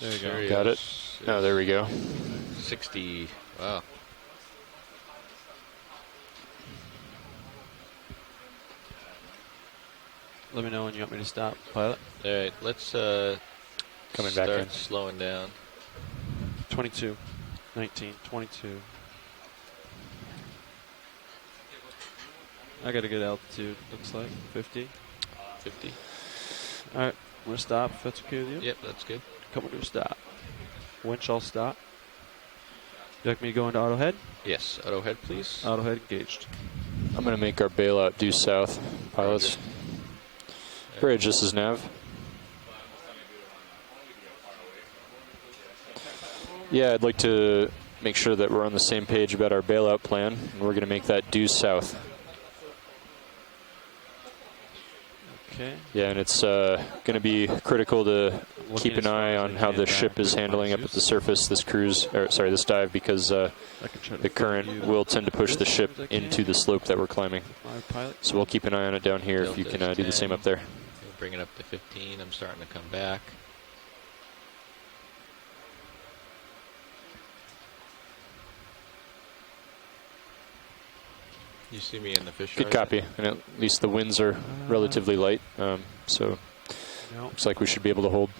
There you go. Serious. Got it. Oh, there we go. 60. Wow. Let me know when you want me to stop, pilot. All right, let's Coming back start in. slowing down. 22, 19, 22. I got a good altitude, looks like, 50. 50. All right, I'm gonna stop if that's okay with you. Yep, that's good. Coming to a stop. Winch all stop. You like me to go into auto head? Yes, auto head, please. Auto head engaged. I'm going to make our bailout due south, pilots. Bridge, this is Nav. Yeah, I'd like to make sure that we're on the same page about our bailout plan, and we're going to make that due south. Okay. Yeah, and it's going to be critical to keep an eye on how the ship is handling up at the surface this cruise, or sorry, this dive, because the current will tend to push the ship into the slope that we're climbing. So we'll keep an eye on it down here if you can do the same up there. We'll bring it up to 15. I'm starting to come back. You see me in the fish. Good copy, and at least the winds are relatively light, so looks like we should be able to hold.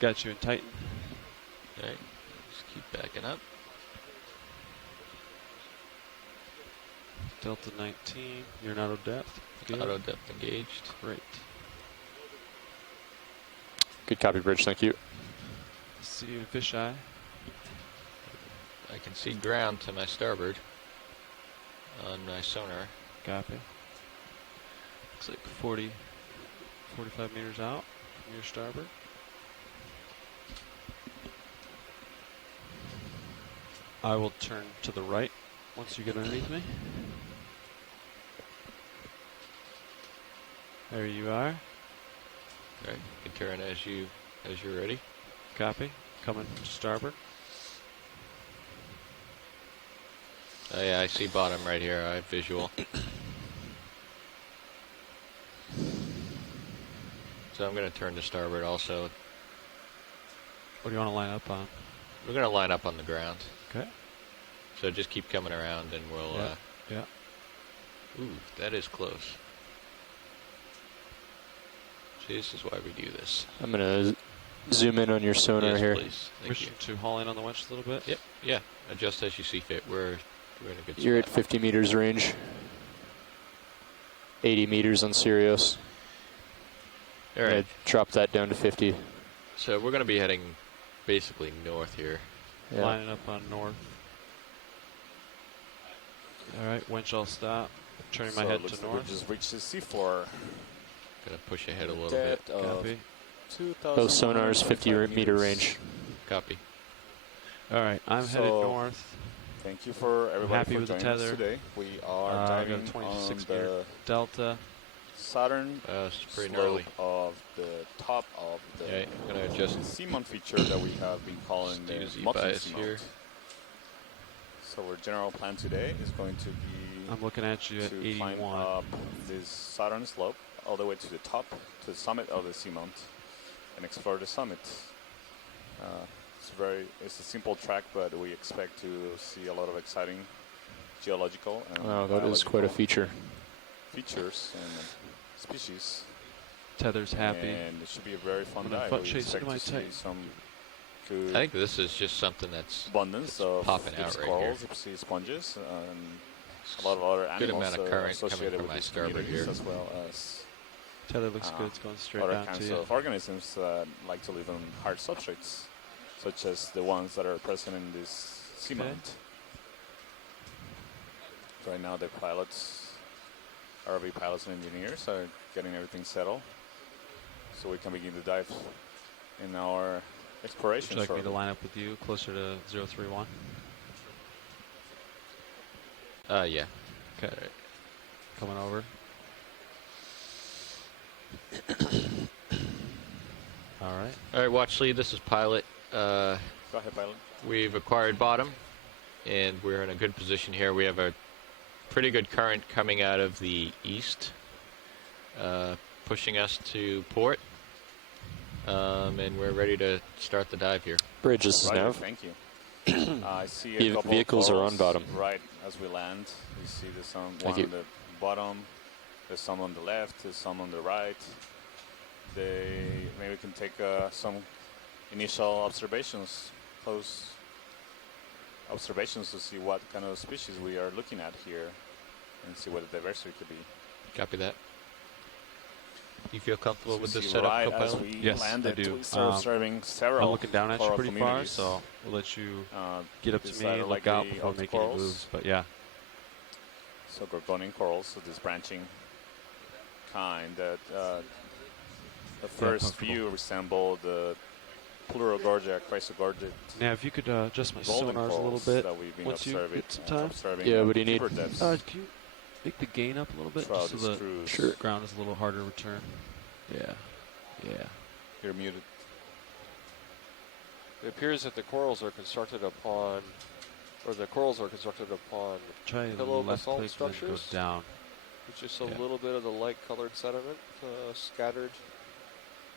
Got you in Titan. All right, just keep backing up. Delta 19, you're in auto depth. Good. Auto depth engaged. Great. Good copy, Bridge, thank you. See you in fisheye. I can see ground to my starboard on my sonar. Copy. Looks like 40, 45 meters out from your starboard. I will turn to the right once you get underneath me. There you are. All right, you can turn as you're ready. Copy. Coming to starboard. Oh yeah, I see bottom right here. I have visual. So I'm going to turn to starboard also. What do you want to line up on? We're going to line up on the ground. Okay. So just keep coming around and we'll... Yeah. Ooh, that is close. See, this is why we do this. I'm going to zoom in on your sonar yes, here. Please. Thank Wish to haul in on the winch a little bit. Yep. Yeah. Adjust as you see fit. We're in a good You're spot. at 50 meters range. 80 meters on Sirius. All right. Drop that down to 50. So we're going to be heading basically north here. Yeah. Lining up on north. All right, winch all stop. Turning my head to north. We just reached the C4. Going to push ahead a little Depth bit. of Copy. 2,000 Both sonars 50 meter range. Copy. All right, I'm headed north. Thank you for everybody Happy for with the joining us tether. today. We are I got diving a on 26 meter the delta. southern It's pretty slope gnarly. of the top of the Okay, I'm going to adjust Seamount feature that we have been calling the Use Moki bias Seamount. here. So our general plan today is going to be I'm looking at you at to 81. climb up this southern slope all the way to the top, to the summit of the Seamount, and explore the summit. It's a simple track, but we expect to see a lot of exciting geological and Wow, that is quite a feature. features and species. Tether's happy. And it should be a very fun I'm gonna dive. butt We chase into expect my to see Titan. some I good think this is just something that's abundance of popping out deep right corals, here. deep sea sponges, and a lot of other Good animals amount of current associated coming from with my these starboard communities, here. as well as Tether looks good. It's going straight other down kinds to you. of organisms that like to live on hard substrates, such as the ones that are present in this seamount. Right now, the pilots, ROV pilots and engineers, are getting everything settled, so we can begin to dive in our exploration. Would you like me to shortly. line up with you closer to 031? Yeah. Okay. Coming over. All right. All right, watch lead. This is pilot. Go ahead, pilot. We've acquired bottom, and we're in a good position here. We have a pretty good current coming out of the east, pushing us to port. And we're ready to start the dive here. Bridge, this is Roger, Nav. thank you. I see a couple Vehicles of are corals on bottom. right as we land. You see there's some Thank one you. on the bottom, there's some on the left, there's some on the right. Maybe we can take some initial observations, close observations to see what kind of species we are looking at here and see what the diversity could be. Copy that. You feel comfortable So with you this see setup, right as co-pilot? we Yes, landed, I do. we start observing several I'm looking down at you coral pretty far, communities. so we'll let you get up to these me are and look likely out before making any corals. moves. But yeah, So Gargonian corals, so this branching kind that the first comfortable. view resembled the Iridogorja Coral. now if you could adjust my Golden sonars a little corals bit that we've been once you observing, get some time. observing Yeah, what do you need? deeper depths Can you make the gain up a little bit throughout just so this the cruise. Sure. ground is a little harder to return? Yeah, yeah. You're muted. It appears that the corals are constructed upon, Try the Pillow left basalt click and then go structures? down. with just a Yeah. little bit of the light-colored sediment scattered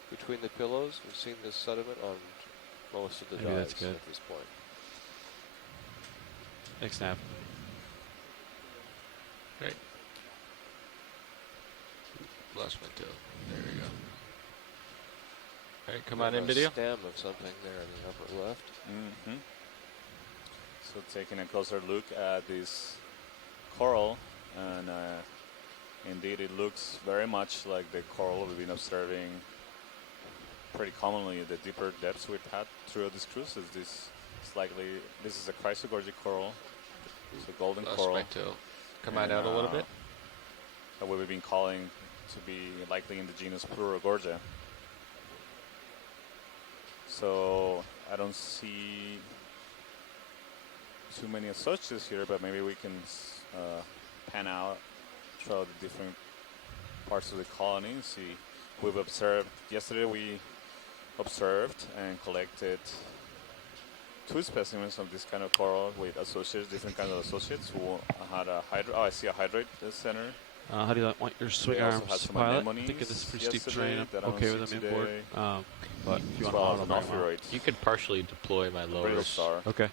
between the pillows. We've seen this sediment on most of the Maybe that's dives good. at this point. Thanks, Nav. Great. Lost my tail. There we go. All right, come on in, A video. stem of something there in the upper left. Mm-hmm. So taking a closer look at this coral, and indeed it looks very much like the coral we've been observing pretty commonly at the deeper depths we've had throughout this cruise. This is a Chrysalis Coral. It's a golden Lost coral. my tail. Come on out a little bit. That we've been calling to be likely in the genus Iridogorja. So I don't see too many associates here, but maybe we can pan out throughout the different parts of the colony and see. We've observed, yesterday we observed and collected 2 specimens of this kind of coral with associates, different kinds of associates who had a I see a hydrate center. How do you want your swing We also arms had to some pilot? I anemones think this is pretty steep yesterday terrain. that I I'm don't okay see with them inboard. today. But if you As want well to as an auto, ophiuroid. You could partially deploy my Brittle lowers star. Okay.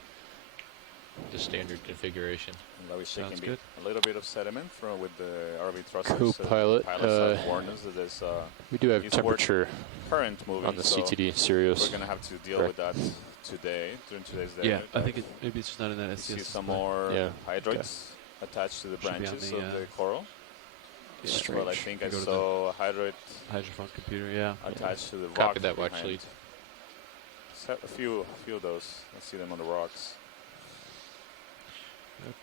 to standard configuration. And that was Sounds shaking good. a little bit of sediment from with the RV thrusters. Co-pilot, Pilots have warned us that there's We do have It's temperature current moving on the so CTD we're Sirius. going to have to deal Correct. with that today, during today's day. Yeah, I think maybe it's just not in that you SCS. see some display. more Yeah, hydroids attached to the Should be on branches the, of the coral. Yeah, As well, I strange. think You I go to saw a hydroid Hydrophone computer, yeah. attached to the rock. Copy that, watch behind. lead. A few of those. I see them on the rocks.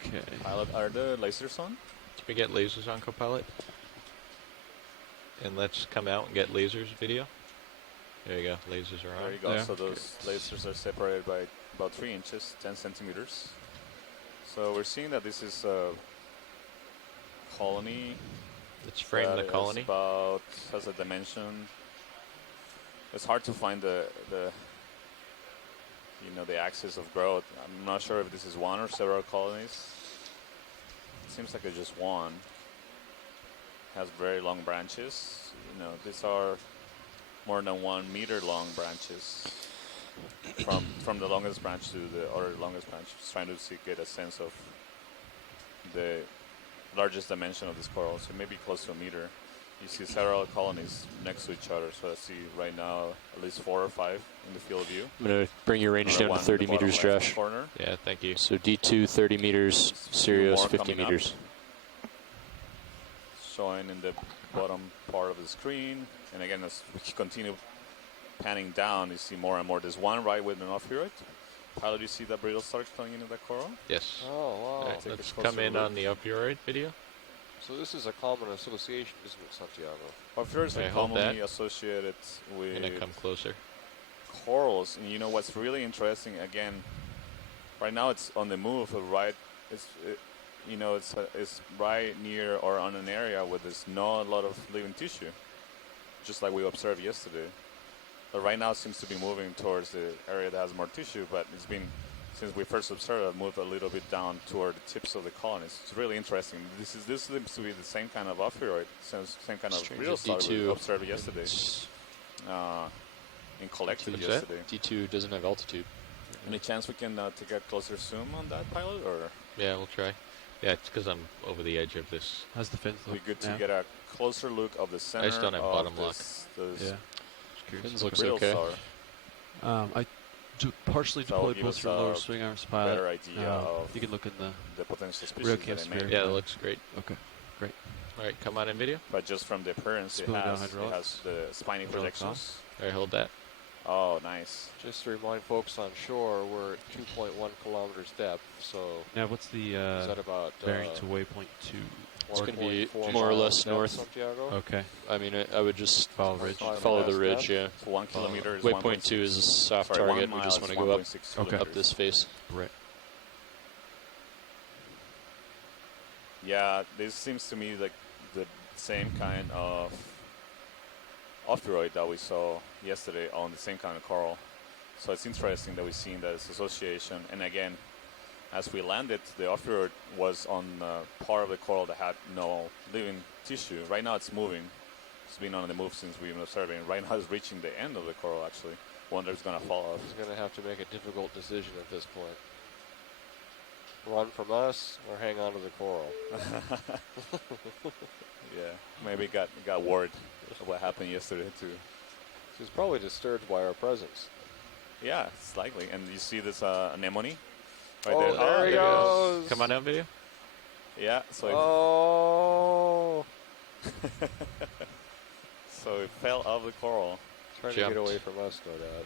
Okay. Pilot, are the lasers on? Can we get lasers on Copilot? And let's come out and get lasers video. There you go, lasers are on. There you go. There. So those lasers are separated by about 3 inches, 10 centimeters. So we're seeing that this is a colony. Let's frame that the is colony. has a dimension. It's hard to find the axis of growth. I'm not sure if this is one or several colonies. It seems like it's just one. Has very long branches. These are more than 1 meter long branches. From the longest branch to the other longest branch. Just trying to get a sense of the largest dimension of this coral. So maybe close to 1 meter. You see several colonies next to each other. So I see right now at least 4 or 5 in the field of view. I'm going to bring your range Another down one to in 30 the bottom meters, left Josh. corner. Yeah, thank you. So D2, 30 meters, Sirius, more 50 coming up. meters. Showing in the bottom part of the screen. And again, as we continue panning down, you see more and more. There's one right with an ophiuroid. Pilot, do you see that brittle star coming into that coral? Yes. Oh, All wow. right, Take a let's closer come in look. on the opioid video. So this is a common association, isn't it, Santiago? Ophiuroids Okay, are hold commonly that. associated I'm gonna with come closer. corals. And you know what's really interesting? Again, right now it's on the move. It's right near or on an area where there's not a lot of living tissue, just like we observed yesterday. But right now it seems to be moving towards the area that has more tissue, but it's been, since we first observed it, moved a little bit down toward the tips of the colonies. It's really interesting. This seems to be the same kind of ophiuroid, same kind of Strange brittle at star we D2. observed yesterday. in collective What's that? yesterday. D2 doesn't have altitude. Any chance we can take a closer zoom on that pilot, or Yeah, we'll try. Yeah, it's because I'm over the edge of this. How's the fins we look good to now? get a closer look of the center? I just don't have of bottom lock. those Yeah. Just curious. Fins looks grills okay. are. I partially So I'll deployed give both us your a lower swing arms pilot. better idea of You can look in the potential Real species that it may chemistry. be. Yeah, it looks great. Okay, great. All right, come on in video. But just from the appearance, it Spilling down has hydraulics. the spiny Hydraulics projections. All right, hold that. Oh, nice. Just to remind folks on shore, we're at 2.1 kilometers depth, so Now, what's the is that about bearing to waypoint 2? It's gonna be 1.4 more or miles less depth, north. Santiago? Okay. I mean, I would just Follow ridge. follow the ridge, yeah. So 1 kilometer is Waypoint 2 is a soft sorry, 1 target. We mile just is want to go up 1.6 Okay. kilometers. up this face. Right. Yeah, this seems to me like the same kind of ophiroid that we saw yesterday on the same kind of coral. So it's interesting that we've seen this association. And again, as we landed, the ophiroid was on part of the coral that had no living tissue. Right now it's moving. It's been on the move since we've been observing. Right now it's reaching the end of the coral, actually. Wonder if it's going to fall off. He's going to have to make a difficult decision at this point. Run from us or hang on to the coral. Yeah, maybe got word of what happened yesterday, too. She's probably disturbed by our presence. Yeah, it's likely. And you see this anemone right Oh, there. there he goes. Come on out, video. Yeah, so Oh, so it fell off the coral. trying to Jumped. get away from us, no doubt.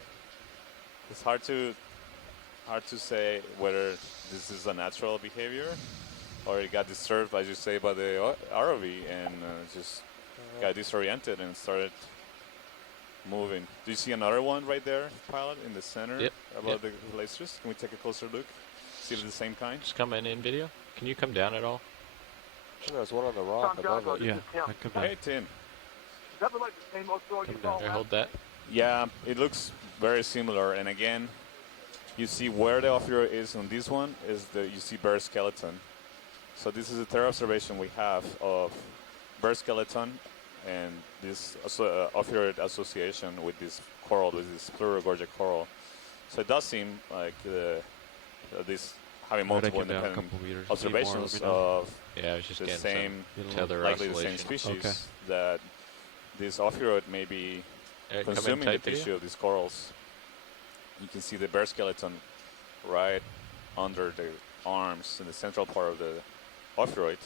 It's hard to say whether this is a natural behavior or it got disturbed, as you say, by the ROV and just got disoriented and started moving. Do you see another one right there, pilot, in the center Yep. above the glaciers? Can we take a closer look? See if it's the same kind? Just come in video. Can you come down at all? There's one on the rock above it. Yeah, I come down. Hey, Tim. Come down. All right, hold that. Yeah, it looks very similar. And again, you see where the ophiroid is on this one is you see bird skeleton. So this is the third observation we have of bird skeleton and this ophiroid association with this coral, with this Iridogorja coral. So it does seem like this having Alright, I multiple came down a independent couple meters. If you need more, observations let me know. of Yeah, I was just the getting same, Get a some tether likely the same oscillation. species, Okay. that this ophiroid may be All right, come in consuming the tight video. tissue of these corals. You can see the bear skeleton right under the arms in the central part of the ophiroid.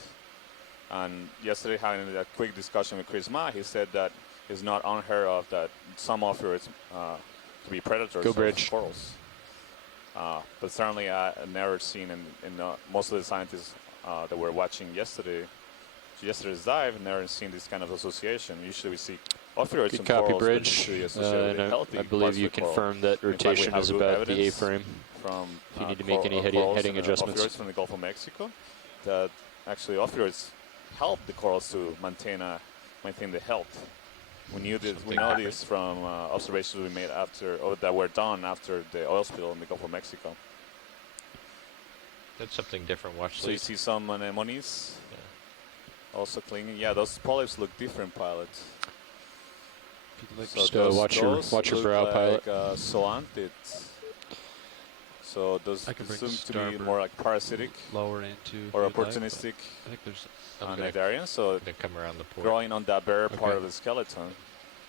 And yesterday, having a quick discussion with Chris Ma, he said that it's not unheard of that some ophioids could be predators Go of bridge. corals. But certainly, I've never seen in most of the scientists that were watching yesterday's dive, never seen this kind of association. Usually, we see ophioids Good in copy, corals, but bridge. usually associated with And healthy I believe parts of you the coral. confirmed that In fact, we rotation have is good about the evidence A-frame. From If you need to make any heading corals and adjustments. ophioids from the Gulf of Mexico, that actually ophioids help the corals to maintain the health. We knew this. We know this from observations we made that were done after the oil spill in the Gulf of Mexico. That's something different. Watch So you these. see some anemones also clinging. Yeah, those polyps look different, pilot. If you'd like So Just, those watch your look brow, like, pilot. zoanthids. So those I can bring seem the to be starboard more like parasitic lower into or if you'd like, opportunistic but I think there's I'm gonna cnidarians. So come around the port. growing on that bare part Okay. of the skeleton.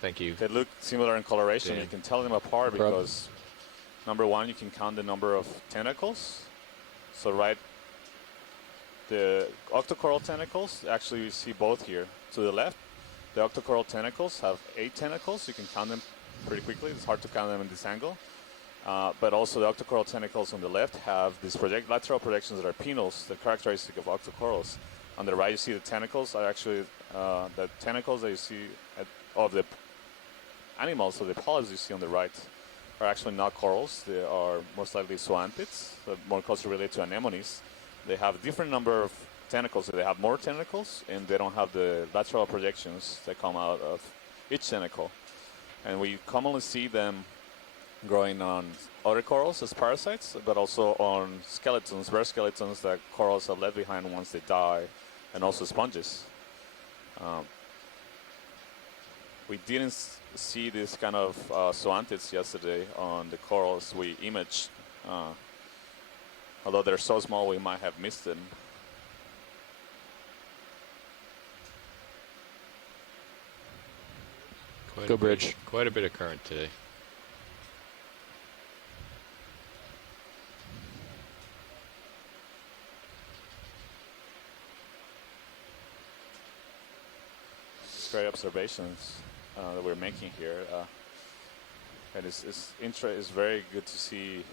Thank you. They look similar in coloration. Yeah. You can tell them apart No problem. because, number one, you can count the number of tentacles. So the octocoral tentacles, actually you see both here. To the left, the octocoral tentacles have 8 tentacles. You can count them pretty quickly. It's hard to count them in this angle. But also the octocoral tentacles on the left have these lateral projections that are penals, the characteristic of octocorals. On the right, you see the tentacles are actually the tentacles that you see of the animals, so the polyps you see on the right, are actually not corals. They are most likely zoanthids, so more closely related to anemones. They have a different number of tentacles. So they have more tentacles, and they don't have the lateral projections that come out of each tentacle. And we commonly see them growing on other corals as parasites, but also on skeletons, rare skeletons that corals have left behind once they die, and also sponges. We didn't see this kind of zoanthids yesterday on the corals we imaged. Although they're so small, we might have missed them. Go bridge. Quite a bit of current today. Great observations that we're making here, and it's very good to see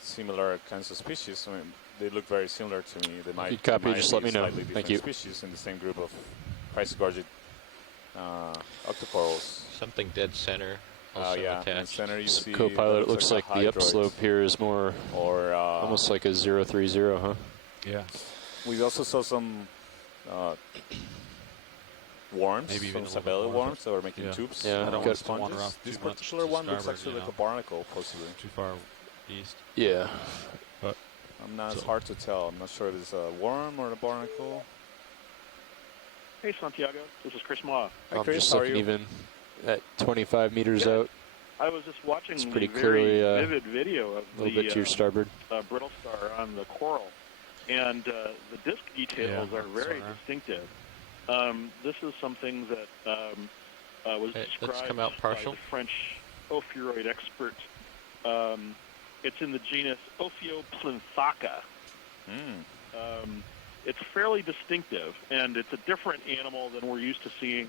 similar kinds of species. I mean, they look very similar to me. They might, copy, they might just be let me know. slightly Thank different you. Species in the same group of Chrysogorgia octocorals. Something dead center. Also Yeah, in the attached. center you see. Co-pilot, it looks like a the hydroid, upslope here is more or almost like a 030, huh? Yeah. we also saw some worms, Maybe even some a little sabella bit more. worms that were making Yeah. tubes. Yeah, I don't got want to wander off This too much particular to one looks starboard, actually you like know. a barnacle, possibly. Too far east. Yeah. It's hard to tell. I'm not sure if it's a worm or a barnacle. Hey, Santiago. This is Chris Ma. Hi, I'm Chris, just how are looking you? even at 25 meters Good. out. I was just watching It's the pretty very clearly, vivid video of A little bit to your starboard. brittle star on the coral, and the disc details Yeah, are very sorry. distinctive. This is something that was Hey, let's described come out by partial. the French ophiuroid expert. It's in the genus Ophioplinthaka. It's fairly distinctive, and it's a different animal than we're used to seeing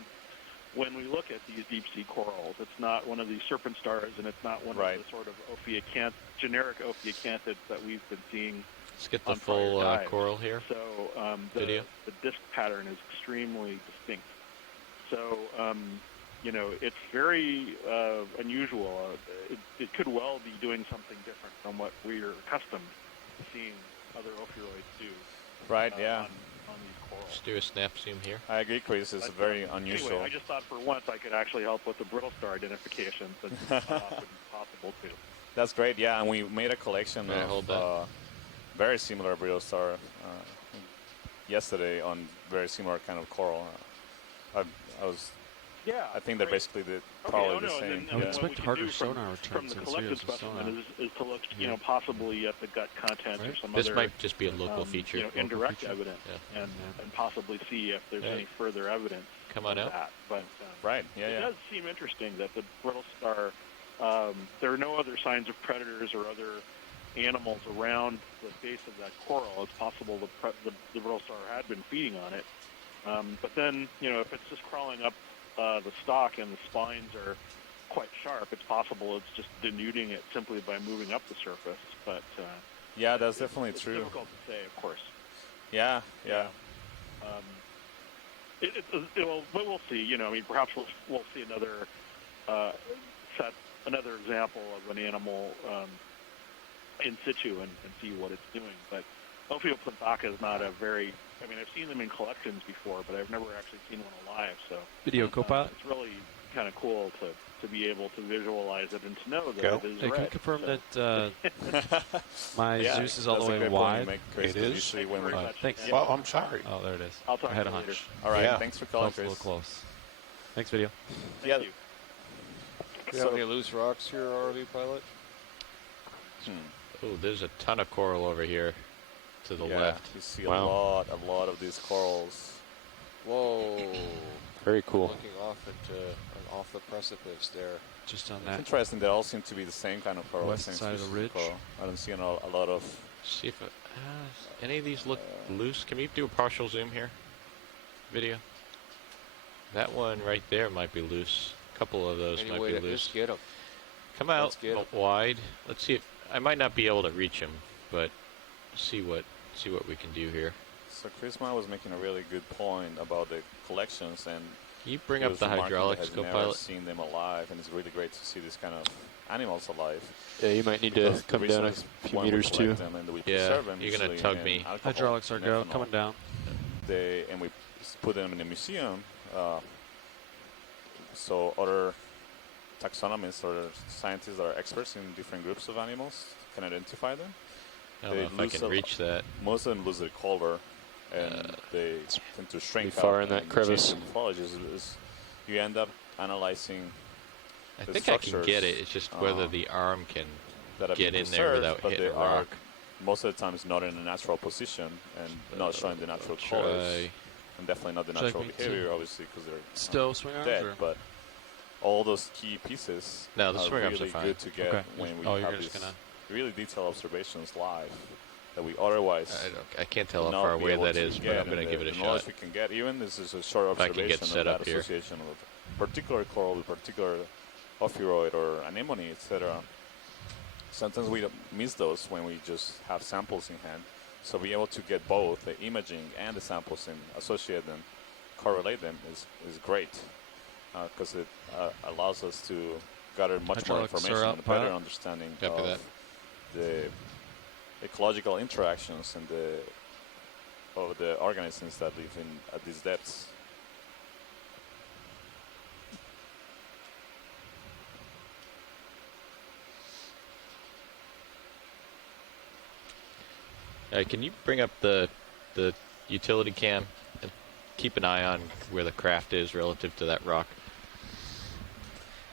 when we look at these deep-sea corals. It's not one of these serpent stars, and it's not one Right. of the sort of generic ophiacanthids that we've been seeing. Let's get the on prior full dives. coral here. So Video. the disc pattern is extremely distinct. So, it's very unusual. It could well be doing something different from what we're accustomed to seeing other ophiuroids do. Right, yeah. On these corals. Let's do a snap zoom here. I agree, Chris. It's But, very unusual. Anyway, I just thought for once I could actually help with the brittle star identification, since it's not often possible to. That's great, yeah. And we made a collection Yeah, hold that. of very similar brittle star yesterday on very similar kind of coral. Yeah. I think they're great. basically Okay, probably oh, the no, same. and I then, would Yeah. what we expect can harder do from sonar the returns since we collected have the specimen sonar. is to look, Yeah. possibly at the gut contents or Right. some This other might just be a local feature. indirect feature. evidence, Yeah. and possibly see if there's Yeah. any further evidence. Come on of out. that. But Right, yeah, it yeah. does seem interesting that the brittle star, there are no other signs of predators or other animals around the base of that coral. It's possible the brittle star had been feeding on it. But then, if it's just crawling up the stalk and the spines are quite sharp, it's possible it's just denuding it simply by moving up the surface. But Yeah, that's definitely it's true. difficult to say, of course. Yeah, yeah. But we'll see. Perhaps we'll see another another example of an animal in situ and see what it's doing. But Ophioplinthaka is not a very. I've seen them in collections before, but I've never actually seen one alive. So Video co-pilot. it's really kind of cool to be able to visualize it and to know that Go. it is Hey, can you red. confirm So- that my Yeah, Zeus is all the that's a way great point you wide? make, Chris, It 'cause is? Usually when Very we... much. Thanks. Yeah. Well, I'm sorry. Oh, there it is. I'll talk I had a to you later. hunch. All right, Yeah. thanks for calling, Felt a little Chris. close. Thanks, video. Thank Yeah. you. Do you have any loose rocks here, RV pilot? Oh, there's a ton of coral over here to the Yeah, left. you see Wow. a lot of these corals. Whoa. Very cool. Looking off the precipice there. Just on It's that. interesting. They all seem to be the same kind of coral. West same side of the species ridge. coral. I don't see a lot of... See if any of these look loose. Can we do a partial zoom here? Video. That one right there might be loose. A couple of those might Anyway, be to loose. just get them. Come out let's get 'em. wide. Let's see if I might not be able to reach them, but see what we can do here. So Chrisma was making a really good point about the collections, and Can you bring he up was the remarking that hydraulics, has never co-pilot? seen them alive, and it's really great to see this kind of animals alive. Yeah, you might need to Because the come down a reason is few when we meters too. collect them and we Yeah, preserve them you're gonna usually tug in me. alcohol Hydraulics are and go. ethanol. Coming down. And we put them in a museum, so other taxonomists or scientists that are experts in different groups of animals can identify them. I don't They know if I lose can a- reach that. Most of them lose their color, and they tend to shrink far up, in that and the change crevice. in morphology is you end up analyzing I the think I can structures, get it. It's just whether the arm can that have get been in there preserved, without but hitting they a are rock. most of the time is not in a natural position and not showing the natural try- colors, and definitely not the Would you like natural me to behavior, obviously, because they're Still swing arms, dead. or? But all those key pieces No, the are swing arms are really fine. good to get Okay. when we Oh, you're have just these gonna. really detailed observations live that we otherwise I can't tell would how not far be away able that to is, but get, I'm going to and give it a the knowledge shot. we can get, even this is a short If I can get observation set of that up here. association with particular coral with particular ophiuroid or anemone, etc. Sometimes we miss those when we just have samples in hand. So being able to get both the imaging and the samples and associate them, correlate them is great, because it allows us to gather much more Hydraulic information syrup and a better pilot. understanding Copy of that. the ecological interactions and of the organisms that live at these depths. Can you bring up the utility cam and keep an eye on where the craft is relative to that rock?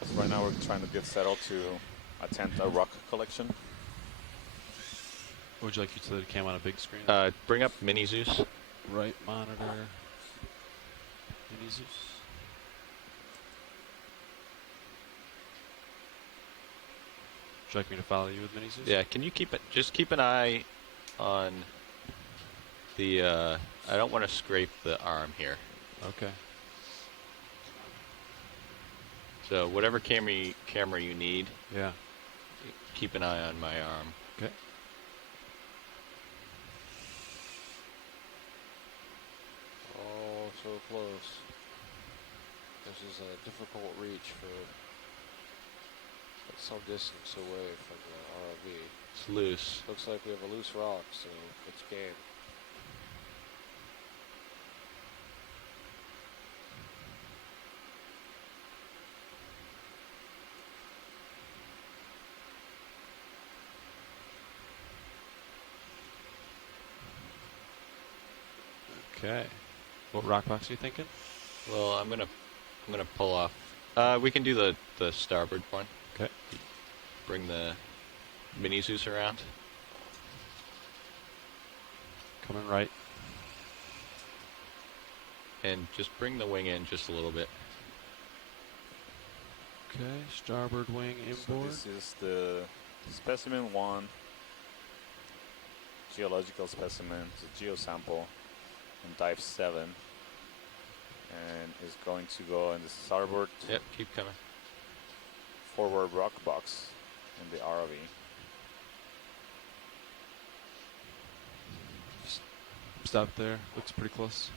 So right now we're trying to get settled to attempt a rock collection. Would you like utility cam on a big screen? Bring up Mini Zeus. Right monitor. Mini Zeus. Would you like me to follow you with Mini Zeus? Yeah, can you just keep an eye on the, I don't want to scrape the arm here. Okay. So whatever camera you need, Yeah. keep an eye on my arm. Okay. Oh, so close. This is a difficult reach for some distance away from the ROV. It's loose. Looks like we have a loose rock, so it's game. Okay. What rock box are you thinking? Well, I'm gonna pull off. We can do the starboard one. Okay. Bring the Mini Zeus around. Coming right. And just bring the wing in just a little bit. Okay. Starboard wing So inboard. this is the specimen 1, geological specimen, it's a geosample in dive 7, and is going to go in the starboard Yep, keep coming. forward rock box in the ROV. Stop there. Looks pretty close.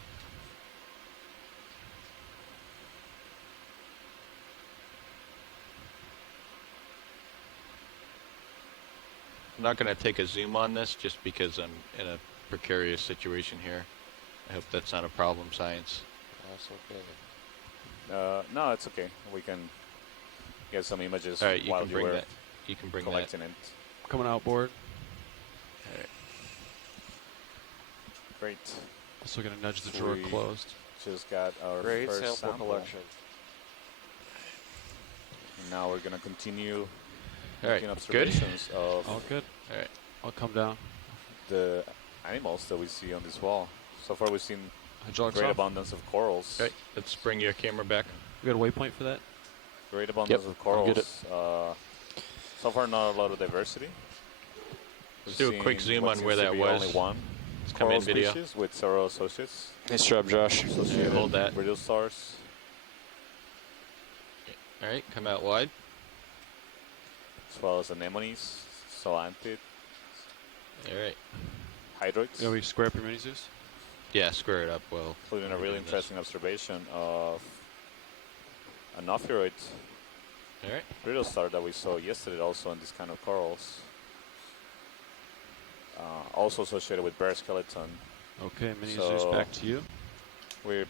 I'm not going to take a zoom on this just because I'm in a precarious situation here. I hope that's not a problem, science. That's okay. No, it's okay. We can get some images All right, you while can you bring were that. You can bring that. collecting it. Coming outboard. All right. Great. Also gonna nudge the drawer Sweet. closed. Just got our Great first sample collection. And now we're going to continue All right. making Good. observations of All good. All right. I'll come down. the animals that we see on this wall. So far we've seen Hydraulics great off. abundance of corals. All right. Let's bring your camera back. We got a waypoint for that. Great abundance Yep, of I'll get corals. So far not a lot of diversity. Let's We've do a quick seen zoom what on seems where to that be was. only one Let's come coral in video. species with several associates. Nice job, Josh. Associated hold that. brittle stars. All right. Come out wide. As well as anemones, solantid, All right. hydroids, Yeah, we square up your Mini Zeus. Yeah. Square it up well. including a We're really doing this. interesting observation of an ophiuroid All right. brittle star that we saw yesterday also in this kind of corals. Also associated with bear skeleton. Okay, Mini So- Zeus back to you. We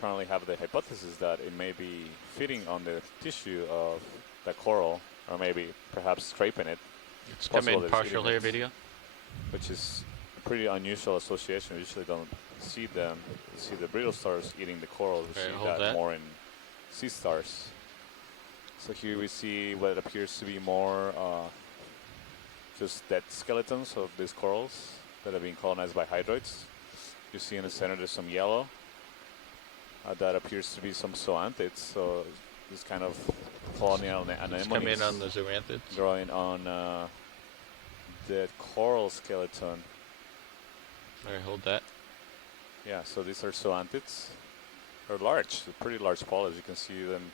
currently have the hypothesis that it may be feeding on the tissue of the coral, or maybe perhaps scraping it, Let's come possible in that it's partial eating layer it. video. which is a pretty unusual association. We usually don't see them, see the brittle stars eating the coral. We Okay, see hold that that. more in sea stars. So here we see what appears to be more just dead skeletons of these corals that have been colonized by hydroids. You see in the center there's some yellow. That appears to be some zoanthids. So this kind of colonial anemones Come in on the zoanthids. growing on the coral skeleton. All right, hold that. Yeah, so these are zoanthids. They're large, they're pretty large polyps. You can see them,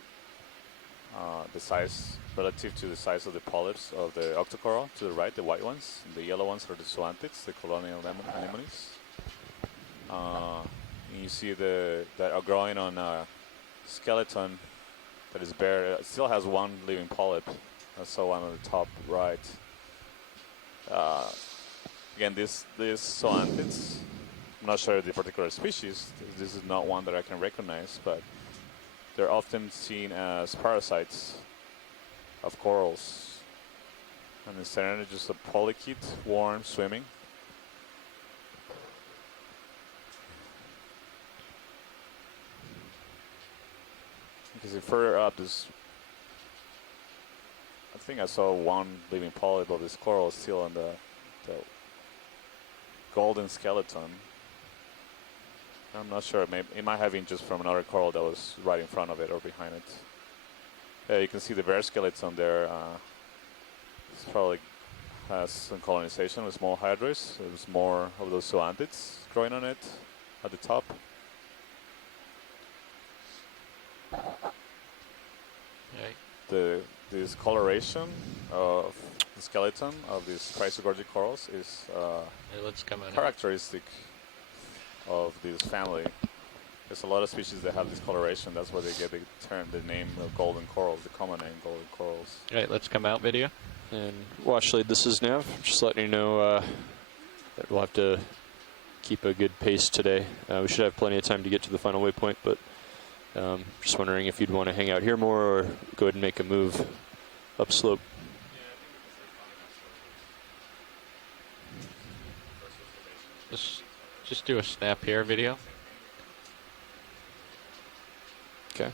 the size relative to the size of the polyps of the octocoral to the right, the white ones. And the yellow ones are the zoanthids, the colonial anemones. And you see that are growing on a skeleton that is bare. It still has one living polyp. I saw one on the top right. Again, these zoanthids, I'm not sure of the particular species. This is not one that I can recognize, but they're often seen as parasites of corals. And in the center, just a polychaete worm swimming. Because if further up, I think I saw one living polyp of this coral still on the golden skeleton. I'm not sure. Maybe it might have been just from another coral that was right in front of it or behind it. Yeah, you can see the bare skeleton there. This probably has some colonization with small hydroids. There's more of those zoanthids growing on it at the top. Okay. This coloration of the skeleton of these Iridogorja corals is Hey, let's come in. characteristic of this family. There's a lot of species that have this coloration. That's why they get the term, the name of golden corals, the common name golden corals. All right, let's come out video. And watch lead, this is Nav. Just letting you know that we'll have to keep a good pace today. We should have plenty of time to get to the final waypoint, but just wondering if you'd want to hang out here more or go ahead and make a move upslope. Just do a snap here video. Okay.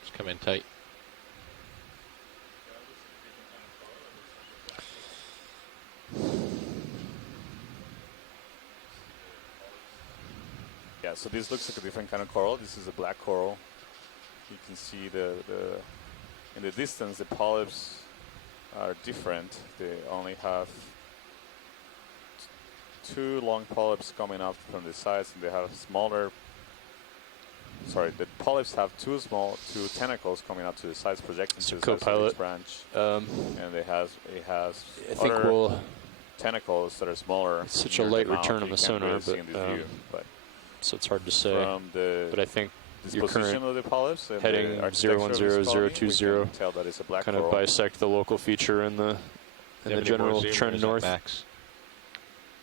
Just come in tight. Yeah, so this looks like a different kind of coral. This is a black coral. You can see in the distance the polyps are different. They only have two long polyps coming up from the sides, and they have smaller. Sorry, the polyps have two tentacles coming up to the sides, projecting to the sides of each branch, and it has I think we'll tentacles that are smaller. It's such a light return on the sonar, but so it's hard to say. But I think your current of the polyps and heading 010020 tell that it's a black kind coral. of bisect the local feature and the general trend north. Max.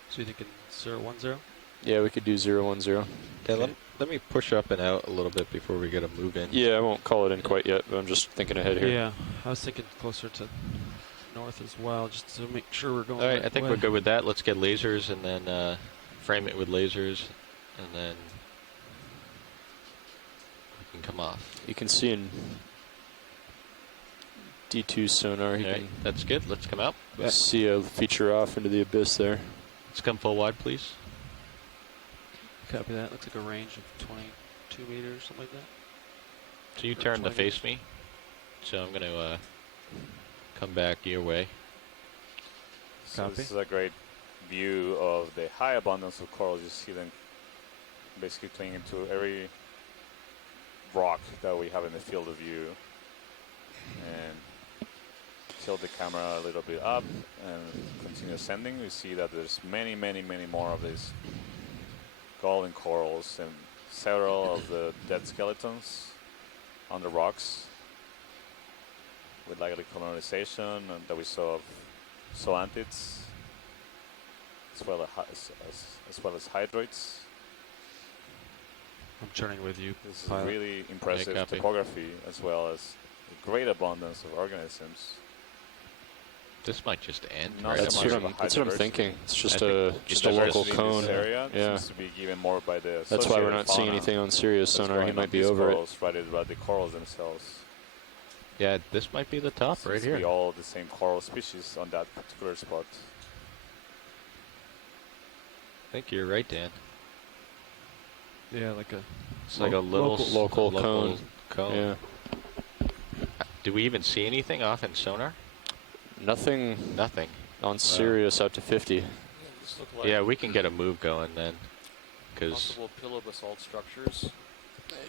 So you thinking 010? Yeah, we could do 010. Okay, let me push up and out a little bit before we get a move in. Yeah, I won't call it in quite yet, but I'm just thinking ahead here. Yeah, I was thinking closer to north as well, just to make sure we're going All right, right I think way. we're good with that. Let's get lasers and then frame it with lasers, and then we can come off. You can see in D2 sonar, you All right, can that's good. Let's come out. see a feature off into the abyss there. Let's come full wide, please. Copy that. Looks like a range of 22 meters, something like that. So you turn to face me. So I'm going to come back your way. So Copy. this is a great view of the high abundance of corals. You see them basically clinging to every rock that we have in the field of view. And tilt the camera a little bit up and continue ascending. We see that there's many, many, many more of these golden corals and several of the dead skeletons on the rocks with likely colonization that we saw of zoanthids as well as hydroids. I'm turning with you. This is pilot. really impressive copy. topography as well as a great abundance of organisms. This might just end. Not Right so That's much what of a I'm. high That's what I'm diversity. thinking. It's just I a think just the a local Diversity in cone. this area Yeah. seems to be given more by the That's why we're associated not seeing fauna anything on Sirius that's sonar. He growing might on be these over it. corals rather than the corals themselves. Yeah, this might be the top Seems right to be here. all the same coral species on that particular spot. I think you're right, Dan. Yeah, like a. It's like a little local cone. cone. Yeah. Do we even see anything off in sonar? Nothing Nothing. on Sirius out to 50. This look like Yeah, we can get a move going then. Because possible pillow basalt structures.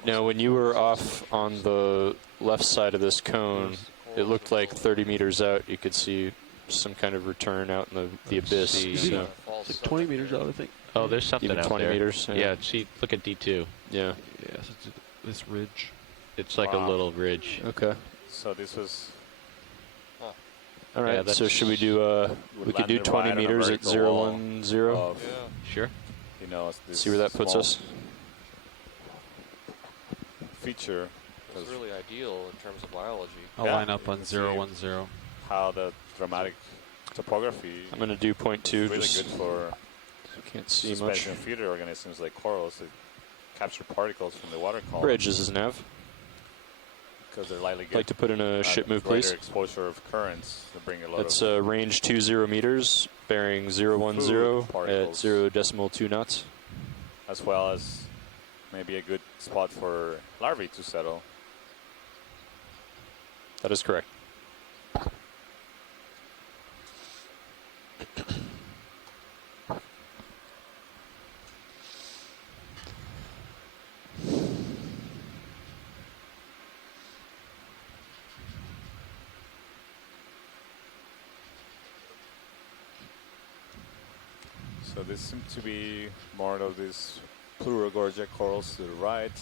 Now, when you were off on the left side of this cone, it looked like 30 meters out. You could see some kind of return out in the abyss. see. So, It's like 20 meters out, I think. oh, there's something even out 20 there. meters. Yeah, see, look at D2. Yeah. Yeah, so it's this ridge. It's like Wow. a little ridge. Okay. So this was All right. that's- so should we do? We could do landed 20 right on a meters at vertical wall 010. of, Yeah. Sure. you know, this See where that puts small us. feature. It's really ideal in terms of biology. I'll Yeah, line up you on can see 010. How the dramatic topography I'm going to do is 0.2. really Just good for can't see much. suspension of feeder organisms like corals that capture particles from the water column Bridge is his nav. because they're likely I'd like to put in a ship move, greater please. exposure of currents that bring a lot That's of range 20 meters, bearing 010 at particles. 0.2 knots. as well as maybe a good spot for larvae to settle. That is correct. So this seems to be more of these Iridogorja corals to the right,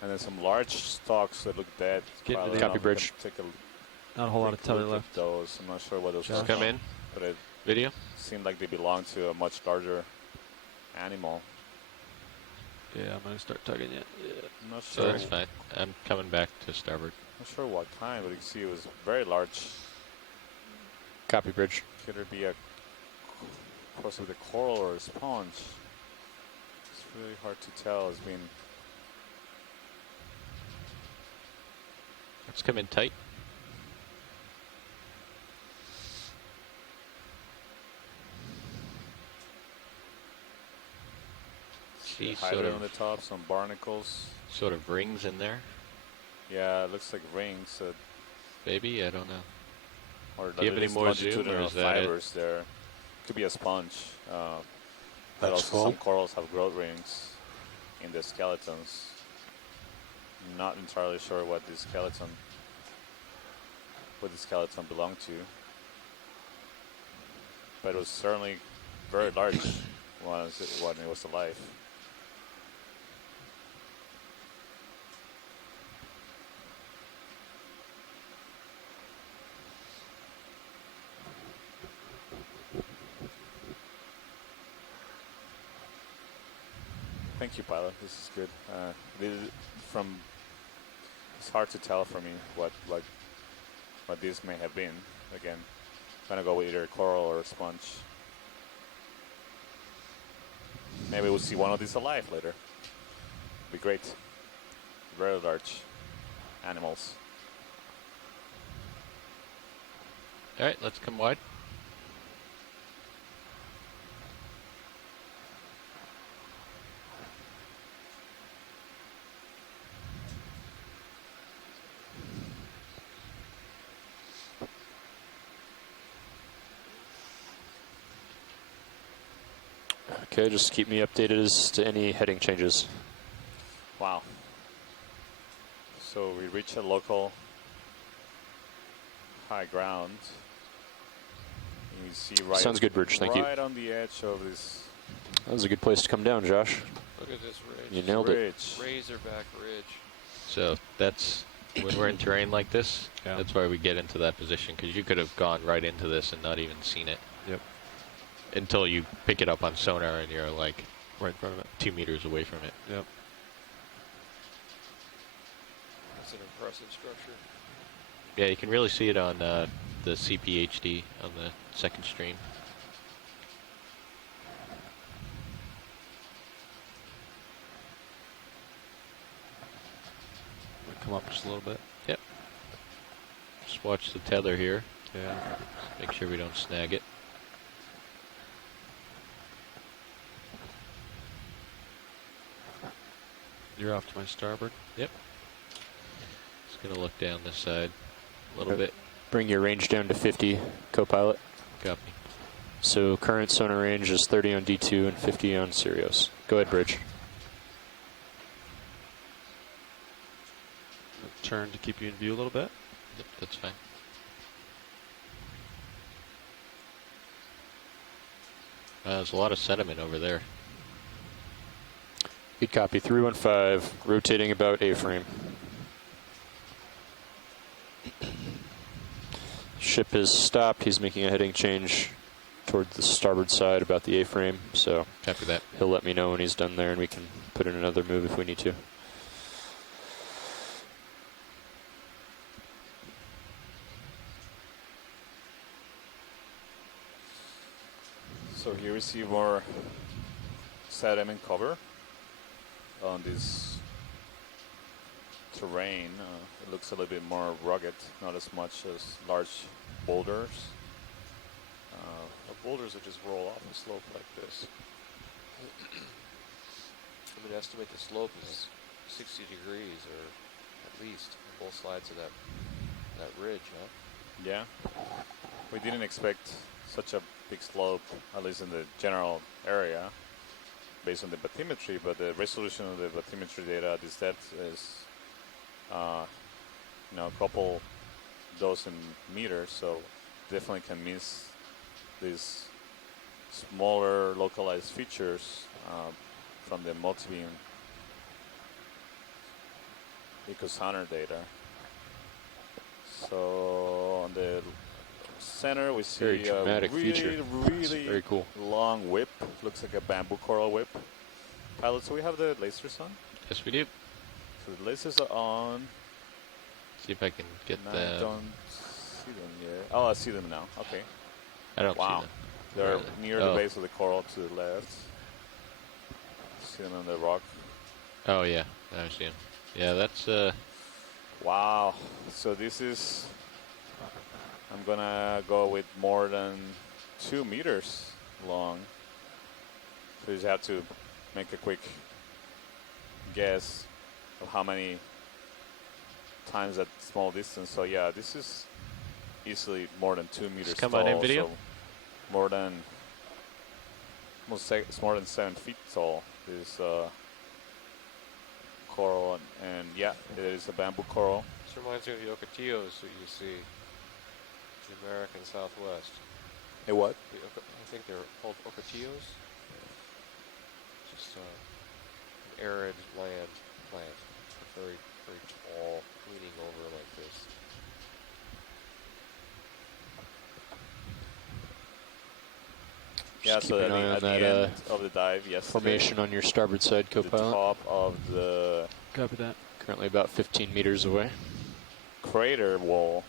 and then some large stalks that look dead. Getting to piling the up. Copy We can bridge. Take a Not a whole lot of quick telly look at left. those. I'm not sure what those Just are, Come in. but it Video. seemed like they belong to a much larger animal. Yeah, I'm going to start tugging it. Yeah. I'm not So sure. that's fine. I'm coming back to starboard. Not sure what kind, but you can see it was very large. Copy bridge. Could it be a possibly a coral or a sponge? It's really hard to tell. It's been Let's come in tight. See highlighted on the top, some barnacles. sort of rings in there. Yeah, it looks like rings. Maybe, I don't know. Or Do you have any more zoom, or longitudinal is that it? fibers there. Could be a sponge. But That's also cool. some corals have growth rings in the skeletons. Not entirely sure what the skeleton belonged to. But it was certainly very large when it was alive. Thank you, pilot. This is good. It's hard to tell for me what this may have been. Again, I'm gonna go with either a coral or a sponge. Maybe we'll see one of these alive later. Be great. Very large animals. All right, let's come wide. Okay, just keep me updated as to any heading changes. Wow. So we reach a local high ground. You see right. Sounds good, Bridge. Thank you. Right on the edge of this That was a good place to come down, Josh. Look at this ridge. You nailed it. ridge. Razorback ridge. So that's when we're in terrain like this. Yeah. That's why we get into that position, because you could have gone right into this and not even seen it. Yep. Until you pick it up on sonar and you're like Right in front of it. 2 meters away from it. Yep. That's an impressive structure. Yeah, you can really see it on the CPHD on the second stream. Come up just a little bit. Yep. Just watch the tether here. Yeah. Just make sure we don't snag it. You're off to my starboard. Yep. Just gonna look down this side a little bit. Bring your range down to 50, co-pilot. Copy. So current sonar range is 30 on D2 and 50 on Sirius. Go ahead, Bridge. Turn to keep you in view a little bit. Yep, that's fine. There's a lot of sediment over there. Good copy. 315, rotating about A-frame. Ship has stopped. He's making a heading change toward the starboard side about the A-frame. So Copy that. he'll let me know when he's done there, and we can put in another move if we need to. So here we see more sediment cover on this terrain. It looks a little bit more rugged, not as much as large boulders. The boulders that just roll off a slope like this. I mean, estimate the slope is 60 degrees, or at least on both sides of that ridge, huh? Yeah, we didn't expect such a big slope, at least in the general area, based on the bathymetry, but the resolution of the bathymetry data at this depth is, you know, a couple dozen meters, so definitely can miss these smaller localized features from the multi-beam ecosonar data. So on the center we see Very a dramatic really, feature. really Very cool. long whip. Looks like a bamboo coral whip. Pilot, so we have the lasers on? Yes, we do. So the lasers are on. See if I can get I the. don't see them yet. Oh, I see them now. Okay. I don't Wow. see them. They're Really? near the base of the coral to the left. See them on the rock. Oh yeah, I see them. Yeah, that's Wow. So this is, I'm gonna go with more than 2 meters long. So you just have to make a quick guess of how many times that small distance. So yeah, this is easily more than 2 meters come tall. on in video. So more than, it's more than 7 feet tall. This coral, and yeah, it is a bamboo coral. This reminds me of the Okeanos that you see in the American Southwest. A what? I think they're called Okeanos. Just an arid land plant. Very, very tall, leaning over like this. Yeah, Just so keep at an eye the, on at the that end of the dive yesterday, formation on your starboard side, the co-pilot. top of the Copy that. Currently about 15 meters away. crater wall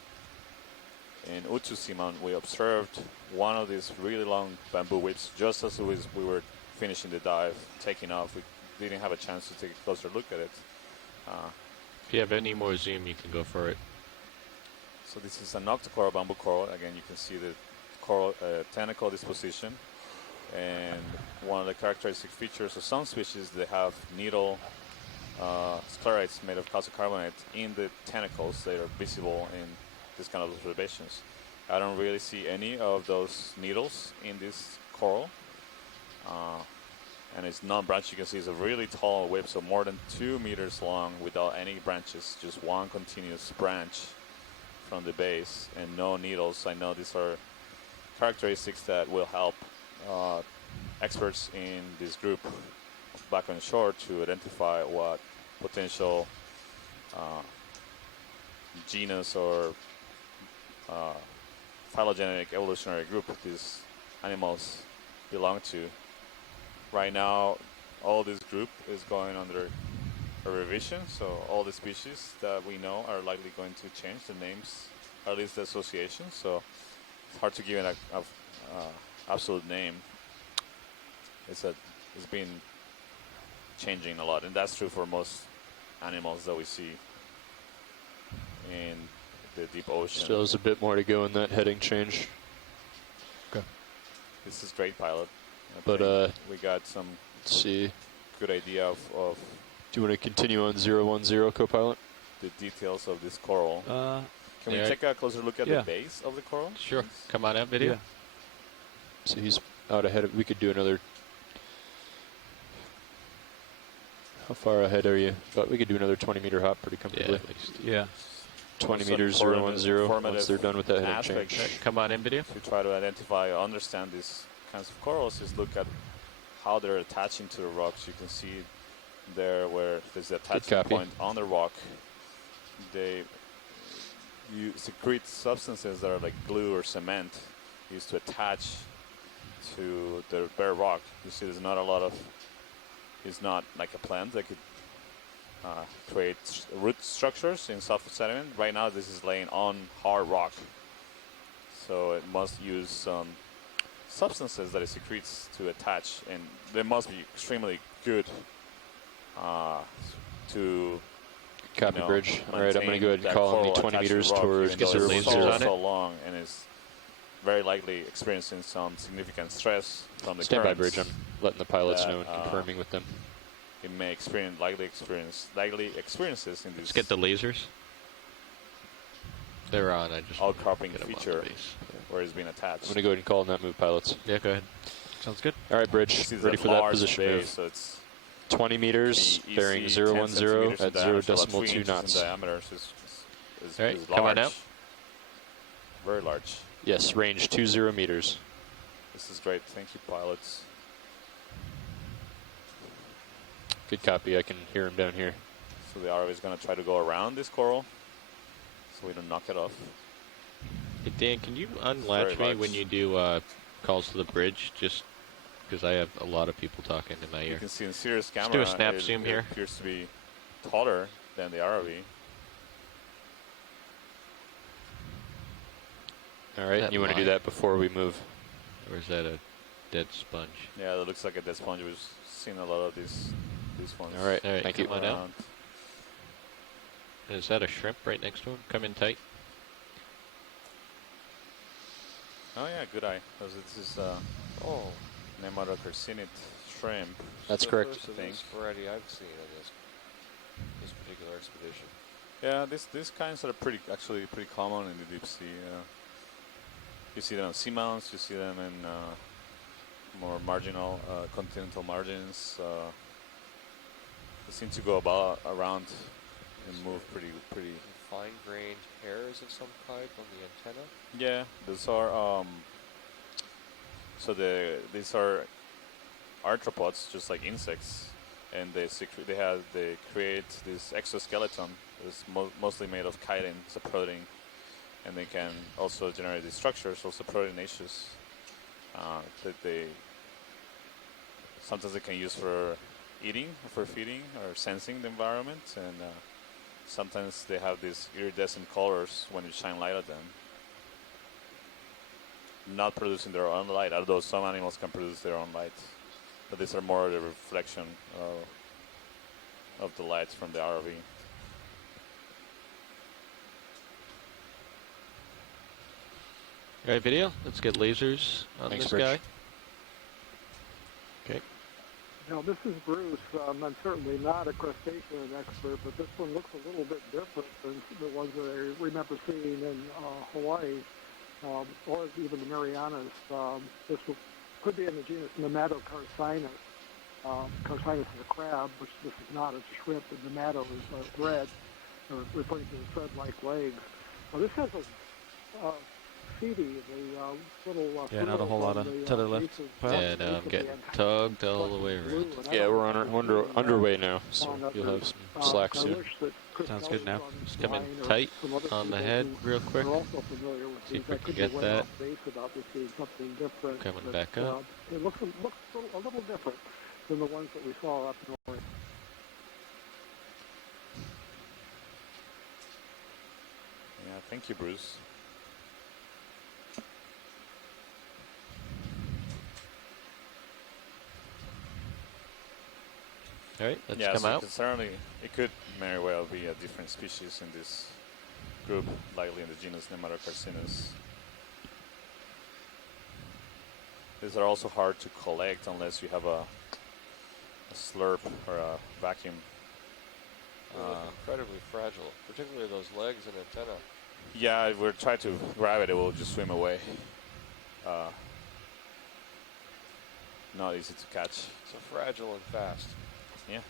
in Seamount, we observed one of these really long bamboo whips just as we were finishing the dive, taking off. We didn't have a chance to take a closer look at it. if you have any more zoom, you can go for it. So this is an octocoral bamboo coral. Again, you can see the coral tentacle disposition. And one of the characteristic features of some species, they have needle sclerites made of calcium carbonate in the tentacles that are visible in this kind of observations. I don't really see any of those needles in this coral. And it's non-branched. You can see it's a really tall whip, so more than 2 meters long without any branches, just one continuous branch from the base and no needles. I know these are characteristics that will help experts in this group back on shore to identify what potential genus or phylogenetic evolutionary group these animals belong to. Right now, all this group is going under a revision, so all the species that we know are likely going to change. The names or at least the association. So it's hard to give it a absolute name. It's been changing a lot, and that's true for most animals that we see in the deep ocean. Still has a bit more to go in that heading change. Okay. This is great, pilot. I But think we got some let's see. good idea of Do you want to continue on 010, co-pilot? the details of this coral. Can we yeah. take a closer look at Yeah. the base of the coral? Sure. Please? Come on out, video. Yeah. So he's out ahead of, we could do another. How far ahead are you? But we could do another 20-meter hop pretty Yeah, comfortably. at least. Yeah. 20 Also meters, informative- 010, once informative they're done with that heading aspect change. Come on in, video. To try to identify or understand these kinds of corals is look at how they're attaching to the rocks. You can see there where there's the attachment copy. point on the rock. You secrete substances that are like glue or cement used to attach to the bare rock. You see there's not a lot of, it's not like a plant that could create root structures in soft sediment. Right now this is laying on hard rock. So it must use some substances that it secretes to attach, and they must be extremely good to Copy, bridge. All right, I'm going to maintain go ahead and that call on me coral 20 attached to meters rock, towards even though the it's 010. so long, and is very likely experiencing some significant stress from the Stand by, currents. bridge. I'm letting the pilots that, know and confirming with them. It may likely experiences in Let's this get the lasers. They're on. I just outcropping get 'em on the feature base. where it's being attached. I'm going to go ahead and call on that move, pilots. Yeah, go ahead. Sounds good. All right, bridge. This is Ready a for that large position base, move. so it's 20 meters, the bearing EC 010 centimeters in at diameter, so about 3 0.2 inches knots. in diameter, so is All right, is come on large. out. Very large. Yes, range 20 meters. This is great. Thank you, pilots. Good copy. I can hear him down here. So the ROV is going to try to go around this coral so we don't knock it off. Hey, Dan, can you unlatch me large. when you do calls to the bridge? Just because I have a lot of people talking in my You ear. can see in serious Let's camera, do a snap it, zoom it here. appears to be taller than the ROV. All right, That you want to do line. that before we move? Or is that a dead sponge? Yeah, that looks like a dead sponge. We've seen a lot of these ones. All right, All right, thank you. come on out. around. And is that a shrimp right next to him? Come in tight. Oh yeah, good eye. This is Nematocarcinid shrimp. That's the correct. first of this variety I've seen in this particular expedition. Yeah, these kinds are actually pretty common in the deep sea. You see them on seamounts. You see them in more marginal continental margins. They seem to go around and move pretty. Fine-grained hairs of some type on the antenna. Yeah, those are these are arthropods, just like insects, and they create this exoskeleton. It's mostly made of chitin, it's a protein, and they can also generate these structures, also proteinaceous, that they sometimes they can use for eating, for feeding, or sensing the environment, and sometimes they have these iridescent colors when you shine light at them. Not producing their own light, although some animals can produce their own light. But these are more the reflection of the lights from the ROV. All right, video. Let's get lasers on Thanks, this Rich. guy. Okay. Now, this is Bruce. I'm certainly not a crustacean expert, but this one looks a little bit different than the ones that I remember seeing in Hawaii, or even the Marianas. This could be in the genus Nematocarcinus. Carcinus is a crab, which this is not. It's a shrimp, and nemato is a thread, referring to the thread-like legs. Now, this has a feedy, the little Yeah, not a whole lot of tether left. And I'm getting tugged all the way around. Yeah, we're underway now, so you'll have some slack soon. Sounds good now. Just come in tight on the head real quick. See if we can get that. Coming back up. It looks a little different than the ones that we saw up north. Yeah, thank you, Bruce. All right, let's Yeah, come so out. it could very well be a different species in this group, likely in the genus Nematocarcinus. These are also hard to collect unless you have a slurp or a vacuum. They look incredibly fragile, particularly those legs and antenna. Yeah, if we're trying to grab it, it will just swim away. Not easy to catch. So fragile and fast. Yeah,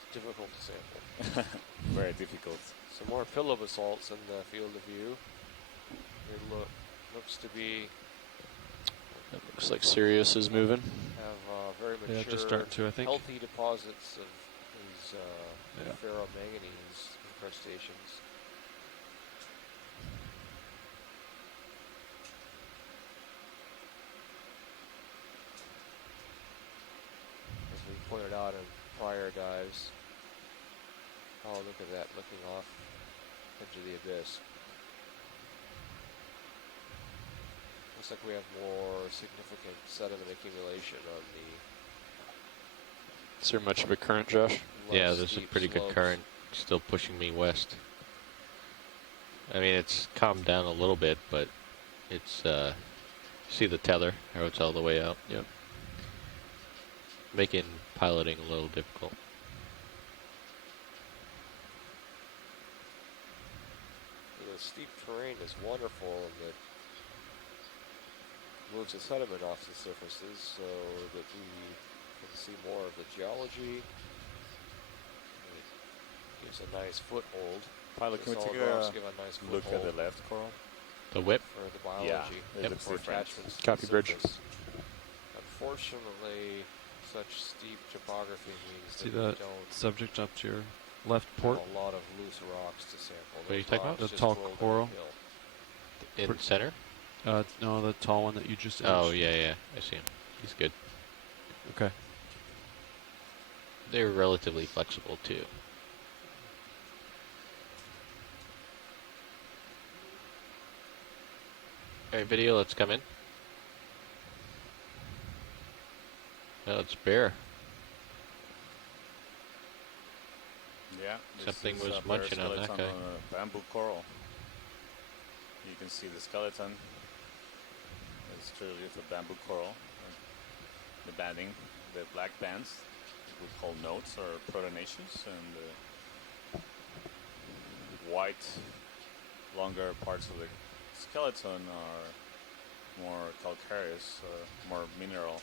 It's difficult to sample. very difficult. Some more pillow basalts in the field of view. It looks to be That looks like Sirius is moving. have very mature, Yeah, just starting to, I think. healthy deposits of these Yeah. ferromanganese incrustations. As we pointed out in prior dives. Oh, look at that, looking off into the abyss. Looks like we have more significant sediment accumulation on the Is there much of a current, Josh? Yeah, less there's a steep pretty good slopes. current still pushing me west. I mean, it's calmed down a little bit, but it's, see the tether, how it's all the way out? Yep. Making piloting a little difficult. The steep terrain is wonderful and it moves the sediment off the surfaces so that we can see more of the geology. It gives a nice foothold. Pilot, can we Solid take a rocks give a nice look at foothold the left coral? The whip? for the biology. it looks for different. attachments to Copy, the Bridge. surface. Unfortunately, such steep topography means See that we that don't subject up to your left port? have a lot of loose rocks to sample. What are you Those talking about? rocks The just tall roll coral? downhill. In center? No, the tall one that you just Oh, imaged. yeah, I see him. He's good. Okay. They're relatively flexible, too. Alright, video, let's come in. Oh, it's bare. Yeah, this Something is was a munching on that paraskeleton guy. a bamboo coral. You can see the skeleton. It's clearly a bamboo coral. The banding, the black bands, we call nodes or protonaceous, and the white, longer parts of the skeleton are more calcareous, more mineral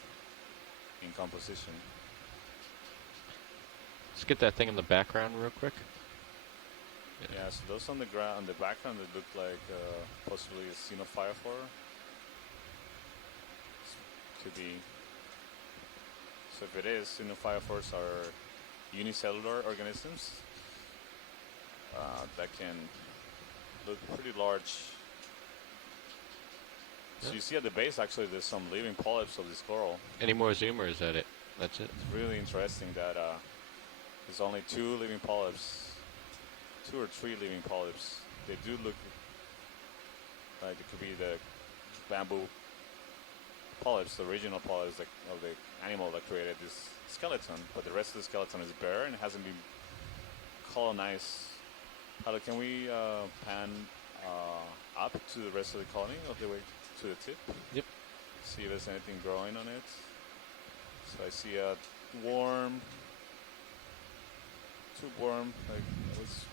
in composition. Let's get that thing in the background real quick. Yeah, so those on the ground, on the background, that look like possibly a xenophyrophore. Could be. So if it is, xenophyrophores are unicellular organisms that can look pretty large. So Yeah. you see at the base, actually, there's some living polyps of this coral. Any more zoom, or is that it? That's it? It's really interesting that there's only 2 living polyps, 2 or 3 living polyps. They do look like it could be the bamboo polyps, the original polyps of the animal that created this skeleton, but the rest of the skeleton is bare and hasn't been colonized. Can we pan up to the rest of the colony, all the way to the tip? Yep. See if there's anything growing on it. So I see a worm, tube worm, like was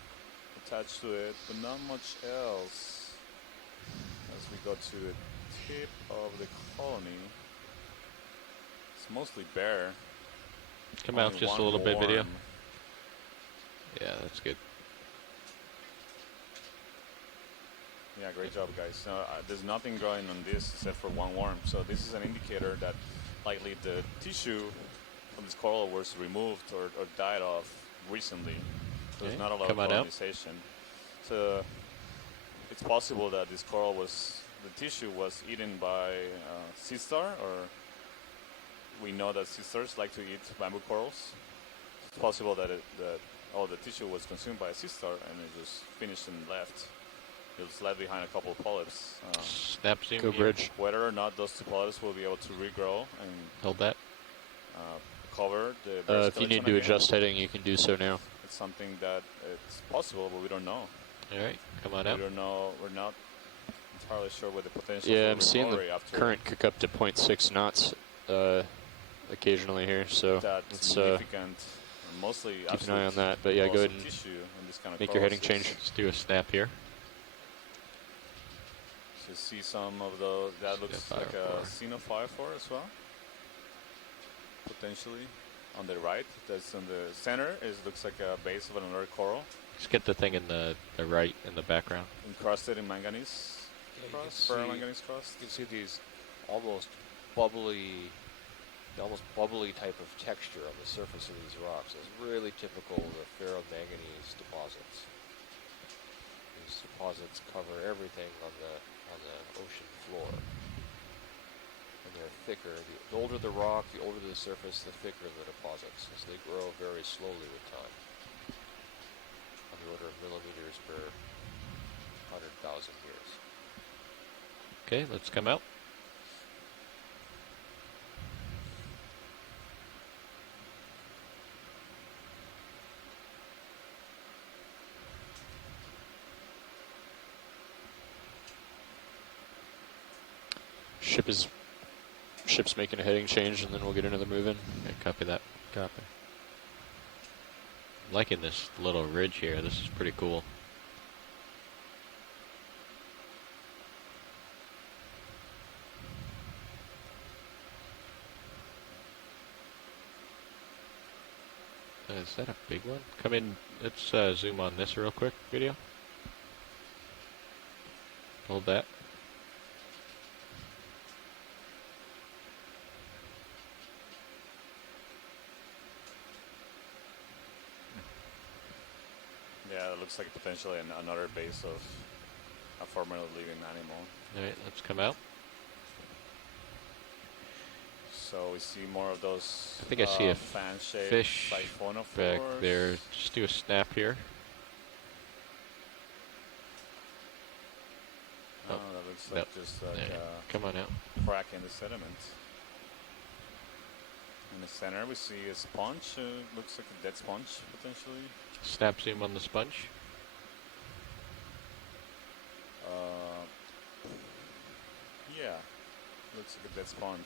attached to it, but not much else. As we go to the tip of the colony, it's mostly bare. Come out Only just a one little bit, video. worm. Yeah, that's good. Yeah, great job, guys. There's nothing growing on this except for one worm. So this is an indicator that likely the tissue from this coral was removed or died off recently. So there's Okay, not a lot come of on out. colonization. So it's possible that this coral the tissue was eaten by sea star, or we know that sea stars like to eat bamboo corals. It's possible that all the tissue was consumed by a sea star and it just finished and left. It was left behind a couple of polyps. Snap zoom Go here. Bridge. Whether or not those 2 polyps will be able to regrow and Hold that. cover the If you need to again. adjust heading, you can do so now. It's something that it's possible, but we don't know. All right, come on out. We don't know. We're not entirely sure what the potential. Yeah, for I'm seeing the recovery after current kick up to 0.6 knots occasionally here, so that let's significant. Mostly keep an eye on that. But yeah, go ahead and tissue in this kind of make your heading corals. change. Let's do a snap here. So see some of those. That looks like a Xenophyophore as well. Potentially on the right. That's in the center. Looks like a base of another coral. Let's get the thing in the right in the background. Encrusted in manganese. Yeah, Manganese crust. you can see these almost bubbly type of texture on the surface of these rocks. It's really typical of the ferromanganese deposits. These deposits cover everything on the ocean floor, and they're thicker. The older the rock, the older the surface, the thicker the deposits, as they grow very slowly with time, on the order of millimeters per 100,000 years. Okay, let's come out. Ship's making a heading change, and then we'll get another move in. Okay, copy that. Copy. I'm liking this little ridge here. This is pretty cool. Is that a big one? Come in. Let's zoom on this real quick. Video. Hold that. Yeah, it looks like potentially another base of a formerly living animal. All right, let's come out. So we see more of those. I think I see a fan-shaped fish siphonophores back there. Just do a snap here. Oh, that looks like just like a Come on out. crack in the sediment. In the center, we see a sponge. Looks like a dead sponge, potentially. Snap zoom on the sponge. Yeah, looks like a dead sponge.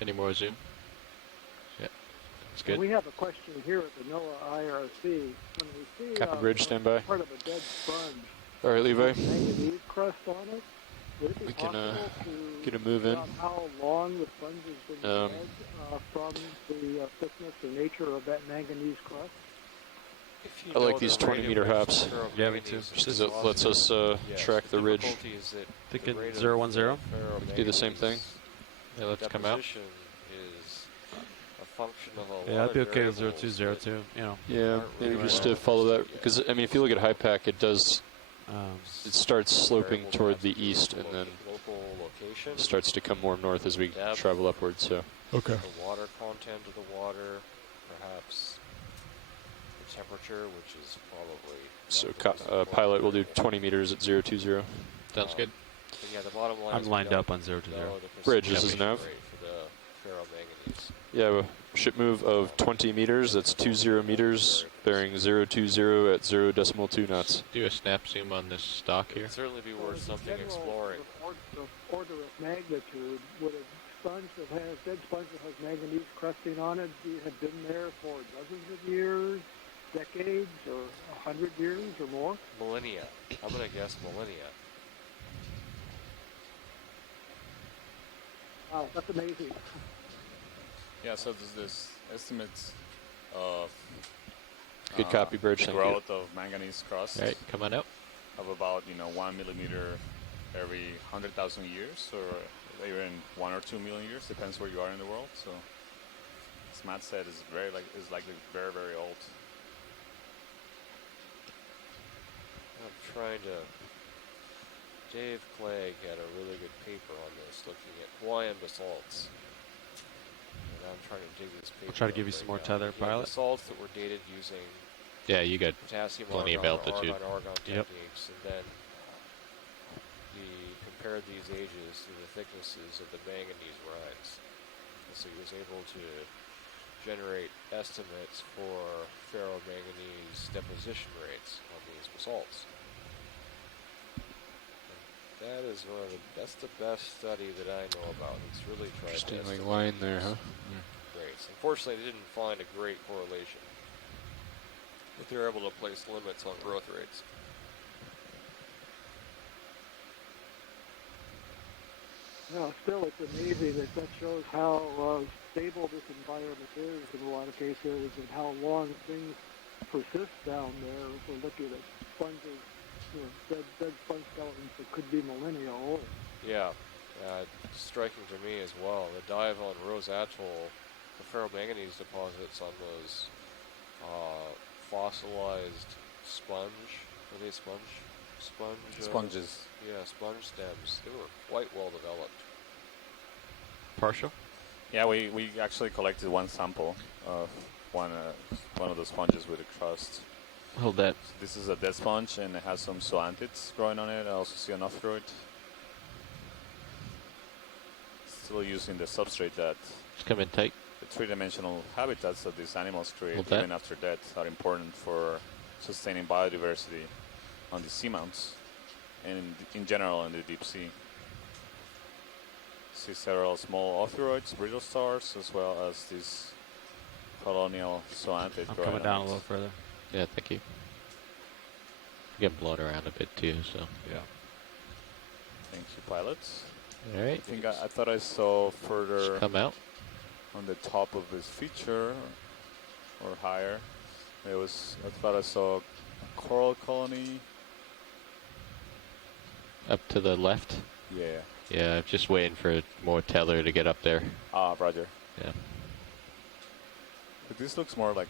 Any more zoom? Yeah, that's good. We have a question here at the NOAA IRC. When we see Copy bridge, stand by. part of a dead sponge, All right, Levi. manganese crust on it, would it be We can possible to get a move in. figure out how long the sponge has been dead from the thickness or nature of that manganese crust? If you I like know these the rate 20-meter at which hops. the Yeah, me too. ferromanganese Just is as it lets us deposited, track the ridge. difficulty is that Thinking the rate of 010? Do the same thing. Yeah, let's come out. deposition is a function of a Yeah, lot I'd be of okay with variables 0202. You know, Yeah, maybe just to follow that, because I mean, if you look at high pack, it does. It starts sloping toward the east, and then local location, starts to come more north as we Depth. travel upward. So okay. the water content of the water, perhaps the temperature, which is probably so not the most important pilot will do variable. 20 meters at 020. Sounds good. But yeah, the bottom line I'm is lined we up don't on 020. know the Bridge, this precipitation is nav. rate for the ferromanganese. Yeah, a ship move of 20 meters. That's 20 meters, bearing 020 at 0.2 knots. Do a snap zoom on this stock It here. would certainly be worth In something general, exploring. The order of magnitude, would a sponge that has dead sponge that has manganese crusting on it have been there for dozens of years, decades, or 100 years or more? Millennia. I'm going to guess millennia. Wow, that's amazing. Yeah, so there's this estimates of Good copy, Bridge. the Thank you. growth of manganese crust All right, come on out. of about 1 millimeter every 100,000 years, or even 1 or 2 million years, depends where you are in the world. So, as Matt said, is likely very, very old. I'm trying to... Dave Clegg had a really good paper on this, looking at Hawaiian basalts. And I'm trying to dig this paper I'll try to up give you right some more now. tether, He had pilot. basalts that were dated using Yeah, you got potassium plenty of argon, altitude. argon Yep. techniques, and then he compared these ages to the thicknesses of the manganese rides. So he was able to generate estimates for ferromanganese deposition rates on these basalts. That is that's the best study that I know about. It's really tried to Interesting estimate line there, these huh? rates. Unfortunately, they didn't find a great correlation, but they're able to place limits on growth rates. Yeah, still, it's amazing that shows how stable this environment is in a lot of cases and how long things persist down there. If we're looking at sponges, dead sponge skeletons that could be millennia old. Yeah, it's striking to me as well. The dive on Rose Atoll, the ferromanganese deposits on those fossilized sponge, are they Sponges. Yeah, sponge stems. They were quite well developed. Partial? Yeah, we actually collected one sample of one of the sponges with a crust. Hold that. So this is a dead sponge, and it has some zoanthids growing on it. I also see an ophioid. Still using the substrate that Just come in tight. the three-dimensional habitats that these animals create, Hold that. even after death, are important for sustaining biodiversity on the seamounts and in general in the deep sea. See several small ophioids, brittle stars, as well as these colonial zoanthids. I'm growing coming on down a it. little further. Yeah, thank you. Getting blown around a bit too, so. Yeah. Thank you, pilots. All right. I thought I saw further Just come out. on the top of this feature or higher. I thought I saw a coral colony. Up to the left. Yeah. Yeah, I'm just waiting for more teller to get up there. Ah, roger. Yeah. But this looks more like,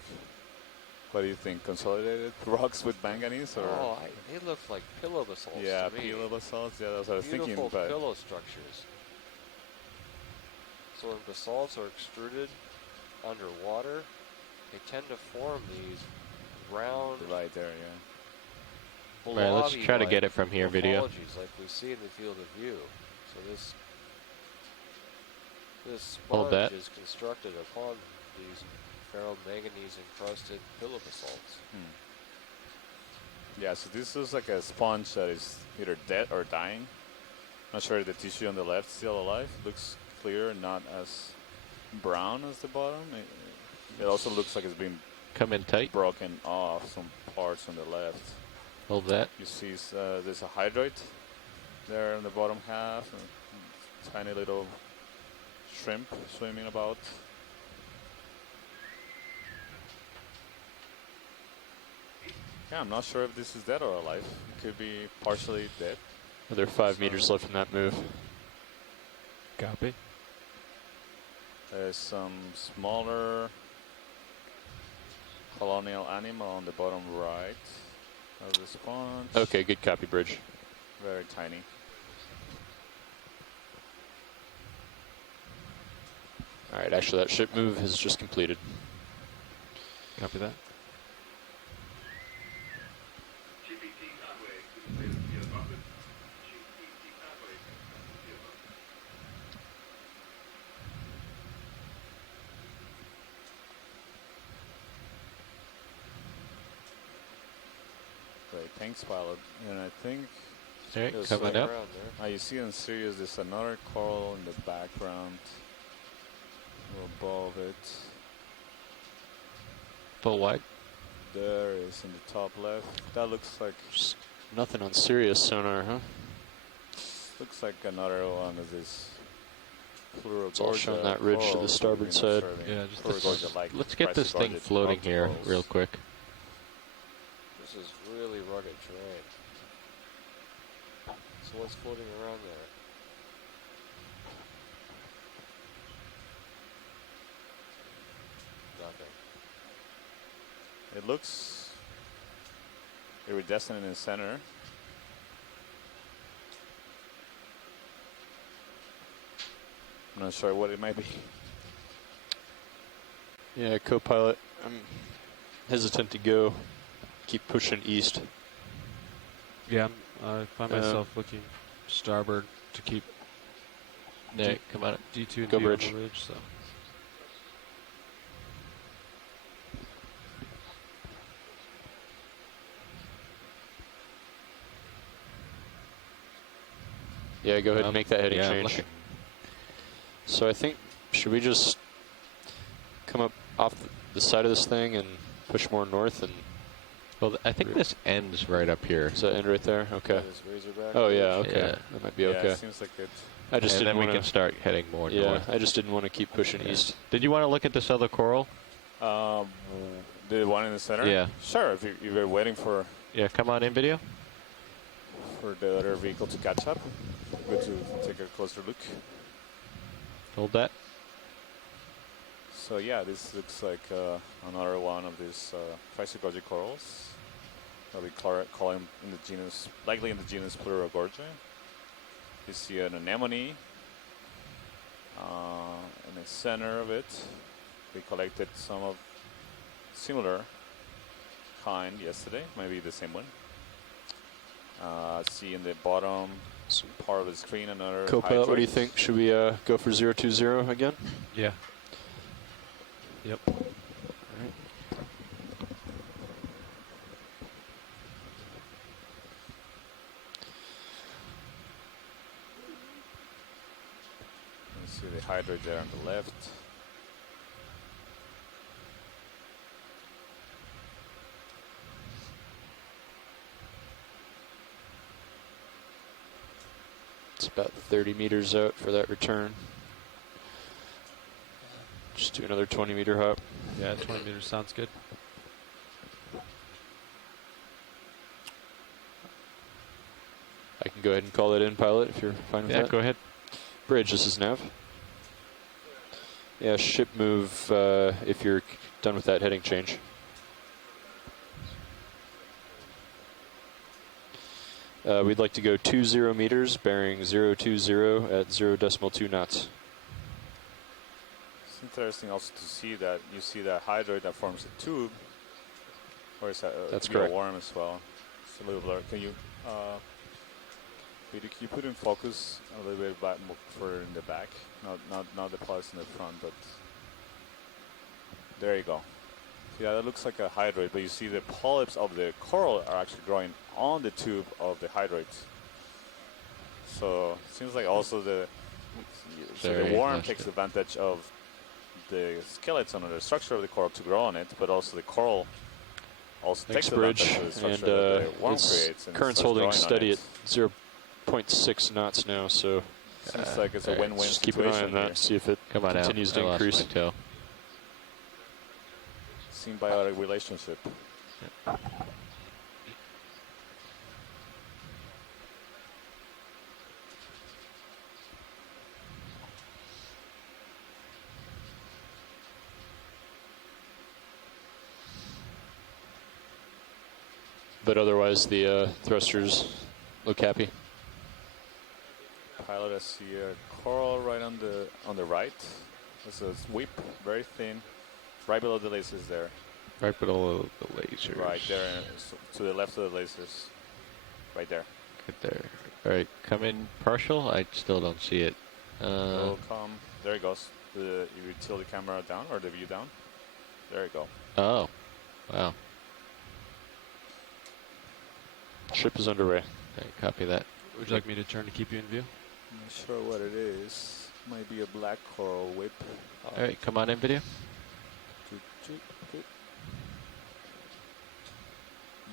what do you think, consolidated rocks with manganese? Or They look like pillow basalts yeah, to me. pillow basalts. Yeah, that's what I was thinking. Beautiful But pillow structures. So when basalts are extruded underwater, they tend to form these round, right there, yeah. All right, let's try to get it from here, video. morphologies like we see in the field of view. So this Hold sponge that. is constructed upon these ferromanganese encrusted pillow basalts. Yeah, so this is like a sponge that is either dead or dying. Not sure if the tissue on the left is still alive. Looks clear, not as brown as the bottom. It also looks like it's been Come in tight. broken off, some parts on the left. Hold that. You see there's a hydroid there in the bottom half. And tiny little shrimp swimming about. Yeah, I'm not sure if this is dead or alive. It could be partially dead. Another 5 meters left in that move. Copy. There's some smaller colonial animal on the bottom right of the sponge. Okay, good copy, Bridge. Very tiny. All right, actually, that ship move has just completed. Copy that. Great, thanks, pilot. And I think All right, Just coming right up. Around there. you see on Sirius there's another coral in the background, above it. Full wide. There is in the top left. That looks like Nothing on Sirius sonar, huh? another one of this It's all showing that ridge to the starboard side. Yeah, just Let's get this thing floating here real quick. This is really rugged terrain. So what's floating around there? Nothing. It looks iridescent in the center. I'm not sure what it might be. Yeah, co-pilot, I'm hesitant to go. Keep pushing east. Yeah, I find myself looking starboard to keep Yeah, come on. D2 and Go D bridge. on the ridge. So Yeah, go ahead and make that heading yeah, I'm change. looking. So I think, should we just come up off the side of this thing and push more north? And Well, I think this ends right up here. does that end right there? Okay. This Razorback. Oh yeah, okay. Yeah. That might be Yeah, okay. it seems like it. I just And didn't then we want can start heading more Yeah, north. I just didn't want to keep pushing east. Did you want to look at this other coral? The one in the center? Yeah. Sure, if you were waiting for Yeah, come on in video. the other vehicle to catch up. Good to take a closer look. Hold that. So yeah, this looks like another one of these Chrysalis corals that we call him in the genus, likely in the genus Iridogorja. You see an anemone in the center of it. We collected some of similar kind yesterday, maybe the same one. See in the bottom part of the screen another Co-pilot, what do you hydroid. think? Should we go for 020 again? Yeah. Yep. You see the hydroid there on the left. It's about 30 meters out for that return. Just do another 20-meter hop. Yeah, 20 meters sounds good. I can go ahead and call that in, pilot, if you're fine with Yeah, that. go ahead. Bridge, this is Nav. Yeah, ship move if you're done with that heading change. We'd like to go 20 meters, bearing 020 at 0.2 knots. It's interesting also to see that you see that hydroid that forms a tube, or is that That's could be a correct. worm as well? It's a little blurred. Can you put in focus a little bit back, more further in the back? Not the parts in the front, but there you go. Yeah, that looks like a hydroid, but you see the polyps of the coral are actually growing on the tube of the hydroid. So it seems like also the Very worm much takes so. advantage of the skeleton or the structure of the coral to grow on it, but also the coral also Thanks, takes Bridge. advantage of the And structure that the worm its creates. And current's starts holding growing on steady it. at 0.6 knots now, so Seems like it's a alright, win-win just keep an eye situation on here. that, see if it Come on out. continues I to lost increase. my tail. Symbiotic relationship. But otherwise, the thrusters look happy. Pilot, I see a coral right on the right. There's a sweep, very thin, right below the lasers there. Right below the lasers. Right there, to the left of the lasers. Right there. Get there. All right, come in partial. I still don't see it. Will come. There it goes. You tilt the camera down or the view down. There you go. Oh, wow. Ship is underway. Okay, copy that. Would you like me to turn to keep you in view? I'm not sure what it is. Might be a black coral whip. All right, come on in video. Good.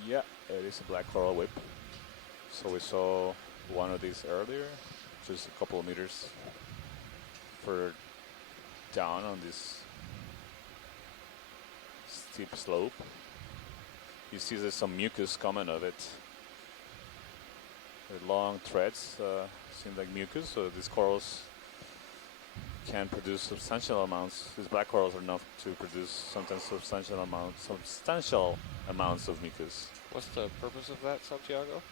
Yeah, it is a black coral whip. So we saw one of these earlier, just a couple of meters further down on this steep slope. You see there's some mucus coming of it. The long threads seem like mucus, so these corals can produce substantial amounts. These black corals are enough to produce sometimes substantial amounts of mucus. What's the purpose of that, Santiago?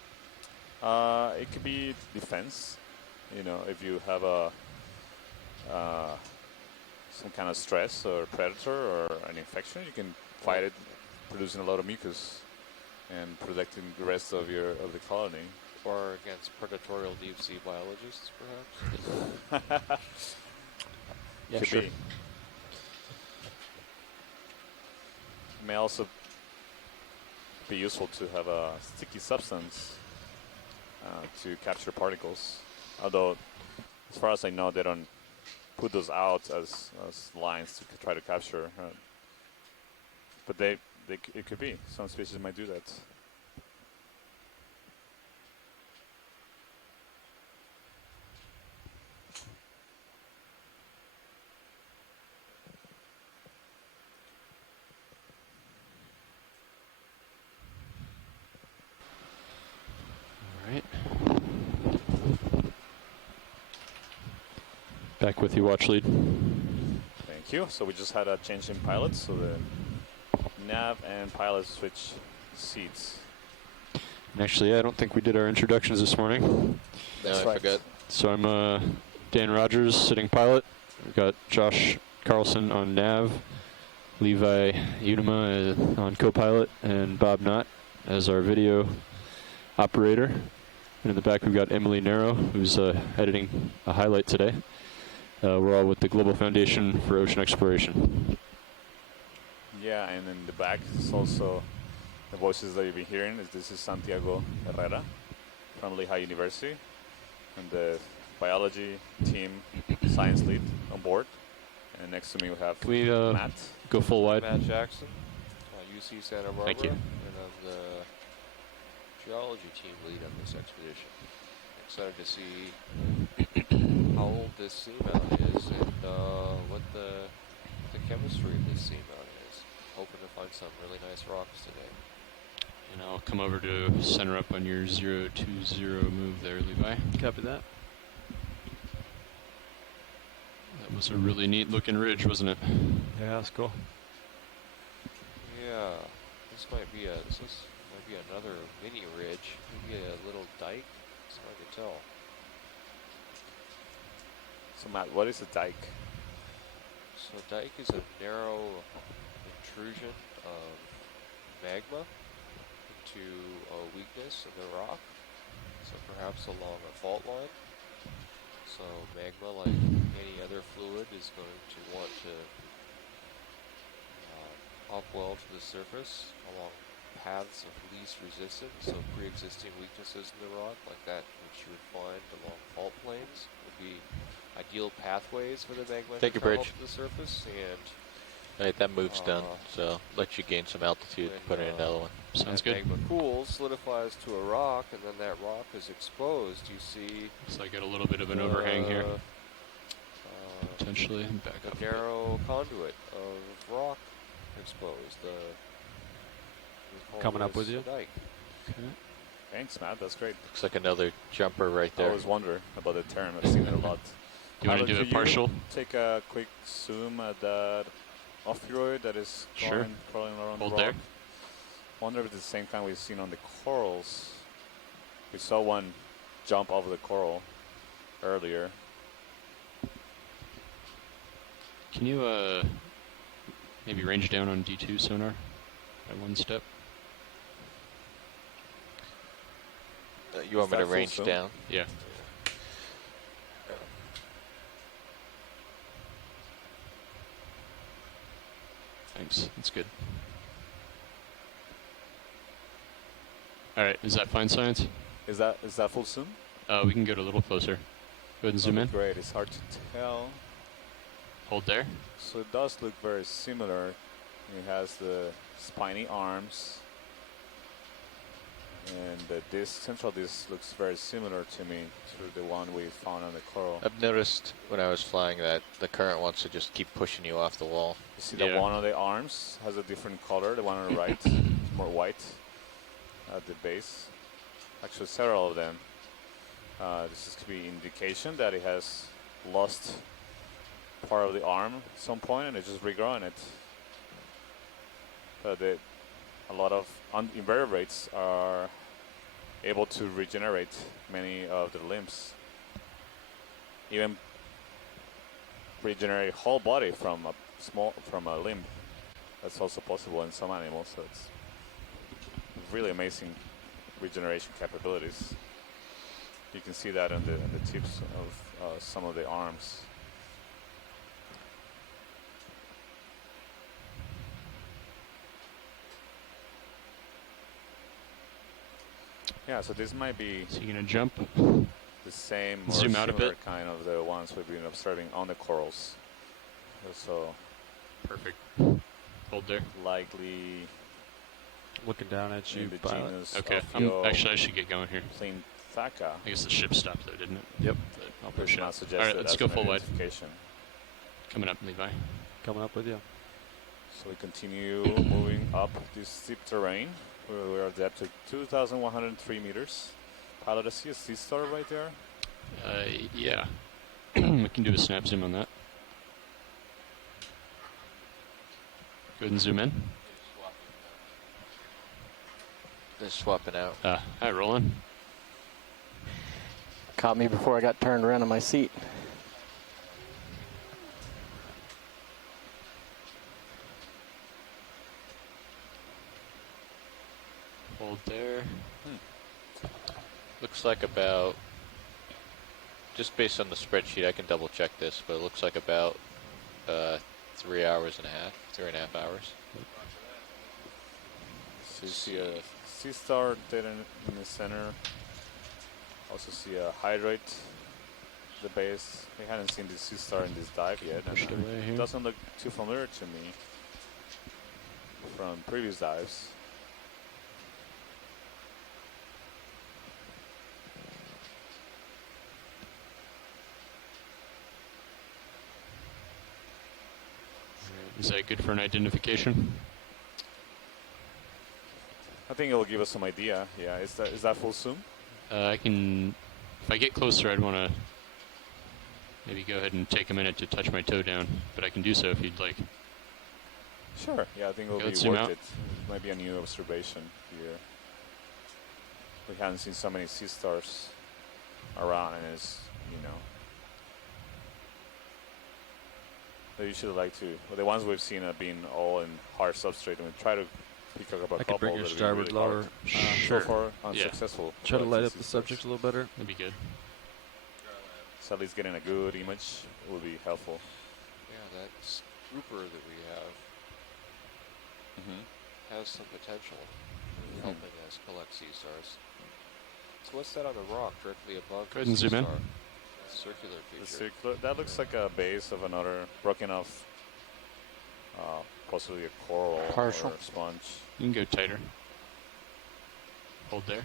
It could be defense. You know, if you have some kind of stress or predator or an infection, you can fight it, producing a lot of mucus and protecting the rest of the colony. Or against predatorial deep sea biologists, perhaps? Yeah, Could sure. be. May also be useful to have a sticky substance to capture particles. Although, as far as I know, they don't put those out as lines to try to capture. But it could be. Some species might do that. All right. Back with you, watch lead. Thank you. So we just had a change in pilots. So the nav and pilot switch seats. And actually, I don't think we did our introductions this morning. No, I forgot. So I'm Dan Rogers, sitting pilot. We've got Josh Carlson on nav, Levi Unema on co-pilot, and Bob Knott as our video operator. And in the back, we've got Emily Narrow, who's editing a highlight today. We're all with the Global Foundation for Ocean Exploration. Yeah, and in the back is also the voices that you've been hearing. This is Santiago Herrera from Lehigh University, and the biology team science lead on board. And next to me we have Matt. Go full wide? Matt Jackson, UC Santa Barbara. Thank you. And I'm the geology team lead on this expedition. Excited to see how old this seamount is and what the chemistry of this seamount is. Hoping to find some really nice rocks today. And I'll come over to center up on your 020 move there, Levi. Copy that. That was a really neat looking ridge, wasn't it? Yeah, that's cool. Yeah, this might be another mini ridge, maybe a little dike. It's hard to tell. So Matt, what is a dike? So dike is a narrow intrusion of magma into a weakness in the rock. So perhaps along a fault line. So magma, like any other fluid, is going to want to upwell to the surface along paths of least resistance. So pre-existing weaknesses in the rock, like that which you would find along fault planes, would be ideal pathways for the magma Take to a travel bridge. to the surface. And Alright, that move's done, so let you gain some altitude and put in another one. Sounds as good. magma cools, solidifies to a rock, and then that rock is exposed. You see So I get a little bit of an overhang here, potentially. Back up. the narrow conduit of rock exposed. Coming up with you. Dike. Okay. Thanks, Matt. That's great. Looks like another jumper right I there. always wonder about the term. I've seen it a lot. Do you want to do a Could partial? Take a quick zoom at that ophiuroid that is Sure. crawling around Hold the there. rock. Wonder if it's the same kind we've seen on the corals. We saw one jump off of the coral earlier. Can you maybe range down on D2 sonar by one step? You want me Is to that full range zoom? down? Yeah. Thanks. That's good. All right. Is that fine, science? Is that full zoom? We can get a little closer. Go ahead and zoom in. Great. It's hard to tell. Hold there. So it does look very similar. It has the spiny arms. And the disc, central disc looks very similar to me to the one we found on the coral. I've noticed when I was flying that the current wants to just keep pushing you off the wall. You see the one on the arms has a different color. The one on the right is more white at the base. Actually, several of them. This could be indication that it has lost part of the arm at some point and it's just regrowing it. But a lot of invertebrates are able to regenerate many of their limbs. Even regenerate whole body from a limb. That's also possible in some animals. So it's really amazing regeneration capabilities. You can see that on the tips of some of the arms. Yeah, so this might be. So you're gonna jump? the same or Zoom out a similar bit. kind of the ones we've been observing on the corals. So Perfect. Hold there. likely Looking down at you, in the Pilot. genus Okay. Actually, I should get going here. Plinthaca. I guess the ship stopped though, didn't it? Yep. But I'll Which push not out. suggested All right, let's as go an full wide. identification. Coming up, Levi. Coming up with you. So we continue moving up this steep terrain. We are at depth of 2,103 meters. Pilot, I see a sea star right there. Yeah. We can do a snap zoom on that. Go ahead and zoom in. They're swapping out. Hi, Roland. Caught me before I got turned around on my seat. Hold there. Looks like about, just based on the spreadsheet, I can double check this, but it looks like about 3 hours and a half, 3.5 hours. So you see a sea star dead in the center. Also see a hydrate at the base. We hadn't seen this sea star in this dive yet. And Pushed away here. it doesn't look too familiar to me from previous dives. Is that good for an identification? I think it'll give us some idea. Yeah, is that full zoom? I can, if I get closer, I'd want to maybe go ahead and take a minute to touch my toe down, but I can do so if you'd like. Sure. Yeah, I think it'll Okay, let's be zoom worth out. it. Might be a new observation here. We haven't seen so many sea stars around, and it's, you know, they usually like to. Well, the ones we've seen have been all in hard substrate, and we try to pick up a I couple. could bring your that'd be starboard really hard. lower. So far, unsuccessful. Try to But light this up the is subject a little better. That'd be good. So at least getting a good image will be helpful. Yeah, that grouper that we have has some potential in helping us collect sea stars. So what's that on the rock directly above Go ahead the and sea zoom in. star? Circular The feature. circular, that looks like a base of another broken off, possibly a coral Partial. or a sponge. You can go tighter. Hold there.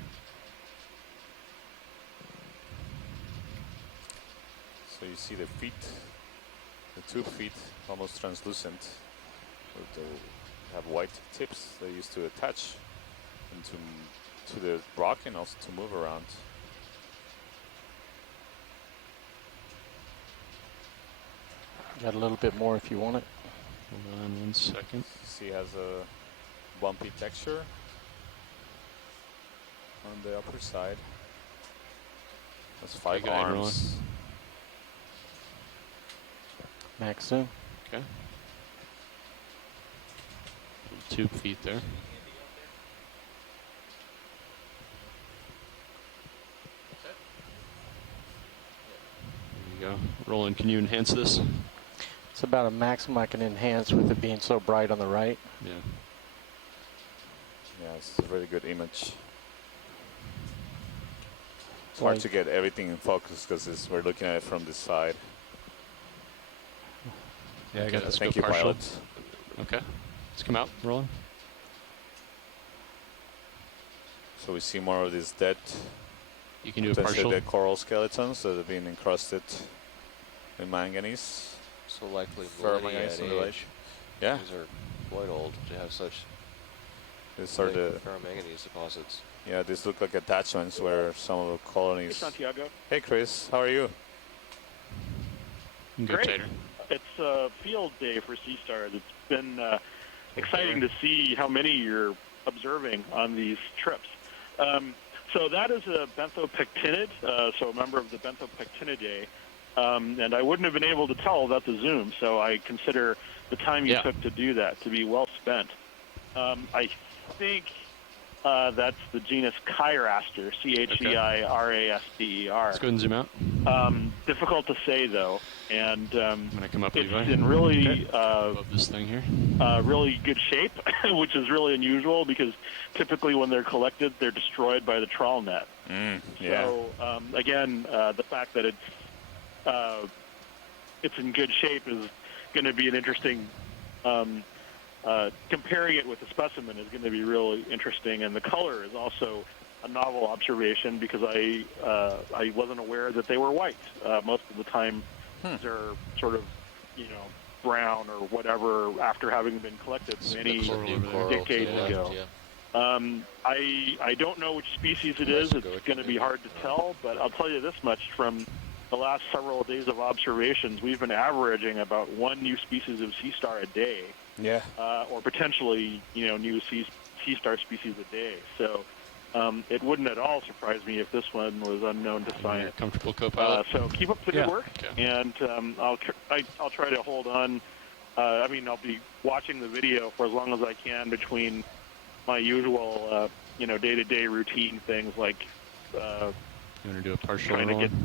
So you see the feet, the tube feet, almost translucent. They have white tips they used to attach to the rock and also to move around. Got a little bit more if you want it. Hold on 1 second. See, it has a bumpy texture on the upper side. That's 5 go ahead, Roland. arms. Max zoom. Okay. Little 2 feet there. There you go. Roland, can you enhance this? It's about a maximum I can enhance with it being so bright on the right. Yeah. Yeah, it's a really good image. It's hard to get everything in focus because we're looking at it from the side. Yeah, I Okay, got let's Thank go you, partial. pilot. Okay. Let's come out, Roland. So we see more of these dead, You can do a potentially partial. dead coral skeletons that have been encrusted with manganese. So likely Ferromanganese millennia on in the right. age. Yeah, These are quite old to have such these are big the ferromanganese deposits. these look like attachments where some of the Hey, colonies. Santiago. Hey, Chris, how are you? You can go Great. tighter. It's a field day for sea stars. It's been exciting to see how many you're observing on these trips. So that is a benthopectinid, so a member of the benthopectinidae. And I wouldn't have been able to tell without the zoom, so I consider the time you took to do that to be well spent. I think that's the genus Chiraster, Cheiraster. Let's go ahead and zoom out. Difficult to say, though. and I'm gonna come up, it's Levi. in really Above this thing here. really good shape, which is really unusual because typically when they're collected, they're destroyed by the trawl net. Yeah. So again, the fact that it's in good shape is going to be an interesting. Comparing it with the specimen is going to be really interesting, and the color is also a novel observation because I wasn't aware that they were white. Most of the time, they're sort of, brown or whatever after having been collected many decades ago. I don't know which species it is. It's going to be hard to tell, but I'll tell you this much: from the last several days of observations, we've been averaging about one new species of sea star a day. Yeah. Or potentially, new sea star species a day. So it wouldn't at all surprise me if this one was unknown to science. Comfortable, co-pilot. So keep up the good work, and I'll try to hold on. I'll be watching the video for as long as I can between my usual, day-to-day routine things like you want to do a partial trying roll? to get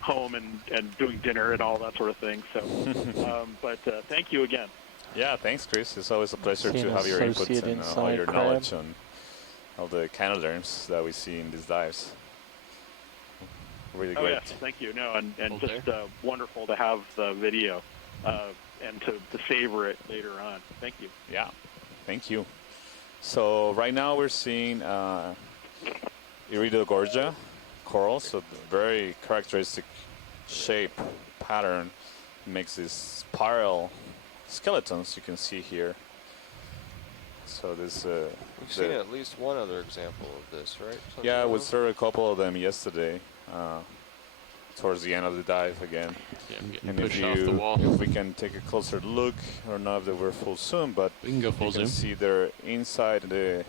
home and doing dinner and all that sort of thing. So, but thank you again. Yeah, thanks, Chris. It's always a pleasure See to an have your inputs associate and all inside your crab. knowledge on all the echinoderms that we see in these dives. Really Oh, great. yes, thank you. No, and just wonderful to have the video and to savor it later on. Thank you. Yeah, thank you. So right now we're seeing Iridogorja Coral, so the very characteristic shape pattern makes these spiral skeletons you can see here. So this We've seen at least one other example of this, right? yeah, we saw a couple of them yesterday towards the end of the dive again. Yeah, I'm getting And pushed off the wall. if we can take a closer look, I don't know if they were full zoom, but We can go full you can zoom. see they're inside the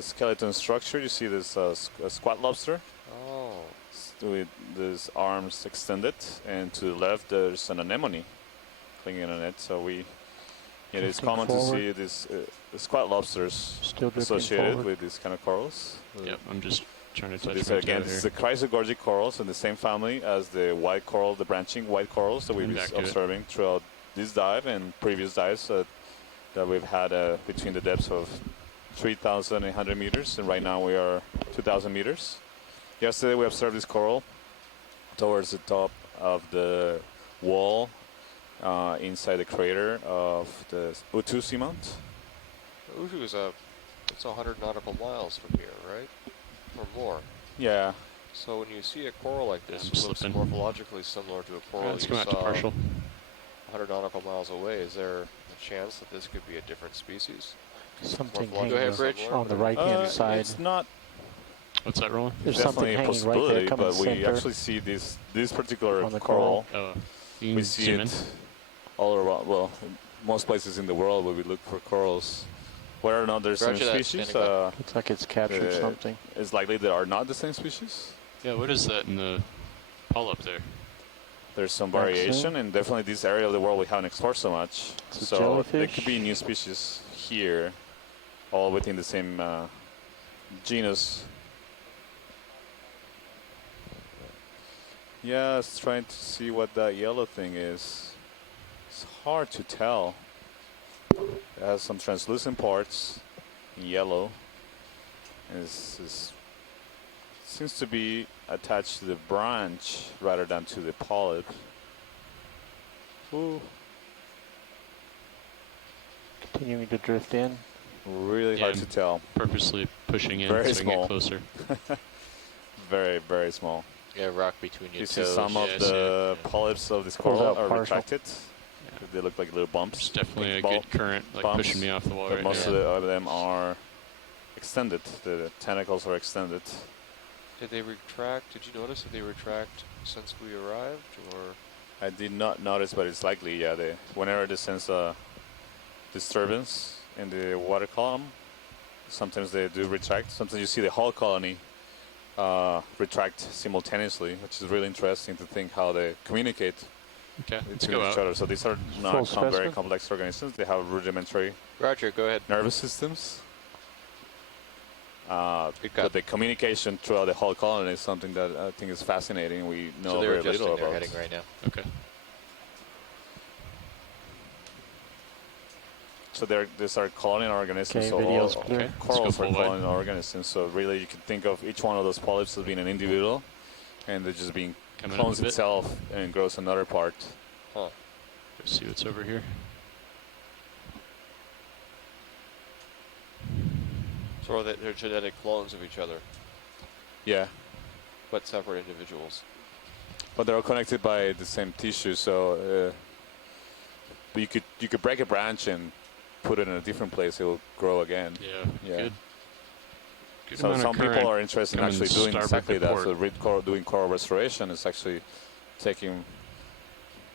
skeleton structure. You see this squat lobster Oh. with these arms extended, and to the left there's an anemone clinging on it. So it's Drifting common forward. to see these squat lobsters Still drifting associated forward. with these kind of corals. Yep, I'm just trying to So touch these my are, again, toe this is here. the Chrysalis Corals in the same family as the white coral, the branching white corals that we've And been back to it. observing throughout this dive and previous dives that we've had between the depths of 3,800 meters, and right now we are 2,000 meters. Yesterday we observed this coral towards the top of the wall inside the crater of the U2 Seamount. Uju is it's 100 nautical miles from here, right? Or more. Yeah. So when you see a coral like this, I'm it looks slipping. morphologically similar to a coral Let's you go out to saw partial. 100 nautical miles away. Is there a chance that this could be a different species? Something Go hanging ahead, Bridge. on the right-hand side. It's not What's that rolling? There's something definitely a hanging right possibility, there, coming but we center. actually see this particular On the coral. Oh, you We can see zoom in. it all around. Well, in most places in the world where we look for corals, whether or not there's the Roger same that, species, standing by. Looks like it's captured something. it's likely they are not the same species. Yeah, what is that in the polyp there? There's some Vaccine? variation, and definitely this area of the world we haven't explored so much. It's a So there jellyfish? could be new species here, all within the same genus. Yeah, it's trying to see what that yellow thing is. It's hard to tell. It has some translucent parts in yellow. And seems to be attached to the branch rather than to the polyp. Ooh, Continuing to drift in. really Yeah, hard to tell. Purposely pushing in Very so I can small. get closer. Very, very small. Yeah, rock between your You see toes. some of yeah, the yeah. polyps of this Pulls coral out are partial. retracted. They look like little bumps. There's definitely a pink ball good current like bumps, pushing me off the wall but right most now. of them are extended. The tentacles are extended. Did they retract? Did you notice that they retract since we arrived, or? I did not notice, but it's likely, yeah. Whenever they sense a disturbance in the water column, sometimes they do retract. Sometimes you see the whole colony retract simultaneously, which is really interesting to think how they communicate Okay, let's between go each out. other. So these are Full not very specimen? complex organisms. They have rudimentary Roger, go ahead. nervous systems. but the communication throughout the whole colony is something that I think is fascinating. We know So they're very little adjusting their about. heading right now. Okay. So these are colony organisms. Okay, So video's all clear. corals are full wide. colony organisms. So really, you can think of each one of those polyps as being an individual, and they're just being Coming up clones a bit. itself and grows another part. Huh. Let's see what's over here. So they're genetic clones of each other, Yeah, but separate individuals. but they're all connected by the same tissue. So, but you could break a branch and put it in a different place. It will grow again. Yeah. Yeah. Good. Good So amount of some people current are interested in coming actually doing starboard exactly to that. port. So doing coral restoration is actually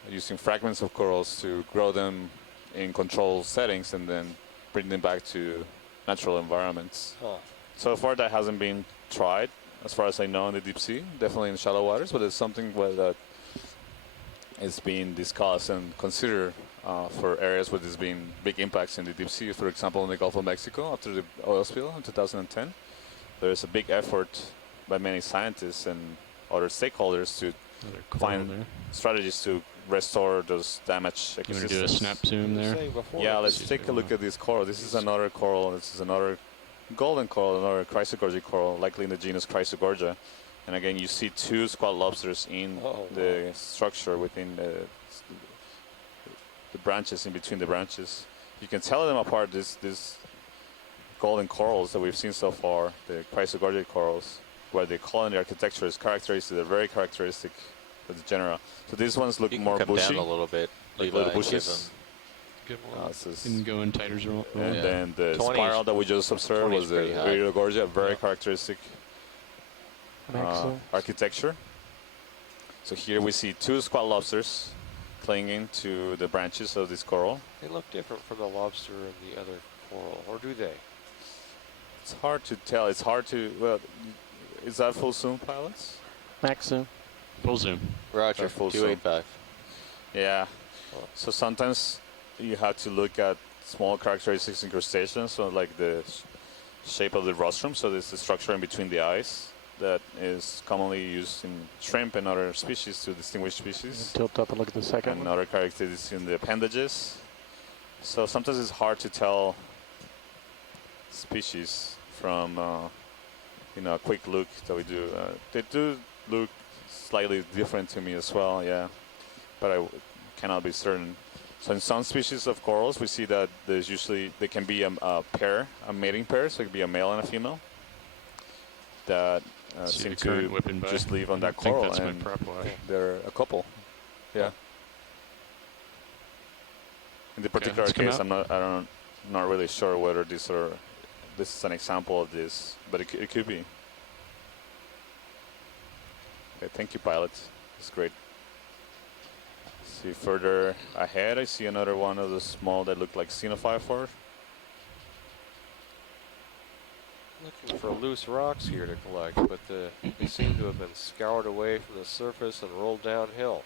using fragments of corals to grow them in controlled settings and then bring them back to natural environments. Huh. So far that hasn't been tried, as far as I know, in the deep sea. Definitely in shallow waters, but it's something that is being discussed and considered for areas where there's been big impacts in the deep sea. For example, in the Gulf of Mexico after the oil spill in 2010. There's a big effort by many scientists and other stakeholders to Another coral find there. strategies to restore those damaged You want ecosystems. to do a snap zoom You were there? saying before Yeah, that let's see take if a we look wanna- at this coral. This is another coral. This is another golden coral, another Chrysogorgia coral, likely in the genus Chrysogorgia. And again, you see two squat lobsters in Oh, the structure within the branches, in between the branches. You can tell them apart, these golden corals that we've seen so far, the Chrysogorgia corals, where the colony architecture is characteristic, they're very characteristic of the genera. So these ones look you can more come bushy, down a little bit. like Levi, little and give bushes. Good one. This is- Can go in tighter roll. and Yeah. then the 20 spiral that we just observed 20 was is the pretty high. Iridogorja, very Yeah. characteristic Excellent. architecture. So here we see two squat lobsters clinging to the branches of this coral. They look different from the lobster and the other coral, or do they? It's hard to tell. It's hard to, well, is that full zoom, pilots? Max zoom. Full zoom. Roger, full 285. Yeah. Oh. So sometimes you have to look at small characteristics in crustaceans, so like the shape of the rostrum. So there's the structure in between the eyes that is commonly used in shrimp and other species to distinguish species. Tilt up and look at the second And one. other characteristics in the appendages. So sometimes it's hard to tell species from a quick look that we do. They do look slightly different to me as well, yeah, but I cannot be certain. So in some species of corals, we see that there can be a pair, a mating pair, so it could be a male and a female that See seem the current to whipping by. just live on I that think coral, that's my and prop wash. they're a couple. Yeah. In the particular let's come case, out. I'm not really sure whether this is an example of this, but it could be. Okay, thank you, pilot. It's great. See further ahead, I see another one of the small that look like xenophyphore. Looking for loose rocks here to collect, but they seem to have been scoured away from the surface and rolled downhill.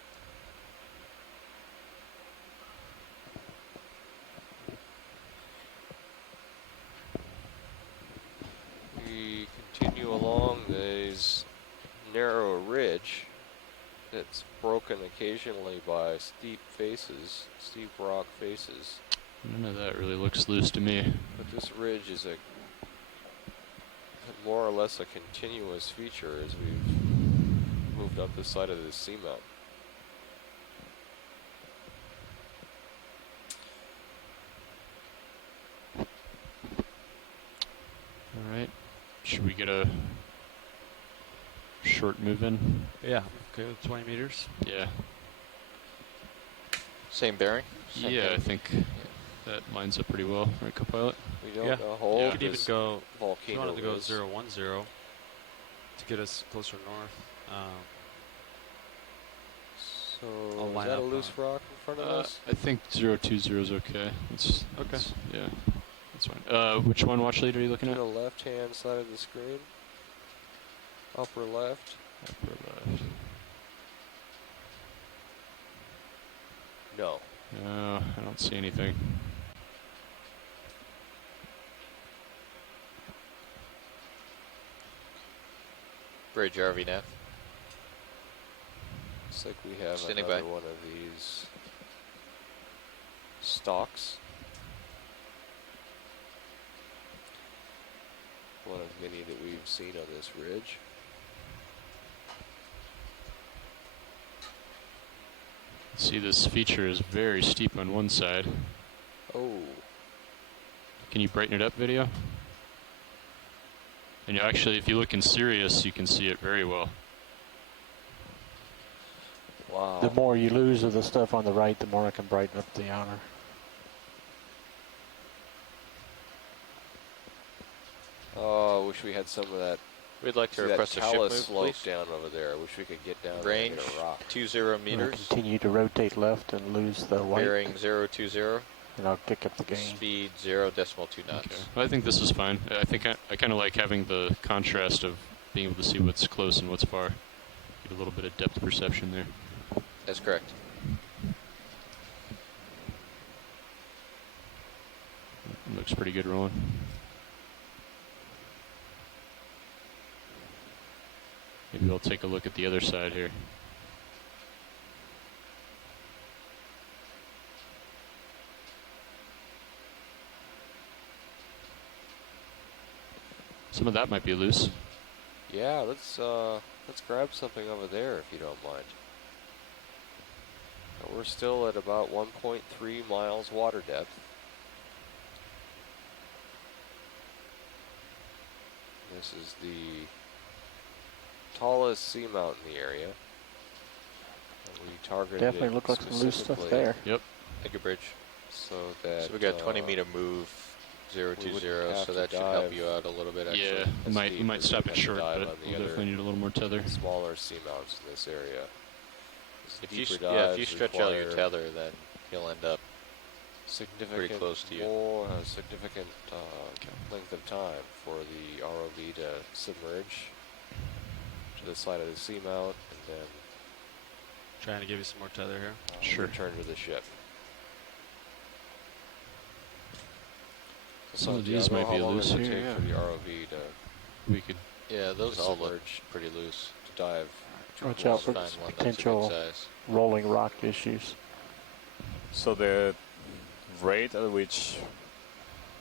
We continue along this narrow ridge that's broken occasionally by steep rock faces. None of that really looks loose to me. But this ridge is more or less a continuous feature as we've moved up the side of the seamount. All right. Should we get a short move in? Yeah. Okay, with 20 meters. Yeah. Same bearing? Yeah, I think that lines up pretty well, right, co-pilot? We don't Yeah. hold Yeah. You could even this go, if you volcano wanted to go is. 010 to get us closer north. So I'll is line that a up loose rock in front of us? I think 020 is okay. Okay. Yeah, that's fine. Which one watch lead are you looking To at? the left-hand side of the screen. Upper left. Upper left. No. No, I don't see anything. Bridge, RV nav. Looks like we have Standing another by. one of these stalks. One of many that we've seen on this ridge. See, this feature is very steep on one side. Oh, Can you brighten it up, video? And you actually, if you look in Sirius, you can see it very well. wow. The more you lose of the stuff on the right, the more I can brighten up the outer. Oh, I wish we had some of that. We'd like to See that request a ship talus move, slope please. down over there. I wish we could get down Range there and hit a rock. 20 I'll meters. continue to rotate left and lose the white, Bearing 020. and I'll kick up the gain. Speed 0.2 knots. Okay. Well, I think this is fine. I think I kind of like having the contrast of being able to see what's close and what's far. Get a little bit of depth perception there. That's correct. Looks pretty good rolling. Maybe we'll take a look at the other side here. Some of that might be loose. Yeah, let's grab something over there if you don't mind. We're still at about 1.3 miles water depth. This is the tallest seamount in the area. And we targeted Definitely it look like some loose stuff specifically there. Yep. Thank you, Bridge. So that So we got 20 meter move, 020, have so to that should help dive you out a little bit, actually. Yeah, as we deep might as stop we it have to short, dive but on the we'll other definitely need a little more tether. smaller seamounts in this area. If you, Deeper yeah, if dives you stretch out your require tether, then you'll end up significant close to you. a significant length of time for the ROV to submerge to the side of the seamount and then Trying to give you some more tether here. Sure. return to the ship. Some of do you these know might how be long loose it would here, take yeah. for the ROV to We could. Yeah, those to all look submerge, pretty loose. to dive? Watch out for Find one that's a good potential size. rolling rock issues. So the rate at which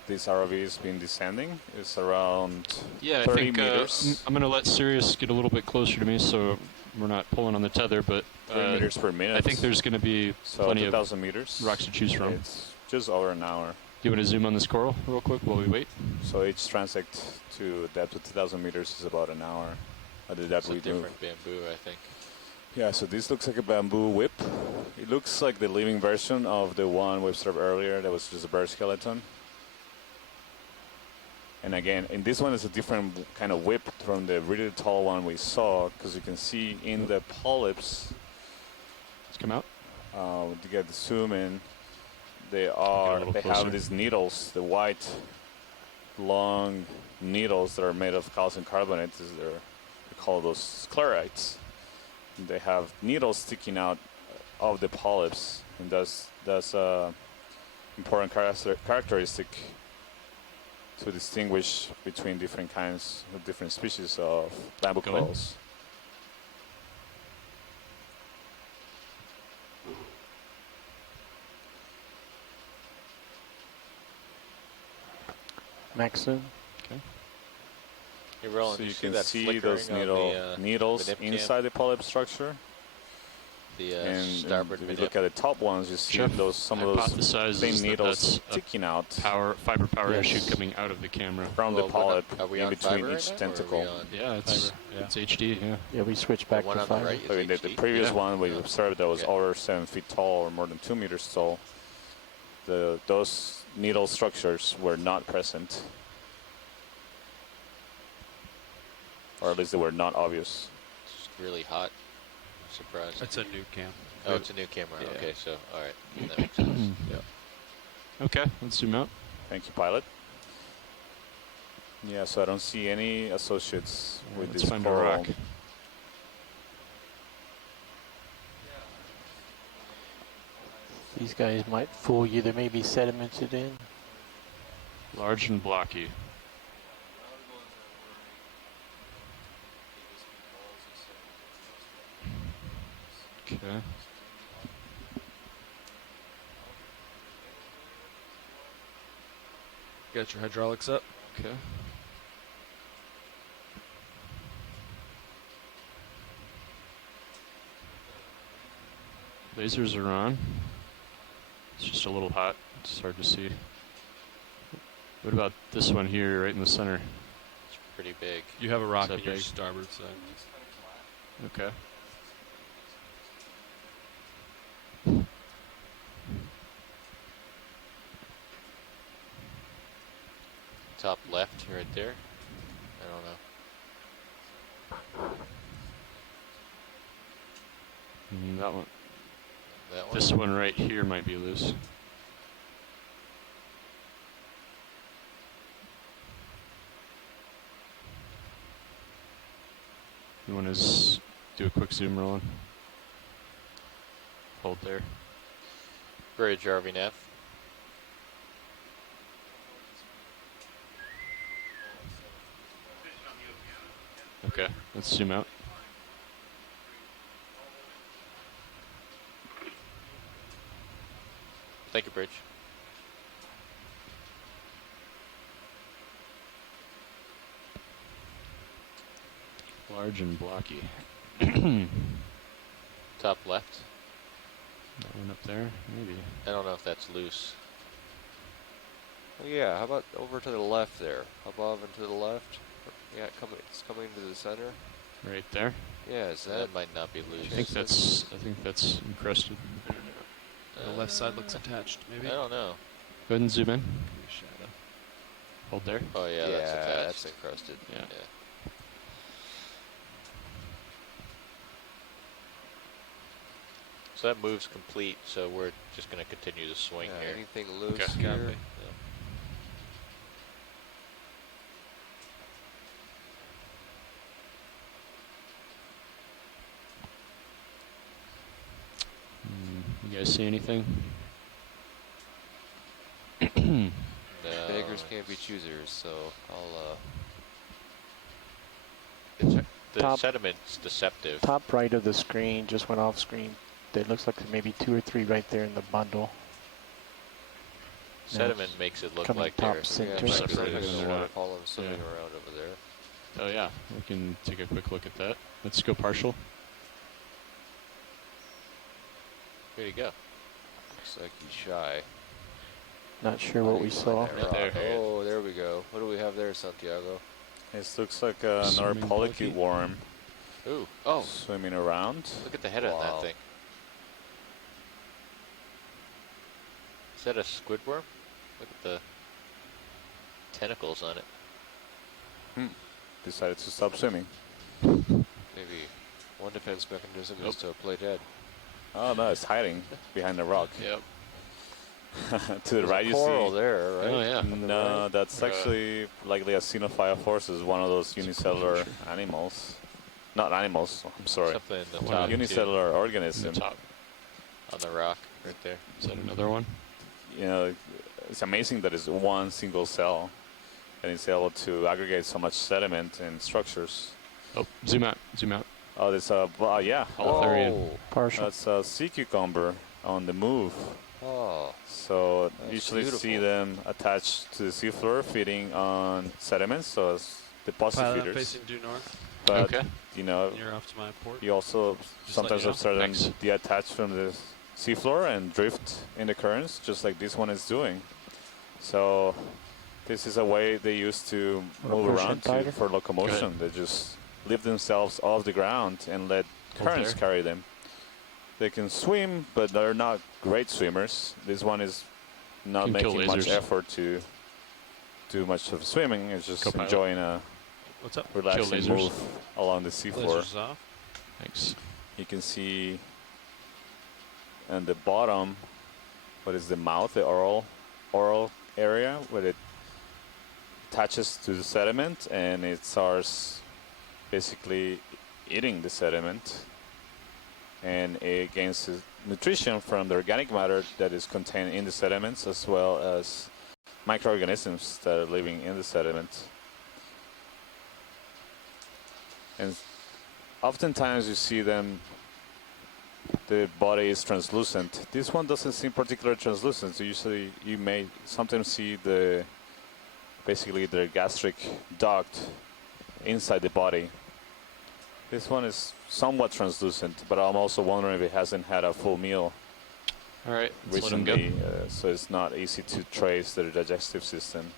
this ROV has been descending is around Yeah, I 30 think meters. I'm going to let Sirius get a little bit closer to me so we're not pulling on the tether, but 30 meters per minute. I think there's going to be so plenty of 2,000 meters. rocks to choose from. It's just over an hour. Do you want to zoom on this coral real quick while we wait? So each transect to a depth of 2,000 meters is about an hour at the depth It's a we move. different bamboo, I think. Yeah, so this looks like a bamboo whip. It looks like the living version of the one we observed earlier that was just a bird skeleton. And again, in this one is a different kind of whip from the really tall one we saw, because you can see in the polyps, Let's come out. to get the zoom in, they little have closer. these needles, the white, long needles that are made of calcium carbonate. We call those sclerites. And they have needles sticking out of the polyps, and that's important characteristic to distinguish between different kinds of different species of bamboo Go in. corals. Max zoom. Hey, Roland, So you see can that see those flickering on needles the nip cam? inside the polyp structure. the starboard if you manip. look at the top ones, you see Jeff some of those hypothesizes thin that needles that's a sticking out fiber power Yes. issue coming out of the camera. from Well, the we're not- polyp are we in on between fiber each right now, or are we tentacle. on- Yeah, it's Fiber, yeah. it's HD. Yeah. Yeah, we switch The back one to on the fiber. right is I mean, the HD? previous Yeah. one we Yeah. observed that was Okay. over 7 feet tall or more than 2 meters tall. Those needle structures were not present, or at least they were not obvious. It's really hot. Surprised. It's a new cam. Oh, it's a new camera. Yeah. Okay, so all right, that makes sense. Yeah. Okay, let's zoom out. Thank you, pilot. Yeah, so I don't see any associates with Let's this find a coral. rock. These guys might fool you. They may be sedimented in. Large and blocky. Okay. Got your hydraulics up. Okay. Lasers are on. It's just a little hot. It's hard to see. What about this one here, right in the center? It's pretty big. You have a rock that in your big? starboard side. Okay. Top left, right there. I don't know. That one. That one? This one right here might be loose. You want to do a quick zoom roll on? Hold there. Bridge, RVNAV. Okay, let's zoom out. Thank you, Bridge. Large and blocky. Top left. That one up there, maybe. I don't know if that's loose. Oh, yeah, how about over to the left there? Above and to the left? Yeah, it's coming to the center. Right there. Yeah, is That that... might not be loose. I think that's encrusted. The left side looks attached, maybe. I don't know. Go ahead and zoom in. Give me a shadow. Hold there. Oh yeah, that's attached. that's encrusted. Yeah. So that move's complete, so we're just going to continue to swing Yeah, here. anything loose Okay. here? Copy. You guys see anything? No. Beggars can't be choosers, so I'll, The Top- sediment's deceptive. Top right of the screen just went off screen. There looks like there may be 2 or 3 right there in the bundle. Sediment makes it look coming like top they're center. yeah, Just like separated. there's a They're water not- column swimming yeah. around over there. Oh yeah, we can take a quick look at that. Let's go partial. Here you go. Looks like he's shy. Not sure what we saw. That Right rock. there. Oh, there we go. What do we have there, Santiago? This looks like another Swimming polychaete polychaete. worm Ooh. Oh, swimming around. look at the head on Wow. that thing. Is that a squid worm? Look at the tentacles on it. Decided to stop swimming. Maybe one defense mechanism is to play dead. Oh no, it's hiding behind the rock. Yep. To the right, you Coral see. there, right? Oh yeah. No, that's actually likely a xenophile one of those unicellular animals. Not animals, I'm sorry. Something in the One top. Unicellular In organism. the top. On the rock, right there. Is that another one? You know, it's amazing that it's one single cell and it's able to aggregate so much sediment and structures. Oh, zoom out. Zoom out. Oh, there's a, yeah, Holothurian. Partial. that's a sea cucumber on the move. Oh, So That's usually see beautiful. them attached to the seafloor, feeding on sediments, so as deposit Pilot, I'm feeders. facing due north. But Okay. you know, You're off to my port. you also Just sometimes let you observe them Thanks. detach from the seafloor and drift in the currents, just like this one is doing. So this is a way they use to Wanna move push around in tighter? for locomotion. They just lift themselves off the ground and let currents there. carry them. They can swim, but they're not great swimmers. This one is not Can kill making much lasers. effort to do much of swimming. It's just Co-pilot. enjoying a What's up? relaxing lasers. move along the seafloor. Lasers off. Thanks. You can see on the bottom what is the mouth, the oral area where it attaches to the sediment and it starts basically eating the sediment, and it gains nutrition from the organic matter that is contained in the sediments as well as microorganisms that are living in the sediment. And oftentimes you see them the body is translucent. This one doesn't seem particularly translucent. So usually you may sometimes see basically the gastric duct inside the body. This one is somewhat translucent, but I'm also wondering if it hasn't had a full meal All right, let's let him recently, go. so it's not easy to trace their digestive system.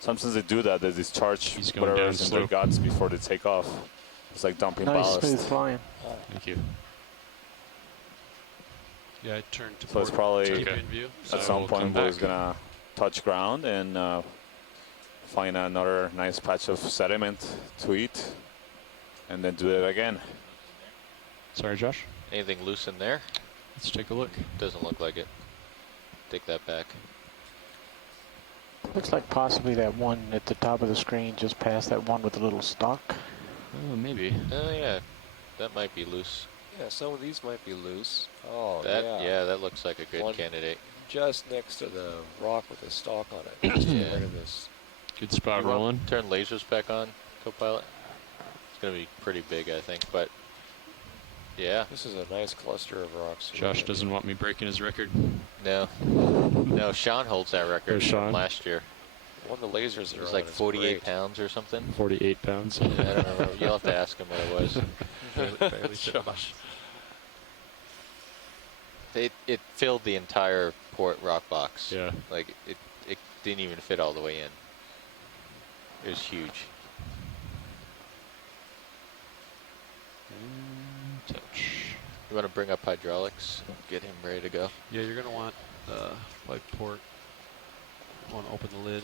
Sometimes they do that. They discharge He's going whatever down is in their slow. guts before they take off. It's like dumping Nice smooth ballast. flying. Thank you. Yeah, I turned to So it's port probably to keep Okay. in view. at So some we'll point come Bo's back. gonna touch ground and find another nice patch of sediment to eat, and then do it again. Sorry, Josh. Anything loose in there? Let's take a look. Doesn't look like it. Take that back. Looks like possibly that one at the top of the screen, just past that one with the little stalk. Oh, maybe. Oh yeah, that might be loose. Yeah, some of these might be loose. Oh, That yeah. that looks like a good One- candidate. Just next to the rock with the stalk on it. Just Yeah. right of this. Good spot You want rolling. to turn lasers back on, co-pilot. It's gonna be pretty big, I think, but yeah, This is a nice cluster of rocks. Josh doesn't want me breaking his record. no, Sean holds that record Oh, Sean? from last year. One of the lasers It are was on like is 48 great. pounds or something. 48 pounds. I don't remember. You'll have to ask him what it was. Josh. It filled the entire port rock box. Yeah. Like it didn't even fit all the way in. It was huge. Touch. You want to bring up hydraulics? Get him ready to go. Yeah, you're gonna want like port. Want to open the lid.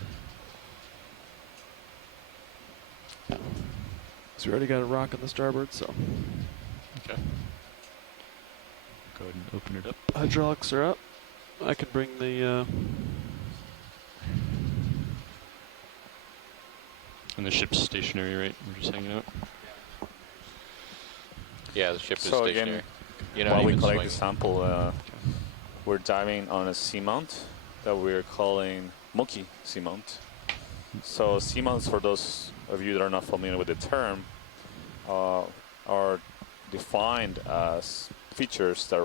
So we already got a rock on the starboard, so Okay. Go ahead and open it up. hydraulics are up. I can bring the And the ship's stationary, right? We're just hanging out. Yeah, the ship is So stationary. again, You're not while we even collect the swinging. sample, we're diving on a seamount that we're calling Moki seamount. So seamounts, for those of you that are not familiar with the term, are defined as features that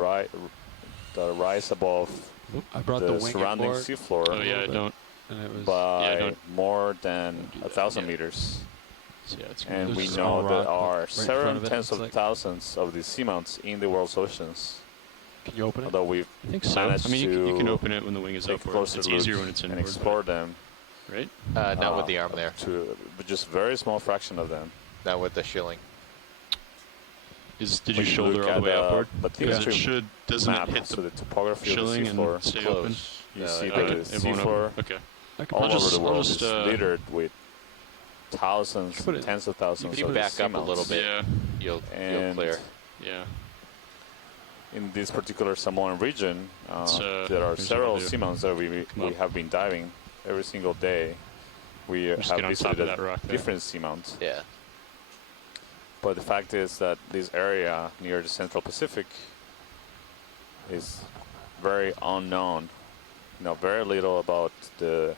rise above I brought the the wing surrounding aboard, seafloor Oh, yeah, I bit. don't. and it was by don't- more than do that. 1,000 Yeah. meters. So, yeah, it's And There's we a know small there rock are right in several front of it. tens It's of like- thousands of these seamounts in the world's oceans. Can you open it? Although we've I think so. I managed mean, you can to open it when the wing is take a outboard. closer It's look easier when it's and inboard. explore them. Right? Not with the arm there. To just very small fraction of them. Not with the shilling. Did you When shoulder look all the at way outboard? But Because the it should, doesn't map, it hit so the the topography of the shilling seafloor, and stay open? Close. you No, see it the won't. It won't seafloor open. Okay. I can all put I'll over just- the I'll world just, is littered with thousands, Put it- tens of thousands If you of back these up a little seamounts. bit, Yeah. you'll And clear. Yeah. in this particular Samoan region, It's, there are here's several what I'll do. seamounts that we up. have been diving every single day. We Just have get on top of visited that rock there. different seamounts. Yeah. But the fact is that this area near the Central Pacific is very unknown. You know, very little about the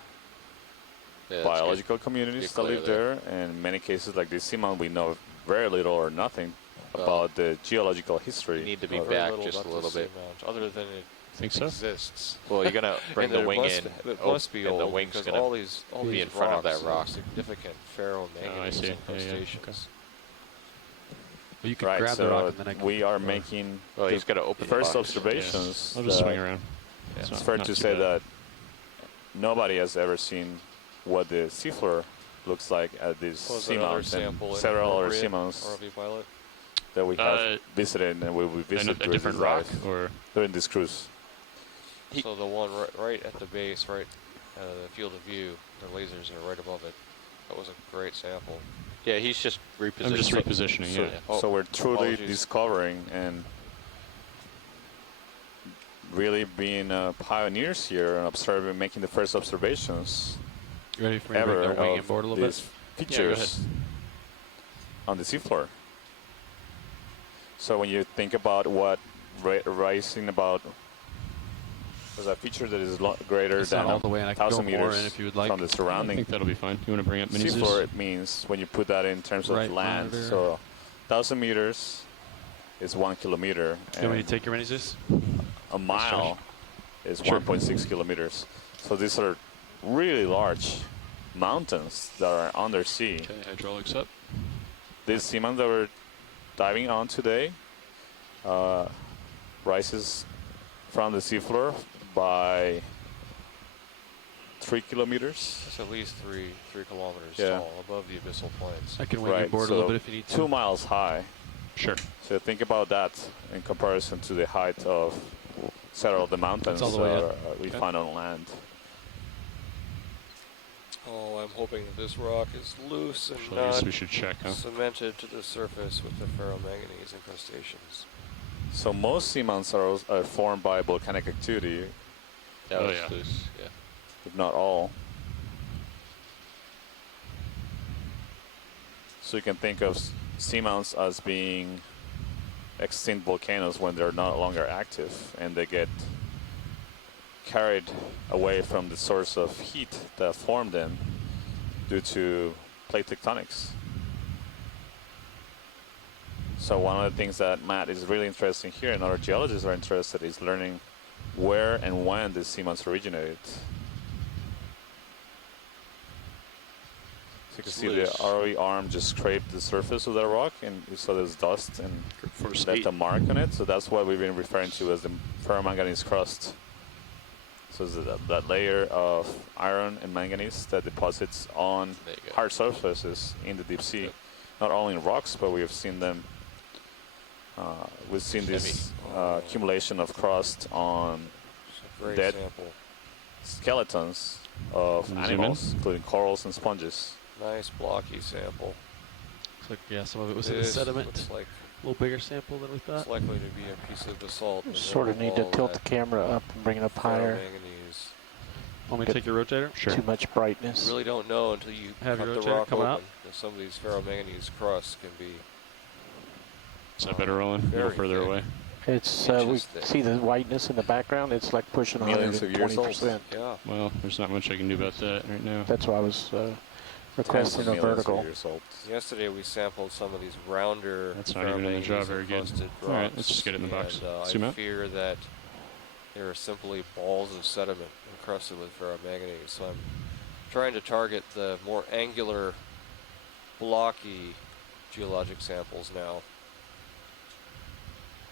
Yeah, that's biological communities You're that clear live there. And in many cases, like this seamount, we know very little or nothing Well, about the geological good. history. You need to be of it. Very back little just a about little the bit. seamount, other than it Think so? exists. Well, you're gonna bring And the there wing must, in. It oh, must be and old the wing's because gonna all these be in front of that rocks rock. are significant ferromanganese I see. Yeah, yeah, incrustations. okay. Well, you can Right, grab the so rock and then I can. we are making Well, the he's got to open the first box. observations. I'll just that swing around. Yeah. It's It's not- fair not to too say bad. that nobody has ever seen what the seafloor looks like at this Was there another seamount sample and in several other appropriate seamounts ROV pilot? that we have visited and we will And visit a during different this rock, dive, or during this cruise. So the one right at the base, right the field of view, the lasers are right above it. That was a great sample. Yeah, he's just repositioning. I'm just repositioning. So, Yeah. Oh, so we're truly apologies. discovering and really being pioneers here and observing, making the first observations You ready for me to ever bring the wing of inboard a little these bit? features on the seafloor. So when you think about what rising about was a feature that is greater It's than not all the way, and I can go 1,000 more meters in if you would like. from the I surrounding think that'll be fine. You want to bring up mini seafloor, it means when you put that in terms of Right land. monitor. So 1,000 meters is 1 kilometer. You want me to take your Manganese? A mile is Sure. 1.6 kilometers. So these are really large mountains that are undersea. Okay, hydraulics up. This seamount that we're diving on today rises from the seafloor by 3 kilometers. It's at least three kilometers Yeah. tall above the abyssal plains. I can wing Right, your board a so little bit if you need to. 2 miles high. Sure. So think about that in comparison to the height of several of the mountains all the way up. we Okay. find on land. Oh, I'm hoping that this rock is loose and So I guess not we should check, huh? cemented to the surface with the ferromanganese incrustations. So most seamounts are formed by volcanic activity, That Oh, was yeah. loose. Yeah. if not all. So you can think of seamounts as being extinct volcanoes when they're no longer active and they get carried away from the source of heat that formed them due to plate tectonics. So one of the things that Matt is really interested in here and other geologists are interested is learning where and when the seamounts originated. So you can It's see loose. the ROE arm just scraped the surface of that rock and you saw there's dust and Force left 8. a mark on it. So that's what we've been referring to as the ferromanganese crust. So it's that layer of iron and manganese that deposits on There you go. hard surfaces in the deep sea. Not only in rocks, but we have seen them. We've seen this accumulation of crust on It's a great Dead. sample. skeletons of Zoom in. animals, including corals and sponges. Nice blocky sample. Looks like, yeah, some of it was in the This sediment. looks like A little bigger sample than we it's thought. likely to be a piece of basalt. in the Sort of middle need to all tilt the that camera up and bring it up higher. ferromanganese. Want me to take your rotator? Sure. Too much brightness. You really don't know until you Have cut your the rotator rock coming open out? that some of these ferromanganese crusts can be Is that better, Roland? A little Very further thick. away. It's we Inches thick. see the whiteness in the background. It's like pushing Millions of years old. 120%. Yeah. Well, there's not much I can do about that right now. That's why I was Tens requesting of a millions of vertical. years old. Yesterday we sampled some of these rounder That's not even in the job very good. ferromanganese-encrusted All right, rocks, let's just get it in the box. and, Zoom I out. fear that there are simply balls of sediment encrusted with ferromanganese. So I'm trying to target the more angular, blocky geologic samples now,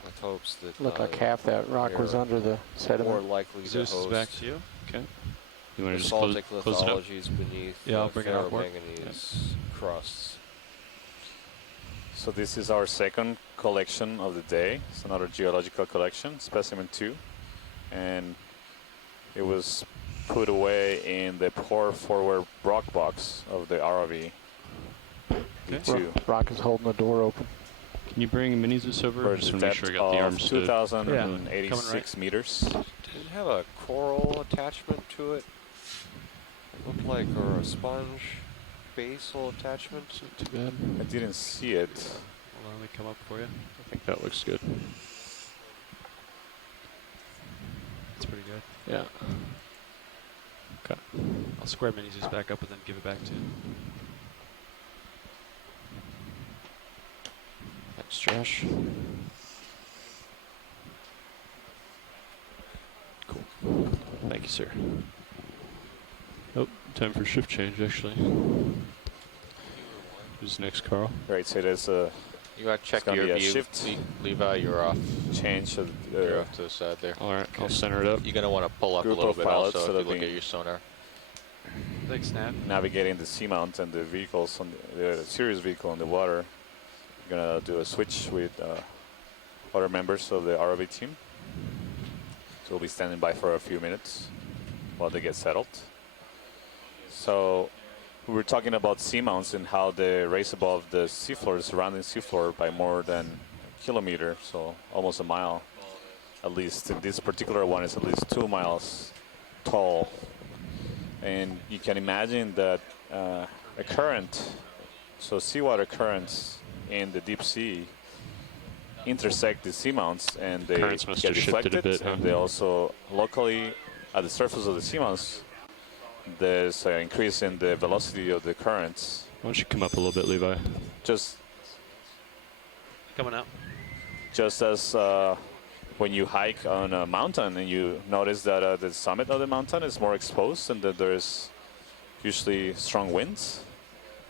with hopes that Looked like half that rock was they're under the more sediment. likely to Zeus is back host to you. Okay. You want to just close, basaltic close it up? lithologies beneath Yeah, I'll the bring it out more. ferromanganese crusts. So this is our second collection of the day. It's another geological collection, specimen 2. And it was put away in the pour forward rock box of the ROV. E2. Rock is holding the door open. Can you bring Manganese over? For Just the want to make depth sure I got the of arms to... 2,086 meters. Did it have a coral attachment to it? Looked like, or a sponge basal attachment? Not too bad. I didn't see it. Hold on, let me come up for you. I think that looks good. That's pretty good. Yeah. Okay. I'll square Manganese back up and then give it back to you. Thanks, Josh. Cool. Thank you, sir. Oh, time for shift change, actually. Who's next, Carl? Right, so there's a You got to check gonna your be a view. shift. Levi, you're off. change of You're off to the side there. All right, I'll center it up. You're going to want to pull up a Group little of bit pilots also that if you are look at being- your sonar. Thanks, Nav. navigating the seamount and the vehicles on the Sirius vehicle on the water. We're gonna do a switch with other members of the ROV team. So we'll be standing by for a few minutes while they get settled. So we were talking about seamounts and how they raise above the seafloor, the surrounding seafloor, by more than a kilometer, so almost a mile at least. And this particular one is at least 2 miles tall. And you can imagine that a current, so seawater currents in the deep sea intersect the seamounts and they Currents must get have shifted a deflected. bit, huh? And they also locally at the surface of the seamounts, there's an increase in the velocity of the currents. Why don't you come up a little bit, Levi? Just Coming out. just as when you hike on a mountain and you notice that the summit of the mountain is more exposed and that there's usually strong winds.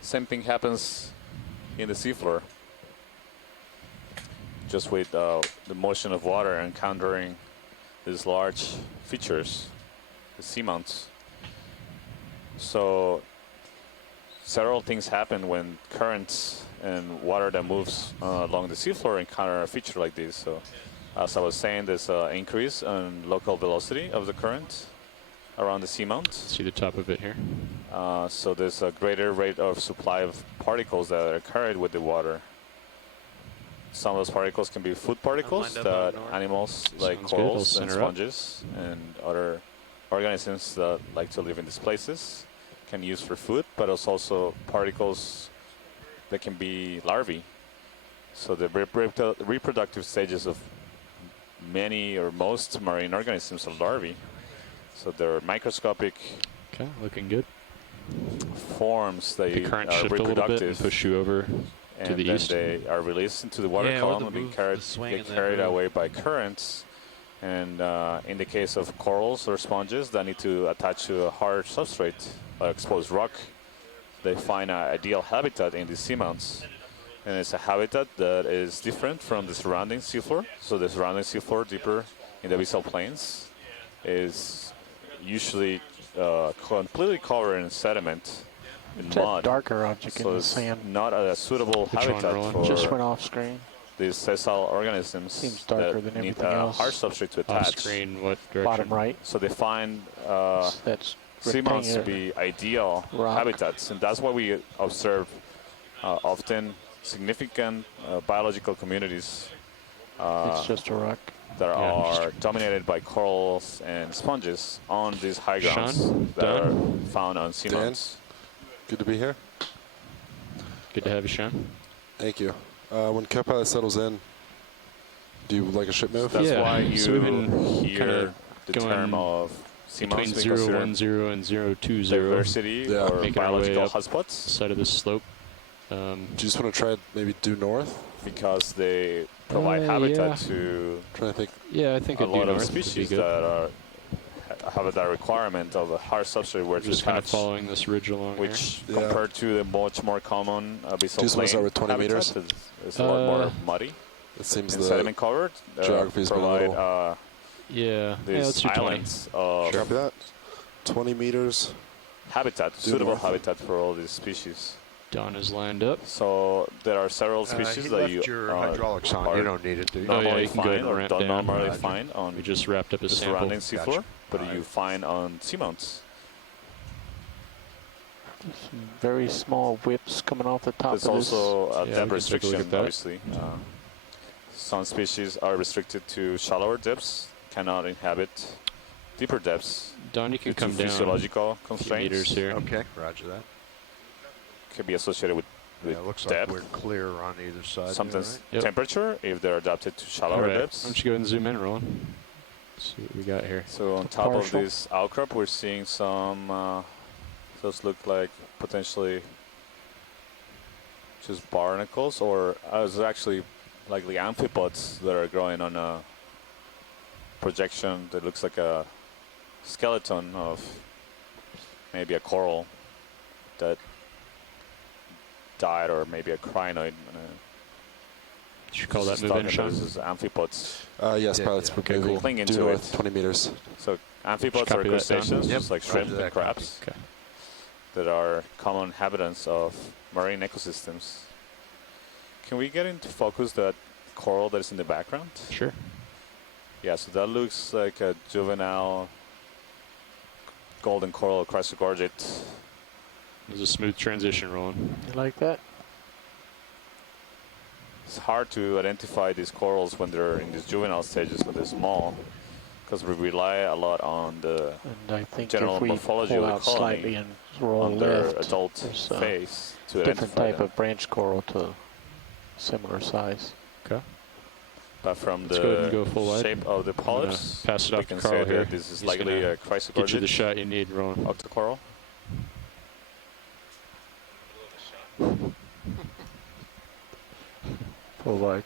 Same thing happens in the seafloor. Just with the motion of water encountering these large features, the seamounts. So several things happen when currents and water that moves along the seafloor encounter a feature like this. So as I was saying, there's an increase in local velocity of the current around the seamount. See the top of it here. So there's a greater rate of supply of particles that are carried with the water. Some of those particles can be food particles that animals like Sounds corals good. and Center up. sponges and other organisms that like to live in these places can use for food, but it's also particles that can be larvae. So the reproductive stages of many or most marine organisms are larvae. So they're microscopic Okay, looking good. forms that The current are shift a little bit and reproductive, push you over and to the then east. they are released into the water Yeah, column with and the be carried, the swing get and that carried move. away by currents. And in the case of corals or sponges that need to attach to a hard substrate, exposed rock, they find an ideal habitat in these seamounts. And it's a habitat that is different from the surrounding seafloor. So the surrounding seafloor, deeper in the abyssal plains, is usually completely covered in sediment, in It's that mud. darker object So in the it's sand. not a suitable Which one, habitat Roland? for Just went off screen. these sessile organisms Seems darker that than need everything a else. hard substrate to Off attach. screen, what direction? Bottom right. So they find That's seamounts to rectangular. be ideal rock. habitats, and that's why we observe often significant biological communities It's just a rock. that Yeah, are dominated by corals and sponges on these high grounds Sean, that are found on seamounts. Good to be here. Good to have you, Sean. Thank you. When Copilot settles in, do you like a ship move? That's Yeah, why you so we've been hear kinda the going term of Between seamounts being 010 and 020, diversity Yeah. or Making our way biological up. hotspots, side of this slope. Do you just want to try maybe due north? because they provide habitat yeah. to Trying to think. Yeah, I think a a due lot of north would be species good. that have that requirement of a hard substrate where to Just kind of attach, following this ridge along which Yeah. compared to the much more common abyssal Just wanna start plain with 20 habitat meters? is a lot more muddy It seems and the sediment covered. geography's been a provide little- here. Yeah, these let's do 20. islands of Copy that. 20 meters. habitat, Due suitable north. habitat for all these species. Dawn is lined up. So there are several species He that left you your hydraulics on. are You don't need it, do you? Oh, yeah, normally you can go ahead find and or ramp don't down. normally Roger. find on We just wrapped up a the sample. surrounding seafloor, Gotcha. but Alright. you find on seamounts. Some very small whips coming off the top There's of this. also a Yeah, depth we can take a look restriction, at that. obviously. Some species are restricted to shallower depths, cannot inhabit deeper depths Dawn, you due can to come down physiological a few constraints. meters here. Okay, roger that. Can be associated with Yeah, it looks like depth. we're clear on either side. Sometimes Right? Yep. temperature, if they're adapted to All shallower right, why depths. don't you go ahead and zoom in, Roland? See what we got here. So on top Partial. of this outcrop, we're seeing some, those look like potentially just barnacles, or it's actually likely amphipods that are growing on a projection that looks like a skeleton of maybe a coral that died, or maybe a crinoid. Should call that Just move in, talking Sean. about this is amphipods. Yes, Yeah, pilots. yeah. We're Okay, moving cool. Cling due into north, it. 20 meters. So amphipods are copy that down. crustaceans, Yep, just like roger shrimp that, and crabs, Okay. that are common inhabitants of marine ecosystems. Can we get into focus that coral that is in the background? Sure. Yeah, so that looks like a juvenile golden coral Chrysogorgid. There's a smooth transition, Roland. You like that? It's hard to identify these corals when they're in these juvenile stages, when they're small, because we rely a lot on the And I think general if we morphology pull of the out colony slightly and roll on their left, adult there's a phase to different identify type them. of branch coral to similar size. Okay. But from Let's go ahead and the go full wide. shape of the I'm gonna polyps, pass it we off to can Carl say here. that this is He's likely gonna a Get you the Chrysogorgid shot you need, Roland. octocoral. Pull wide.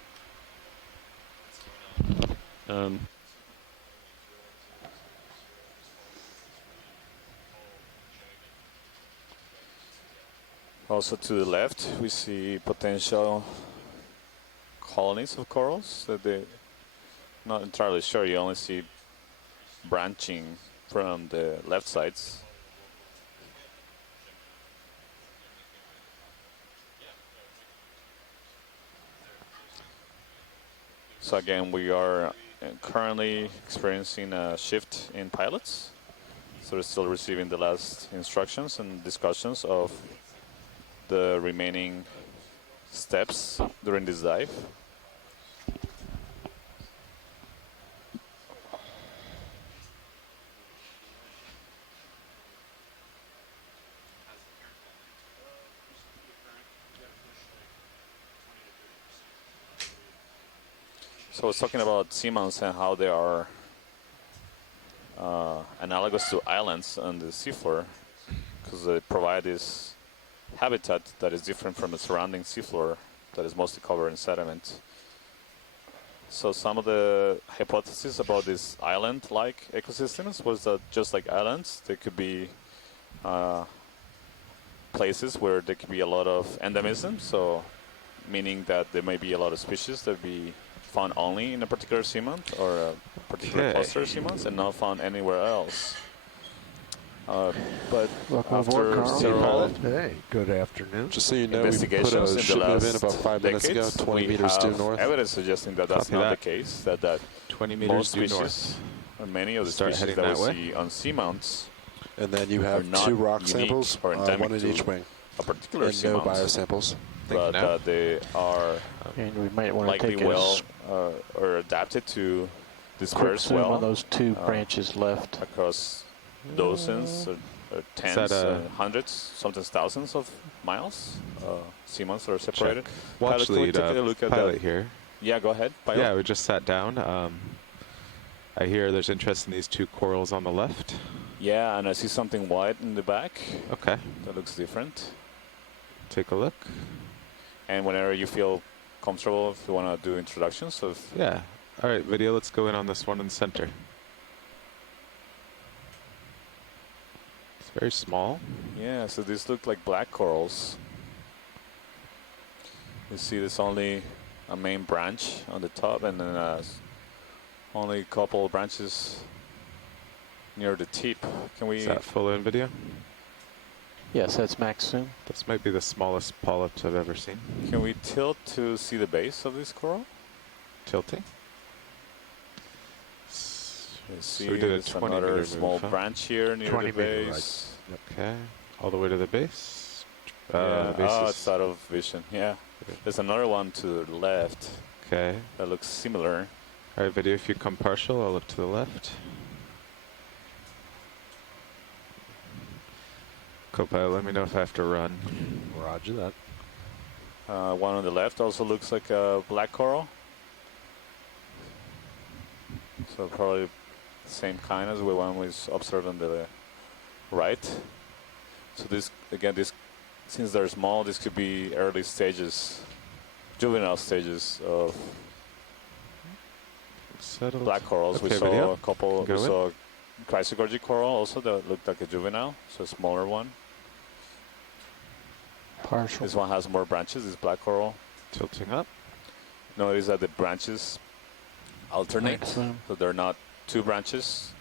Also to the left, we see potential colonies of corals that they're not entirely sure. You only see branching from the left sides. So again, we are currently experiencing a shift in pilots. So we're still receiving the last instructions and discussions of the remaining steps during this dive. So I was talking about seamounts and how they are analogous to islands on the seafloor because they provide this habitat that is different from the surrounding seafloor that is mostly covered in sediment. So some of the hypotheses about these island-like ecosystems was that just like islands, there could be places where there could be a lot of endemism, so meaning that there may be a lot of species that be found only in a particular seamount or a particular cluster of seamounts and not found anywhere else. But after several good afternoon. Just so you know, we put investigations a in the ship in last about 5 minutes ago, decades, 20 we meters due have north. evidence suggesting that that's not the case, that 20 meters most due species, north. or many of the Start species heading that we that way. see on seamounts And then you have not 2 rock unique samples, or endemic one in to each wing, a particular and no seamount, biosamples. but they are And we might want to likely take well or adapted to quick disperse zoom well on those 2 branches left. across dozens or tens, that, hundreds, sometimes thousands of miles. Seamounts are separated. Watch Pilot, can we lead, take a look at pilot that? here. Yeah, go ahead. Pilot. Yeah, we just sat down. I hear there's interest in these 2 corals on the left. Yeah, and I see something white in the back. Okay. That looks different. Take a look. And whenever you feel comfortable, if you want to do introductions of... Yeah. All right, video, let's go in on this one in the center. It's very small. Yeah, so these look like black corals. You see there's only a main branch on the top and then only a couple of branches near the tip. Can we... Is that full in video? Yes, that's max zoom. This might be the smallest polyps I've ever seen. Can we tilt to see the base of this coral? Tilting. You see So we did a there's 20 another meter small move, huh? branch here near 20 the meter base. Okay. All the way to the base. Yeah. Base Oh, is- it's out of vision. Yeah. There's another one to the left Okay. that looks similar. All right, video, if you come partial, I'll look to the left. Co-pilot, let me know if I have to run. Roger that. One on the left also looks like a black coral. So probably the same kind as the one we observed on the right. So this, again, this, since they're small, this could be early stages, juvenile stages of Settled. black corals. Okay, We saw video. a couple. Go We in. saw Chrysalis Coral also that looked like a juvenile, so a smaller one. Partial. This one has more branches. This black coral. Tilting up. Notice that the branches alternate, Max zoom. so they're not 2 branches.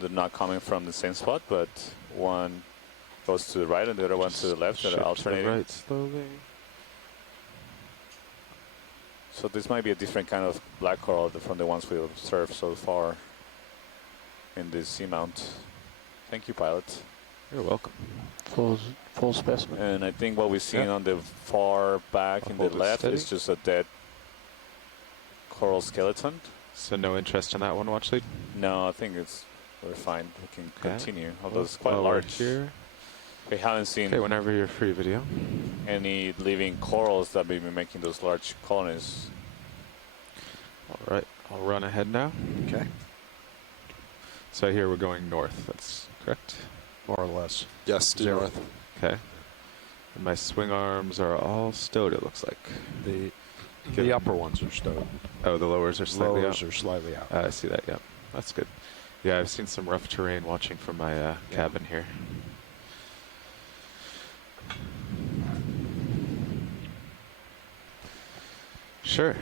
They're not coming from the same spot, but one goes to the right and the other one to the left. They're Shift to the alternating. right slowly. So this might be a different kind of black coral from the ones we've observed so far in this seamount. Thank you, pilot. You're welcome. Full specimen. And I think what we've seen on the far back I'll in the hold it left steady. is just a dead coral skeleton. So no interest in that one, watch lead? No, I think we're fine. We can Okay. continue. Although it's quite While we're large. here. We haven't seen Okay, whenever you're free, video. any living corals that may be making those large colonies. All right, I'll run ahead now. Okay. So here we're going north, that's correct? More or less. Yes, due Zero. Okay. And my swing arms are all stowed, it looks like. The upper ones are stowed. Oh, the lowers are slightly Lowers out. are slightly out. I see that. Yeah, that's good. Yeah, I've seen some rough terrain watching from my cabin here. Sure.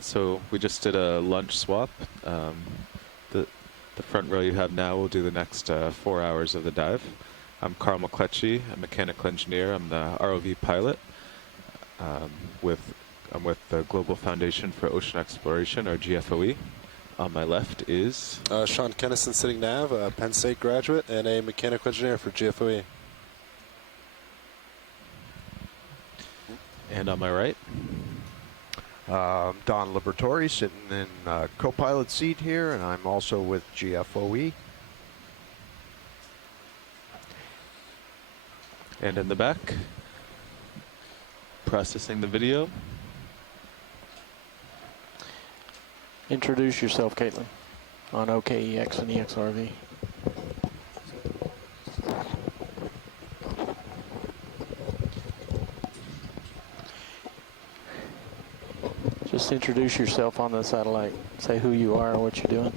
So we just did a lunch swap. The front row you have now will do the next 4 hours of the dive. I'm Carl McCletchy, a mechanical engineer. I'm the ROV pilot. I'm with the Global Foundation for Ocean Exploration, or GFOE. On my left is Sean Kennison, sitting nav, a Penn State graduate and a mechanical engineer for GFOE. And on my right, Don Libertori, sitting in co-pilot seat here, and I'm also with GFOE. and in the back, processing the video. Introduce yourself, Caitlin, on OKEX and EXRV. Just introduce yourself on the satellite. Say who you are and what you're doing.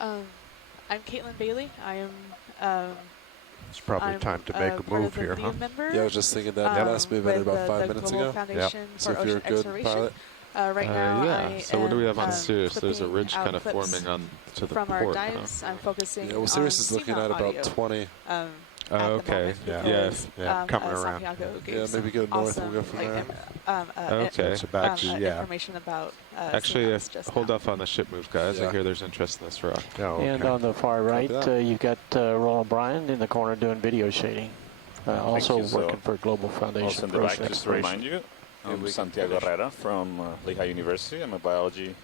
I'm Caitlin Bailey. I am. It's probably time to make a move here, huh? Yeah, I was just thinking that. Last move ended about 5 minutes ago. Foundation So for if you're a Ocean good Exploration. pilot. Right now, yeah. So what do we have on am, Sirius? There's a clipping ridge kind out of clips forming on to the from port. our dives. I'm focusing Yeah, well, Sirius on is looking Seamount at about audio, 20. at the okay. moment Yeah. because, Coming around. Santiago gave Yeah, maybe go north and awesome, we'll go from like, there. Okay. It's about information about Actually, Seamount just hold now. off on the ship move, guys. I Yeah. hear there's interest in this rock. Oh, okay. And on the far right, that. you've got Roland Bryan in the corner doing video shading. Also you. So, working for Global Also Foundation in for the back, Ocean just to Exploration. remind you, I'm Santiago Herrera from Lehigh University. I'm a biology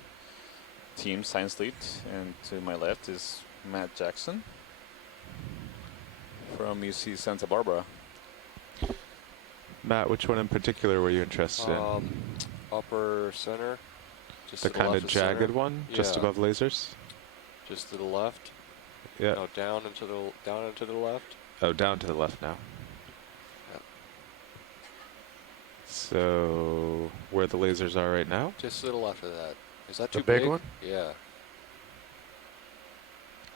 team science lead, and to my left is Matt Jackson from UC Santa Barbara. Matt, which one in particular were you interested in? Upper center. Just The to kind left of jagged center. one, just Yeah. above lasers? Just to the left. Yeah. No, down and to the left. Oh, down to the left now. Yep. So, where the lasers are right now? Just to the left of that. Is that The too big big? one? Yeah.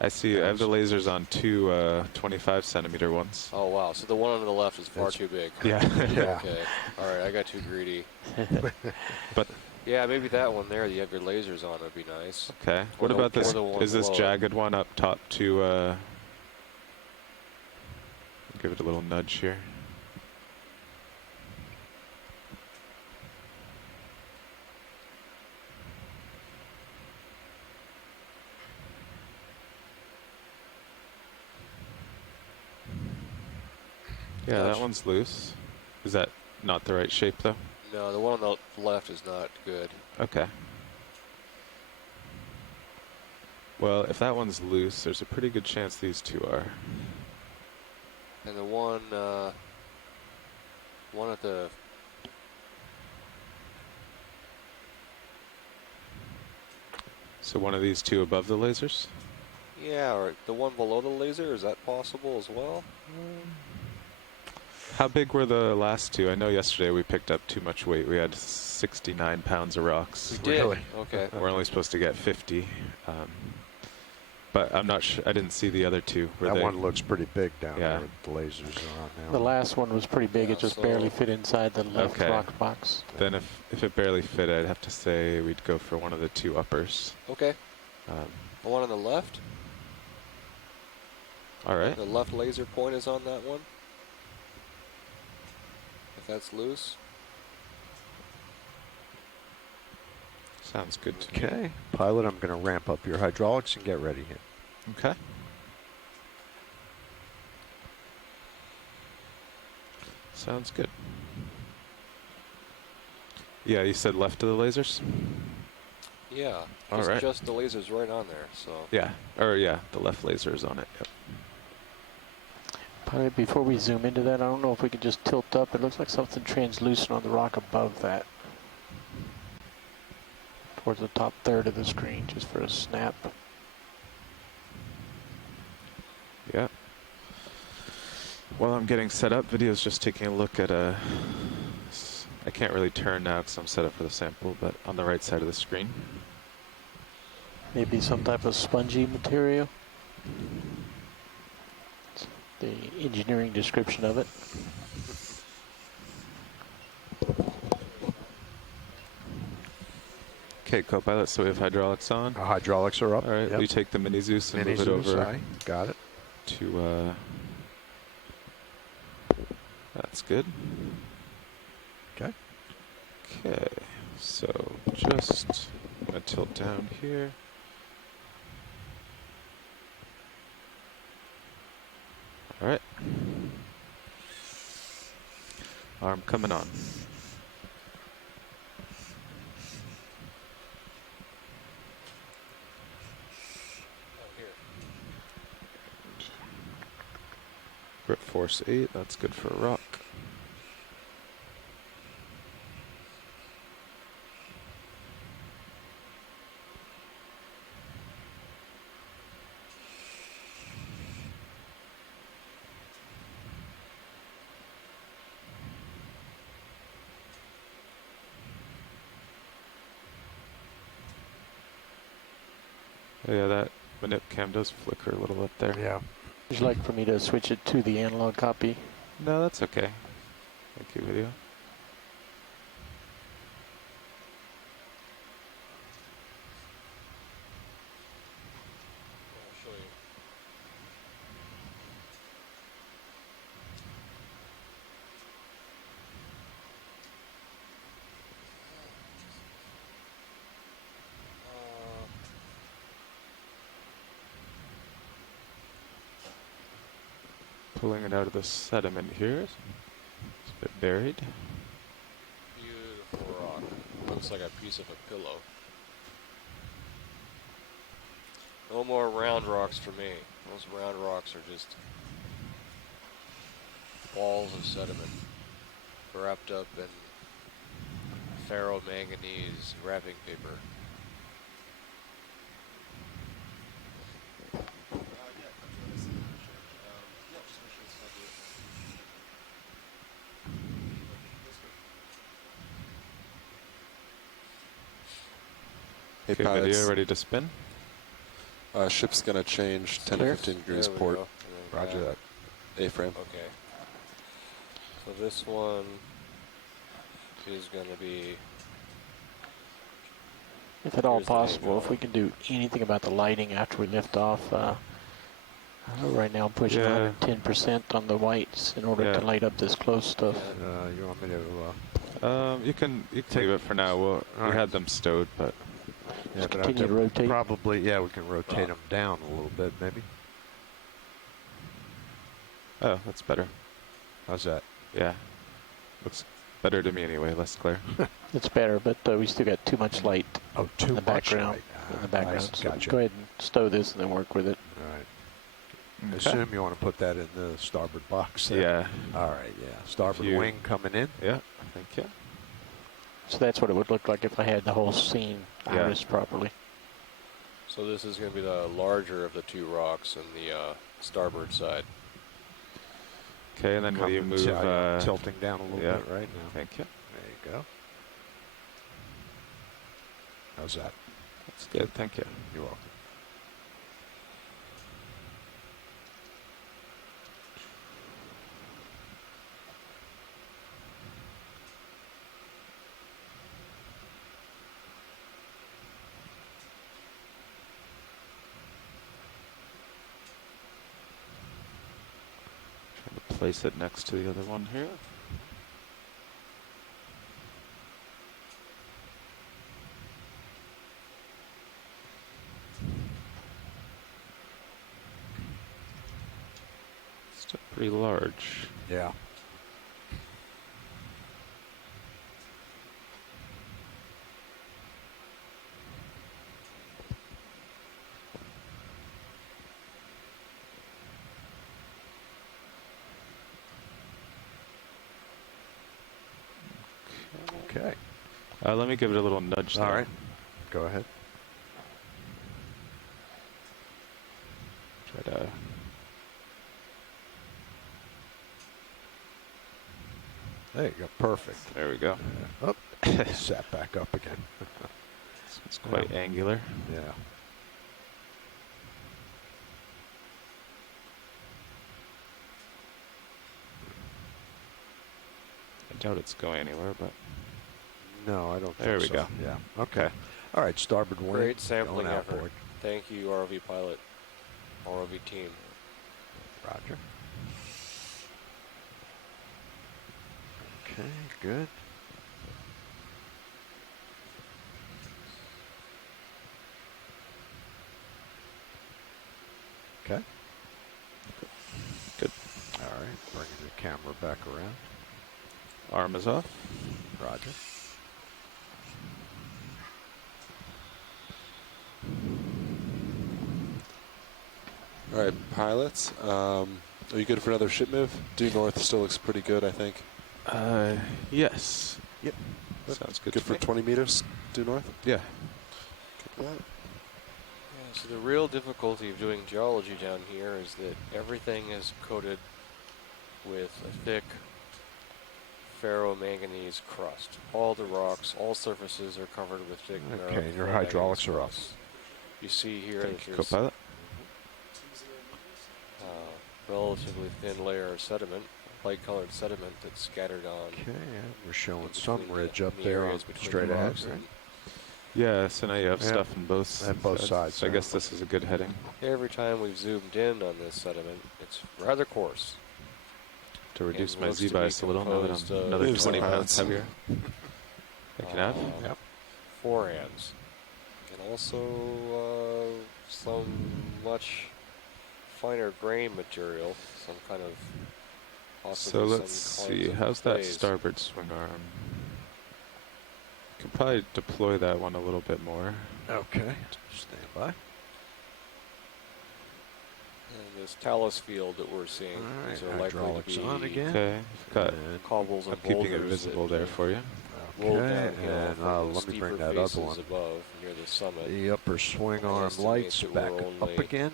I see. I have the lasers on two 25-centimeter ones. Oh wow. So the one on the left is far That's- too big. Yeah. Yeah. Okay. All right. I got too greedy. But Yeah, maybe that one there. You have your lasers on. Would be nice. okay. Or What the- about this? or the one Is this below. jagged one up top to? Give it a little nudge here. Yeah, that Gotcha. one's loose. Is that not the right shape though? No, the one on the left is not good. Okay. Well, if that one's loose, there's a pretty good chance these two are. And the one at the So one of these two above the lasers? yeah, or the one below the laser. Is that possible as well? How big were the last two? I know yesterday we picked up too much weight. We had 69 pounds of rocks. We did. Really? Okay. We're only supposed to get 50. But I'm not sure. I didn't see the other two. Were That they- one looks pretty big down Yeah. there with the lasers on now. The last one was pretty big. Yeah, It just so- barely fit inside the left Okay. rock box. Then if it barely fit, I'd have to say we'd go for one of the two uppers. Okay. Um, The one on the left. all right. The left laser point is on that one. If that's loose. Sounds good to me. Okay. Pilot, I'm going to ramp up your hydraulics and get ready here. Okay. Sounds good. Yeah, you said left of the lasers? Yeah. All Just, right. just the laser's right on there. So. Yeah. Or yeah, the left laser is on it. Yep. Probably before we zoom into that, I don't know if we could just tilt up. It looks like something translucent on the rock above that. Towards the top third of the screen, just for a snap. while I'm getting set up, video's just taking a look at a... I can't really turn now because I'm set up for the sample, but on the right side of the screen. Maybe some type of spongy material. It's the engineering description of it. Okay, co-pilot, so we have hydraulics on. Our hydraulics are up. All right, Yep. we take the mini Zeus and Mini move it Zeus, over. aye. Got it. To, that's good. Okay. Okay, so just I'm gonna tilt down here. All right. Arm coming on. Grip force 8, that's good for a rock. Yeah, that manip cam does flicker a little bit there. Yeah. Would you like for me to switch it to the analog copy? No, that's okay. Thank you, video. I'll show you. Pulling it out of the sediment here. It's a bit buried. Beautiful rock. Looks like a piece of a pillow. No more round rocks for me. Those round rocks are just balls of sediment wrapped up in ferromanganese wrapping paper. Hey, Okay, pilots. video ready to spin? Ship's gonna change 10 to Clear. 15 degrees There we port. go. Roger that. A-frame. Okay. So this one is going to be... If at all Here's the main possible, if draw. we can do anything about the lighting after we lift off. Right now I'm pushing Yeah. 110% on the whites in order Yeah. to light up this close stuff. You want me to... You can leave it for now. We Alright. had them stowed, but yeah, but continue to rotate. Probably, yeah, we can rotate them down a little bit, maybe. oh, that's better. How's that? Yeah, looks better to me anyway. Less glare. It's better, but we still got too much light Oh, too in the much background. light. In the I background. So gotcha. go ahead and stow this and then work with it. All right. I Okay. assume you want to put that in the starboard box there. Yeah. All right, yeah. Starboard You- wing coming in. Yeah. Thank you. So that's what it would look like if I had the whole scene Yeah. irised properly. So this is going to be the larger of the two rocks on the starboard side. Okay, and then will you Coming move? tilting down a little yeah. bit right now. Thank you. There you go. How's that? That's good. Thank you. You're welcome. Trying to place it next to the other one here. Still pretty large. Yeah. Okay. Let me give it a little nudge there. All right. Go ahead. Try to There you go. Perfect. There we go. Oh, sat back up again. It's quite angular. Yeah. I doubt it's going anywhere, but No, I don't there think we so. go. Yeah. Okay. All right, starboard wing. Great sampling going effort. outboard. Thank you, ROV pilot, ROV team. Roger. Okay, good. Okay. Good. All right, bringing the camera back around. Arm is off. Roger. All right, pilots. Are you good for another ship move? Due north still looks pretty good, I think. Yes. Yep. Sounds good. Good for 20 meters due north? Yeah. Good for that. Yeah, so the real difficulty of doing geology down here is that everything is coated with a thick ferromanganese crust. All the rocks, all surfaces are covered with thick Okay, and your ferromanganese hydraulics are up. crust. You see here Thank that you, there's co-pilot. relatively thin layer of sediment, light-colored sediment that's scattered on. Okay, and we're showing in some between ridge the- up the there on areas between straight the ahead. rocks Right? and Yeah, so now you have Yeah. stuff on both sides, So I yeah. guess this is a good heading every time we've zoomed in on this sediment, it's rather coarse. to reduce And my looks to Z be bias a little now that composed I'm of another Moves 20 the pounds pilots. heavier. Thank you, Nav. Yep. Forehands. And also some much finer grain material, some kind of possibly So let's some see, kinds of how's that clays. starboard swing arm? Could probably deploy that one a little bit more. Okay, stand by. And this talus field that we're seeing, All these right, are likely hydraulics to be on again. Okay, I've got, And, cobbles and I'm keeping it boulders visible that there for you. roll okay, downhill and from the let me steeper bring that other faces one. above near the summit. The upper swing I arm estimate lights that back we're up only again.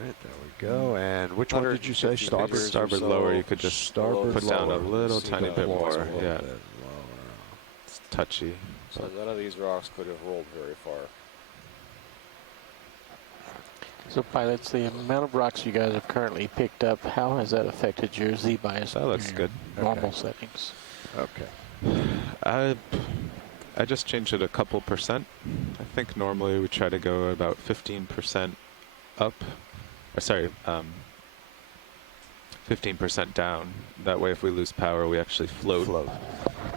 All right, there we go. And which one did you say? 150 Starboard? meters or Starboard so lower, you could just Starboard put down a lower. little See tiny that bit more, more. a little Yeah, bit lower. it's touchy. So but none of these rocks could have rolled very far. So pilots, the amount of rocks you guys have currently picked up, how has that affected your Z bias? That looks in good. your Normal settings. Okay. I just changed it a couple percent. I think normally we try to go about 15% up. Or sorry, 15% down. That way if we lose power, we actually float.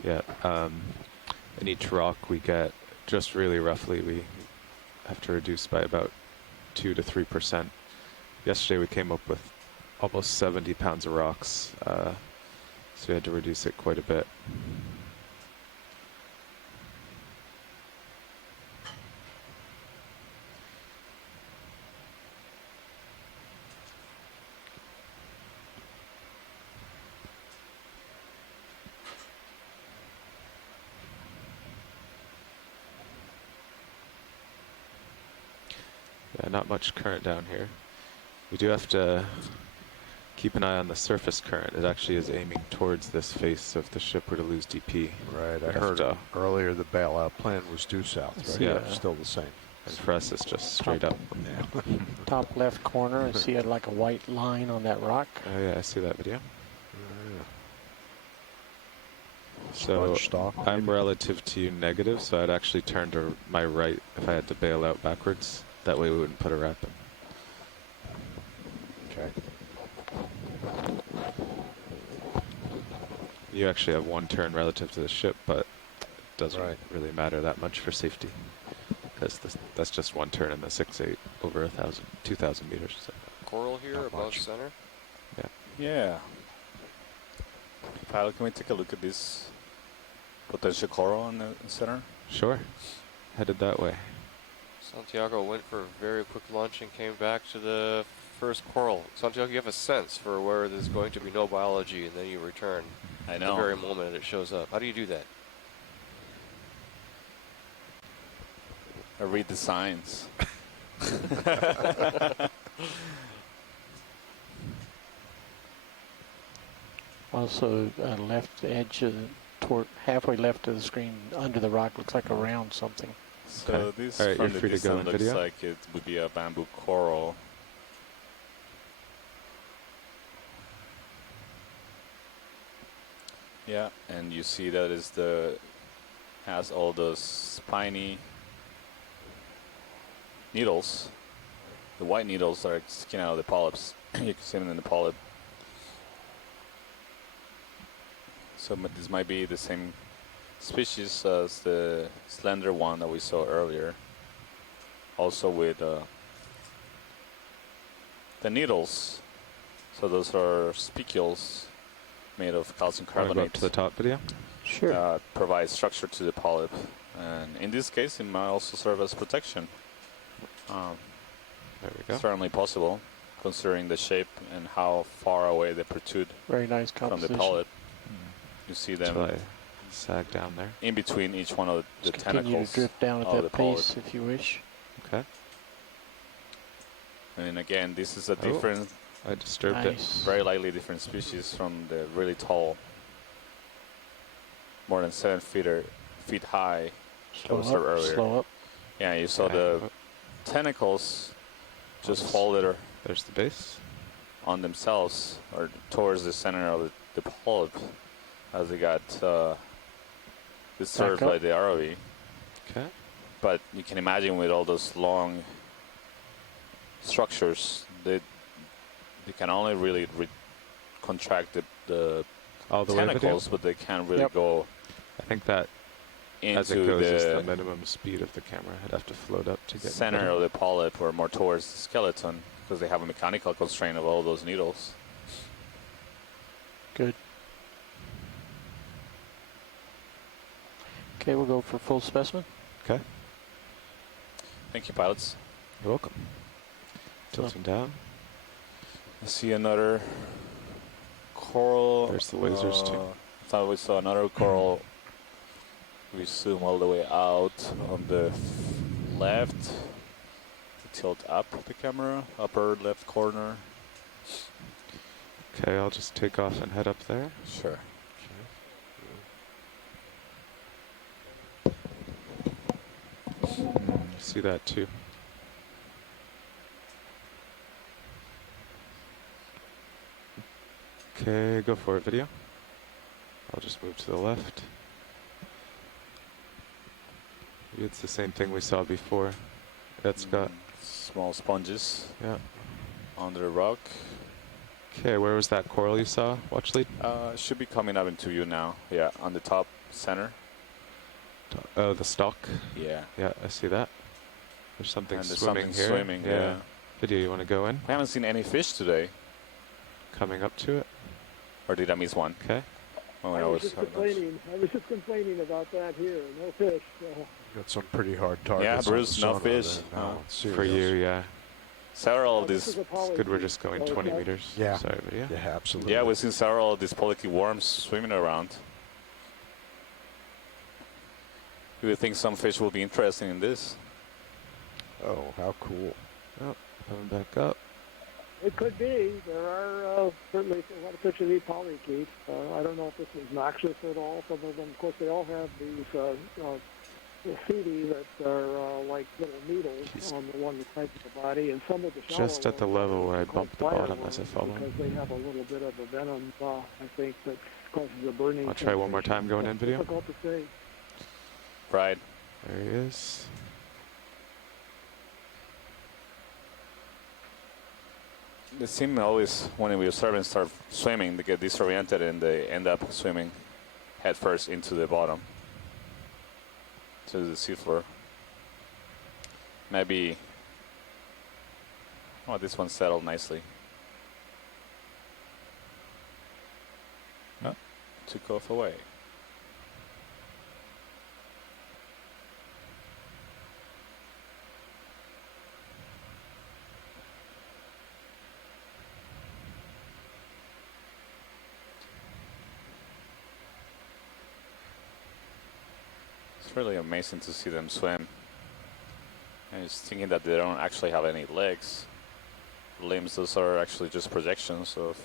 Yeah. And each rock we get, just really roughly, we have to reduce by about 2 to 3%. Yesterday we came up with almost 70 pounds of rocks, so we had to reduce it quite a bit. Yeah, not much current down here. We do have to keep an eye on the surface current. It actually is aiming towards this face, so if the ship were to lose DP. Right, I we have heard to- earlier the bailout plan was due south, right? Yeah. Still the same. And for us, it's just straight up. Top left corner, I see like a white line on that rock. Oh yeah, I see that video. Yeah. So Sponge stock, I'm maybe? relative to you negative, so I'd actually turn to my right if I had to bail out backwards. That way we wouldn't put a wrap in. Okay. You actually have one turn relative to the ship, but it doesn't Right. really matter that much for safety. Because that's just one turn in the 6-8 over 2,000 meters. So. Coral here Not above much. center. Yeah. Pilot, can we take a look at this potential coral in the center? Sure. Headed that way. Santiago went for a very quick lunch and came back to the first coral. Santiago, you have a sense for where there's going to be no biology, and then you return I at know. the very moment it shows up. How do you do that? I read the signs. Also, left edge of toward halfway left of the screen, under the rock, looks like a round something. So Okay. this All right, from you're the free to go distance in looks video. like it would be a bamboo coral. Yeah, and you see that is has all those spiny needles. The white needles are sticking out of the polyps. You can see them in the polyp. So this might be the same species as the slender one that we saw earlier. Also with the needles. So those are spicules made of calcium Wanna go carbonate. up to the top video? Sure. That provides structure to the polyp. And in this case, it might also serve as protection. There we go. Certainly possible, considering the shape and how far away they protrude Very nice from composition. the polyp. You see them Shall I sag down there? in between each one of the Just continue tentacles to drift down at of the that polyp. pace if you wish. Okay. And again, this is a Oh. different, I disturbed it. Nice. very likely different species from the really tall, more than 7 feet high that we saw Slow up, earlier. slow up. Yeah, you saw Okay. the tentacles just folded There's the base. on themselves or towards the center of the polyp as they got disturbed Back up. by the ROV. Okay. But you can imagine with all those long structures, they can only really contract the All the way video? tentacles, but they can't really Yep. go I think that as it into goes is the the minimum speed of the camera. I'd have to float up to get center better. of the polyp or more towards the skeleton because they have a mechanical constraint of all those needles. Good. Okay, we'll go for full specimen. Okay. Thank you, pilots. You're welcome. Tilting down. I see another coral. There's the lasers too. I thought we saw another coral. We zoom all the way out on the left. Tilt up the camera, upper left corner. Okay, I'll just take off and head up there. Sure. See that too. Okay, go for it, video. I'll just move to the left. Maybe it's the same thing we saw before. That's got small sponges. Yeah. On the rock. Okay, where was that coral you saw? Watch lead. Should be coming up into view now. Yeah, on the top center. Oh, the stalk. Yeah. Yeah, I see that. There's something And there's swimming something here. swimming, yeah. Video, you want to go in? We haven't seen any fish today. Coming up to it. Or did I miss one? Okay. Oh, I was just complaining about that here. No fish. Got some pretty hard targets. Yeah, on Bruce, the no sonar fish. there. No, For serious. you, yeah. Several of This these. is a It's good we're just going 20 meters. Yeah. Sorry, video. Yeah, absolutely. Yeah, we've seen several of these polychaete worms swimming around. You would think some fish will be interested in this. Oh, how cool. Oh, coming back up. It could be. There are certainly a lot of fish that eat polychaete. I don't know if this is noxious at all. Some of them, of course, they all have these feety that are like little needles on the one side of the body, and some of the shallow Just at the ones level where I are called bumped the bottom fire as I worms fell in. because they have a little bit of a venom, I think, that causes a burning. I'll try one more time going in, video. Difficult to say. Right. There he is. They seem always, when we observe and start swimming, they get disoriented and they end up swimming head first into the bottom, to the seafloor. Maybe, oh, this one settled nicely. Oh, took off away. It's really amazing to see them swim. And just thinking that they don't actually have any legs. Limbs, those are actually just projections of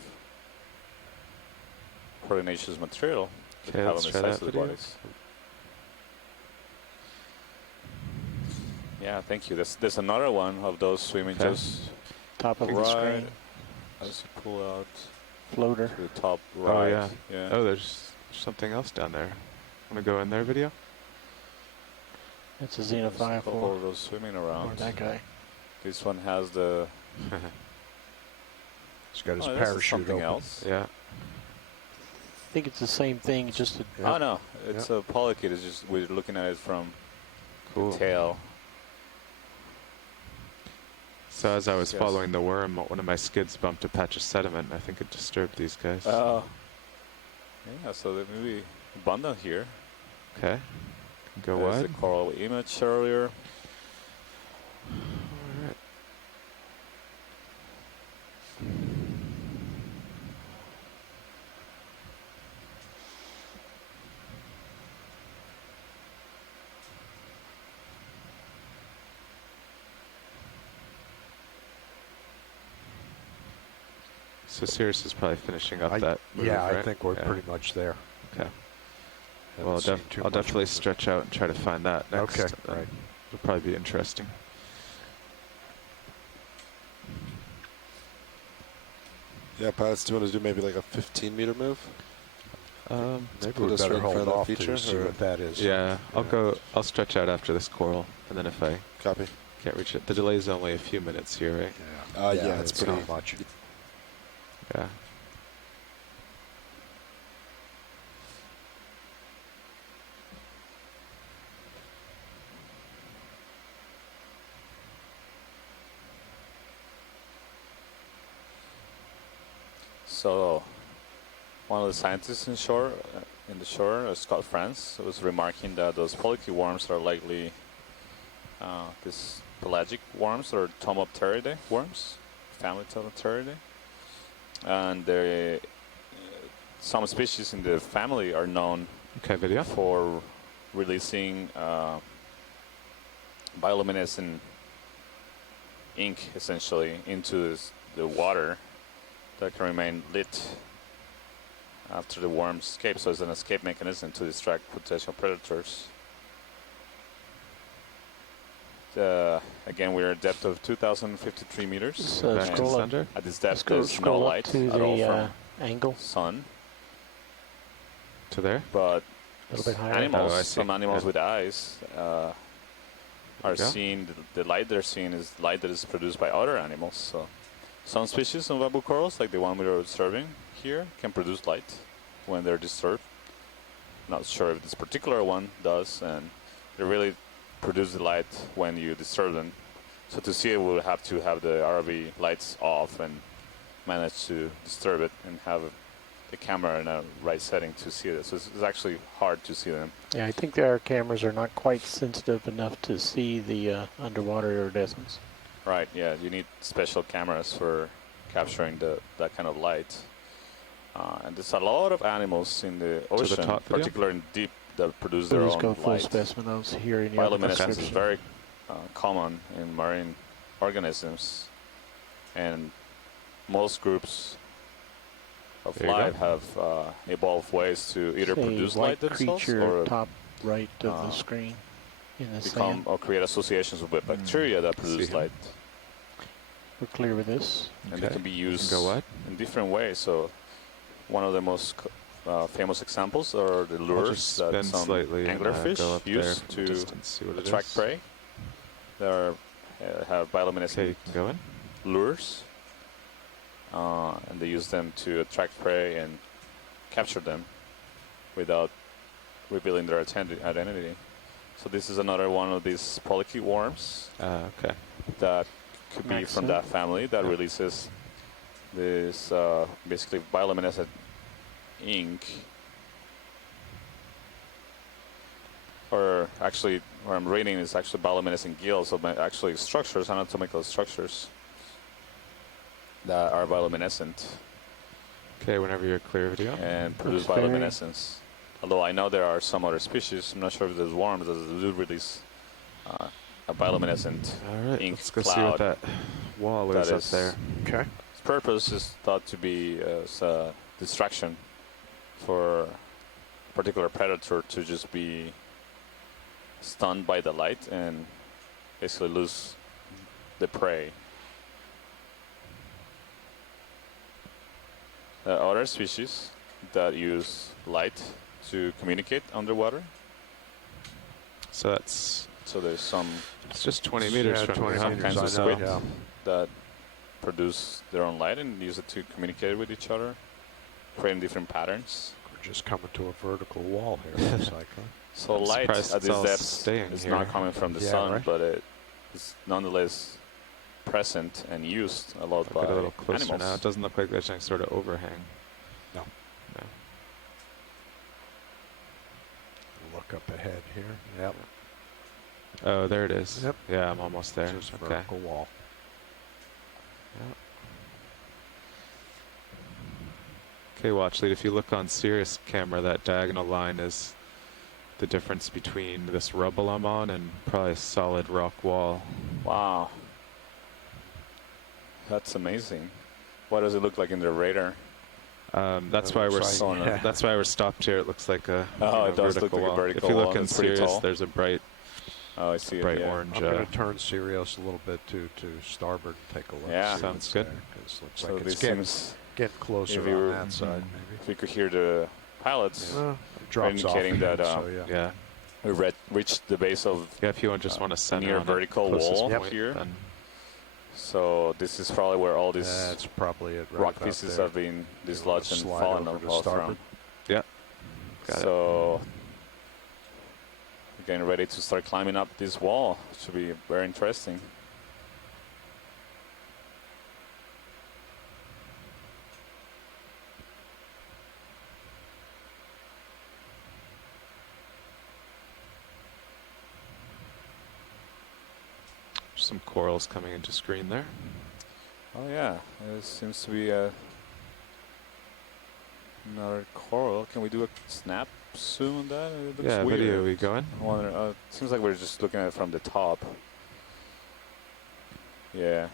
carbonaceous material that they Okay, have on let's the try sides that of the video. bodies. Yeah, thank you. There's another one of those swimming just top of the right screen. as you pull out Floater. to the top Oh right. yeah. Yeah. Oh, there's something else down there. Want to go in there, video? It's a There's a couple xenophile of those swimming or around. that guy. This one has the. He's got his this is parachute something open. else. Yeah. I think it's the same thing, just a Oh no, it's a polychaete. It's just we're looking at it from Cool. the tail. So as I was Yes. following the worm, one of my skids bumped a patch of sediment. I think it disturbed these guys. Oh. Yeah, so there may be abundant here. Okay. Go There's wide. the coral image earlier. Alright. So Sirius is probably finishing up that move, Yeah, I right? think we're Yeah. pretty much there. Okay. Haven't Well, seen too I'll much definitely movement. stretch out and try to find that next. Okay, right. It'll probably be interesting. Yeah, pilots, do you want to do maybe like a 15-meter move? Maybe put we us right better in front hold of that off feature, to see or- what that is. Yeah, I'll stretch out after this coral, and then if I Copy. can't reach it, the delay is only a few minutes here, right? Yeah, it's pretty not much. Yeah. So, one of the scientists in the shore, Scott France, was remarking that those polychaete worms are likely these pelagic worms or Tomopteridae worms, family Tomopteridae, and some species in the family are known for releasing bioluminescent ink, essentially, into the water that can remain lit after the worms escape. So it's an escape mechanism to distract potential predators. Again, we're at a depth of 2,053 meters. So and scroll up. at this depth, Scroll- there's no scroll up light to at all the, from angle. sun. To there? But A little bit higher. animals, Oh, I see. some animals Yeah. with eyes are you go. seeing, the light they're seeing is light that is produced by other animals. So some species of bamboo corals, like the one we are observing here, can produce light when they're disturbed. Not sure if this particular one does, and they really produce the light when you disturb them. So to see it, we'll have to have the ROV lights off and manage to disturb it and have the camera in a right setting to see it. So it's actually hard to see them. Yeah, I think our cameras are not quite sensitive enough to see the underwater iridescence. Right, yeah, you need special cameras for capturing that kind of light. And there's a lot of animals in the ocean, top video? particularly in deep, that produce We'll their just go own full light. specimen. I was here in the other Bioluminescence is description. very common in marine organisms, and most groups of There you go. life have evolved ways to either Say produce white light themselves creature or top right of uh, the screen in the become sand. or create associations with bacteria that produce him. light. We're clear with this. And they Okay. can be You can used go what? in different ways. So one of the most famous examples are the I'll lures just that spin some slightly and anglerfish go up there use from to distance, see what it attract is. prey. They are, have bioluminescent Okay, you can go in. lures, and they use them to attract prey and capture them without revealing their identity. So this is another one of these polychaete worms Okay. that could be Makes from sense. that family that releases this basically bioluminescent ink, or actually what I'm reading is actually bioluminescent gills, so actually structures, anatomical structures that are bioluminescent Okay, whenever you're clear, video. and produce Looks very- bioluminescence. Although I know there are some other species, I'm not sure if there's worms that do release a bioluminescent All right, ink let's go see cloud what that wall that is up is- there. Okay. Its purpose is thought to be as a distraction for a particular predator to just be stunned by the light and basically lose the prey. There are other species that use light to communicate underwater. So that's So there's some. it's just 20 meters from 20 here. Some meters, kinds of I squid know, that produce their own light and use it to communicate with each other, creating different patterns. We're just coming to a vertical wall here. Looks like, huh? So I'm light surprised at it's this all depth staying is here. not coming from the Yeah, sun, right. but it is nonetheless present and used a lot Look by a little closer animals. now. It doesn't look like there's any sort of overhang. No. No. Look up ahead here. Yep. Oh, there it is. Yep. Yeah, I'm almost there. Just Okay. vertical wall. Yep. Okay, watch lead. If you look on Sirius camera, that diagonal line is the difference between this rubble I'm on and probably a solid rock wall. Wow. That's amazing. What does it look like in the radar? That's It why looks we're like- yeah. that's why we're stopped here. It looks like a Oh, you it know, does look vertical like a wall. vertical If you wall, look in and it's pretty Sirius, tall. there's a bright Oh, I see it. bright Yeah. orange. I'm going to turn Sirius a little bit to starboard and take a look. Yeah. see Sounds what's good. there, 'cause looks So like this it's getting, seems, getting closer if you on were- that side, Mhm. if you could hear the pilots, maybe. It drops off indicating again, that, so yeah. yeah. we reached the base of Yeah, if you just want to center near on a vertical closest wall point, here. then So this is probably where all these That's probably it. Right rock about pieces there. have been You wanna dislodged and slide fallen over to off starboard? from. got it. So we're getting ready to start climbing up this wall. Should be very interesting. Some corals coming into screen there. Oh yeah, there seems to be another coral. Can we do a snap zoom on that? It looks Yeah, weird. video we going? I wonder, it seems like we're just looking at it from the top. Yeah.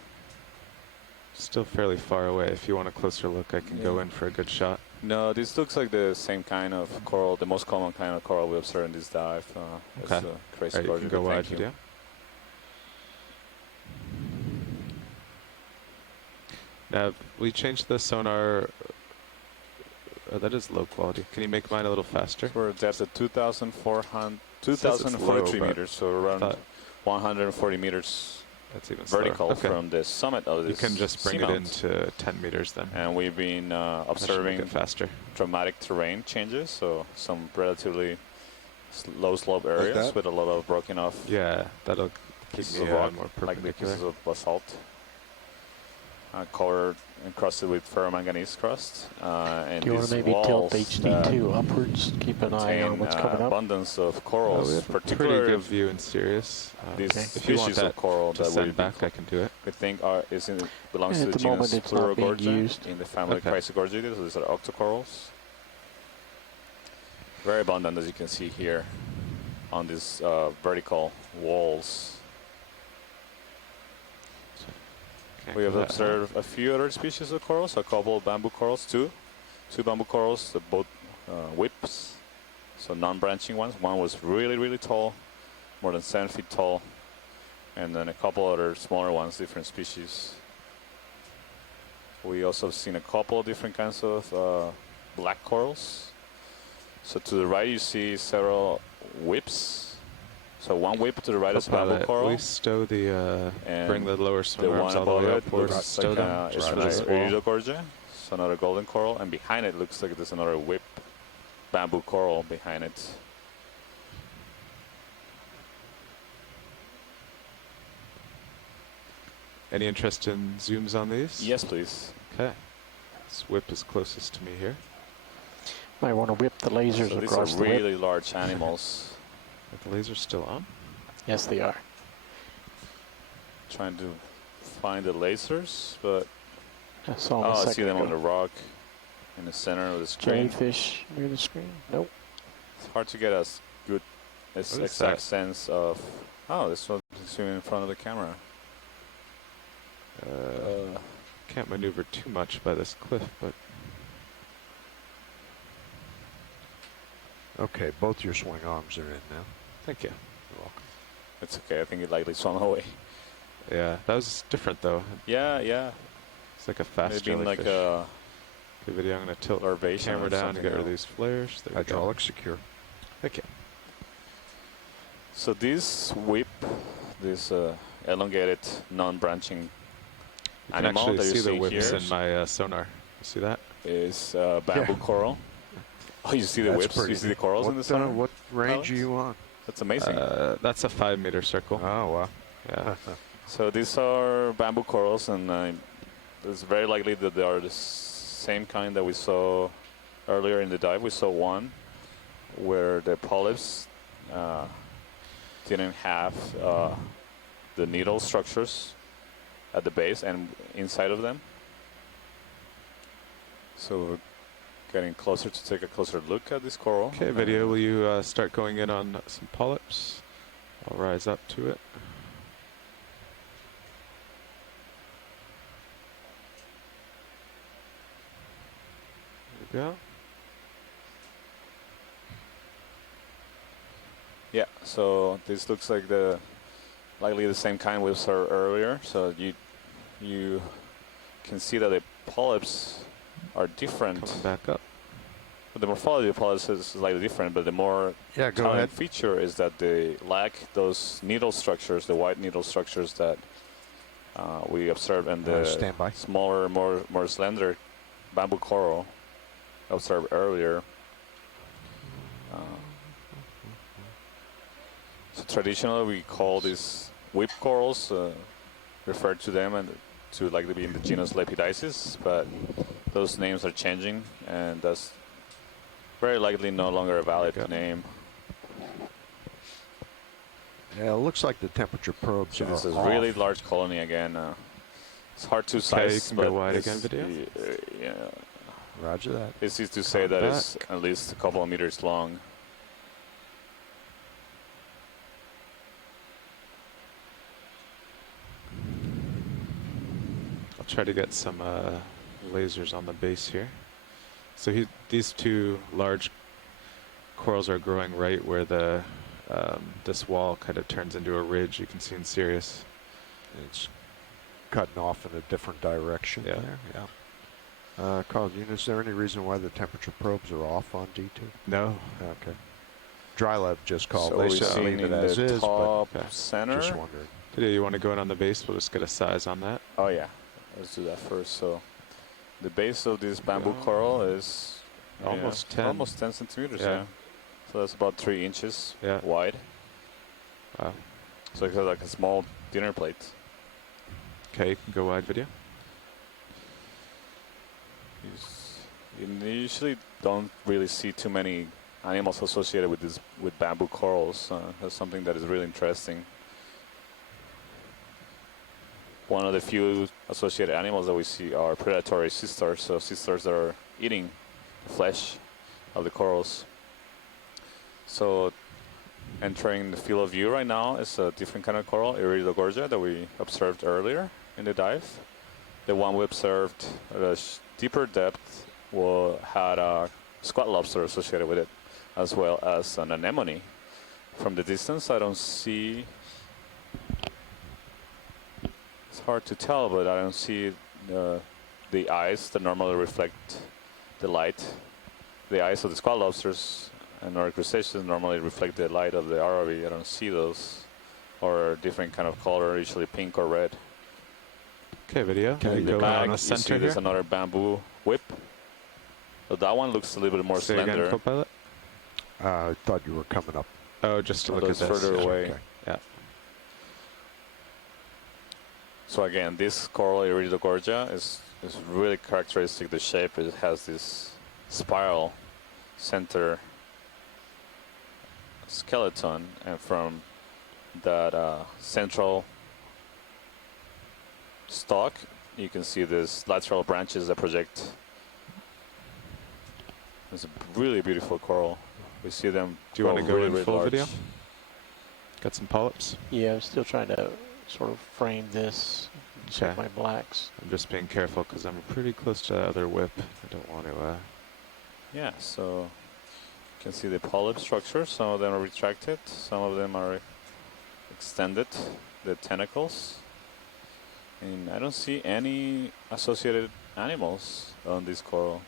Still fairly far away. If you want a closer look, I can go Yeah. in for a good shot. No, this looks like the same kind of coral, the most common kind of coral we observe in this dive. Okay. It's Chrysalis Alright, you can go wide, Thank you. yeah. Now, we changed the sonar. That is low quality. Can you make mine a little faster? So we're at depth at 2,400, Says it's low, 2,043 but meters, so around thought- 140 meters That's even slower. vertical Okay. from the summit of You this can just bring it seamount. into 10 meters then. And we've been That should make observing it faster. dramatic terrain changes, so some relatively low slope areas that? with a lot of broken off Yeah, that'll keep pieces me of rock, more like the perpendicular. pieces of basalt, covered and crusted with ferromanganese crust. And Do you want these to maybe walls tilt that HD2 upwards? Keep an eye on contain, what's coming up. abundance of Oh, corals, we have a pretty particularly good view in Sirius. these Okay. If you want species of that coral to that send back, I can do it. we think belongs At to the the moment, genus it's not being Iridogorja used. in the family Okay. Chrysogorgiidae. So these are octocorals. Very abundant, as you can see here, on these vertical walls. Can't We have go that high. observed a few other species of corals, a couple of bamboo corals, two bamboo corals, both whips, so non-branching ones. One was really, really tall, more than 7 feet tall, and then a couple other smaller ones, different species. We also have seen a couple of different kinds of black corals. So to the right you see several whips. So one whip to the right is a bamboo Pilot, coral. we stow the, And bring the lower the swim one arms all the above way it upwards, looks stow like them. it's just for another this wall. Iridogorja, so another golden coral, and behind it looks like there's another whip bamboo coral behind it. Any interest in zooms on these? Yes, please. Okay. This whip is closest to me here. Might want to whip the lasers So these across are the whip. really large animals. Are the lasers still on? Yes, they are. Trying to find the lasers, but I saw them a I see second them on ago. the rock in the center of the screen. Jellyfish near the screen? Nope. It's hard to get a good What is exact that? sense of. Oh, this one's swimming in front of the camera. Can't maneuver too much by this cliff, but Okay, both your swing arms are in now. Thank you. You're welcome. It's okay. I think it likely swung away. Yeah, that was different though. Yeah, yeah. It's like a fast Maybe jellyfish. like a Good video. I'm going to tilt the larvation camera or down to something get rid of else. these flares. There we go. Hydraulic secure. Thank you. So this whip, this elongated, non-branching You can animal actually that you see the see whips here in my sonar. You see that? is bamboo Yeah. coral. Oh, you see the That's whips? pretty You see the neat. corals in the center? What range are Alex? you on? That's amazing. That's a 5-meter circle. Oh, wow. Yeah. So these are bamboo corals, and it's very likely that they are the same kind that we saw earlier in the dive. We saw one where the polyps didn't have the needle structures at the base and inside of them. So we're getting closer to take a closer look at this coral. Okay, video, will you start going in on some polyps? I'll rise up to it. There we go. Yeah, so this looks like likely the same kind we saw earlier. So you can see that the polyps are different. Coming back up. But the morphology of polyps is slightly different, but the more Yeah, go telling ahead. feature is that they lack those needle structures, the white needle structures that we observed in the Stand by. smaller, more slender bamboo coral observed earlier. So traditionally we call these whip corals, refer to them and to likely be in the genus Lepidices, but those names are changing, and that's very likely no longer a valid name. Yeah, it looks like the temperature probes So are this is off. really large colony again. It's hard to Okay, you size, can but go wide it's, again, video. Yeah, Roger that. it's easy to say that it's at least a couple of meters long. I'll try to get some lasers on the base here. So these two large corals are growing right where the this wall kind of turns into a ridge. You can see in Sirius. It's cutting off in a different direction Yeah. there. Yeah. Carl, is there any reason why the temperature probes are off on D2? No. Okay. Dry Lab just called. So They we've said seen leave it in as the is, but top center. just wondering. Today, you want to go in on the base? We'll just get a size on that. Oh yeah, let's do that first. So the base of this bamboo coral is Almost 10. Almost 10 centimeters. Yeah. Yeah. So that's about 3 inches Yeah. wide. Wow. So it's like a small dinner plate. Okay, you can go wide, video. You usually don't really see too many animals associated with bamboo corals. That's something that is really interesting. One of the few associated animals that we see are predatory sea stars, so sea stars that are eating flesh of the corals. So entering the field of view right now is a different kind of coral, Iridogorja, that we observed earlier in the dive. The one we observed at a deeper depth had a squat lobster associated with it, as well as an anemone. From the distance, I don't see. It's hard to tell, but I don't see the eyes that normally reflect the light. The eyes of the squat lobsters and our crustaceans normally reflect the light of the ROV. I don't see those, or different kind of color, usually pink or red. Okay, video. In You the go back, on the you see center there's here. another bamboo whip. So that one looks a little bit more Say slender. again, co-pilot. I thought you were coming up. Oh, just to look at Those this. further yeah. away. Okay. Yeah. So again, this coral Iridogorja is really characteristic. The shape, it has this spiral center skeleton, and from that central stalk, you can see these lateral branches that project. It's a really beautiful coral. We see them. Do you want to go really, in really full large. video? Got some polyps. Yeah, I'm still trying to sort of frame this, check Okay. my blacks. I'm just being careful because I'm pretty close to the other whip. I don't want to. Yeah, so You can see the polyp structure. Some of them are retracted, some of them are extended, the tentacles. And I don't see any associated animals on this coral.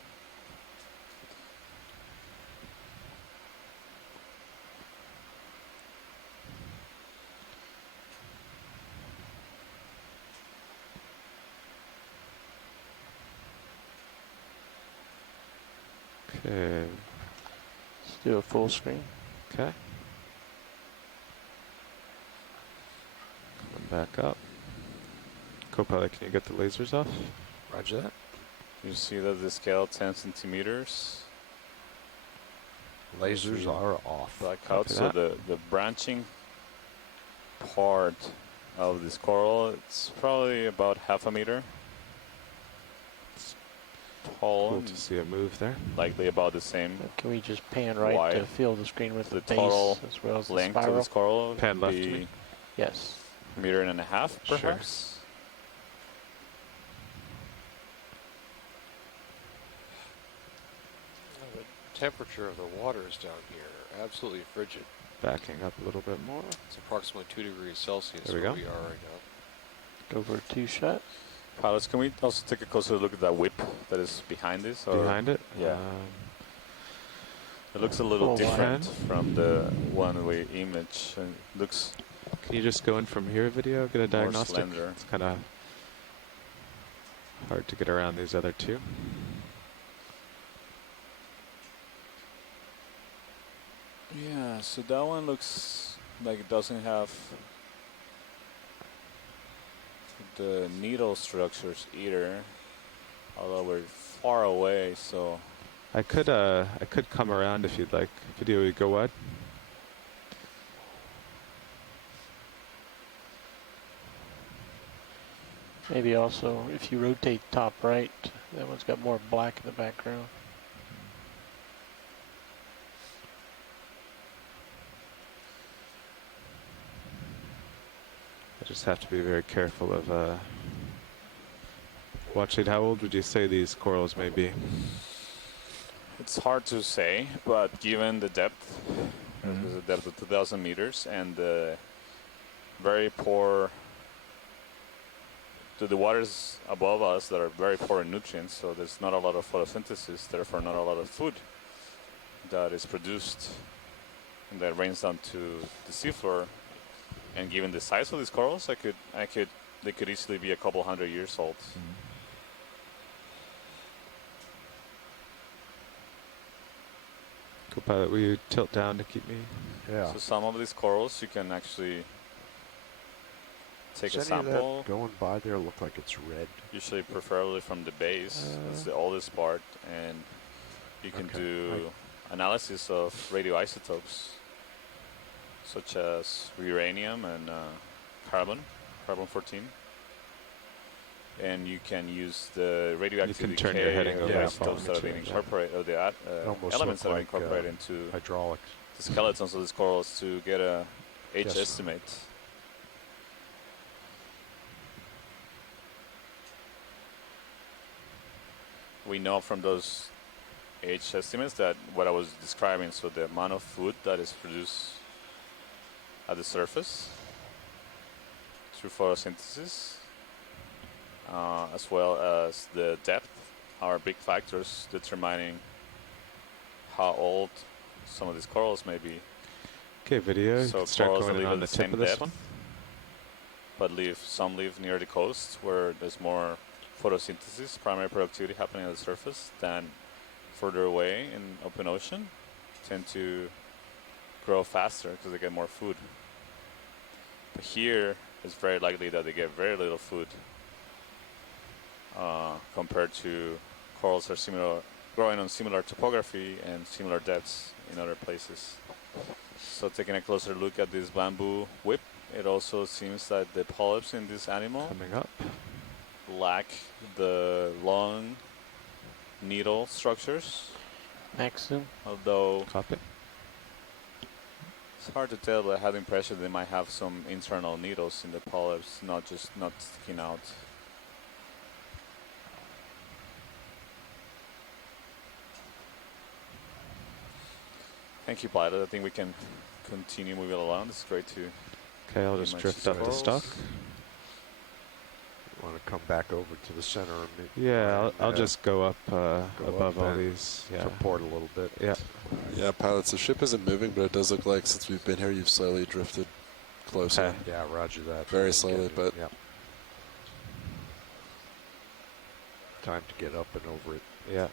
Okay. Let's do a full screen. Okay. Coming back up. Copilot, can you get the lasers off? Roger that. You see that the scale 10 centimeters. Lasers are off. Black out. So the branching part of this coral, it's probably about half a meter tall. Cool to see it move there. Likely about the same. Can we just pan right wide. to fill the screen with the base total as well as the length of spiral? this coral Pan would left to be me. Yes. a meter and a half, Sure. perhaps. The temperature of the waters down here are absolutely frigid. Backing up a little bit more. It's approximately 2 degrees Celsius There we where go. we are right now. Go for a 2-shot. Pilots, can we also take a closer look at that whip that is behind this? Or Behind it? Yeah. It looks a little Oh, wow. different from the one we image. And looks Can you just go in from here, video? Get a more diagnostic? slender. It's kind of hard to get around these other two. Yeah, so that one looks like it doesn't have the needle structures either, although we're far away, so I could come around if you'd like. Video, you go wide. Maybe also, if you rotate top right, that one's got more black in the background. I just have to be very careful of watching. How old would you say these corals may be? it's hard to say, but given the depth, there's a depth of 2,000 meters and the very poor, to the waters above us that are very poor in nutrients, so there's not a lot of photosynthesis, therefore not a lot of food that is produced and that rains down to the seafloor. And given the size of these corals, they could easily be a couple hundred years old. Copilot, will you tilt down to keep me? Yeah. So some of these corals you can actually take Does a any of that sample, going by there look like it's red? usually preferably from the base. That's the oldest part, and you can do analysis of radioisotopes such as uranium and carbon-14. And you can use the radioactive You can turn decay your heading of over the and isotopes that follow have me been too, incorporated, or the Almost elements that look have been like, incorporated into hydraulics. the skeletons of these corals to get a H Yes. estimate. We know from those H estimates that what I was describing, so the amount of food that is produced at the surface through photosynthesis, as well as the depth, are big factors determining how old some of these corals may be. Okay, video. You So can start corals that going in live on at the the tip same of this depth, one. but some live near the coast where there's more photosynthesis, primary productivity happening at the surface, than further away in open ocean, tend to grow faster because they get more food. But here, it's very likely that they get very little food compared to corals that are similar, growing on similar topography and similar depths in other places. So taking a closer look at this bamboo whip, it also seems that the polyps in this animal Coming up. lack the long needle structures, Max zoom. although Copy. it's hard to tell, but I had the impression they might have some internal needles in the polyps, not sticking out. Thank you, pilot. I think we can continue moving along. It's great to. Okay, I'll just drift up the stock. You want to come back over to the center? And Yeah, I'll just go up above all and these. Yeah. support a little bit. Yeah. Yeah, pilots, the ship isn't moving, but it does look like since we've been here, you've slowly drifted closer. Okay. Yeah, roger that. Very slowly, but yeah. Time to get up and over it. Yeah.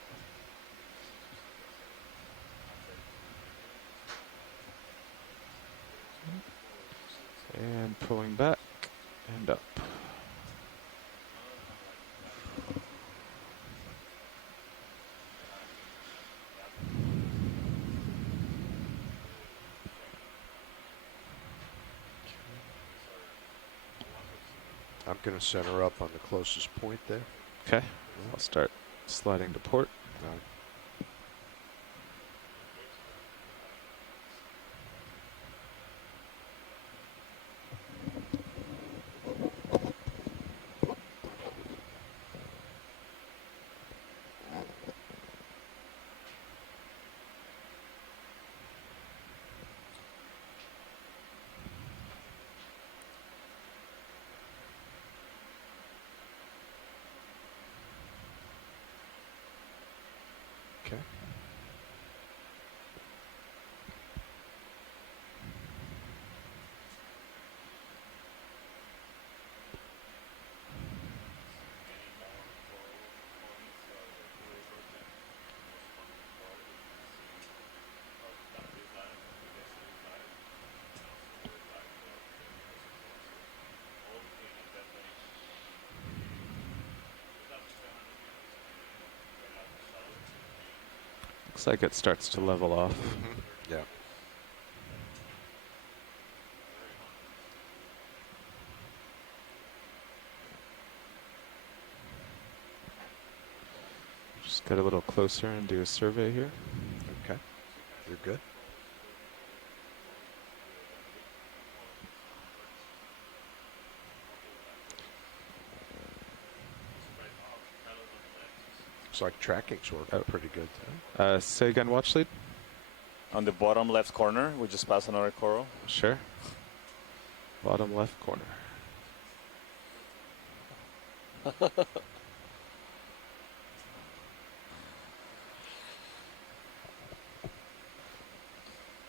And pulling back and up. I'm going to center up on the closest point there. Okay. I'll start sliding to port. Okay. Looks like it starts to level off. Yeah. Just get a little closer and do a survey here. Okay. You're good. Looks like tracking's working pretty good. Say again, watch lead? On the bottom left corner, we just passed another coral. Sure. Bottom left corner.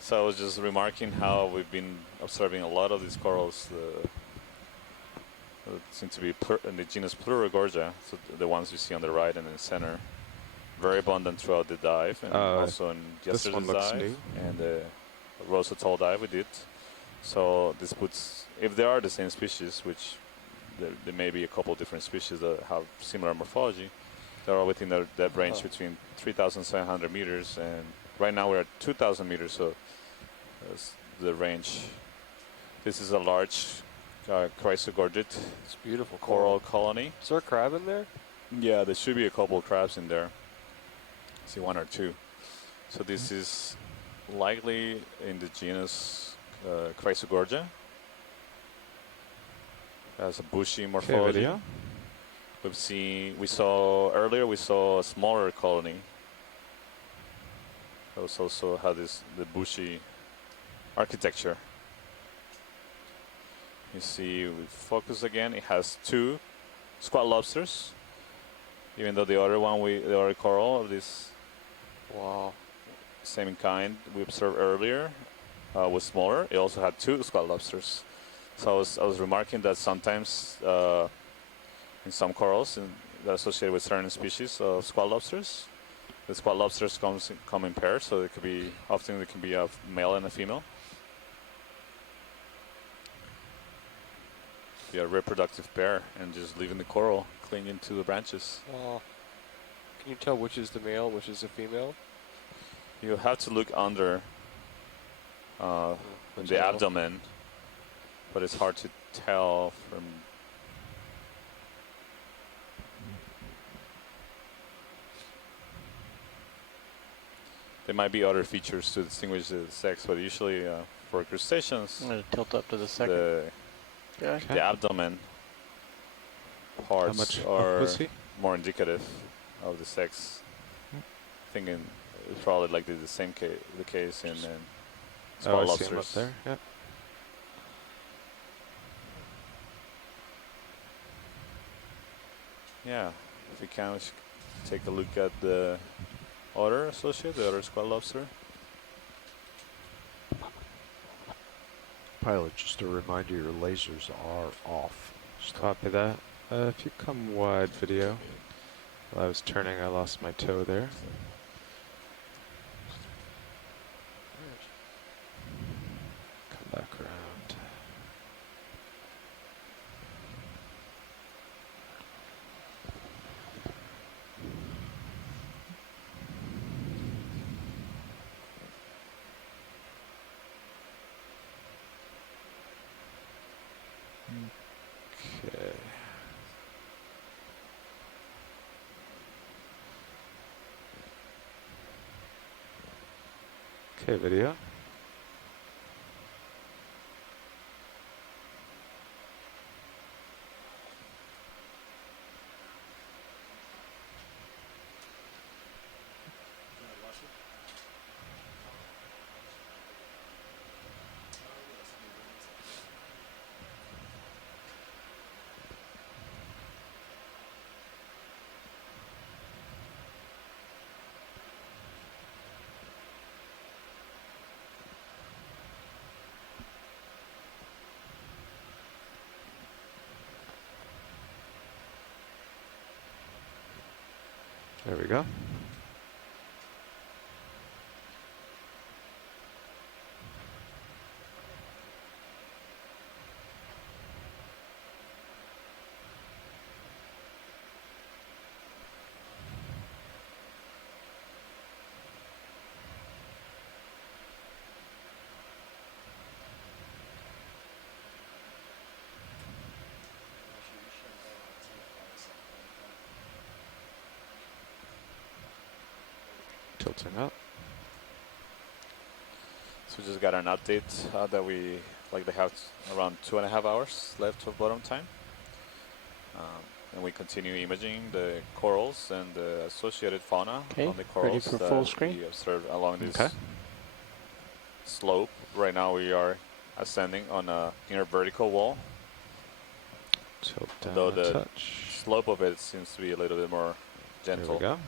So I was just remarking how we've been observing a lot of these corals. Seem to be in the genus Iridogorja, so the ones you see on the right and in the center. Very abundant throughout the dive, and also in yesterday's dive new. and the Rose Atoll dive we did. So this puts, if they are the same species, which there may be a couple different species that have similar morphology, they're all within that range between 3,700 meters, and right now we're at 2,000 meters, so that's the range. This is a large Chrysalis It's beautiful coral colony. Is there a crab in there? Yeah, there should be a couple of crabs in there. See, one or two. So this is likely in the genus Chrysalis. Has a bushy morphology. We saw earlier a smaller colony. Those also had the bushy architecture. You see, we focus again. It has two squat lobsters, even though the other coral of this same kind we observed earlier was smaller. It also had two squat lobsters. So I was remarking that sometimes in some corals that are associated with certain species of squat lobsters, the squat lobsters come in pairs, so it could be a male and a female. Be a reproductive pair and just leaving the coral clinging to the branches. Can you tell which is the male, which is the female? You have to look under the abdomen, but it's hard to tell from. There might be other features to distinguish the sex, but usually for crustaceans, I'm going to tilt up to the second. The abdomen parts are more indicative of the sex. I think it's probably like the same the case in Oh, small I see him up lobsters. there. Yep. Yeah, if we can, we should take a look at the other associate, the other squat lobster. Pilot, just a reminder, your lasers are off. Copy that. If you come wide, video. While I was turning, I lost my toe there. Come back around. Okay. Okay, video. There we go. Tilting up. So we just got an update that they have around 2.5 hours left of bottom time. And we continue imaging the corals and the associated fauna on the corals ready for that full screen? we observed along this Okay. slope. Right now we are ascending on a inner vertical wall. Tilt down Though a the touch. slope of it seems to be a little bit more There gentle. we go.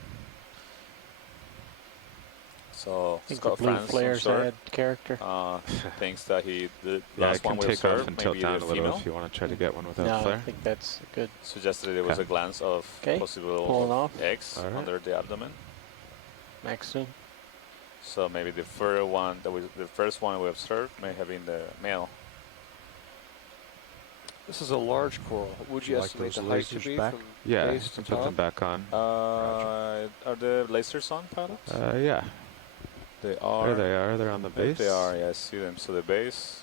So I think Scott the blue Franz, I'm flares sure, add character. thinks that the Yeah, I last can one we take off observed, and tilt maybe down the a little female, if you want to try to get one without No, I flare. think that's good. suggested there was Okay. a glance of Okay, possible pulling off. eggs All right. under the abdomen. Max zoom. So maybe the first one we observed may have been the male. This is a large coral. Would you Like estimate the those height to lasers be back? from Yeah, base you to can put top? them back on. Are the lasers on, pilot? Yeah, They are. there they are. They're on the There base. they are. Yeah, I see them. So the base,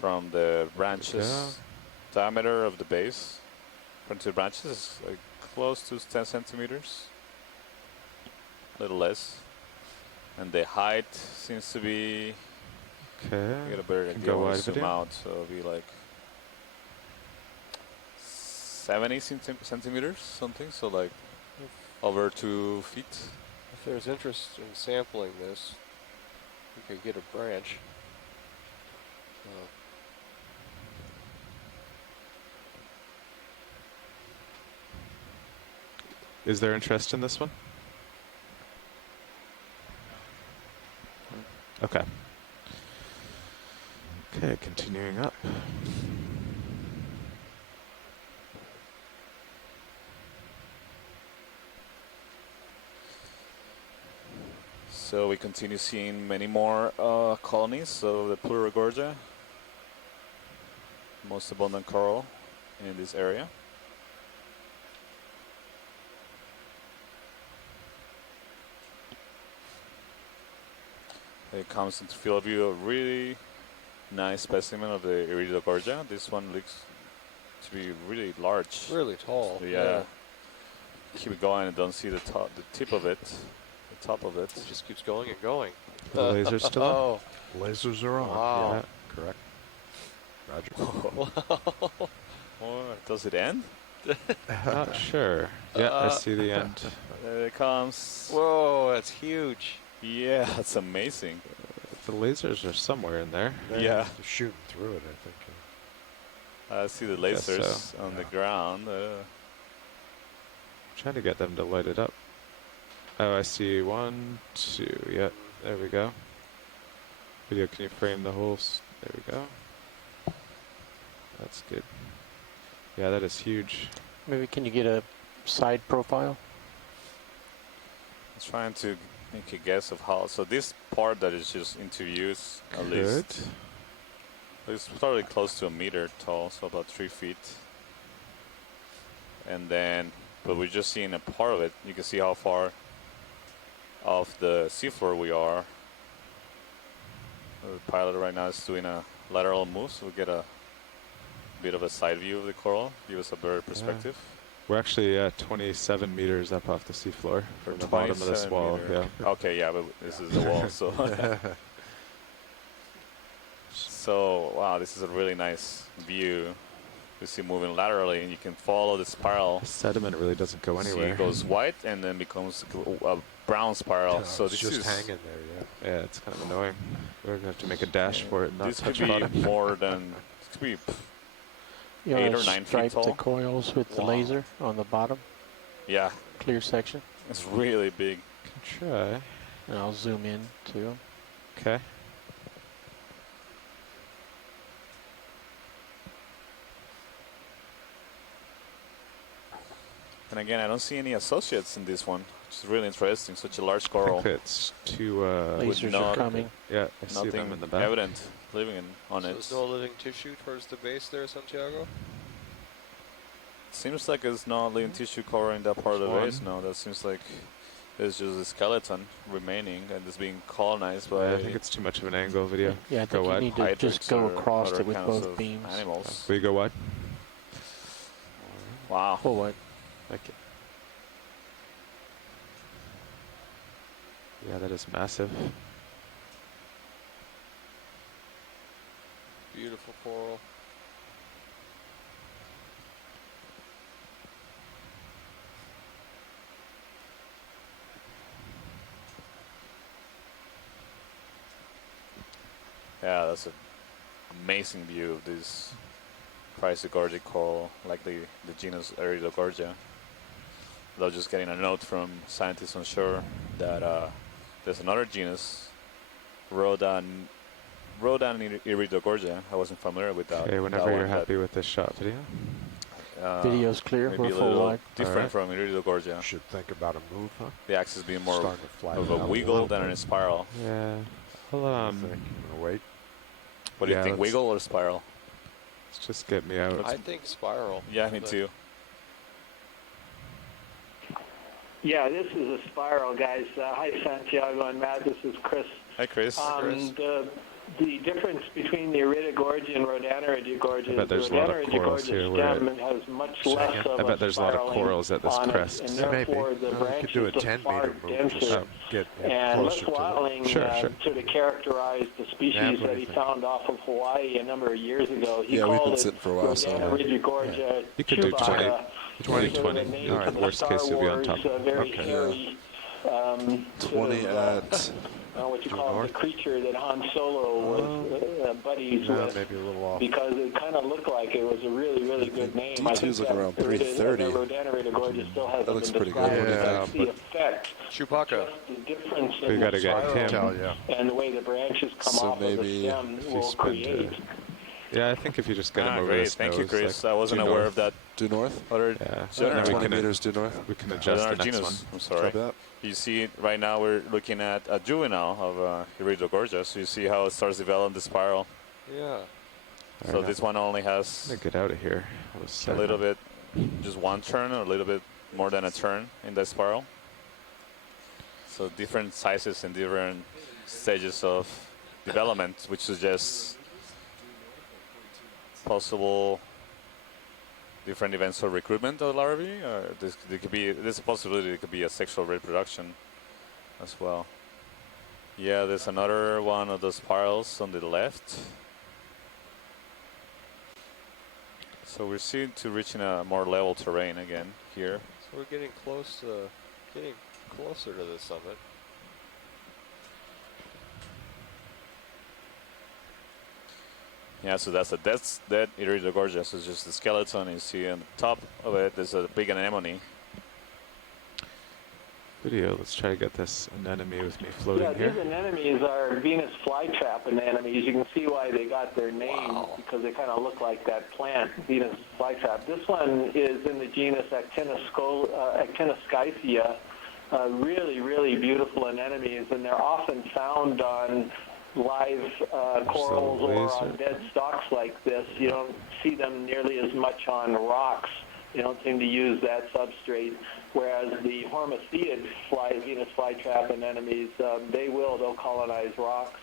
from the branches, diameter of the base, from the branches is like close to 10 centimeters, a little less, and the height seems to be. Okay. You get a better Can idea go when we wide zoom video. out, so it'll be like 70 centimeters, something. So like over 2 feet. If there's interest in sampling this, we could get a branch. Is there interest in this one? Okay. Okay, continuing up. So we continue seeing many more colonies of the Iridogorja, most abundant coral in this area. It comes into field view a really nice specimen of the Iridogorja. This one looks to be really large. Really tall. So yeah. Keep it going and don't see the tip of it, the top of it. It just keeps going and going. The laser's still on? Oh. Lasers are on. Wow. Yeah, correct. Roger. Or does it end? Not sure. Yeah, I see the end. There it comes. Whoa, that's huge. Yeah, that's amazing. The lasers are somewhere in there. Yeah. They're shooting through it, I think. I see the Guess lasers so. on the ground. Trying to get them to light it up. Oh, I see 1, 2. Yep, there we go. Video, can you frame the whole? There we go. That's good. Yeah, that is huge. Maybe can you get a side profile? I'm trying to make a guess of how. So this part that is just into use, at least, it's probably close to 1 meter tall, so about 3 feet. And then, but we're just seeing a part of it. You can see how far off the seafloor we are. The pilot right now is doing a lateral move, so we get a bit of a side view of the coral, give us a better perspective. We're actually at 27 meters up off the seafloor from the bottom of this wall. meter. Yeah. Okay, yeah, but this is the wall, so. So, wow, this is a really nice view. You see moving laterally, and you can follow the spiral. The sediment really doesn't go See, anywhere. it goes white and then becomes a brown spiral. Yeah, so it's this just is hanging there, yeah. Yeah, it's kind of annoying. We're going to have to make a dash for it and not this could touch be bottom. more than this could be You 8 wanna or 9 feet stripe the tall. coils with the laser on the bottom, Yeah, clear section, it's really big. Can try. and I'll zoom in too. Okay. And again, I don't see any associates in this one, which is really interesting. Such a large I coral. think it's too. Lasers not- are coming. Yeah, I see them in Nothing the back. evident living on So it. there's no living tissue towards the base there, Santiago? Seems like it's not living tissue coral in that part of the There's base. No, that seems like there's just a skeleton remaining and it's being colonized by I think it's too much of an angle video. Yeah, I Go think you wide. need to hydrates just go or across other it with kinds both of beams. animals. Will you go wide? Wow. Full wide. Thank you. Yeah, that is massive. Beautiful coral. Yeah, that's an amazing view of this Chrysalis coral, like the genus Iridogorja. Though just getting a note from scientists on shore that there's another genus, Rhodan Iridogorja. I wasn't familiar with that. Okay, whenever you're happy with this shot video. Video's clear. Maybe We're a full little wide. different from Iridogorja. Should think about a move, huh? The axis being more Starting to fly of down a a wiggle little than bit. a spiral. Yeah. I Well, think I'm gonna wait. What do you Yeah, think, let's- wiggle or spiral? let's just get me out. I think spiral. Yeah, me but too. Yeah, this is a spiral, guys. Hi, Santiago and Matt. This is Chris. Hi, Chris. The difference between the Iridogorja and Rhodaniridogorja I is bet the there's a lot of corals Rhodaniridogorja here where stem has much less of I bet there's a lot of spiraling corals at this on it, crest. and Yeah, maybe. therefore the We could branches do a are 10 far meter move. denser. Just get And Les closer to it. Watling Sure, sure. sort of characterized the species Yeah, what do that you he think? found off of Hawaii a number of years ago. He Yeah, we've been called it sitting for a while, so- Rhodaniridogorja You could do 20. Chewbacca. 20, Sort of 20. a name All right, from the worst case, Star you'll be on Wars, top. very Okay. hairy, sort 20 of, at... what you call it, the creature that Han Solo was buddies with, Maybe a little off. because it kind of looked like it was a really, really good name. D2 is looking around 330. Rhodaniridogorja still hasn't That looks been pretty good. described. Yeah, That's the effect, Chewbacca. the difference We in gotta the get spiral Tim. and the way the branches come So off of the maybe stem if you will spend, create. Yeah, I think if you just get him over Great. his Thank nose, you, Chris. like, I wasn't due aware north. of that. Due north? Other Yeah. genus. And then we 20 can, meters due north. we can adjust the Another next genus. one. I'm sorry. Copy that. You see, right now we're looking at a juvenile of Iridogorja, so you see how it starts developing the spiral. Yeah. So this one only has I'm gonna get out of here. a little bit, just one turn, or a little bit more than a turn in the spiral. So different sizes and different stages of development, which suggests possible different events of recruitment of larvae. Or there could be, there's a possibility it could be a sexual reproduction as well. Yeah, there's another one of those spirals on the left. So we're seeing to reaching a more level terrain again here. So we're getting closer to the summit. Yeah, so that's that Iridogorja. So it's just the skeleton. You see on the top of it, there's a big anemone. Video. Let's try to get this anemone with me floating here. These anemones are Venus flytrap anemones. You can see why they got their name because they kind of look like that plant, Venus flytrap. This one is in the genus Actinoscyphia. Really, really beautiful anemones, and they're often found on live corals or on dead stalks like this. You don't see them nearly as much on rocks. They don't seem to use that substrate, whereas the hormotheid Venus flytrap anemones, they'll colonize rocks.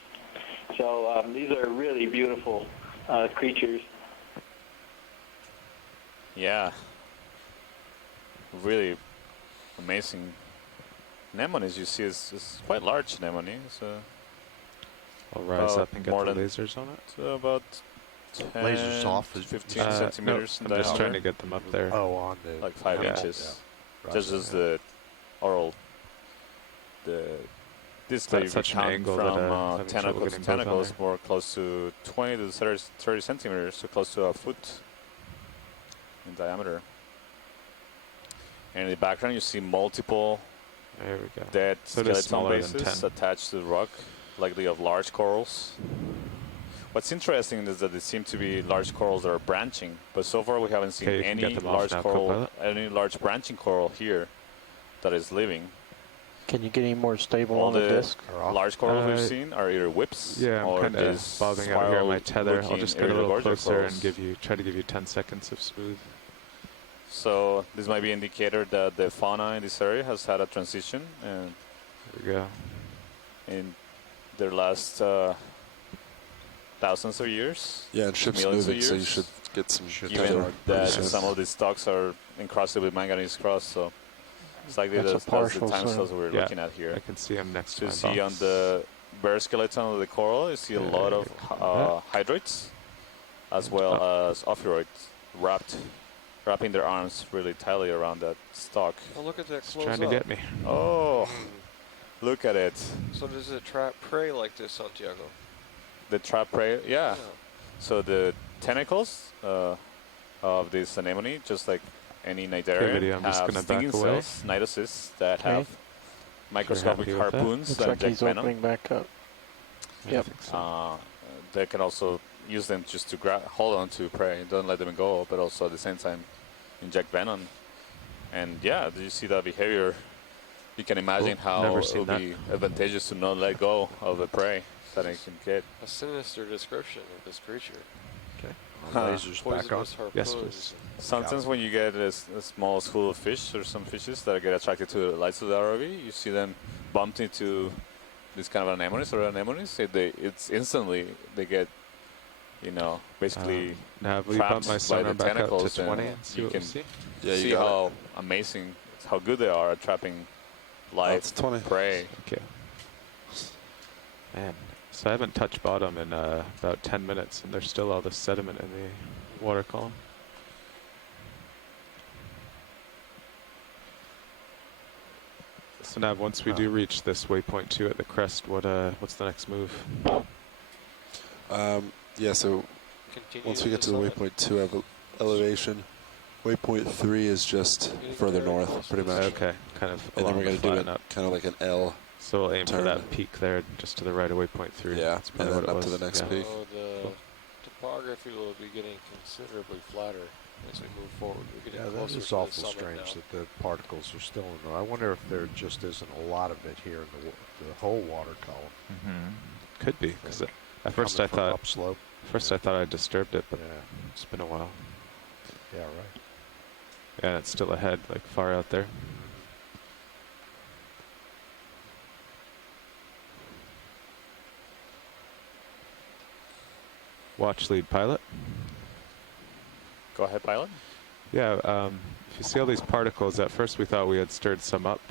So these are really beautiful creatures. Yeah, really amazing anemones. You see, it's quite large anemone. So I'll rise up and get the lasers on it. So about 10, lasers off 15 centimeters. No, I'm just trying to get them up there. Oh, on the like 5 inches. Yeah. Just as the oral. This That's such an angle from that tentacles more close to 20 to 30 centimeters, so close to a foot in diameter. And in the background, you see multiple dead skeleton bases attached to the rock, likely of large corals. What's interesting is that there seem to be large corals that are branching, but so far we haven't seen any large branching coral here that is living. Can you get any more stable All on the disc? Large corals we've seen are either whips or kind of bobbing out here on my tether. I'll just get a little closer and try to give you 10 seconds of smooth. So this might be an indicator that the fauna in this area has had a transition, and there we go. In their last thousands of years. Yeah, and ship's moving, so you should get some. Given that some of these stocks are encrusted with manganese crust, so it's likely that's the time scales we're looking at here. I can see them next to my box. You see on the bare skeleton of the coral, you see a lot of hydroids, as well as ophiroids wrapping their arms really tightly around that stalk. Oh, look at that close trying to get me. Oh, look at it. So does it trap prey like this, Santiago? The trap prey, yeah. So the tentacles of this anemone, just like any cnidarian, have stinging cells, cnidocysts, that have microscopic harpoons that inject venom. Opening back up. Yep. They can also use them just to hold on to prey, don't let them go, but also at the same time inject venom. And yeah, do you see that behavior? You can imagine how it would be advantageous to not let go of the prey that it can get. A sinister description of this creature. Okay. Lasers back on. Yes, please. Sometimes when you get a small school of fish or some fishes that get attracted to the lights of the ROV, you see them bumped into this kind of anemones or anemones. It's instantly they get, basically trapped by the tentacles, and you can see how amazing, how good they are at trapping live prey. Okay. Man, so I haven't touched bottom in about 10 minutes, and there's still all this sediment in the water column. So now, once we do reach this waypoint 2 at the crest, what's the next move? Yeah, so once we get to the waypoint 2 elevation, waypoint 3 is just further north, pretty much. Okay, kind of. And then we're going to do it kind of like an L. So we'll aim for that peak there, just to the right of waypoint 3. Yeah, that's probably what it up was. to the next peak. So the topography will be getting considerably flatter as we move forward. We're getting closer that is to awful the summit strange now. that the particles are still in there. I wonder if there just isn't a lot of it here in the whole water column. Could be, because at first I thought upslope. First I thought I disturbed it, but it's been a while. Yeah, right. Yeah, it's still ahead, like far out there. Watch lead pilot. Go ahead, pilot. Yeah, if you see all these particles, at first we thought we had stirred some up,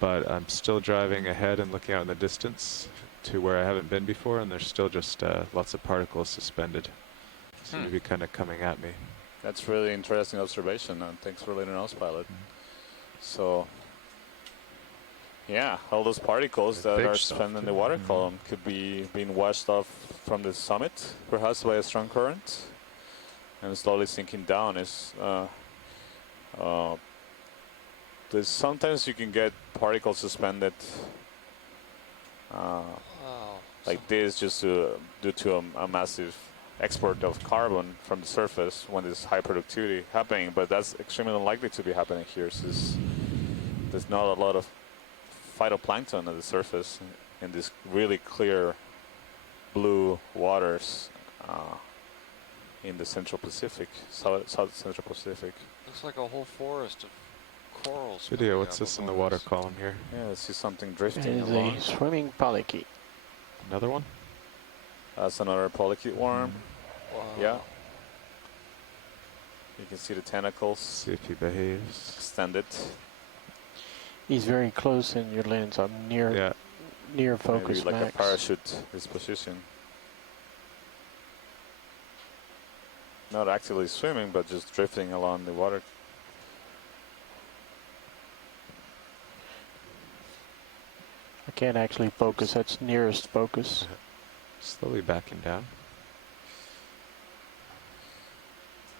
but I'm still driving ahead and looking out in the distance to where I haven't been before, and there's still just lots of particles suspended. Seem to be kind of coming at me. That's really interesting observation, and thanks for letting us, pilot. So, yeah, all those particles that are spent in the water column could be being washed off from the summit, perhaps by a strong current, and slowly sinking down. Sometimes you can get particles suspended like this, just due to a massive export of carbon from the surface when there's high productivity happening, but that's extremely unlikely to be happening here, since there's not a lot of phytoplankton at the surface in these really clear blue waters in the Central Pacific, South Central Pacific. Looks like a whole forest of corals. Video, what's this in the water column here? Yeah, I see something drifting It is along. a swimming polychaete. Another one? That's another polychaete worm. Wow. Yeah. You can see the tentacles. See if he behaves. Extended. He's very close in your lens. I'm near focus Maybe like max. a parachute disposition. Not actively swimming, but just drifting along the water. I can't actually focus. That's nearest focus. Slowly backing down.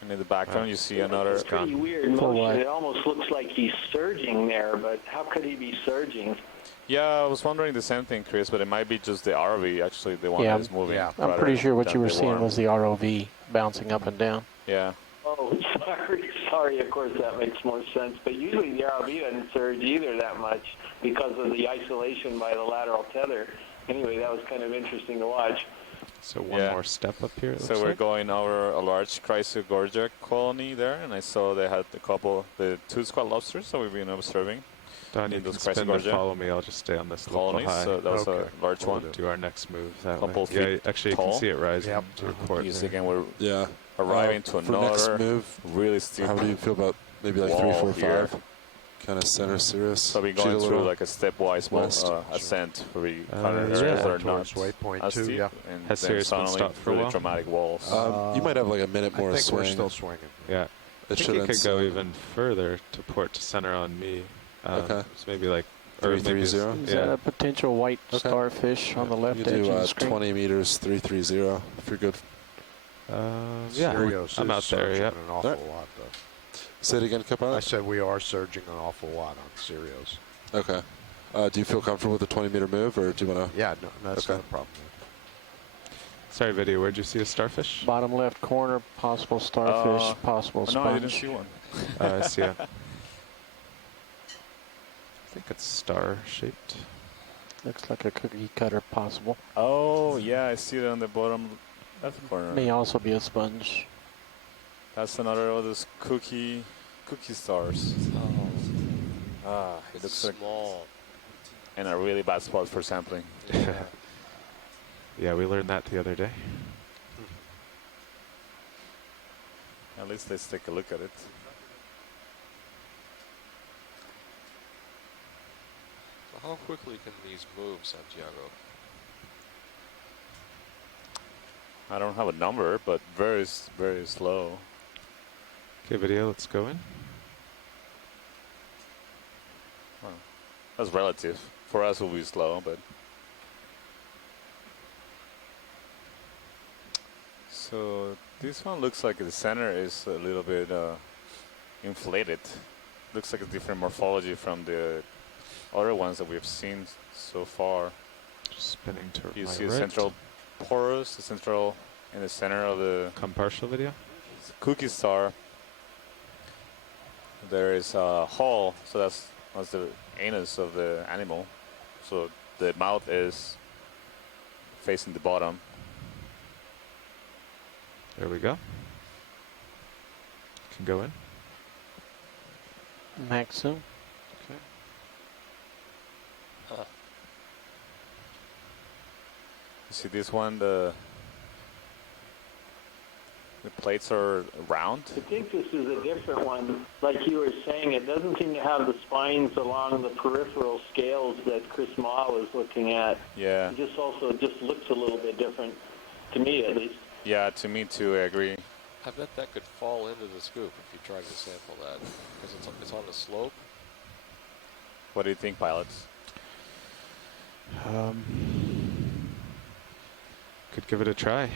And in the background, you see another. It's pretty weird motion. It almost looks like he's surging there, but how could he be surging? Yeah, I was wondering the same thing, Chris, but it might be just the ROV, actually, the one that's moving. Yeah, I'm pretty sure what you were seeing worm. was the ROV bouncing up and down. Yeah. Oh, sorry. Of course, that makes more sense. But usually the ROV doesn't surge either that much because of the isolation by the lateral tether. Anyway, that was kind of interesting to watch. So one more step up here. It So looks we're like. going over a large Chrysalis colony there, and I saw they had the two squat lobsters that we've been observing. Don, you in can those spin and Chrysalis follow me. I'll just stay on this colonies. local high. So that was a large We'll one. do our next move that Couple way. feet Yeah, actually, you tall. can see it rising to report. You there. see again, we're arriving to for another next move, really steep. How do you feel about maybe like 3, wall 4, here. 5? Kind of center Sirius. So we're going through like a stepwise west. Ascent where we Yeah. find areas that are not Towards waypoint as 2, steep, yeah. and Has then Sirius been suddenly stopped for a really while? dramatic walls. You might have like a minute more I think swing. we're still swinging. Yeah. I It think should it could go end even further to port to center on me. Okay. So maybe like 330. Is that a potential white starfish on the left You edge do of the screen? 20 meters, 330. If you're good. Yeah, Sirius I'm is out there. surging Yeah. an awful lot, though. Say it again, I Capilot. said we are surging an awful lot on Sirius. Okay. Do you feel comfortable with the 20-meter move, or do you want to? Yeah, no, that's Okay. not a problem. Sorry, video. Where'd you see a starfish? Bottom left corner, possible starfish, possible sponge. No, I didn't see one. I see it. I think it's star-shaped. Looks like a cookie cutter possible. Oh, yeah, I see it on the bottom left corner. May also be a sponge. That's another of those cookie stars. It looks like Small. in a really bad spot for sampling. Yeah, we learned that the other day. At least let's take a look at it. So how quickly can these move, Santiago? I don't have a number, but very, very slow. Okay, video, let's go in. Well, that's relative. For us, it will be slow, but. So this one looks like the center is a little bit inflated. Looks like a different morphology from the other ones that we've seen so far. Just spinning to You my see a right. central porous, in the center of the Come partial video. cookie star. There is a hole, so that's the anus of the animal. So the mouth is facing the bottom. There we go. Can go in. Max zoom. You see this one, the plates are round. I think this is a different one. Like you were saying, it doesn't seem to have the spines along the peripheral scales that Chris Ma was looking at. Yeah. It just looks a little bit different, to me at least. Yeah, to me too, I agree. I bet that could fall into the scoop if you tried to sample that, because it's on the slope. What do you think, pilots? Could give it a try.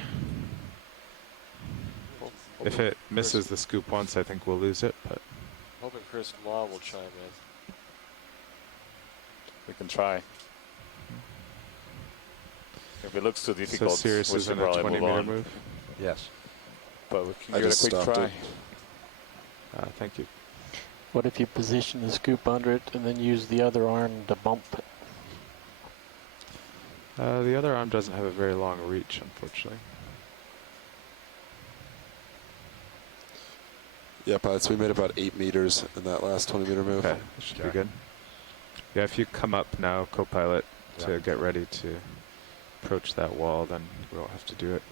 If it misses the scoop once, I think we'll lose it, but Hoping Chris Ma will chime in. We can try. If it looks too difficult, so Sirius we is should in a probably 20 move meter on. move. Yes. But we can I give it a just quick stopped try. it. Thank you. What if you position the scoop under it and then use the other arm to bump it? The other arm doesn't have a very long reach, unfortunately. Yeah, pilots, we made about 8 meters in that last 20 meter move. Okay, that should be good. Yeah, if you come up now, co-pilot, to get ready to approach that wall, then we won't have to do it.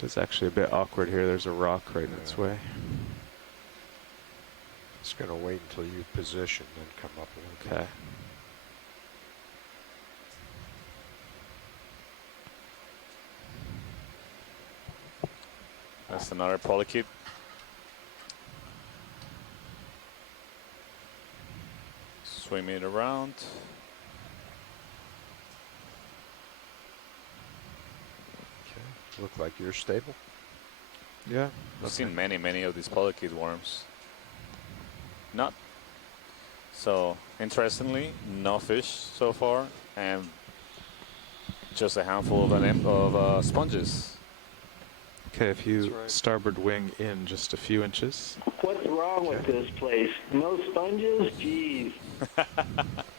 It's actually a bit awkward here. There's a rock right in its way. It's going to wait until you position, then come up a little bit. Okay. That's another polychaete. Swim it around. Okay. Look like you're stable. Yeah. I've seen many of these polychaete worms. Not. So, interestingly, no fish so far, and just a handful of sponges. Okay, if you starboard wing in just a few inches. What's wrong with this place? No sponges? Jeez.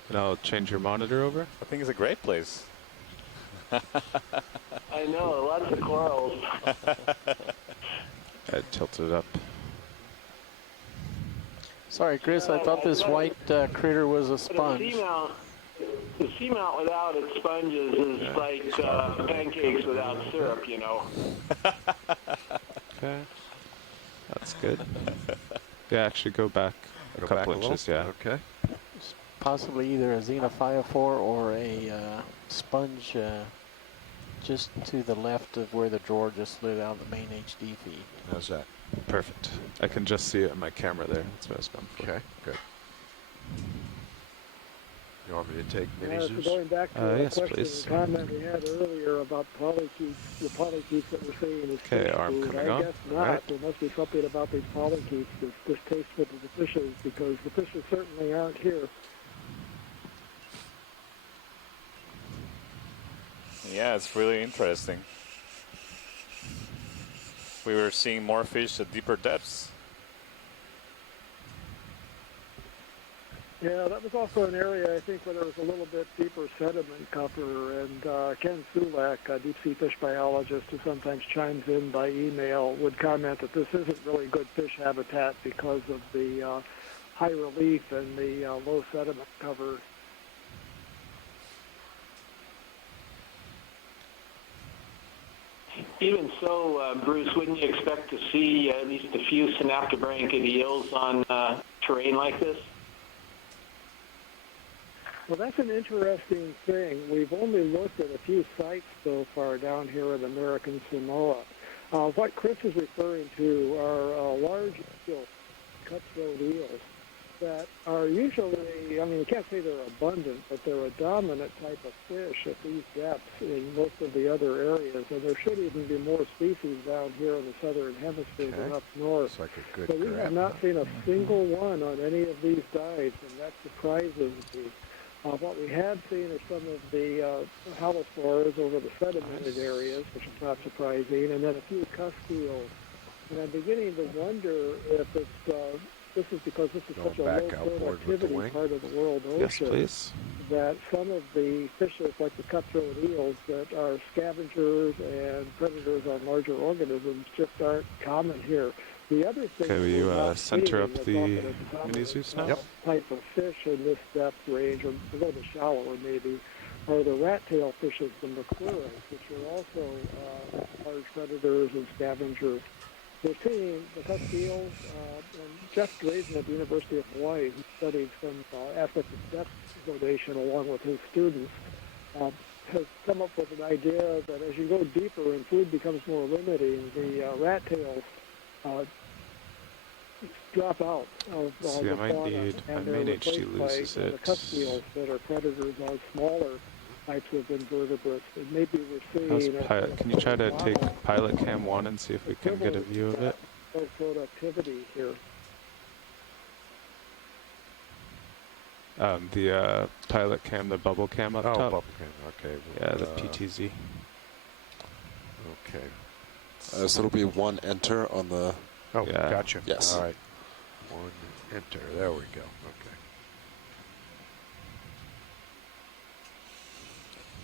And I'll change your monitor over. I think it's a great place. I know, lots of corals. I tilted it up. Sorry, Chris, I thought this white critter was a The sponge. seamount without its sponges is like pancakes without syrup, you know. Okay. That's good. Yeah, actually go back a couple inches, yeah. Okay. Possibly either a xenophyophore or a sponge just to the left of where the drawer just slid out of the main HD feed. How's that? Perfect. I can just see it in my camera there. That's what I was going for. Okay, good. You want me to take So mini-zoos? going back to the yes, question please. and comment we had earlier about polychaetes, the polychaetes that we're seeing is Okay, fish arm food. coming I up. guess not. Right. There must be something about these polychaetes that's distasteful to the fishes, because the fishes certainly aren't here. Yeah, it's really interesting. We were seeing more fish at deeper depths. Yeah, that was also an area, I think, where there was a little bit deeper sediment cover. And Ken Sulak, a deep-sea fish biologist who sometimes chimes in by email, would comment that this isn't really good fish habitat because of the high relief and the low sediment cover. Even so, Bruce, wouldn't you expect to see at least a few synaptobranchid eels on terrain like this? Well, that's an interesting thing. We've only looked at a few sites so far down here in American Samoa. What Chris is referring to are large eels, cutthroat eels, that are usually, I mean, you can't say they're abundant, but they're a dominant type of fish at these depths in most of the other areas. And there should even be more species down here in the southern hemisphere than up north. It's like a good But we have not seen a single one on any of these dives, and that surprises me. What we have seen are some of the halosaurs over the sedimented areas, which is not surprising, and then a few cusk eels. And I'm beginning to wonder if it's this is because this is Going such a back low outboard with the productivity wing? part of the world Yes, ocean please. that some of the fishes, like the cutthroat eels, that are scavengers and predators on larger organisms, just aren't common here. The other thing Okay, will that you we're not center up seeing the that's often a dominant, mini-zoos now? type of fish in this depth range, or a little bit shallower maybe, are the rat-tail fishes, the macquaras, which are also large predators and scavengers. We're seeing the cusk eels, and Jeff Drazen at the University of Hawaii, who studied some aspects of depth zonation along with his students, has come up with an idea that as you go deeper and food becomes more limiting, the rat tails drop out of See, the I might fauna, need and my they're main HD replaced loses by the it. cuspials that are predators on smaller types of invertebrates. And maybe we're How's seeing can you try to take pilot cam 1 and see if we can get a view of it? productivity here. The pilot cam, the bubble cam up top. bubble cam. Okay. Yeah, the PTZ. Okay. So it'll be 1 enter on the... Oh, Yeah. gotcha. Yes. All right. 1 enter. There we go. Okay.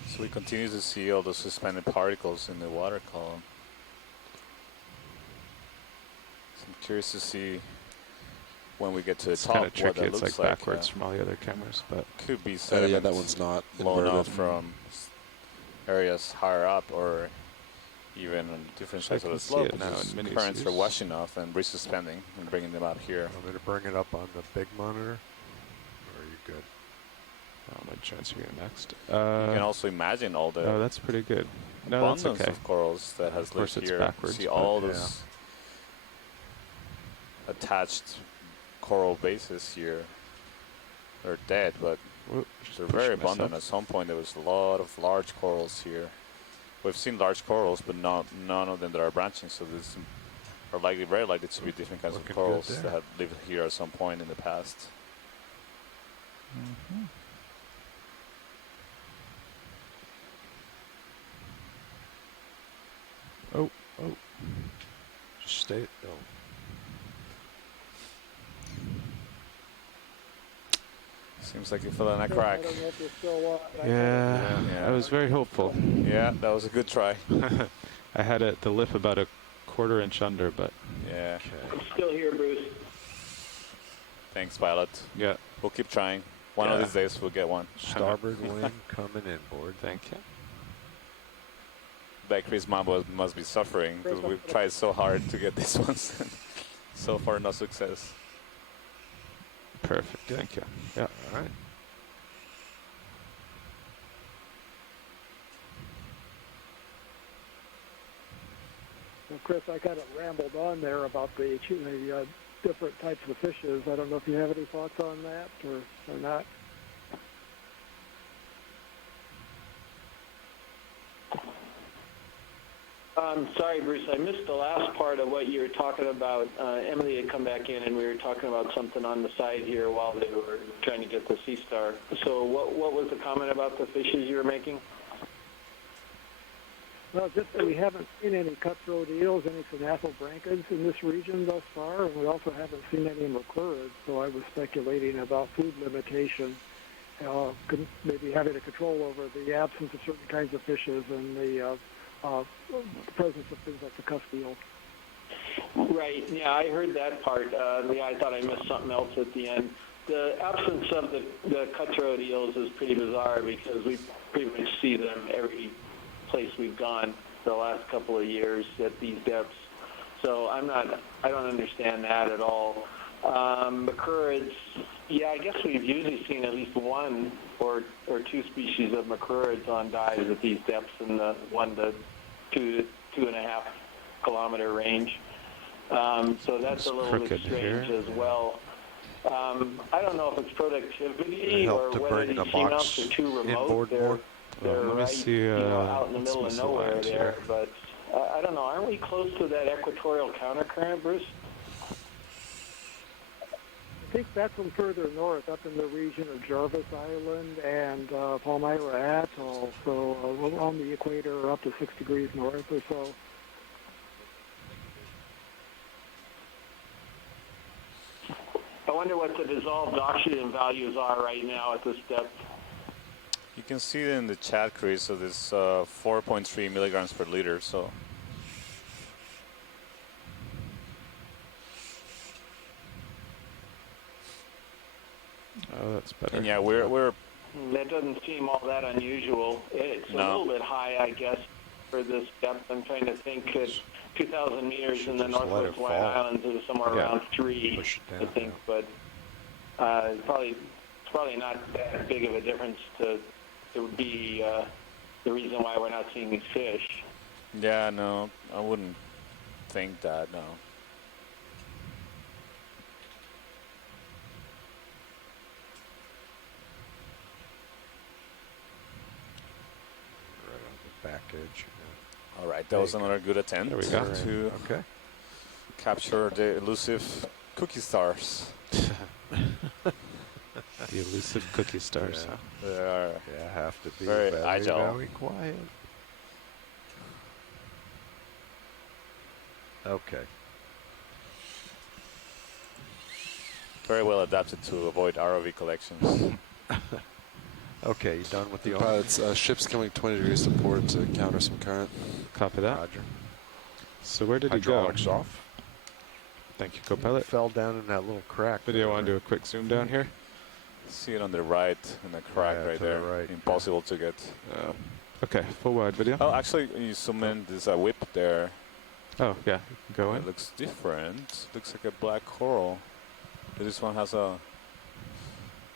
So we continue to see all the suspended particles in the water column. So I'm curious to see when we get to the It's top kind of what tricky. that It's looks like backwards from all the other cameras, but could be yeah, sediment that one's not blown inverted. off from areas higher up, or even on different So I sides of can the see slope. it now because in mini currents are views. washing off and resuspending and bringing them out here. I'm going to bring it up on the big monitor. Or are you good? I'm going to transfer you next. You can also imagine all the Oh, that's pretty good. No, that's abundance okay. of corals that has Of course lived it's here. backwards, See but all yeah. those attached coral bases here. They're dead, but Whoop, they're push very abundant. myself. At some point, there was a lot of large corals here. We've seen large corals, but none of them that are branching. So this are likely, very likely, to be different kinds Looking of good corals there. that have lived here at some point in the past. Oh. Just stay. Oh. Seems like you fell in a I crack. don't know if you're still Yeah, Yeah. I was very hopeful. Yeah, that was a good try. I had the lip about a 1/4 inch under, but Yeah. I'm still here, Bruce. Thanks, pilot. yeah, We'll keep trying. One of Yeah. these days, we'll get one. Starboard wing coming in, board. thank you. That Chris Mambo must be suffering because we've tried so hard to get this one. So far, no success. Perfect, thank you. Yeah. All right. Well, Chris, I kind of rambled on there about the different types of fishes. I don't know if you have any thoughts on that or not. I'm sorry, Bruce. I missed the last part of what you were talking about. Emily had come back in, and we were talking about something on the side here while they were trying to get the sea star. So what was the comment about the fishes you were making? Well, just that we haven't seen any cutthroat eels, any synaphobranchids in this region thus far, and we also haven't seen any macrurids, so I was speculating about food limitation, maybe having a control over the absence of certain kinds of fishes and the presence of things like the cuspial. Right. Yeah, I heard that part. Yeah, I thought I missed something else at the end. The absence of the cutthroat eels is pretty bizarre because we pretty much see them every place we've gone the last couple of years at these depths. So I don't understand that at all. Macrurids, yeah, I guess we've usually seen at least one or two species of macrurids on dives at these depths in the 1 to 2.5 kilometer range. So that's a little bit strange as well. I don't know if it's productivity or whether these seamounts are too remote. They're let me right, see, out in the middle of some nowhere lines there. here. But I don't know. Aren't we close to that equatorial countercurrent, Bruce? I think that's from further north, up in the region of Jarvis Island and Palmyra Atoll, so on the equator up to 6 degrees north or so. I wonder what the dissolved oxygen values are right now at this depth. You can see it in the chat, Chris. So this 4.3 milligrams per liter. So Oh, that's better. and yeah, we're That doesn't seem all that unusual. It's a little bit high, I guess, for this depth. I'm trying to think that 2,000 meters in the northwest Hawaiian Islands is somewhere around 3, I think. But it's probably not that big of a difference to be the reason why we're not seeing these fish. Yeah, no, I wouldn't think that, no. Right on the back edge. All right, that was another good attempt There we go. to capture the elusive cookie stars. The elusive cookie stars. Yeah. They are Have to be very agile. very quiet. Okay. Very well adapted to avoid ROV collections. Okay, you done with the pilots? Ship's coming 20 degrees to port to counter some current. Copy that. Roger. So where did he go? Hydraulics off. Thank you, co-pilot. Fell down in that little crack. Video, want to do a quick zoom down here? See it on the right in the crack right to there. the right. Impossible to get. Okay, full wide video. Oh, actually, you zoom in. There's a whip there. Oh, yeah, go in. It looks different. Looks like a black coral. But this one has a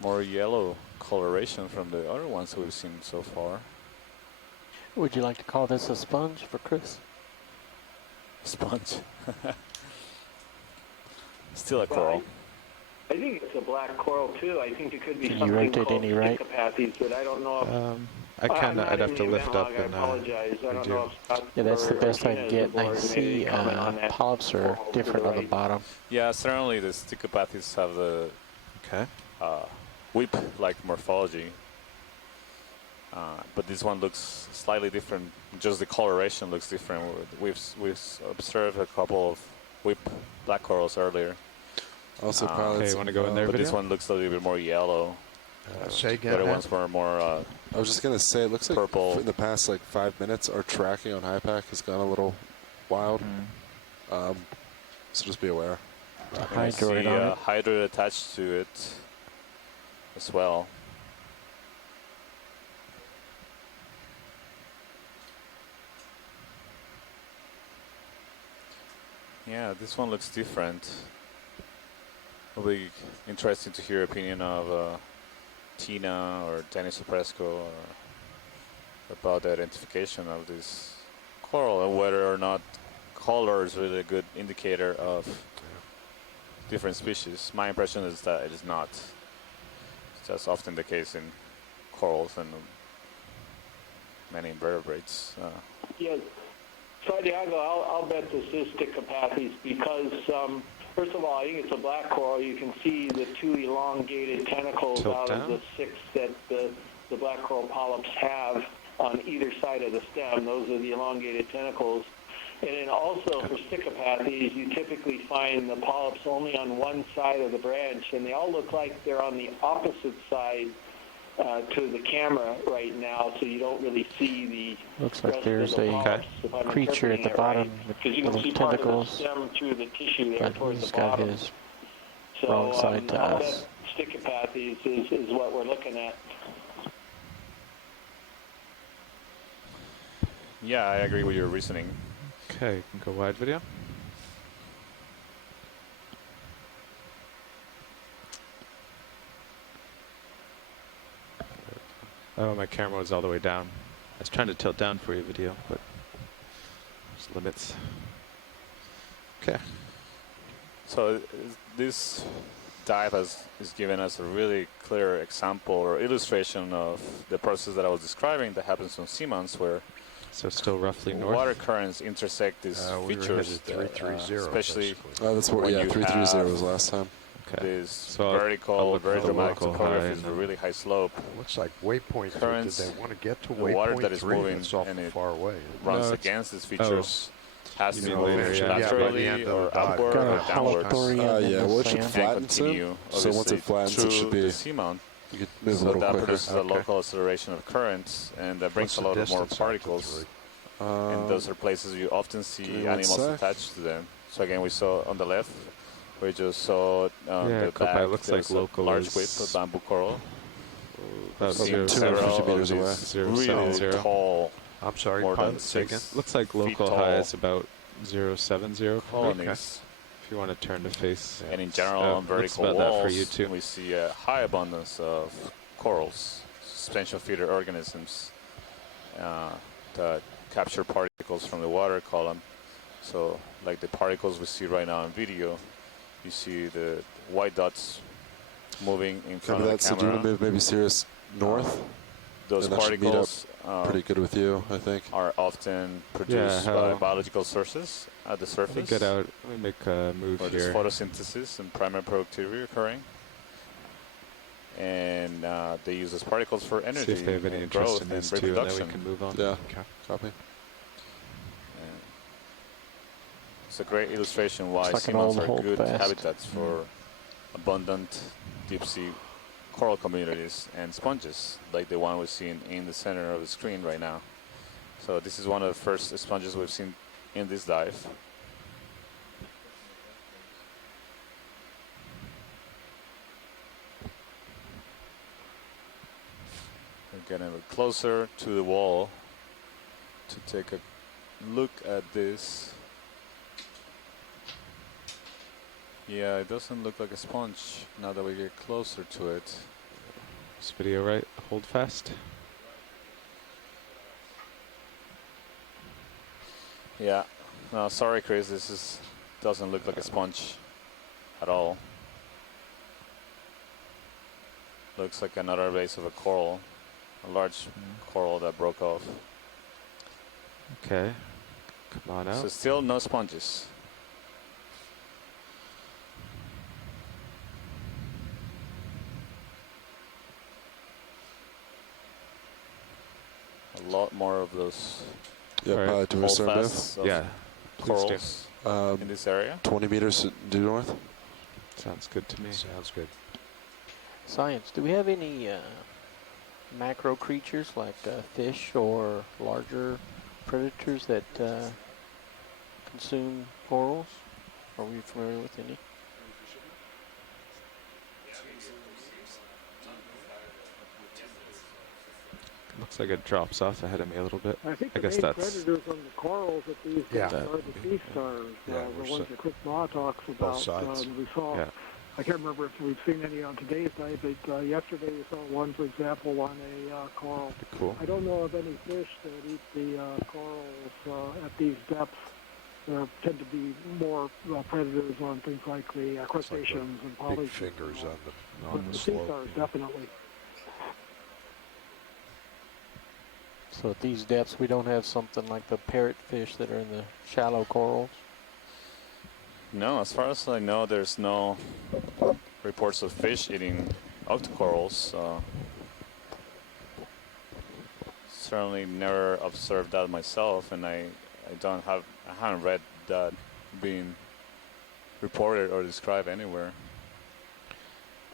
more yellow coloration from the other ones we've seen so far. Would you like to call this a sponge for Chris? Sponge. Still a coral. I think it's a black coral too. I think it could be Can you something rotate called any right? Stichopathes, but I don't know if I'd have to lift up I and apologize. I don't know if Scott Yeah, that's the or best I Tina can is get. And I aboard. Maybe see you can comment on that. polyps are Coral to different on the right. bottom. Yeah, certainly the Stichopathes have the whip-like morphology. But this one looks slightly different. Just the coloration looks different. We've observed a couple of whip black corals earlier. Also, pilots. Okay, you want to go in there, But video? this one looks a little bit more yellow. Say The again. other Matt? ones were more I was just gonna say, it looks purple. like in the past 5 minutes, our tracking on HiPAC has gone a little wild. So just be aware. And I Hydroid see on it. hydroid attached to it as well. Yeah, this one looks different. It'll be interesting to hear your opinion of Tina or Dennis Opresco about the identification of this coral and whether or not color is really a good indicator of different species. My impression is that it is not. It's just often the case in corals and many invertebrates. Yeah, Santiago, I'll bet this is Stichopathes because, first of all, I think it's a black coral. You can see the two elongated tentacles Tilt out down. of the six that the black coral polyps have on either side of the stem. Those are the elongated tentacles. And then also for Stichopathes, you typically find the polyps only on one side of the branch, and they all look like they're on the opposite side to the camera right now, so you don't really see the Looks like rest there's of the a polyps, if I'm creature at interpreting the it bottom right. with 'Cause you can little see part of the tentacles. stem through the tissue there But towards he's the got bottom. his So wrong side to I'll us. bet Stichopathes is what we're looking at. Yeah, I agree with your reasoning. Okay, you can go wide video. Oh, my camera was all the way down. I was trying to tilt down for you, video, but there's limits. Okay. So this dive is given us a really clear example or illustration of the process that I was describing that happens on seamounts where So still roughly north. water currents intersect these we were features, headed 330, especially Oh, that's what. when Yeah, you 330 have was last time. Okay. this So I'll vertical, look for very the dramatic local topography high is and a then- really high slope. Looks like waypoint 3. Did Currents, they want to get to the water waypoint that is 3? moving That's awful and it far away. Runs No, it's- against these features. Has You to mean move later, yeah. Yeah, by the laterally end of the or dive. upward Got a or downwards. holothurian in Yeah, the well, it should sand. And flatten continue, soon. So once obviously, it flattens, it through should the be. seamount. You could move a So little that quicker. produces a Okay. local acceleration of currents, and that brings What's a the lot of more distance out to particles. 3? And those are places you often give see me one animals sec. attached to them. So again, we saw on the left, we just saw Yeah, the Copa, back. it looks like there's a local large is- whip of bamboo coral. About We've seen 250 several meters of away. these 070. really tall, I'm sorry, more than pilot, say again. 6 Looks like feet local tall high is about 070. colonies. If you want to turn to face. And in general, on looks vertical about that walls, for you too. we see a high abundance of corals, suspension feeder organisms. that capture particles from the water column. So like the particles we see right now in video, you see the white dots moving in front of the So do you camera. want to move maybe Sirius north? Those And that should meet up particles pretty good with you, I think. are often produced by biological sources at the surface. Let me get out. Let me make a move where here. there's photosynthesis and primary productivity occurring. And they use those particles for energy. See if they have any and interest growth in these and two, and then reproduction. we can move on. Yeah, Okay. copy. It's a great illustration why It's like an seamounts old are good holdfast. habitats for abundant deep sea coral communities and sponges, like the one we're seeing in the center of the screen right now. So this is one of the first sponges we've seen in this dive. We're getting a bit closer to the wall to take a look at this. Yeah, it doesn't look like a sponge now that we get closer to it. This video right? Hold fast. Yeah. No, sorry, Chris. This doesn't look like a sponge at all. Looks like another base of a coral, a large coral that broke off. Okay. Come on out. So still no sponges. A lot more of those Yeah, do we start holdfasts now? of Yeah, corals in this area. 20 meters due north. Sounds good to me. Sounds good. Science, do we have any macro creatures like fish or larger predators that consume corals? Are we familiar with any? Looks like it drops off ahead of me a little bit. I think I the guess main that's predators on the corals at these Yeah. are the sea stars, Yeah, the we're ones that Chris Ma talks about. sides. We saw, Yeah. I can't remember if we've seen any on today's dive, but yesterday we saw one, for example, on a coral. cool. I don't know of any fish that eat the corals at these depths. There tend to be more predators on things like the crustaceans and polyps. Big fingers on the sea slope. stars, definitely. So at these depths, we don't have something like the parrotfish that are in the shallow corals? No, as far as I know, there's no reports of fish eating octocorals. Certainly never observed that myself, and I haven't read that being reported or described anywhere.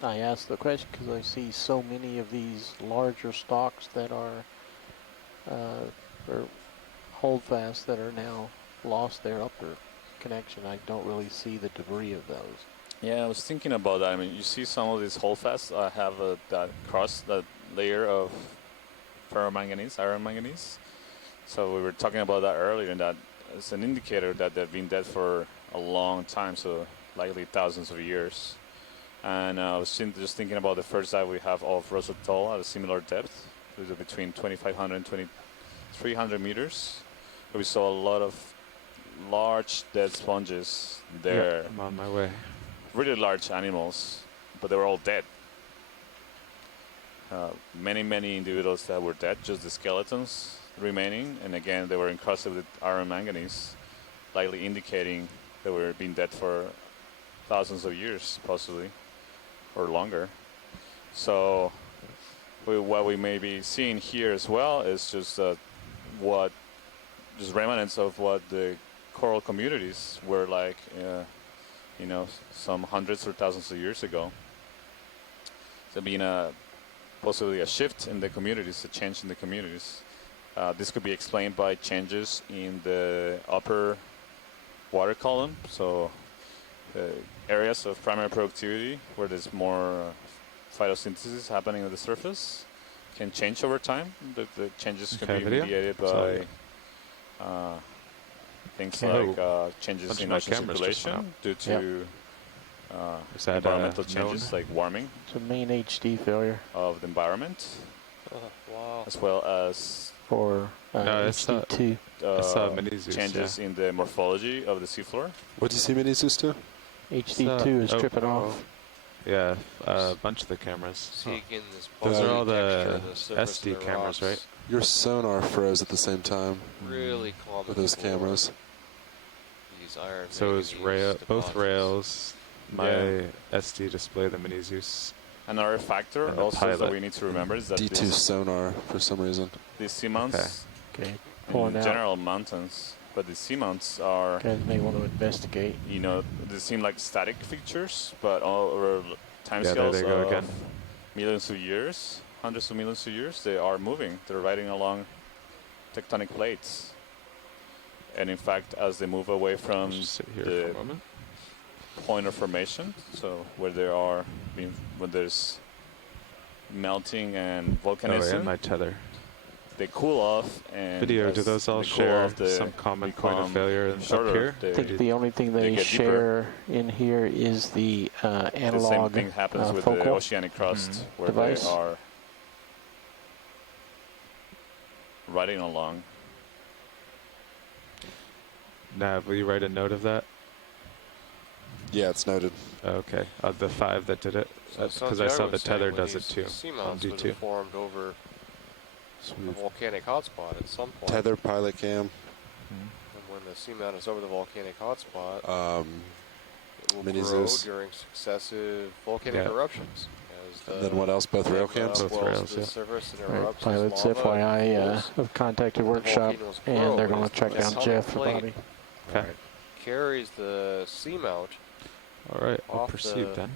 I asked the question because I see so many of these larger stalks that are or holdfast that are now lost their upper connection. I don't really see the debris of those. Yeah, I was thinking about that. I mean, you see some of these holdfasts have that crust, that layer of ferromanganese, iron manganese. So we were talking about that earlier, and that it's an indicator that they've been dead for a long time, so likely thousands of years. And I was just thinking about the first dive we have off Ross Atoll at a similar depth. It was between 2,500 and 2,300 meters. We saw a lot of large dead sponges there. Yeah, I'm on my way. Really large animals, but they were all dead. Many individuals that were dead, just the skeletons remaining. And again, they were encrusted with iron manganese, likely indicating they were being dead for thousands of years, possibly, or longer. So what we may be seeing here as well is just remnants of what the coral communities were like, some hundreds or thousands of years ago. There being possibly a shift in the communities, a change in the communities. This could be explained by changes in the upper water column. So areas of primary productivity where there's more photosynthesis happening at the surface can change over time. The changes can be mediated by things like changes in ocean circulation due to environmental changes like warming. It's a main HD failure of the environment, Wow. as well as for HD2. I saw Manganese, changes in the morphology of the seafloor. What do you see Manganese do? HD2 is tripping off. Yeah, a bunch of the cameras. See again this Those are all texture the of the surface of SD the cameras, rocks. right? Your sonar froze at the same time. Really common with those for cameras. These iron So is both deposits. rails, my SD display, the Manganese. Another factor And the also that pilot. we need to remember is that D2 sonar for some reason. these seamounts, Okay, in pulling out. general mountains, but the seamounts are, Guys may want to investigate. you know, they seem like static features, but over Yeah, there timescales they go of again. millions of years, hundreds of millions of years, they are moving. They're riding along tectonic plates. And in fact, as they move away from Just sit here for the a moment. point of formation, so where there are when there's melting and Oh, volcanism, and my tether. they cool off. And Video, do as those all they cool share off, they some common point of become failure up shorter. here? I think the only thing they get deeper. share in here is the The same analog thing happens with the focal oceanic crust, where device. they are riding along. Nav, will you write a note of that? Yeah, it's noted. Okay, of the 5 that did it, So because I saw the tether does it too on Seamounts would D2. have formed over a volcanic hotspot at some point. Tether, pilot cam. And when the seamount is over the volcanic hotspot, it will Mini grow Zeus. during successive volcanic Yeah. eruptions. As And then what else? Both rail cams? Both swells rails, to the yeah. surface and Right, erupts as pilots, lava FYI, cools. have contacted The workshop, volcanoes and grow they're going as to track the down tectonic Jeff for plate Bobby. Okay. carries the seamount All right, I'll off proceed the- then.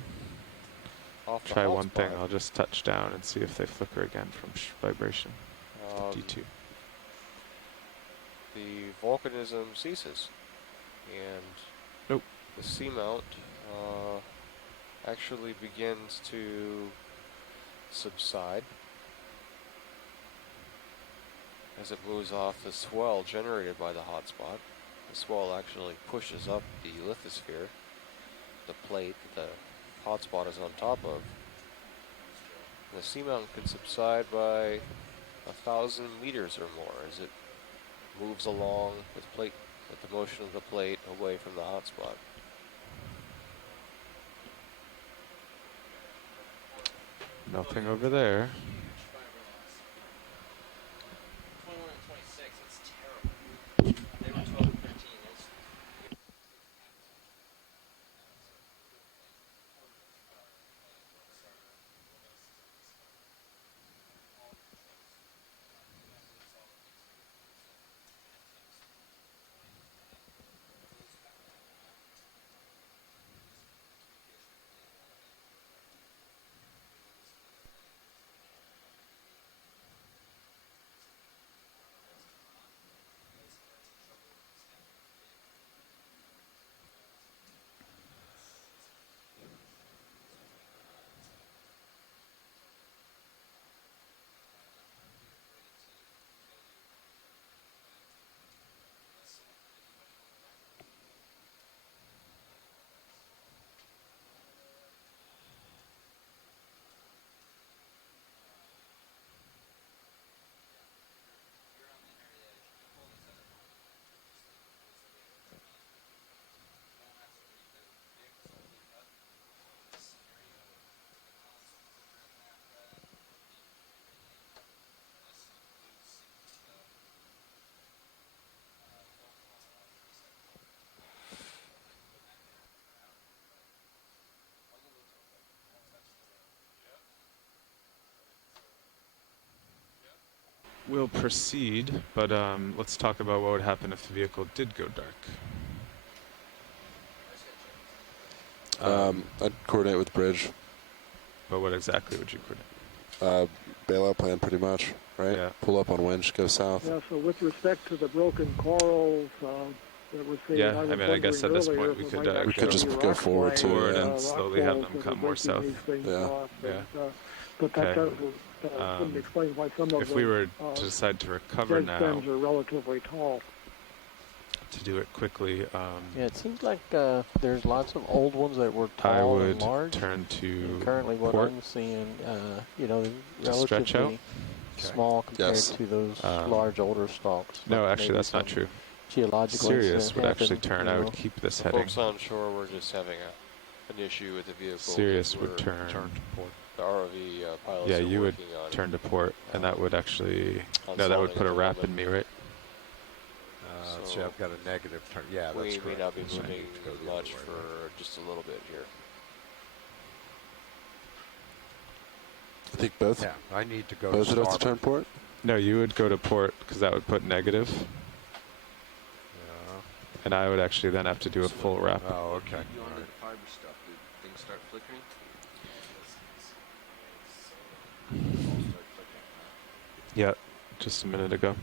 off the Try one thing. hotspot. I'll just touch down and see if they flicker again from vibration. D2. The volcanism ceases, and Nope. the seamount actually begins to subside as it moves off the swell generated by the hotspot. The swell actually pushes up the lithosphere, the plate that the hotspot is on top of. The seamount can subside by 1,000 meters or more as it moves along with the motion of the plate away from the hotspot. Nothing over there. We'll proceed, but let's talk about what would happen if the vehicle did go dark. I'd coordinate with the bridge. But what exactly would you coordinate? Bailout plan, pretty much, right? Yeah. Pull up on winch, go south. Yeah, so with respect to the broken corals that were seen, Yeah, I was I mean, I guess at this wondering point we earlier could, if it we might could just actually go be forward rock to Forward slide, and rock slowly have falls them that come are more breaking south. these things Yeah. off, Yeah. but that Okay. couldn't explain why some of If the we were to decide to recover dead now, stems are relatively tall. to do it quickly, Yeah, it seems like there's lots of old ones that were I tall and would large. turn to And currently, what port. I'm seeing, you know, To stretch out. relatively small compared Yes. to those Um, large older stalks. No, but actually, maybe that's not some true. Geological Sirius incident would actually happened, turn. you I know. would keep this heading. Folks on shore were just having an issue with the vehicle. Sirius that would we're- turn. Turn to port. The ROV pilots Yeah, are you would working on turn to port, and that would actually on no, that would solving put at a the wrap in moment. me, right? See, So I've got a negative turn. Yeah, that's we correct. may not be So I moving need to go the other much way, for right? just a little bit here. I think both. Yeah, I need to go Both to would have to starboard. turn port. No, you would go to port because that would put negative, Yeah. and I would actually then have to do a full wrap. Oh, okay. You All onto right. the fiber stuff. Did things start flickering? Yeah, just a minute ago.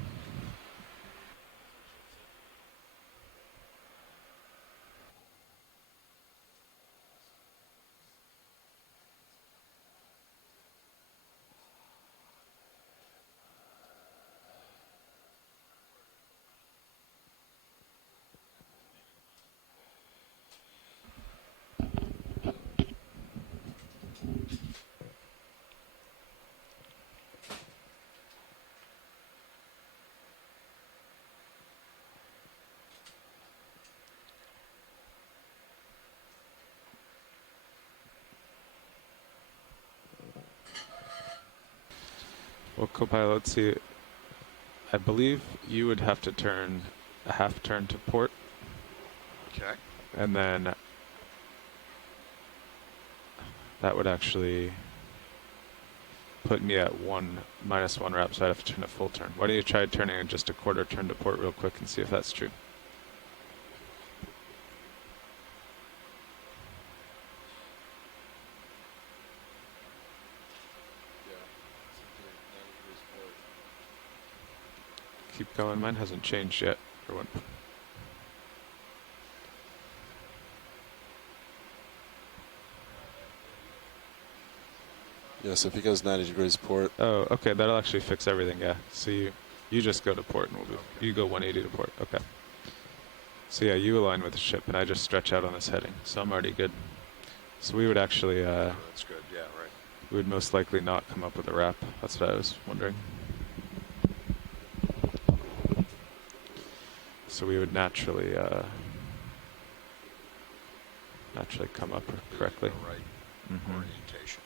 Well, co-pilot, see, I believe you would have to turn a half turn to port, Okay. and then that would actually put me at -1 wrap, so I'd have to turn a full turn. Why don't you try turning just a quarter turn to port real quick and see if that's true? Keep going. Mine hasn't changed yet. For one. Yeah, so if he goes 90 degrees port. Oh, okay. That'll actually fix everything. Yeah. So you just go to port, and you go 180 to port. Okay. So yeah, you align with the ship, and I just stretch out on this heading. So I'm already good. So we would actually. That's good. Yeah, right. We would most likely not come up with a wrap. That's what I was wondering. So we would naturally come up correctly. Right. Mm-hmm. Orientation.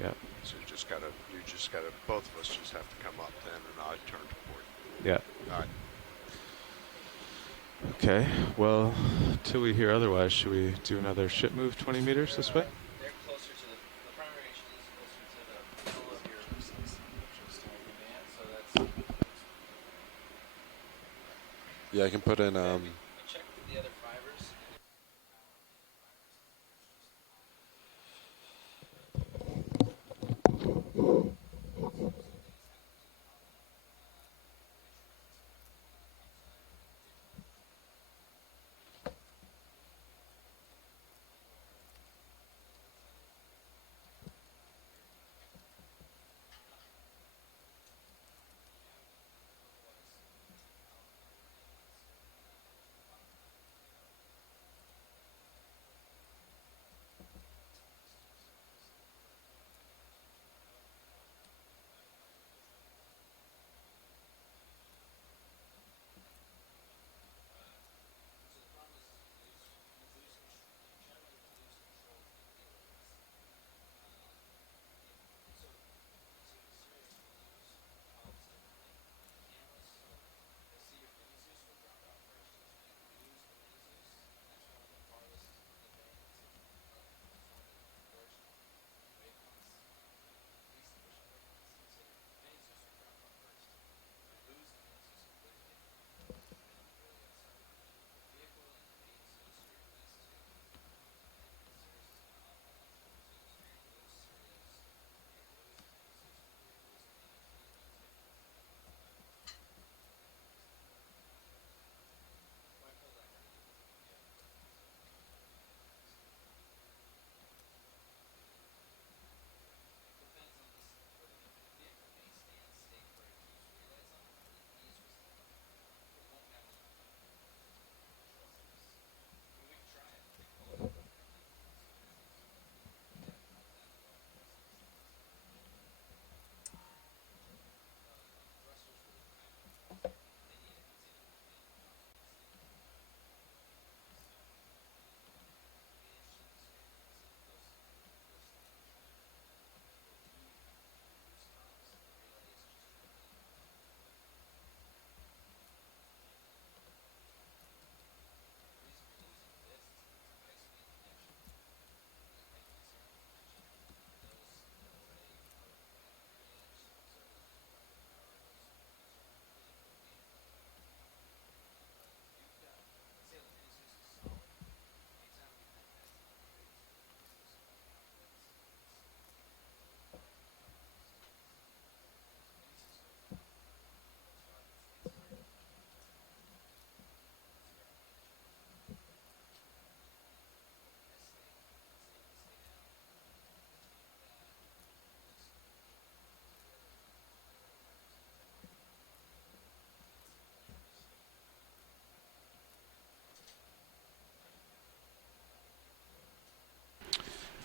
Yeah. So you just gotta, both of us just have to come up then, and I'd turn to port. Yeah. All right. Okay. Well, till we hear otherwise, should we do another ship move 20 meters this way? They're closer to the primary action is closer to the middle of your band, so that's. Yeah, I can put in. Check the other fibers.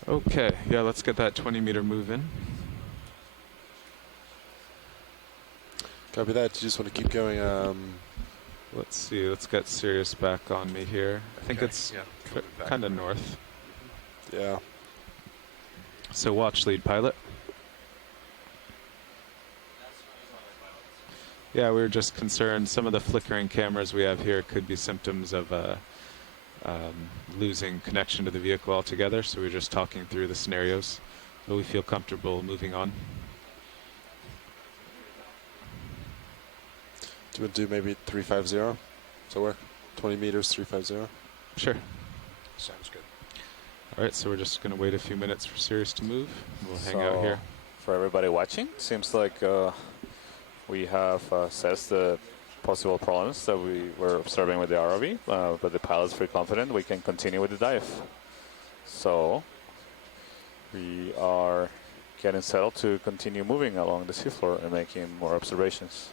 Okay, yeah, let's get that 20-meter move in. Copy that. You just want to keep going. Let's see. Let's get Sirius back on me here. I think it's kind of north. Yeah. So watch lead pilot. Yeah, we were just concerned some of the flickering cameras we have here could be symptoms of losing connection to the vehicle altogether. So we're just talking through the scenarios, but we feel comfortable moving on. Do you want to do maybe 350? Does that work? 20 meters, 350? Sure. Sounds good. All right, so we're just going to wait a few minutes for Sirius to move. We'll hang out here. For everybody watching, seems like we have assessed the possible problems that we were observing with the ROV, but the pilot's pretty confident we can continue with the dive. So we are getting settled to continue moving along the seafloor and making more observations.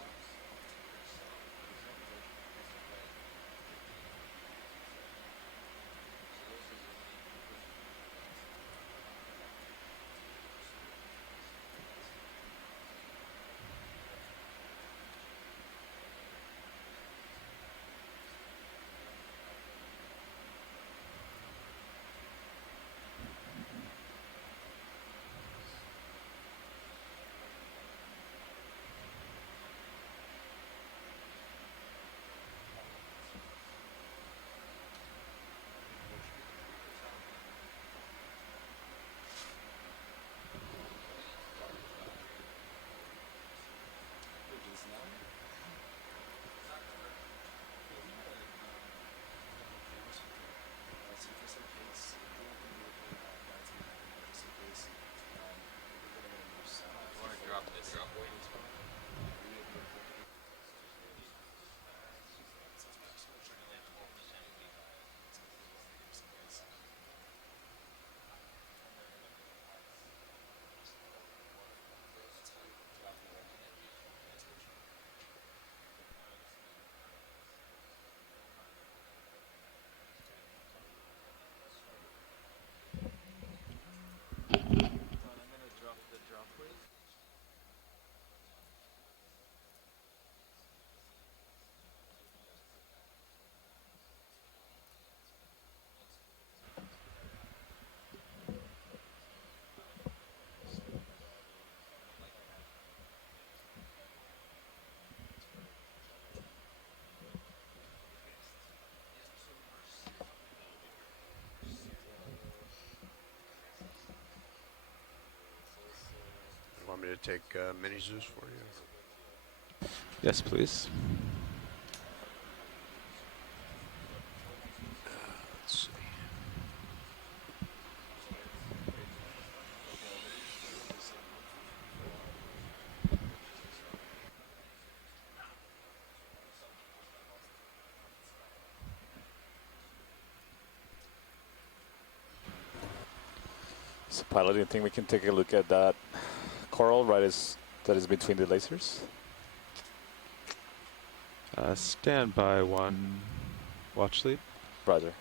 Want me to take mini Zeus for you? Yes, please. Let's see. So pilot, do you think we can take a look at that coral that is between the lasers? Stand by 1, watch lead. Roger.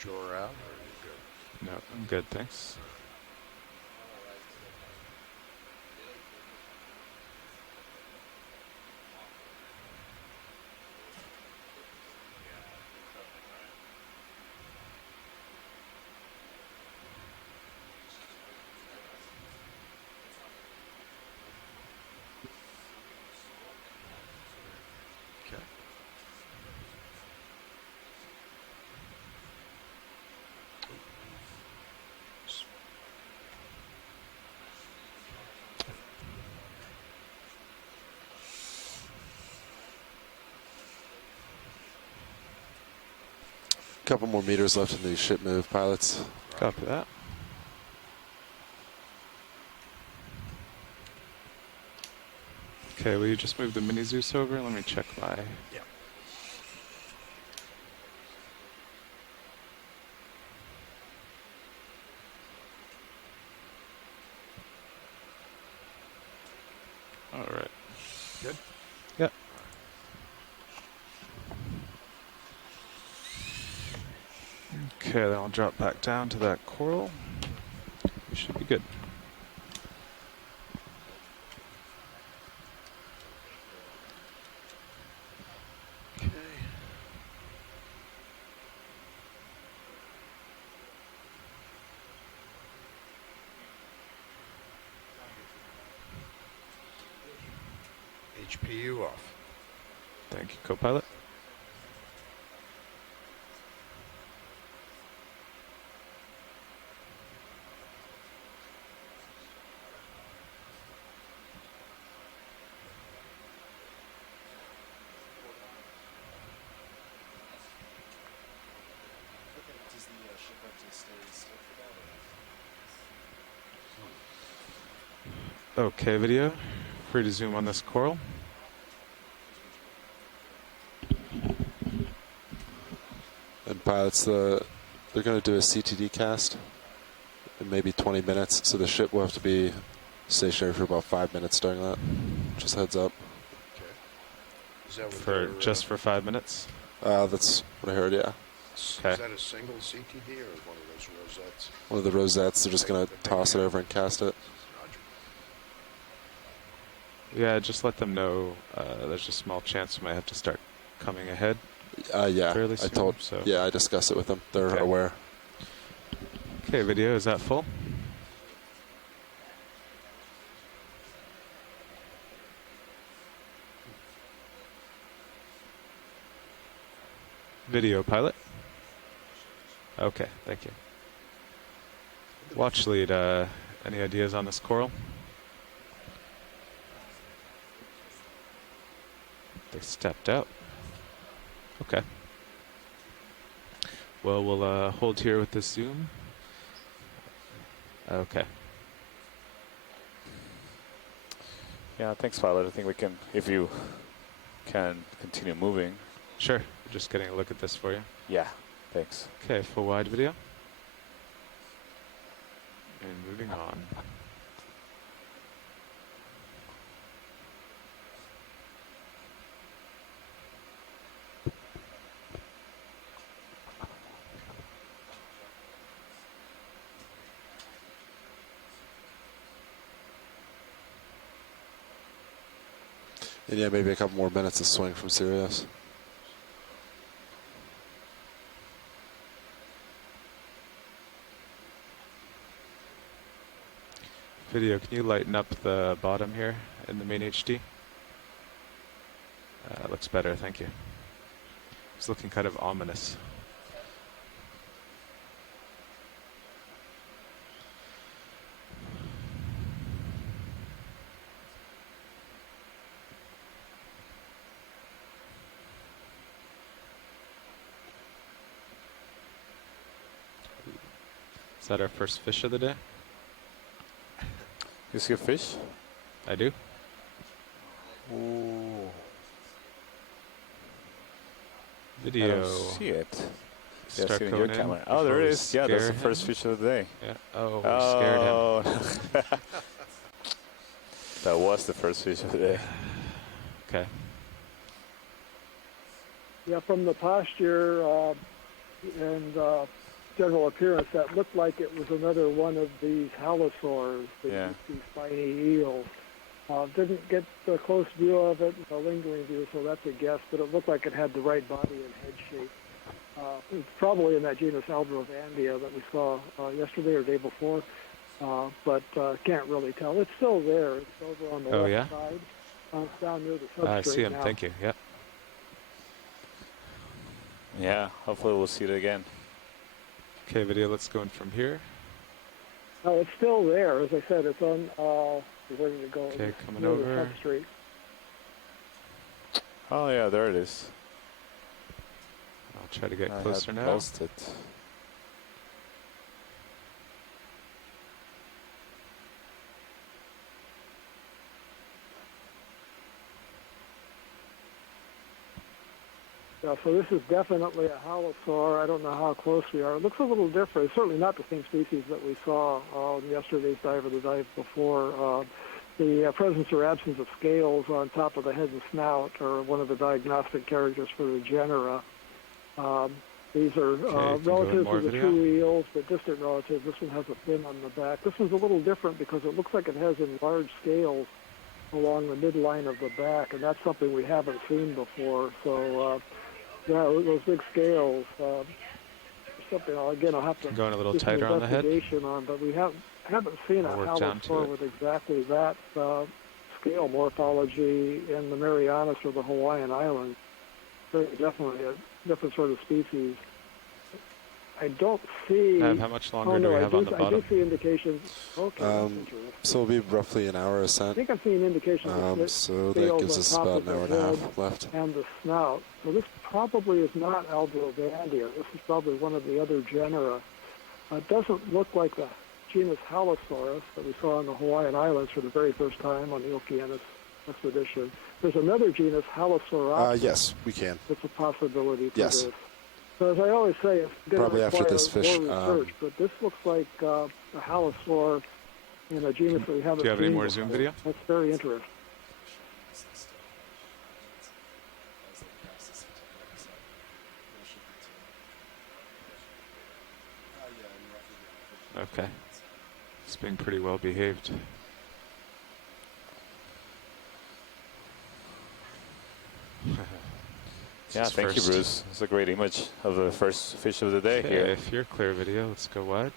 Draw out, or are you good? No, I'm good, thanks. Couple more meters left in the ship move, pilots. Copy that. Okay, will you just move the mini Zeus over? Let me check my... Yeah. All right. Good? Yep. Okay, then I'll drop back down to that coral. We should be good. HPU off. Thank you, co-pilot. Does the ship have to stay still for that? Okay, video. Free to zoom on this coral. And pilots, they're going to do a CTD cast in maybe 20 minutes, so the ship will have to be stationary for about 5 minutes during that. Just heads up. Okay. Is that what For just for 5 minutes? That's what I heard, yeah. Okay. Is that a single CTD or one of those rosettes? One of the rosettes, they're just going to toss it over and cast it. Yeah, just let them know there's a small chance we might have to start coming ahead. Yeah, fairly soon, I discussed it with them. They're Okay. aware. Okay, video, is that full? Video pilot. Okay, thank you. Watch lead, any ideas on this coral? They stepped out. Okay. Well, we'll hold here with this zoom. Okay. Yeah, thanks, pilot. I think we can, if you can continue moving. Sure. Just getting a look at this for you. Yeah, thanks. Okay, full wide video. And moving on. And yeah, maybe a couple more minutes of swing from Sirius. Video, can you lighten up the bottom here in the main HD? Looks better, thank you. It's looking kind of ominous. Is that our first fish of the day? You see a fish? I do. Ooh. Video. I don't see it. Yeah, Start see it in going your in camera. Oh, there before it we is. Yeah, that's the scare first him. fish of the day. Yeah. Oh, we scared him. That was the first fish of the day. Okay. Yeah, from the posture and general appearance, that looked like it was another one of these halosaurs, these spiny eels. Didn't get a close view of it, a lingering view, so that's a guess, but it looked like it had the right body and head shape. It's probably in that genus Aldrovandia that we saw yesterday or day before, but can't really tell. It's still there. It's over on the left side. It's down near the substrate I see him. now. Thank you. Yep. Yeah, hopefully we'll see it again. Okay, video, let's go in from here. No, it's still there. As I said, it's on, where did it go? Okay, coming near the over. substrate. Oh, yeah, there it is. I'll try to get I closer had now. paused it. Yeah, so this is definitely a halosaur. I don't know how close we are. It looks a little different. It's certainly not the same species that we saw on yesterday's dive or the dive before. The presence or absence of scales on top of the head and snout are one of the diagnostic characters for the genera. These are relatives of the true eels, but distant relatives. This one has a fin on the back. This one's a little different because it looks like it has enlarged scales along the midline of the back, and that's something we haven't seen before. So, yeah, those big scales, something, again, I'll have to Going a little do some tighter on the head. investigation on, but we haven't seen a halosaur with exactly that scale morphology in the Marianas or the Hawaiian Islands. Very definitely a different sort of species. I don't see... how much longer do we have on the bottom? I do see indications... Okay, that's interesting. So it'll be roughly an hour I ascent. think I'm seeing indications so that gives us about an hour and a half left. And the snout. So this probably is not Aldrobandia. This is probably one of the other genera. It doesn't look like the genus Halosaurus that we saw in the Hawaiian Islands for the very first time on the Okeanos expedition. There's another genus, Halosauropsis. Yes, we can. It's a possibility for Yes. this. So as I always say, it's going Probably to after require this fish, more research, but this looks like a halosaur in a genus that we haven't seen. Do you have any more before. Zoom video? That's very interesting. Okay. It's being pretty well behaved. Yeah, thank you, Bruce. It's a great image of the first fish of the day here. If you're clear video, let's go wide.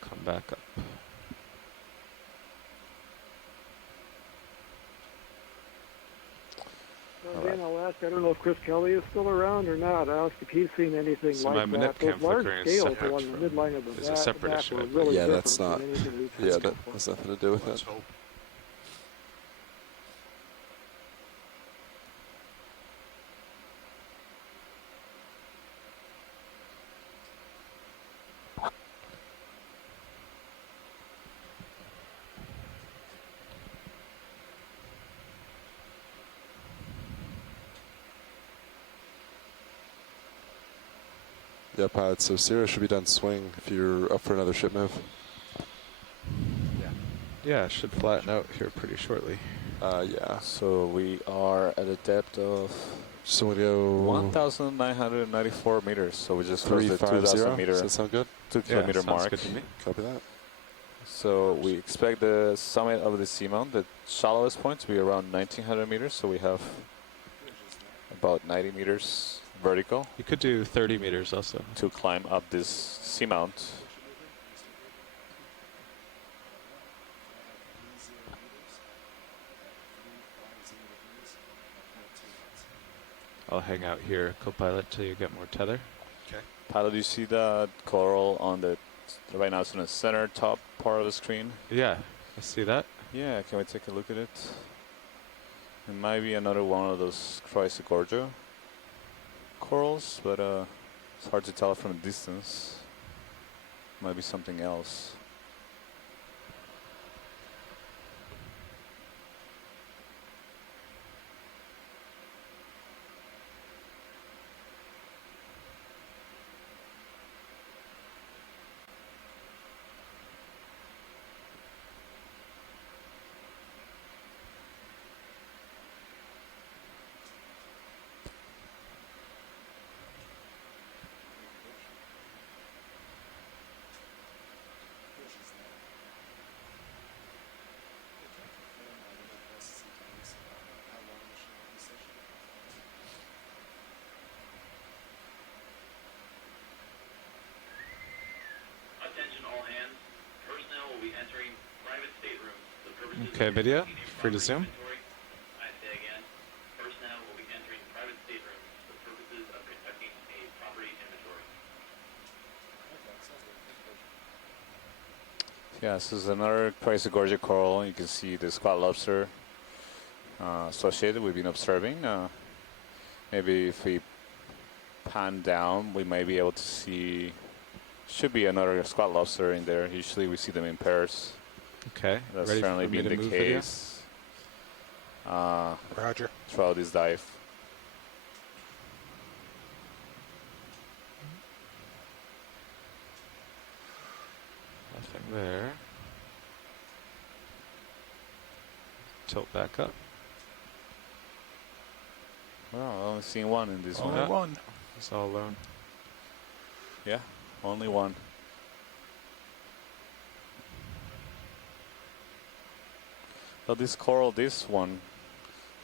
Come back up. Again, I'll ask, I don't know if Chris Kelly is still around or not. I'll ask if he's seen anything So like my that. minute Those large flickering is scales separate along the midline of the it's a back, separate issue, were I really Yeah, different that's than not. anything we've Yeah, seen that before. has nothing to do with it. Yeah, pilot. So Sierra should be done swing if you're up for another ship move. Yeah, it should flatten out here pretty shortly. Yeah. So we are at a depth of So we go 1,994 meters. So we just crossed the 2,000 meter. Does that sound good? 2 kilometer sounds mark. good to me. Copy that. So we expect the summit of the Seamount, the shallowest point, to be around 1,900 meters. So we have about 90 meters vertical. You could do 30 meters also. To climb up this Seamount. I'll hang out here, co-pilot, till you get more tether. Okay. Pilot, do you see the coral on the, right now it's in the center top part of the screen? Yeah, I see that. Yeah, can we take a look at it? It might be another one of those Chrysalis corals, but it's hard to tell from a distance. Might be something else. Okay, video, free to zoom. Yeah, this is another Iridogorja Coral. You can see the squat lobster associated. We've been observing. Maybe if we pan down, we might be able to see. Should be another squat lobster in there. Usually we see them in pairs. Okay. That's Ready certainly for me been to the move case. Roger. throughout this dive. Nothing there. Tilt back up. Well, I've only seen one in this Only one. one. It's all alone. Yeah, only one. But this coral, this one,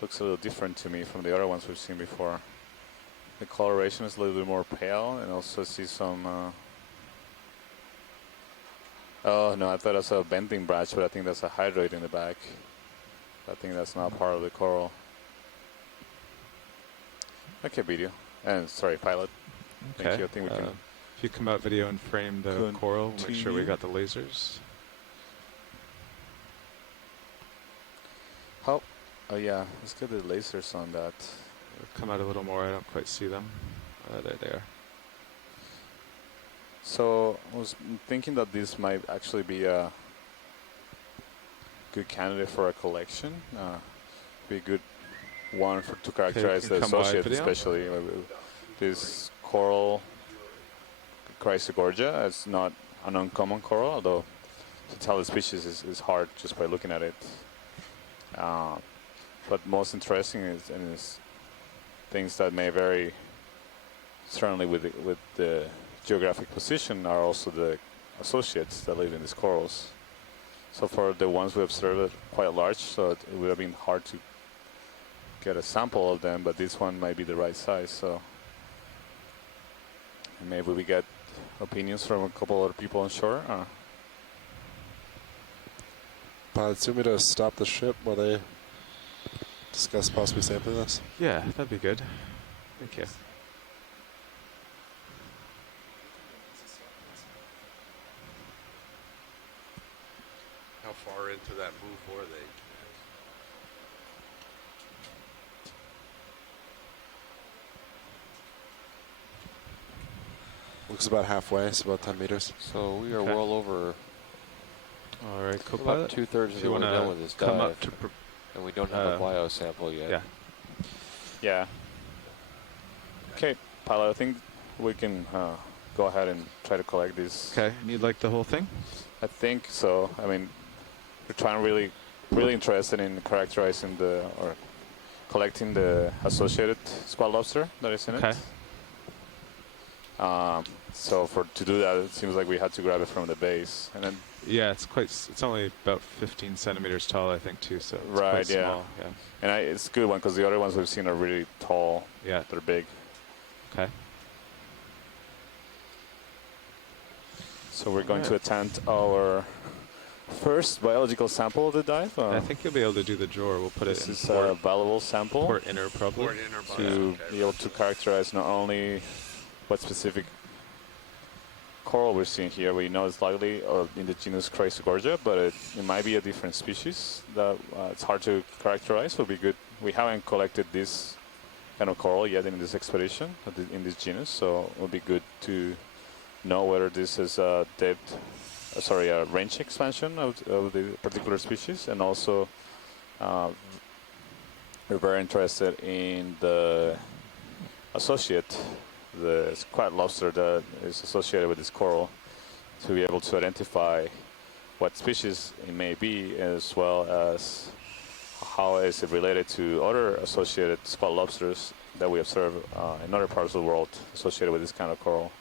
looks a little different to me from the other ones we've seen before. The coloration is a little bit more pale, and also see some... oh no, I thought I saw a bending branch, but I think that's a hydroid in the back. I think that's not part of the coral. Okay, video. And sorry, pilot. Okay. Thank you. I think we can... if you come out video and frame the coral, make sure we continue. got the lasers. How? Oh yeah, let's get the lasers on that. Come out a little more. I don't quite see them. There they are. So I was thinking that this might actually be a good candidate for a collection. Be a good one to characterize the associate, especially this coral, Chrysalis. It's not an uncommon coral, although to tell the species is hard just by looking at it. But most interesting is things that may vary, certainly with the geographic position, are also the associates that live in these corals. So for the ones we observed, are quite large, so it would have been hard to get a sample of them, but this one might be the right size. So maybe we get opinions from a couple other people on shore. Pilot, do you want me to stop the ship while they discuss possibly sampling this? Yeah, that'd be good. Thank you. How far into that move were they? Looks about halfway. It's about 10 meters. So we are well over. All right, About co-pilot. 2/3 of the way done with this come dive, up to and we don't have a bio sample yet. Yeah. Yeah. Okay, pilot, I think we can go ahead and try to collect this. Okay, you'd like the whole thing? I think so. I mean, we're trying really interested in characterizing or collecting the associated squat lobster that is in it. So to do that, it seems like we had to grab it from the base, and then. Yeah, it's only about 15 centimeters tall, I think, too. So it's right, quite yeah. small. Yeah. And it's a good one because the other ones we've seen are really tall. Yeah, they're big. Okay. So we're going to attempt our first biological sample of the dive. I think you'll be able to do the drawer. We'll put it in. This is a valuable sample. Port inner, probably. Port inner, to be able to characterize not only what specific coral we're seeing here. We know it's likely in the genus Chrysalis, but it might be a different species that it's hard to characterize. Would be good. We haven't collected this kind of coral yet in this expedition, in this genus, so it would be good to know whether this is a a range expansion of the particular species, and also we're very interested in the associate, the squat lobster that is associated with this coral, to be able to identify what species it may be, as well as how is it related to other associated squat lobsters that we observe in other parts of the world associated with this kind of coral.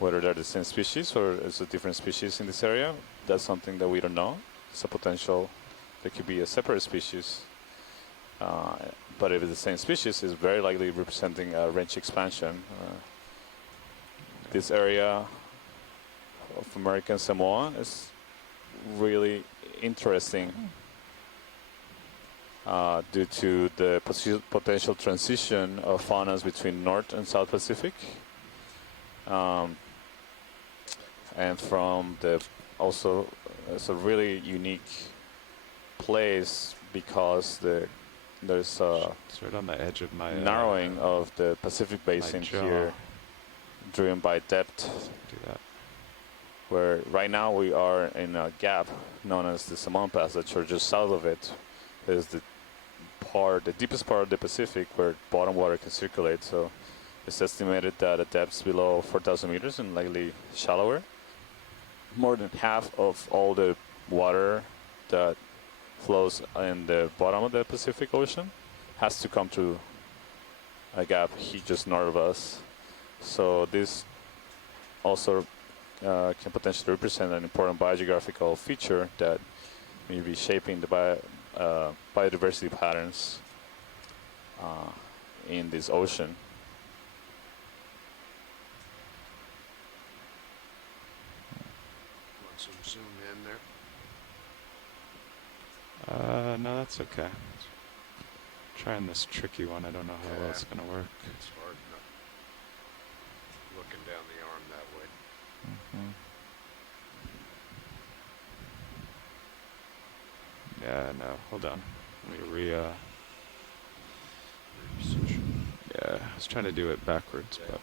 Whether they're the same species or it's a different species in this area, that's something that we don't know. It's a potential. There could be a separate species. But if it's the same species, it's very likely representing a range expansion. This area of American Samoa is really interesting due to the potential transition of faunas between North and South Pacific. And from also it's a really unique place because there's sort of on the edge of my narrowing of the Pacific Basin here, driven by depth. Do that. Where right now we are in a gap known as the Samoan Passage, or just south of it is the part, the deepest part of the Pacific, where bottom water can circulate. So it's estimated that at depths below 4,000 meters and likely shallower, more than half of all the water that flows in the bottom of the Pacific Ocean has to come through a gap just north of us. So this also can potentially represent an important biogeographical feature that may be shaping the biodiversity patterns in this ocean. Want some zoom in there? No, that's okay. Trying this tricky one. I don't know how well it's going to work. It's hard enough looking down the arm that way. Yeah, no, hold on. Let me yeah, I was trying to do it backwards, but...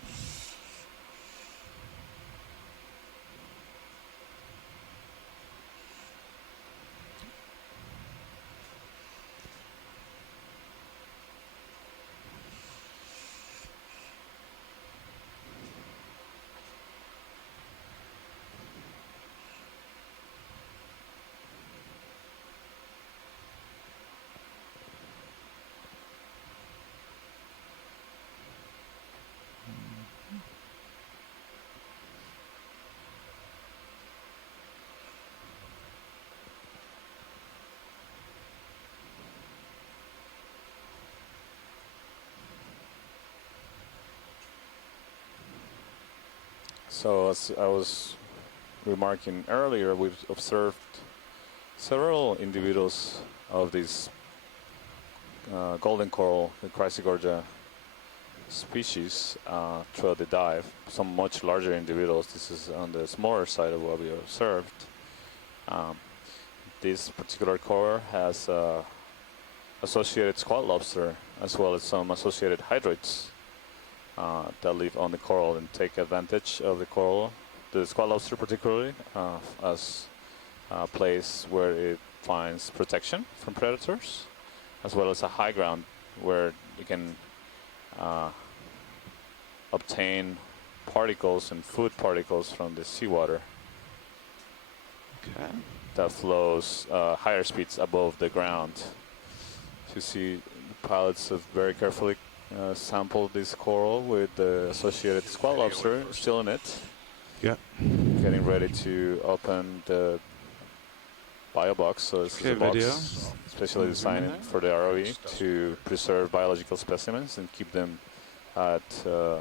So as I was remarking earlier, we've observed several individuals of this golden coral, the Chrysalis species, throughout the dive. Some much larger individuals. This is on the smaller side of what we observed. This particular coral has associated squat lobster as well as some associated hydroids that live on the coral and take advantage of the coral, the squat lobster particularly, as a place where it finds protection from predators, as well as a high ground where you can obtain particles and food particles from the seawater that flows higher speeds above the ground. You see, the pilots have very carefully sampled this coral with the associated squat lobster still in it. Yeah. Getting ready to open the bio box. So this is a box video. specially designed for the ROV to preserve biological specimens and keep them at there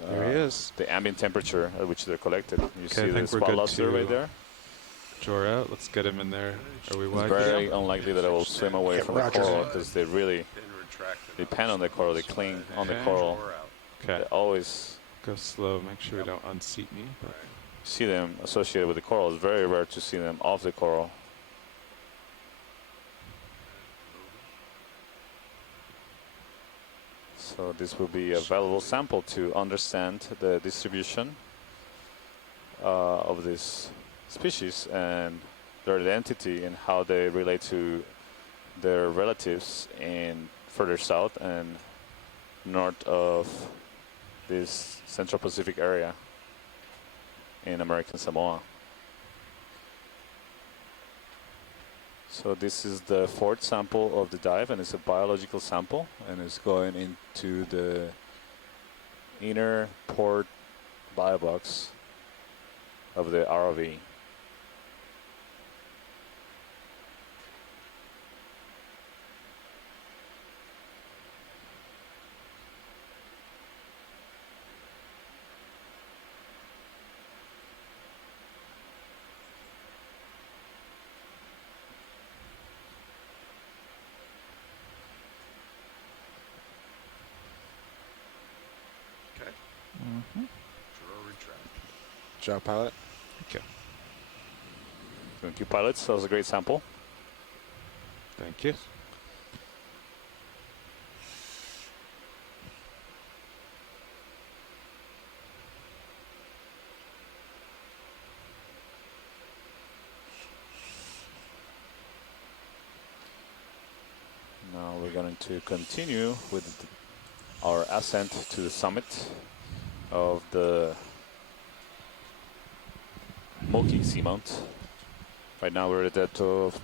he is. the ambient temperature at which they're collected. You see I the think we're squat good lobster to right there? draw out. Let's get him in there. Are we It's wide? very unlikely that I will swim away from the Roger. coral because they really depend on the coral. They cling on the Okay. coral. Okay. They always Go slow. Make sure we don't unseat me. But see them associated with the coral. It's very rare to see them off the coral. So this will be a valuable sample to understand the distribution of this species and their identity and how they relate to their relatives in further south and north of this Central Pacific area in American Samoa. So this is the fourth sample of the dive, and it's a biological sample, and it's going into the inner port bio box of the ROV. Job, pilot. okay. Thank you, pilots. That was a great sample. Thank you. Now going to continue with our ascent to the summit of the Moki Seamount. Right now we're at a depth of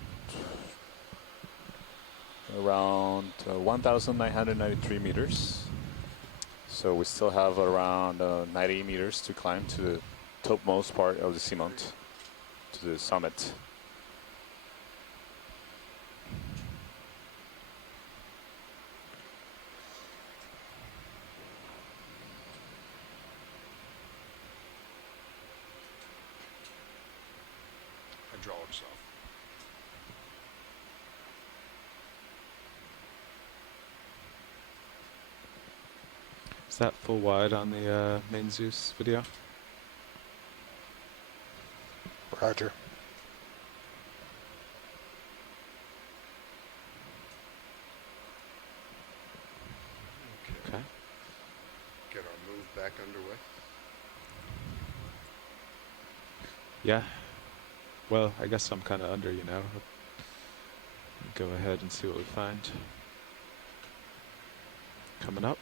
around 1,993 meters. So we still have around 90 meters to climb to the topmost part of the seamount, to the summit. Hydraulics off. Is that full wide on the main Zeus video? Roger. Okay. Get our move back underway. Yeah. Well, I guess I'm kind of under, you know. Go ahead and see what we find. Coming up. Coming up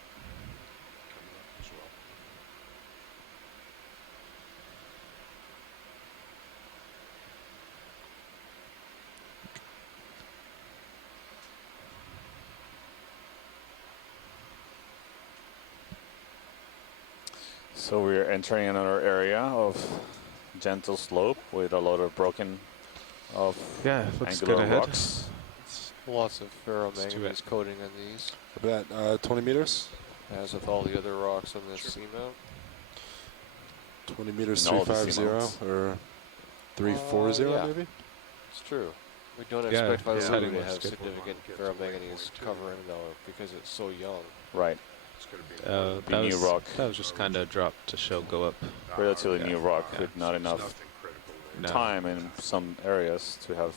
as well. So we're entering another area of gentle slope with a lot of broken looks angular good ahead. rocks. Lots of ferromanganese coating on these, About 20 meters? as with all the other rocks on this seamount. 20 meters, In all the 350 or 340 yeah. maybe? It's true. We don't Yeah, expect it's Vailugu heading to west. have significant ferromanganese covering though, because it's so young. Right. It's going to be The new rock. That was just kind of dropped to show go up. Relatively new rock Yeah. with not enough nothing critical there. No. time in some areas to have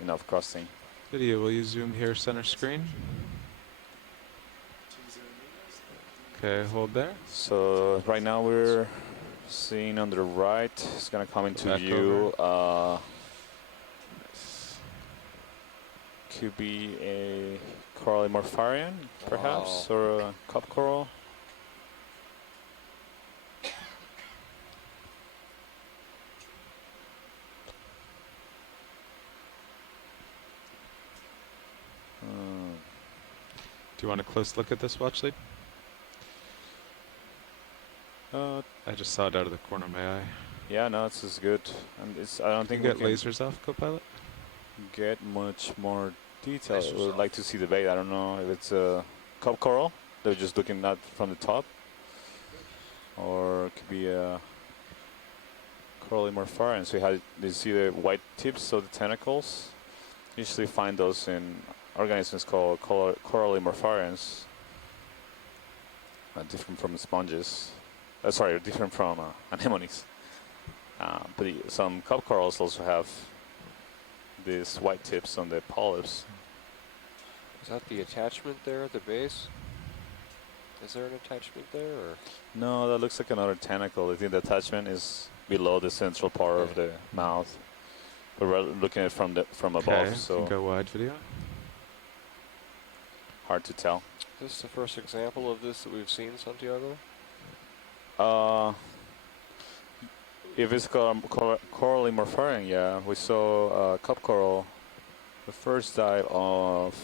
enough crusting. Video, will you zoom here center screen? Okay, hold there. So right now we're seeing on the right, it's going to come into Back view. Could be a Corallimorpharian, perhaps, or a cup coral. Do you want a close look at this watch lead? I just saw it out of the corner of my eye. Yeah, no, this is good. And it's, I don't Can think you we get can lasers off, Copilot? get much more detail. Lasers We'd off. like to see the bait. I don't know if it's a cup coral. They're just looking at from the top. Or it could be a Corallimorpharian. So you see the white tips of the tentacles. Usually find those in organisms called Corallimorpharians. Different from sponges. Sorry, different from anemones. But some cup corals also have these white tips on the polyps. Is that the attachment there at the base? Is there an attachment there, or? No, that looks like another tentacle. I think the attachment is below the central part of the mouth. But we're looking at it from above, Okay, so go wide video. hard to tell. Is this the first example of this that we've seen, Santiago? If it's Corallimorpharian, yeah, we saw cup coral, the first dive of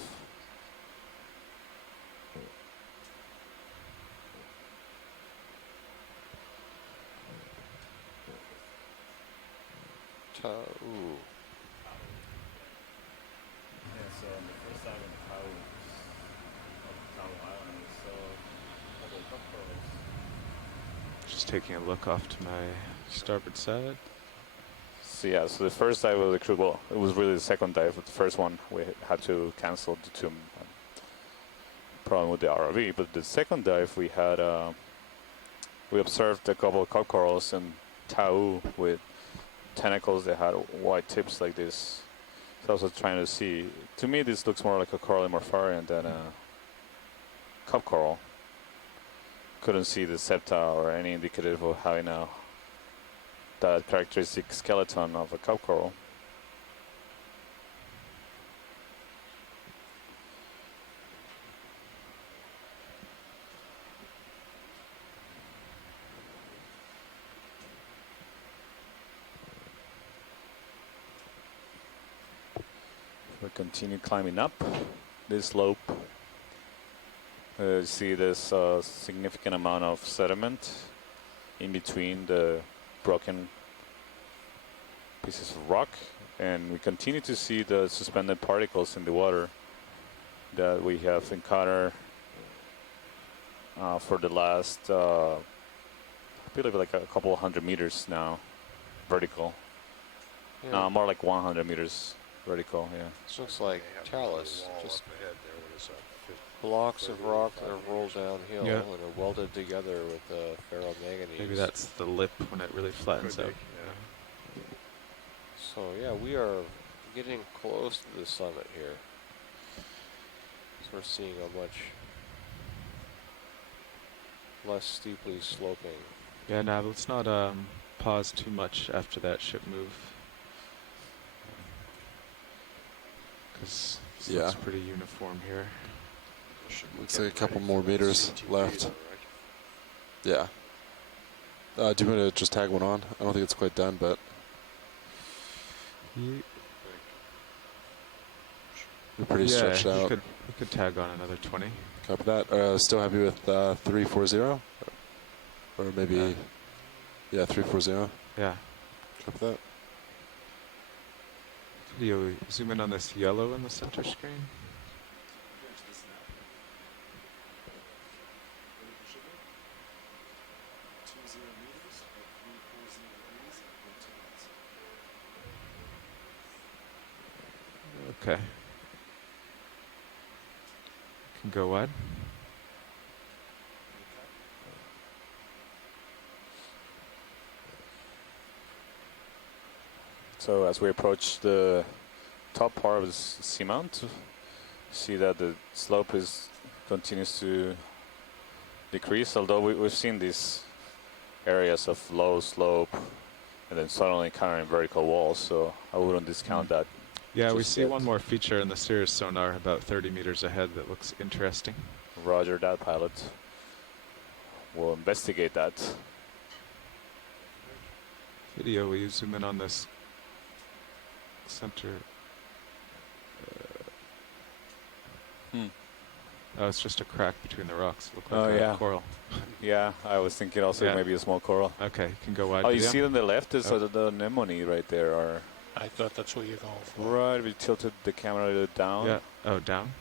Ooh. Yeah, so on the first dive in Tau Island, we saw a couple of cup corals. Just taking a look off to my starboard side. So yeah, so the first dive of the crew, well, it was really the second dive, but the first one we had to cancel due to problem with the ROV. But the second dive we had, we observed a couple of cup corals and Tau with tentacles that had white tips like this. So I was trying to see. To me, this looks more like a Corallimorpharian than a cup coral. Couldn't see the septa or any indicative of having that characteristic skeleton of a cup coral. We continue climbing up this slope. See this significant amount of sediment in between the broken pieces of rock, and we continue to see the suspended particles in the water that we have encountered for the last, I believe, like a couple of 100 meters now, vertical. Yeah. No, more like 100 meters vertical. Yeah. This looks like talus, just blocks of rock that are rolled downhill Yeah. and are welded together with ferromanganese. Maybe that's the lip when it really flattens out. So yeah, we are getting close to the summit here. So we're seeing a much less steeply sloping. Yeah, now let's not pause too much after that ship move. Because it looks pretty uniform here. Looks like a couple more meters left. Yeah. Do you want me to just tag one on? I don't think it's quite done, but we're pretty stretched out. We could tag on another 20. Copy that. Still happy with 340? Or maybe, yeah, 340. Yeah. Copy that. You zoom in on this yellow in the center screen. Okay. Can go wide. So as we approach the top part of the seamount, see that the slope continues to decrease, although we've seen these areas of low slope and then suddenly encountering vertical walls, so I wouldn't discount that. Yeah, we see one more feature in the Sirius sonar about 30 meters ahead that looks interesting. Roger that, pilot. We'll investigate that. Video, will you zoom in on this center? Oh, it's just a crack between the rocks. Look like a coral. Yeah, I was thinking also maybe a small coral. Okay, you can go wide. Oh, you see on the left is the anemone right there. Or I thought that's what you're going for. right, we tilted the camera a little down. Yeah. Oh, down?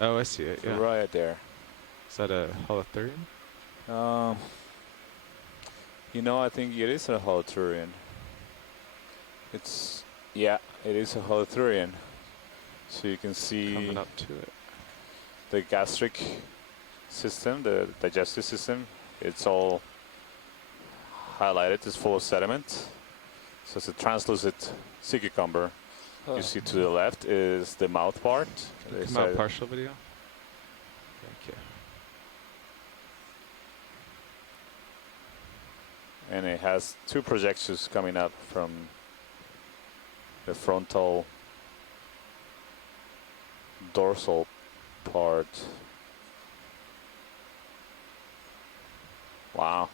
Oh, I see it. Yeah. Right there. Is that a holothurian? You know, I think it is a holothurian. It is a holothurian. So you can see coming up to it. The gastric system, the digestive system, it's all highlighted. It's full of sediment. So it's a translucent sea cucumber. You see to the left is the mouth part. Come out partial video. Thank you. And it has two projections coming up from the frontal dorsal part. Wow.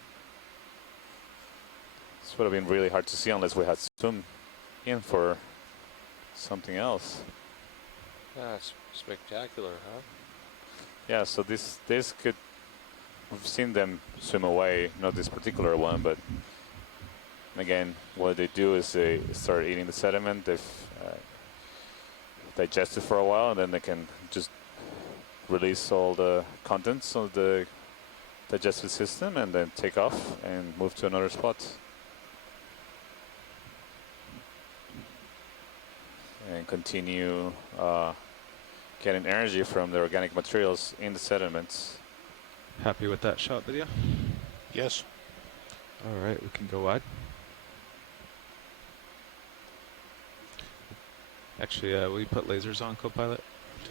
This would have been really hard to see unless we had zoomed in for something else. That's spectacular, huh? Yeah, so this could, we've seen them swim away, not this particular one, but again, what they do is they start eating the sediment, they've digested for a while, and then they can just release all the contents of the digestive system and then take off and move to another spot. And continue getting energy from the organic materials in the sediments. Happy with that shot video? Yes. All right, we can go wide. Actually, will you put lasers on, co-pilot?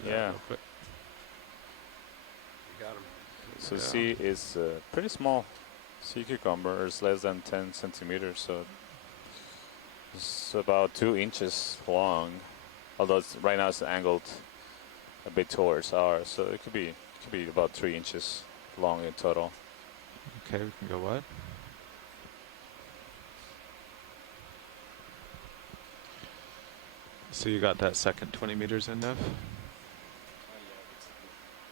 Yeah. Real quick. You got him. So see, it's a pretty small sea cucumber. It's less than 10 centimeters, so it's about 2 inches long. Although right now it's angled a bit towards ours, so it could be about 3 inches long in total. Okay, we can go wide. So you got that second 20 meters in, Nev?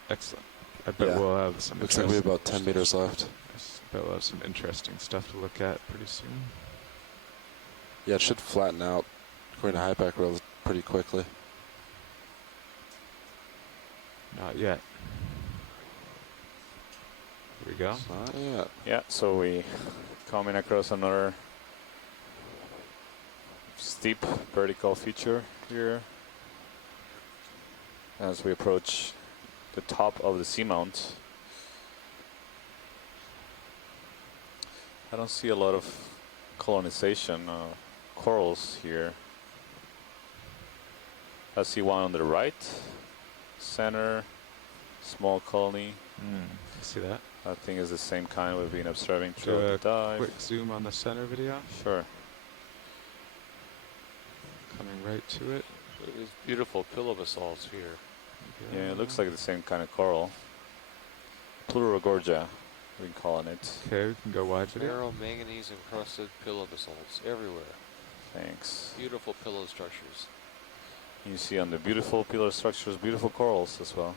Excellent. I bet Yeah. we'll have some. Looks like we have about 10 meters left. I bet we'll have some interesting stuff to look at pretty soon. Yeah, it should flatten out according to Hypack pretty quickly. Not yet. Here we go. Not yet. Yeah, so we coming across another steep vertical feature here as we approach the top of the seamount. I don't see a lot of colonization corals here. I see one on the right, center, small colony. See that? I think it's the same kind we've been observing Do throughout the a dive. quick zoom on the center video. Sure. Coming right to it. There's beautiful pillow basalts here. Yeah, it looks like the same kind of coral. Iridogorja, we've been calling it. Okay, we can go wide video. Narrow manganese encrusted pillow basalts everywhere. Thanks. Beautiful pillow structures. You see on the beautiful pillar structures, beautiful corals as well.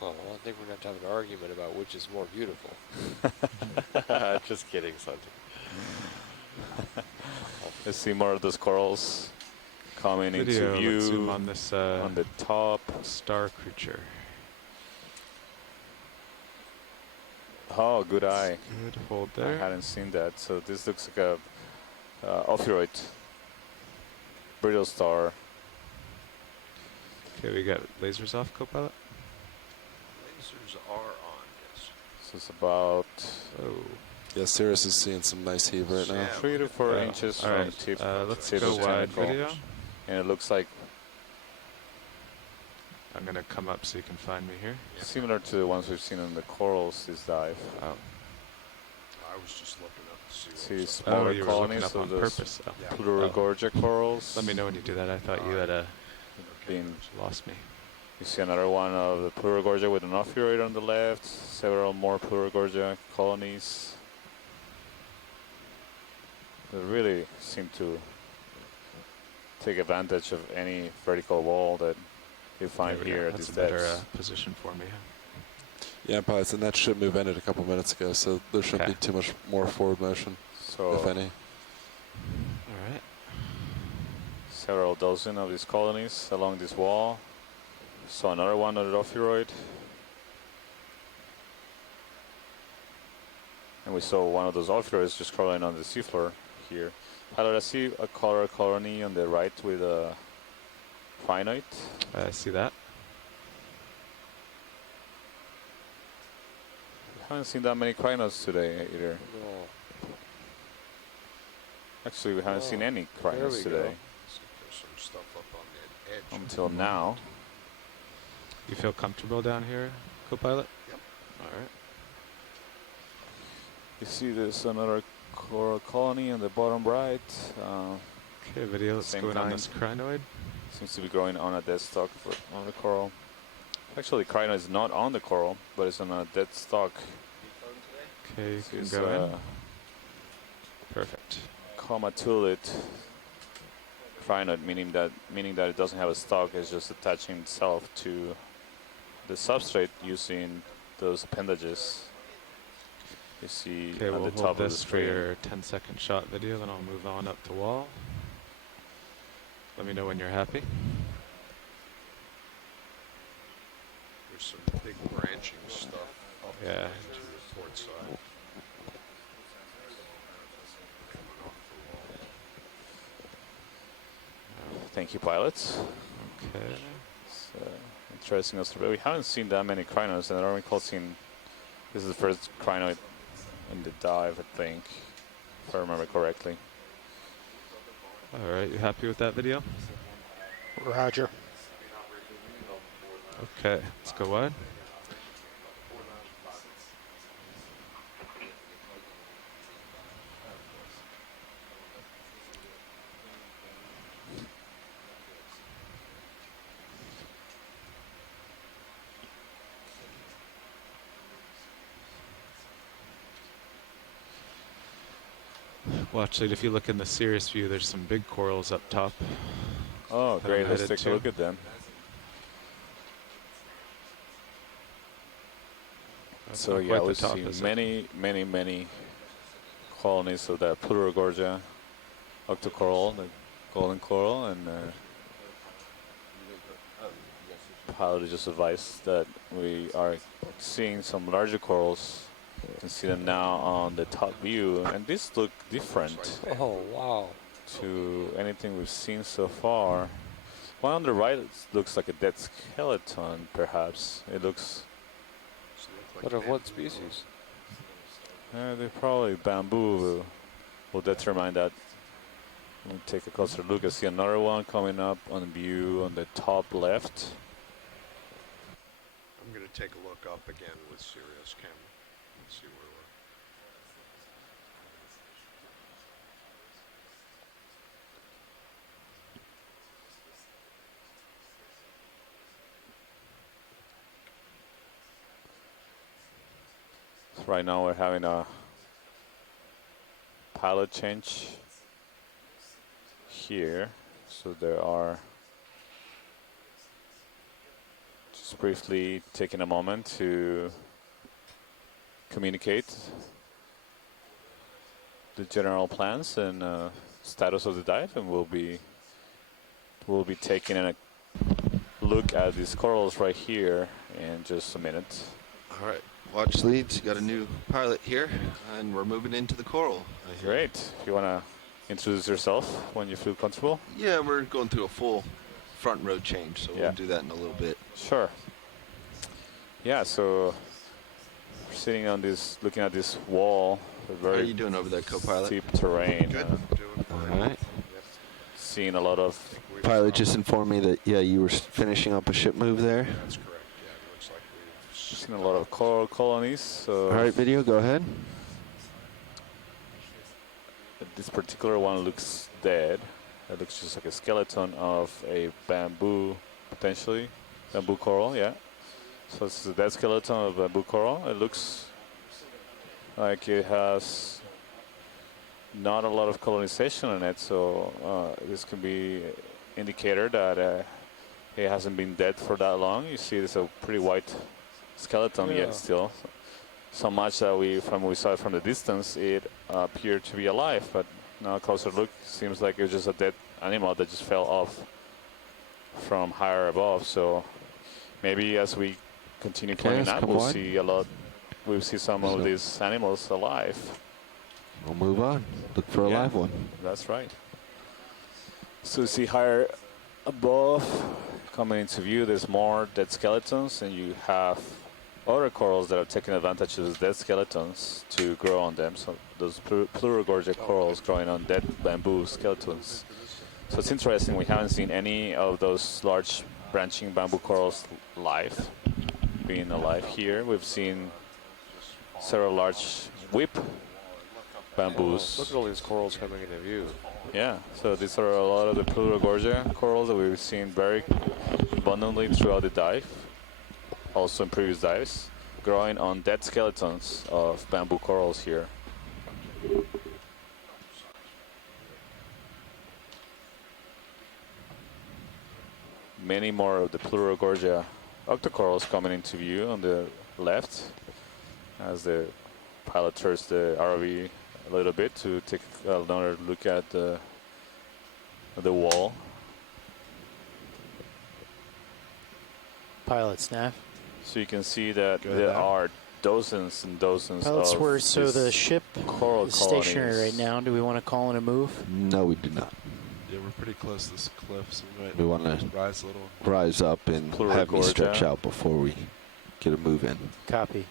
Well, I think we're going to have an argument about which is more beautiful. Just kidding, Santi. Let's see more of those corals coming Video, into view let's zoom on this on the top. star creature. Oh, good eye. Good hold I there. hadn't seen that. So this looks like a ophiroid brittle star. Okay, we got lasers off, Copilot. Lasers are on, yes. So it's about Yeah, Cirrus is seeing some nice heave right now. 3 to 4 inches all from right, tip. let's tip go of wide tentacle. video. And it looks like I'm gonna come up so you can find me here. similar to the ones we've seen on the corals this dive. Oh. I was just looking up to see. See what was smaller you were looking colonies up of on those purpose. Oh. Yeah. Iridogorja corals. Let me know when you do that. I thought you had Been, lost me. you see another one of the Iridogorja with an ophiroid on the left. Several more Iridogorja colonies. They really seem to take advantage of any vertical wall that you find There we here go. at That's these a better depths. position for me. Yeah, pilots, and that ship move ended a couple minutes ago, so there shouldn't Okay. be too much more forward motion, So if any. All right. several dozen of these colonies along this wall. Saw another one on the ophiroid. And we saw one of those ophiroids just crawling on the seafloor here. Pilot, I see a color colony on the right with a crinoid. I see that. Haven't seen that many crinoids today either. No. Actually, we haven't seen any There crinoids we today go. There's some stuff up on the edge. until now. You feel comfortable down here, Copilot? Yep. All right. You see there's another coral colony on the bottom right. Okay, video. Let's Same go in on kind. this crinoid. Seems to be growing on a dead stalk on the coral. Actually, crinoid is not on the coral, but it's on a dead stalk. Okay, you can It's go in. Perfect. Comatulid crinoid, meaning that it doesn't have a stalk. It's just attaching itself to the substrate using those appendages. You see Okay, at we'll the hold top of the this for screen. your 10-second shot video, then I'll move on up the wall. Let me know when you're happy. There's some big branching stuff up Yeah. to the port side. Thank you, pilots. Okay. It's interesting observation. We haven't seen that many crinoids, and I don't recall seeing. This is the first crinoid in the dive, I think, if I remember correctly. All right, you happy with that video? Roger. Okay, let's go wide. Well, actually, if you look in the Sirius view, there's some big corals up top. Oh, that great. I'm Let's headed take to. a look at them. That's So not yeah, quite we the top, see is it? many colonies of the Plurogorgia octocoral, the golden coral, and Pilot just advised that we are seeing some larger corals. You can see them now on the top view, and these look different Oh, wow. to anything we've seen so far. One on the right looks like a dead skeleton, perhaps. It looks... But of what species? they're probably bamboo. We'll determine that. Let me take a closer look. I see another one coming up on view on the top left. I'm going to take a look up again with Sirius camera and see where So right now we're having a pilot change here. So there are, just briefly taking a moment to communicate the general plans and status of the dive, and we'll be taking a look at these corals right here in just a minute. All right, watch leads. Got a new pilot here, and we're moving into the coral. Great. If you want to introduce yourself when you feel comfortable. Yeah, we're going through a full front row change, so Yeah. we'll do that in a little bit. Sure. Yeah, so we're sitting on this, looking at this wall. How are you doing over there, co-pilot? Steep terrain. Good. All right. Seeing a lot of... Pilot just informed me that, yeah, you were finishing up a ship move there. That's correct. Yeah, it looks like we've seen a lot of coral colonies. So all right, video, go ahead. This particular one looks dead. It looks just like a skeleton of a bamboo, potentially. Bamboo coral, yeah. So this is a dead skeleton of bamboo coral. It looks like it has not a lot of colonization in it, so this can be an indicator that it hasn't been dead for that long. You see it's a pretty white skeleton yet still. So much that we saw it from the distance, it appeared to be alive, but now a closer look seems like it was just a dead animal that just fell off from higher above. So maybe as we continue climbing up, we'll see some of these animals alive. We'll move on. Look for a live one. That's right. So you see higher above coming into view, there's more dead skeletons, and you have other corals that are taking advantage of those dead skeletons to grow on them. So those Plurogorja corals growing on dead bamboo skeletons. So it's interesting, we haven't seen any of those large branching bamboo corals being alive here. We've seen several large whip bamboos. Look at all these corals coming into view. Yeah, so these are a lot of the Plurogorja corals that we've seen very abundantly throughout the dive, also in previous dives, growing on dead skeletons of bamboo corals here. Many more of the Plurogorja octocorals coming into view on the left as the pilot turns the ROV a little bit to take another look at the wall. Pilot snaff. So you can see that there are dozens and dozens Pilots of were, so the ship coral is stationary colonies. right now. Do we want to call in a move? No, we do not. Yeah, we're pretty close to this cliff, so We want to rise a little. rise up and have me stretch out before we get a move in. Copy.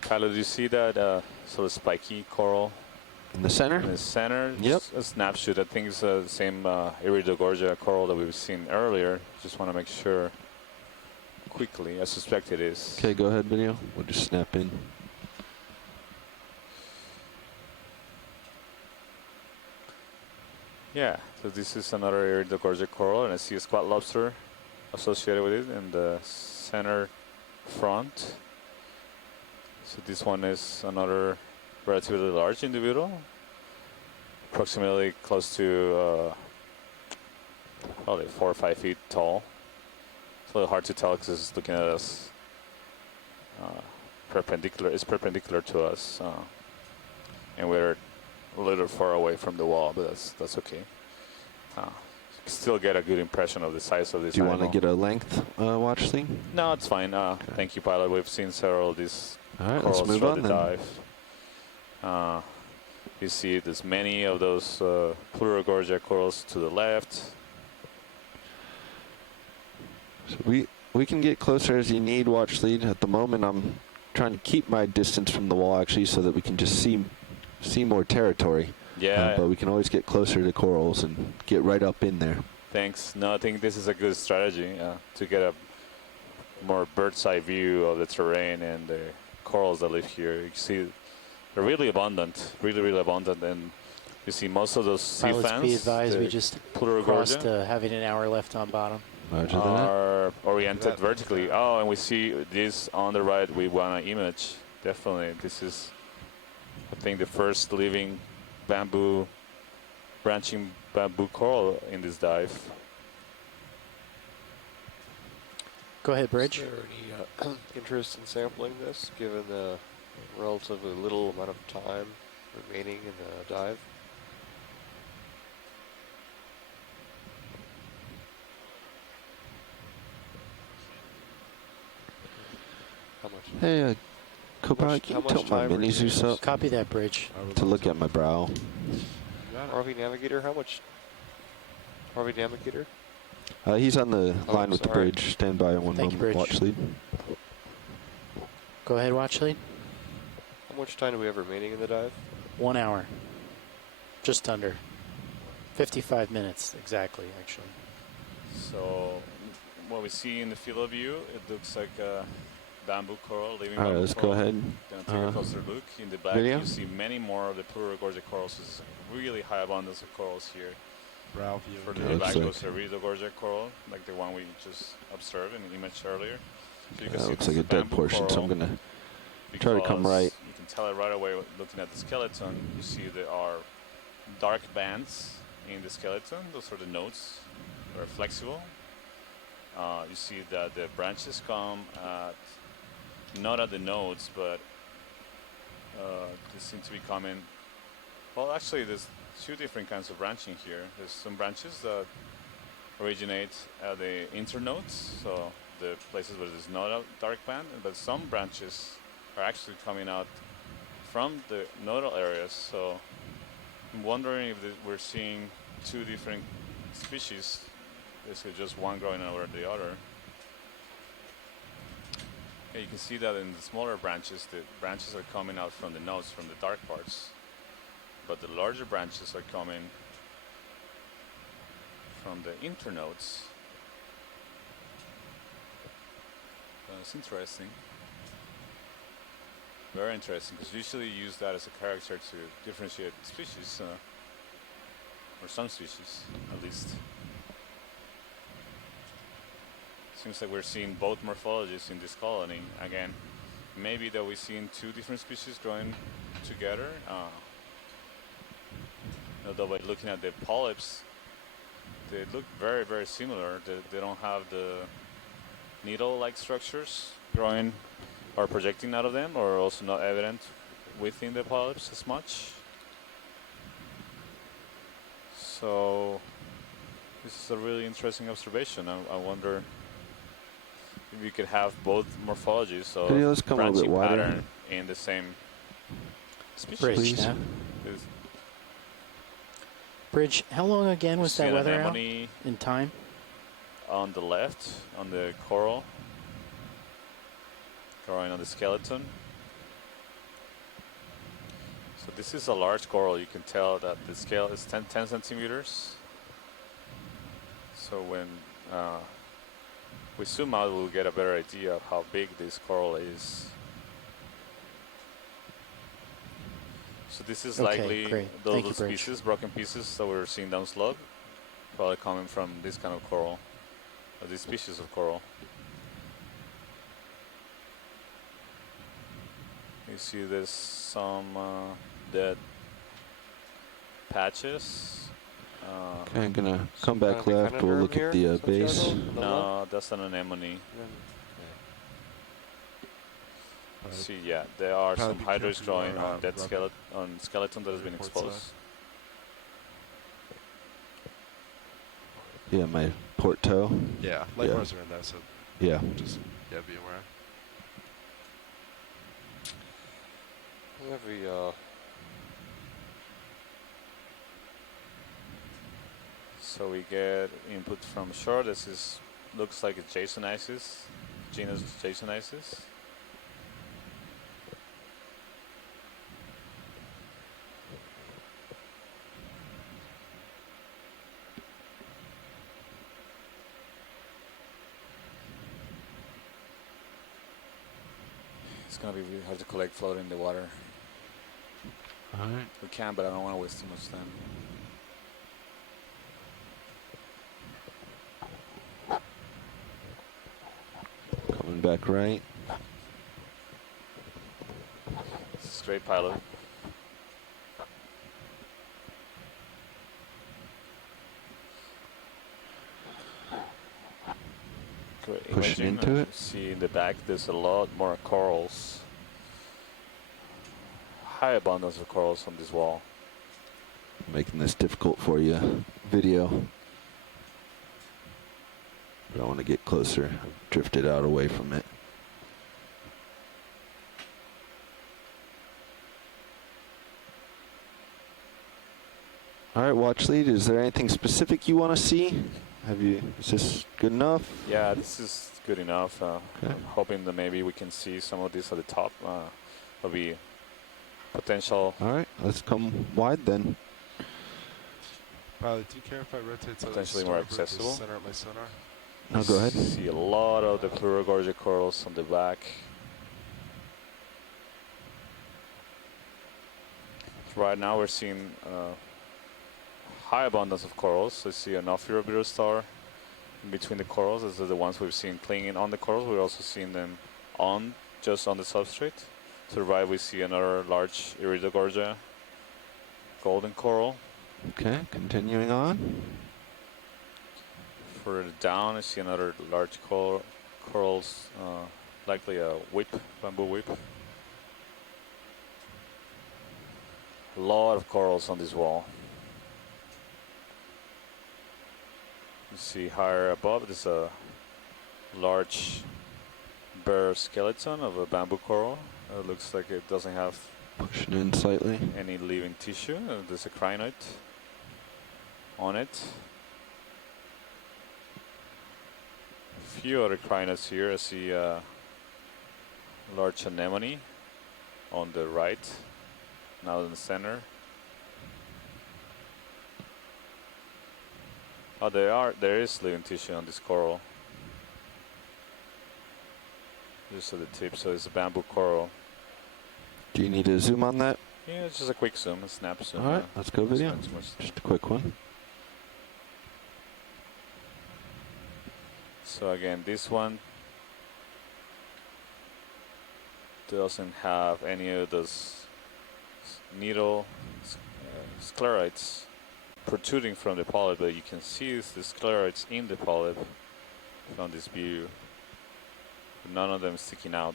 Kylo, do you see that sort of spiky coral? In the center? In the center? Yep. Just a snapshot. I think it's the same Iridogorja coral that we've seen earlier. Just want to make sure quickly. I suspect it is. Okay, go ahead, video. We'll just snap in. Yeah, so this is another Iridogorja coral, and I see a squat lobster associated with it in the center front. So this one is another relatively large individual. approximately close to probably 4 or 5 feet tall. It's a little hard to tell because it's looking at us perpendicular. It's perpendicular to us, and we're a little far away from the wall, but that's okay. You can still get a good impression of the size of this. Do you animal. want to get a length watch lead? No, it's fine. Thank you, pilot. We've seen several of these All right, corals let's move throughout on the then. dive. You see there's many of those Iridogorja corals to the left. So we can get closer as you need, watch lead. At the moment, I'm trying to keep my distance from the wall actually, so that we can just see more territory. Yeah. But we can always get closer to corals and get right up in there. Thanks. No, I think this is a good strategy to get a more bird's eye view of the terrain and the corals that live here. You see, they're really abundant, really abundant, and you see most of those sea Pilots, fans. be advised, we just crossed Iridogorja having an hour left on bottom. are oriented vertically. Oh, and we see this on the right. We want to image. Definitely, this is, I think, the first living branching bamboo coral in this dive. Go ahead, Bridge. Is there any interest in sampling this, given the relatively little amount of time remaining in the dive? How much? Hey, co-pilot, can you tilt my mini Zeus up? Copy that, Bridge. To look at my brow. RV Navigator, how much? RV Navigator? He's on the line with the sorry. bridge. Stand by on one Thank you, moment. Bridge. Watch lead. Go ahead, watch lead. How much time do we have remaining in the dive? 1 hour. Just under. 55 minutes, exactly, actually. So what we see in the field of view, it looks like a bamboo coral, living All right, bamboo let's coral. go ahead. Then take a closer look. In the back, video. you see many more of the Iridogorja corals. There's really high abundance of corals here. Brow view. Further Yeah, back looks goes the Iridogorja coral, like the one we just observed and imaged earlier. So you can That see looks this like a is dead bamboo portion, so I'm coral gonna try to come because right. You can tell it right away looking at the skeleton. You see there are dark bands in the skeleton. Those are the nodes that are flexible. You see that the branches come not at the nodes, but they seem to be coming. Well, actually, there's two different kinds of branching here. There's some branches that originate at the internodes, so the places where there's not a dark band, but some branches are actually coming out from the nodal areas. So I'm wondering if we're seeing two different species. Basically, just one growing over the other. Okay, you can see that in the smaller branches, the branches are coming out from the nodes, from the dark parts. But the larger branches are coming from the internodes. It's interesting. Very interesting, because usually you use that as a character to differentiate species, or some species, at least. Seems like we're seeing both morphologies in this colony. Again, maybe that we've seen two different species growing together. Although by looking at the polyps, they look very, very similar. They don't have the needle-like structures growing or projecting out of them, or also not evident within the polyps as much. So this is a really interesting observation. I wonder if you could have both morphologies, so Let's come a little bit branching wider. pattern in the same species. Bridge, now. There's Bridge, how long again was see that an weather out anemone in time? on the left, on the coral, growing on the skeleton. So this is a large coral. You can tell that the scale is 10 centimeters. So when we zoom out, we'll get a better idea of how big this coral is. So this is Okay, likely great. those Thank you, Bridge. pieces, broken pieces that we're seeing down slope, probably coming from this kind of coral, or this species of coral. You see there's some dead patches. Okay, I'm gonna come back left. We'll look at the base. No, that's an anemone. See, yeah, there are some hydroids growing on dead skeleton that has been exposed. Yeah, my port toe. Yeah, light bars are in there, so yeah. Just be aware. Every So we get input from shore. This looks like a Jasonisis, genus Jasonisis. It's gonna be really hard to collect floating in the water. Alright. We can, but I don't want to waste too much time. Coming back right. Straight pilot. Great Pushing imaging. into it. See in the back there's a lot more corals. High abundance of corals on this wall. Making this difficult for you. Video. But I want to get closer. I've drifted out away from it. Alright, watch lead. Is there anything specific you want to see? Is this good enough? Yeah, this is good enough. Okay. I'm hoping that maybe we can see some of this at the top. Will be potential. Alright, let's come wide then. Pilot, do you care if I rotate so Potentially more accessible. Center of my sonar? No, go ahead. See a lot of the Iridogorja corals on the back. Right now we're seeing high abundance of corals. I see an off-Iridogorja star in between the corals. These are the ones we've seen clinging on the corals. We're also seeing them just on the substrate. To the right we see another large Iridogorja golden coral. Okay, continuing on. Further down I see another large corals, likely a bamboo whip. A lot of corals on this wall. You see higher above there's a large bare skeleton of a bamboo coral. It looks like it doesn't have Pushing in slightly. any living tissue. There's a crinoid on it. A few other crinoids here. I see a large anemone on the right, now in the center. Oh, there is living tissue on this coral. Just at the tip, so it's a bamboo coral. Do you need to zoom on that? Yeah, it's just a quick zoom, a snap zoom. Alright, let's go video. Just a quick one. So again, this one doesn't have any of those needle sclerites protruding from the polyp, but you can see the sclerites in the polyp from this view. None of them sticking out.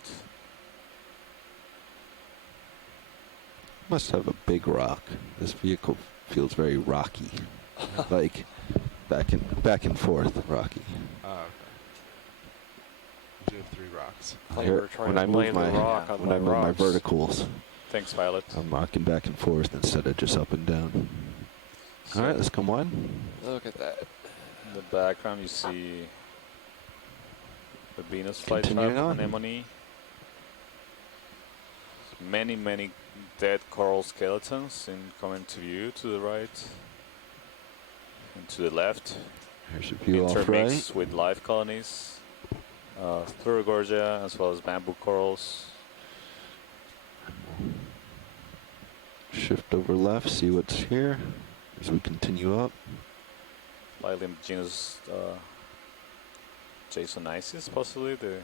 Must have a big rock. This vehicle feels very rocky. Like back and forth rocky. Oh, okay. You have 3 rocks. When I move my verticals, Thanks, pilot. I'm rocking back and forth instead of just up and down. So Alright, let's come on. Look at that. In the background you see the Venus flytrap Continuing on. anemone. Many dead coral skeletons coming to view to the right and to the left. Here's a view off Intermixed right. with live colonies, Iridogorja as well as bamboo corals. Shift over left, see what's here as we continue up. Likely genus Jasonisis, possibly the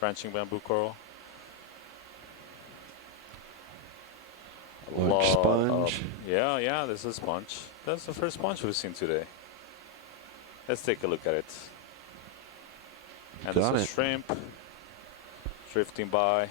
branching bamboo coral. Large sponge. Yeah, this is a sponge. That's the first sponge we've seen today. Let's take a look at it. And Got there's a it. shrimp drifting by.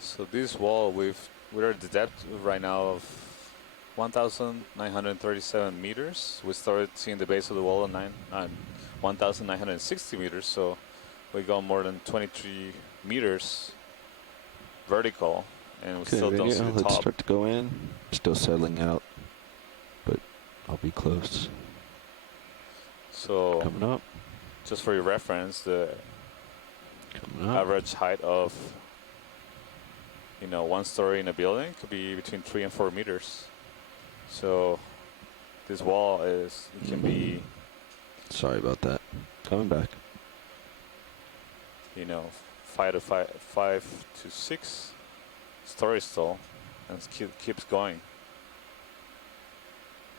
So this wall, we're at the depth right now of 1,937 meters. We started seeing the base of the wall at 1,960 meters, so we got more than 23 meters vertical, and we still don't see the let's top. start to go in. Still settling out, but I'll be close. So coming up. Just for your reference, the average height of one story in a building could be between 3 and 4 meters. So this wall can be. Sorry about that. Coming back. 5 to 6 stories tall, and keeps going.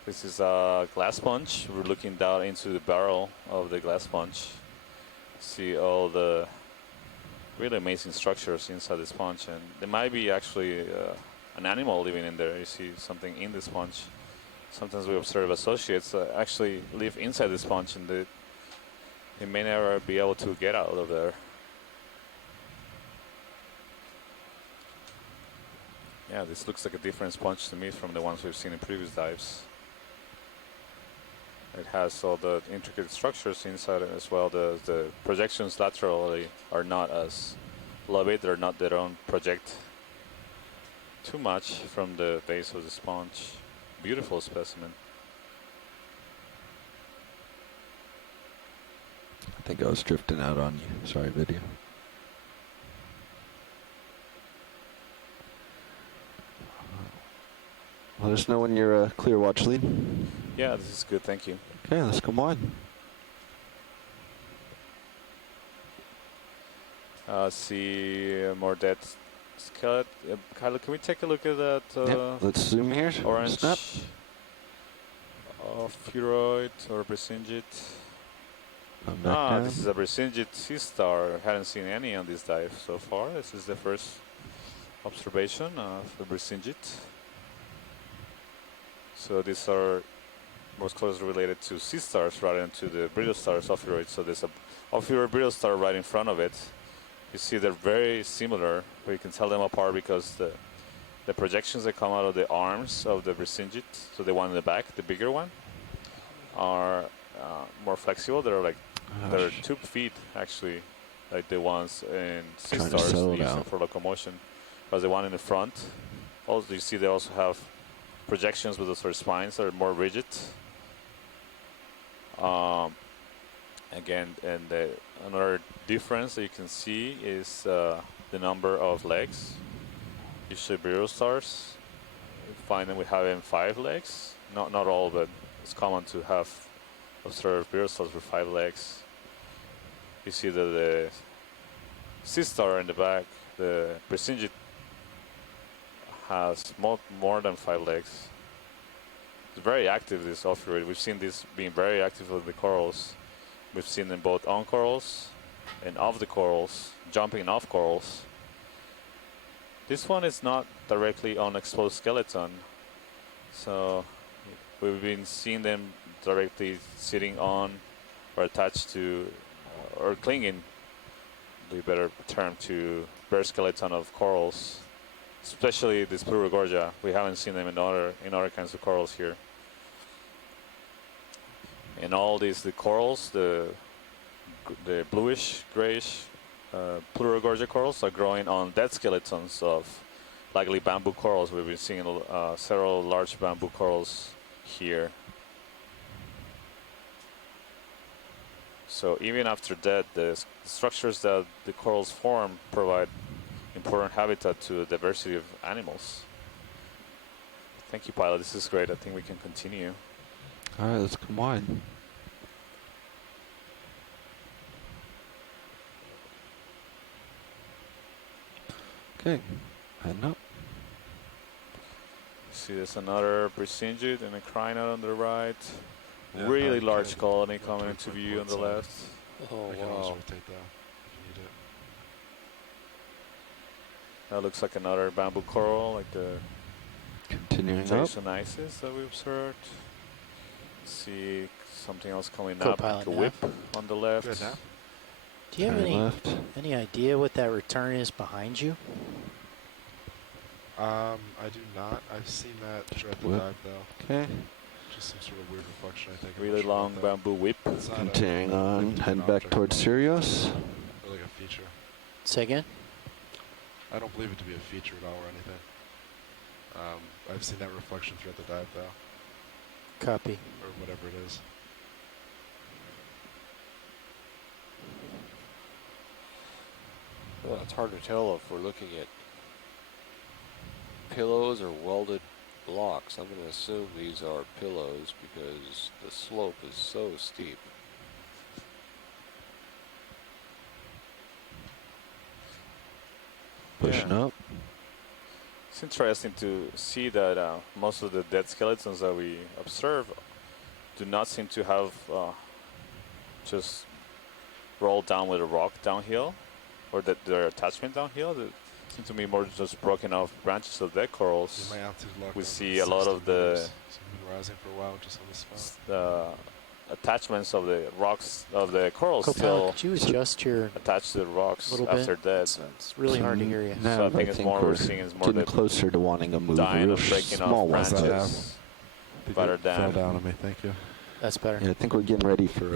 This is a glass sponge. We're looking down into the barrel of the glass sponge. See all the really amazing structures inside the sponge, and there might be actually an animal living in there. You see something in the sponge. Sometimes we observe associates that actually live inside the sponge, and they may never be able to get out of there. Yeah, this looks like a different sponge to me from the ones we've seen in previous dives. It has all the intricate structures inside it as well. The projections laterally are not as lobate. They don't project too much from the base of the sponge. Beautiful specimen. I think I was drifting out on you. Sorry, video. Let us know when you're clear, watch lead. Yeah, this is good. Thank you. Okay, let's come on. See more dead skeleton. Kylo, can we take a look at that? Yep, let's zoom here. Orange. Snap. Furoid or Brisingit. This is a Brisingit sea star. Hadn't seen any on this dive so far. This is the first observation of the Brisingit. So these are most closely related to sea stars rather than to the brittle stars, Ophiuroid. So there's a Ophiuroid brittle star right in front of it. You see they're very similar, but you can tell them apart because the projections that come out of the arms of the Brisingit, so the one in the back, the bigger one, are more flexible. They're 2 feet actually, like the ones in sea stars used for locomotion. But the one in the front, also you see they also have projections with those spines that are more rigid. Again, and another difference that you can see is the number of legs. Usually brittle stars, you find them we have 5 legs. Not all, but it's common to have observed brittle stars with 5 legs. You see that the sea star in the back, the Brisingit, has more than 5 legs. It's very active, this Ophiuroid. We've seen this being very active with the corals. We've seen them both on corals and off the corals, jumping off corals. This one is not directly on exposed skeleton, so we've been seeing them directly sitting on or attached to or clinging, the better term, to bare skeleton of corals. Especially this Iridogorja. We haven't seen them in other kinds of corals here. And all these the corals, the bluish grayish Iridogorja corals are growing on dead skeletons of likely bamboo corals. We've been seeing several large bamboo corals here. So even after death, the structures that the corals form provide important habitat to the diversity of animals. Thank you, pilot. This is great. I think we can continue. All right, let's come on. Okay, heading up. See, there's another Brisingid and a Crinoid on the right. Yeah, Really I large can colony go coming to into a view on the point left. Oh, I can always wow. rotate that if you need it. That looks like another bamboo coral, like the Continuing up. Chrysalis that we observed. See something else coming Co-pilot up, like a nav. whip on the left. Good nav. Do you have Turn any left. any idea what that return is behind you? I do not. I've seen that throughout the Whip. dive though. Okay. Just some sort of weird reflection, I think. I'm Really not sure long about that. bamboo whip. It's not Continuing on, an heading back object towards at all. Sirius. Or like a feature. Say again? I don't believe it to be a feature at all or anything. I've seen that reflection throughout the dive though, Copy. or whatever it is. Well, it's hard to tell if we're looking at pillows or welded blocks. I'm going to assume these are pillows because the slope is so steep. Pushing up. It's interesting to see that most of the dead skeletons that we observe do not seem to have just rolled down with a rock downhill, or that their attachment downhill. They seem to be more just broken off branches of dead corals. My altitude locked We up see at a lot 60 of the meters, so I've been rising for a while just on this spot. attachments of the rocks of the corals Co-pilot, still could you adjust your attached to the rocks little after bit? dead. It's really hard to hear you. Now So I think it's more we're we're seeing is more getting the closer to wanting to move a dying real of breaking small off one. branches. They Better fell than down on me, thank you. That's better. Yeah, I think we're getting ready for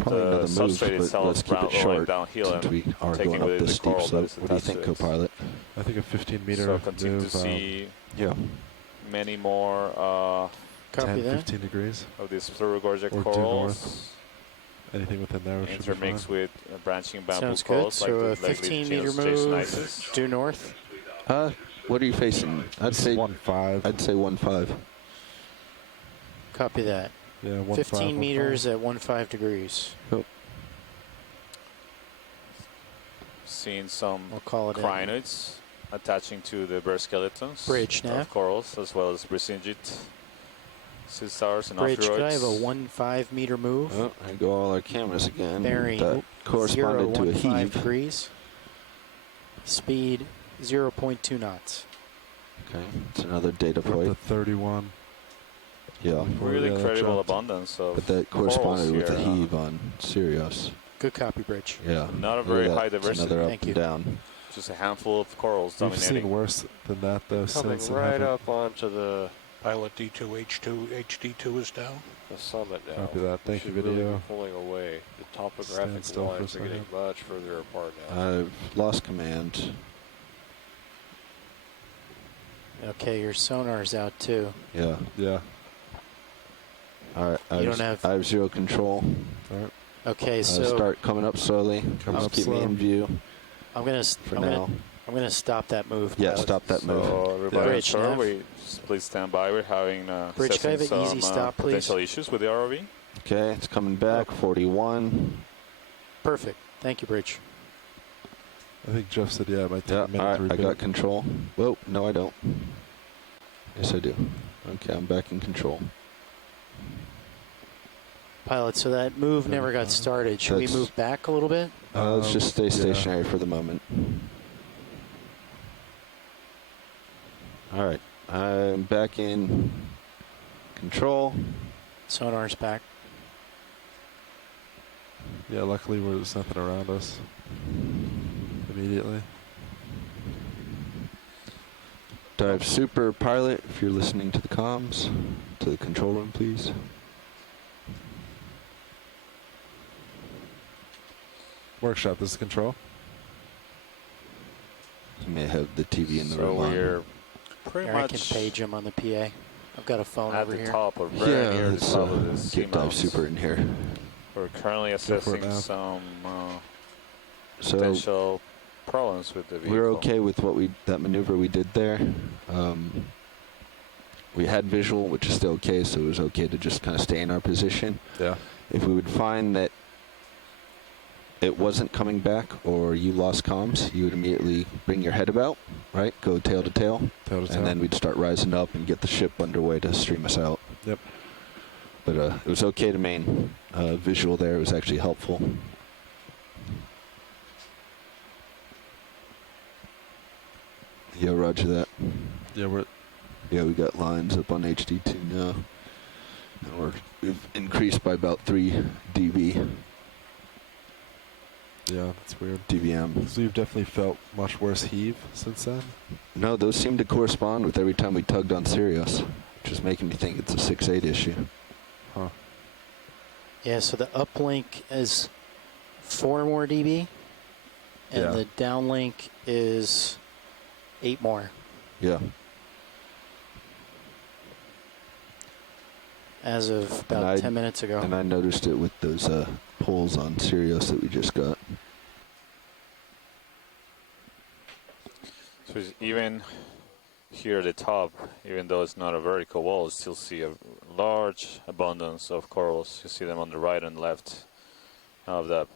probably the another move, substrate but itself let's keep it rolling short downhill since and we are taking going up with it this the steep coral that slope. is What do you attached think, to it. co-pilot? I think a 15 meter So continue move, to see Yeah. many more Copy 10, that. 15 degrees. of these Iridogorja Or due corals north. Anything within there should be fine. intermixed with branching bamboo Sounds good. corals So like a the 15 meter Jason move Isis. due north. What are you facing? I'd say 1.5. I'd say 1.5. Copy that. Yeah, 1.5. 15 meters at 1.5 degrees. Cool. Seeing some We'll call it in. crinoids attaching to the bare skeletons Bridge nav. of corals, as well as Brisingid, sea stars, and Bridge, could I have a ophiroids. 1.5 meter move? Oh, there go all our cameras again. Bearing That corresponded to a 0.15 heave. degrees. Speed 0.2 knots. Okay, it's another data We're up point. to 31. Yeah, Really Yeah, that incredible dropped. abundance of but that corals corresponded with here, a heave on Sirius. Good copy, Bridge. Yeah. Not a Look very at that. high It's diversity. another up Thank and you. down. Just a handful of corals We've seen dominating. worse than that though. Coming since right it up onto the Pilot D2H2, HD2 is down. summit now. Copy that. Thank Should you, really video. be pulling away. The Stand topographic still for a lines are getting second. much further apart now. I've lost command. Okay, your sonar's out too. Yeah. Yeah. All right. You don't have- I have zero control. All right. Okay, so Start coming up slowly. Coming Just up keep me slow. in view I'm gonna for now. I'm gonna stop that move. Yeah, pilot. stop that move. So everybody on Bridge shore, nav. please stand by. We're having Bridge, can I have assessing an easy some stop, please? potential issues with the ROV. Okay, it's coming back. 41. Perfect. Thank you, Bridge. I think Jeff said, yeah, it might take Yeah, a minute all to right, I rebuild. got control. Whoa, no, I don't. Yes, I do. Okay, I'm back in control. Pilot, so that move never got started. Should we That's- move back a little bit? Let's just stay yeah. stationary for the moment. All right, I'm back in control. Sonar's back. Yeah, luckily there's nothing around us immediately. Dive super pilot, if you're listening to the comms, to the control room, please. Workshop, this is control. You may have the TV in the So room on. we're pretty Here, I can much page him on the PA. I've got a phone at over the here. top, or very Yeah, near the let's top of the get Dive Seamount. super in here. We're currently for it assessing now. some So potential problems with the vehicle. we're okay with that maneuver we did there. We had visual, which is still okay, so it was okay to just kind of stay in our position. Yeah. If we would find that it wasn't coming back or you lost comms, you would immediately bring your head about, right? Go tail to tail. And then we'd start rising up and get the ship underway to stream us out. Yep. But it was okay to main visual there. It was actually helpful. Yeah, roger that. Yeah, we got lines up on HD2 now. And we've increased by about 3 dB. Yeah, that's weird. dBm. So you've definitely felt much worse heave since then? No, those seem to correspond with every time we tugged on Sirius, which is making me think it's a 6.8 issue. Huh. Yeah, so the uplink is 4 more dB, and the downlink is 8 more. Yeah. As of about 10 minutes ago. And I noticed it with those poles on Sirius that we just got. So even here at the top, even though it's not a vertical wall, you still see a large abundance of corals. You see them on the right and left of the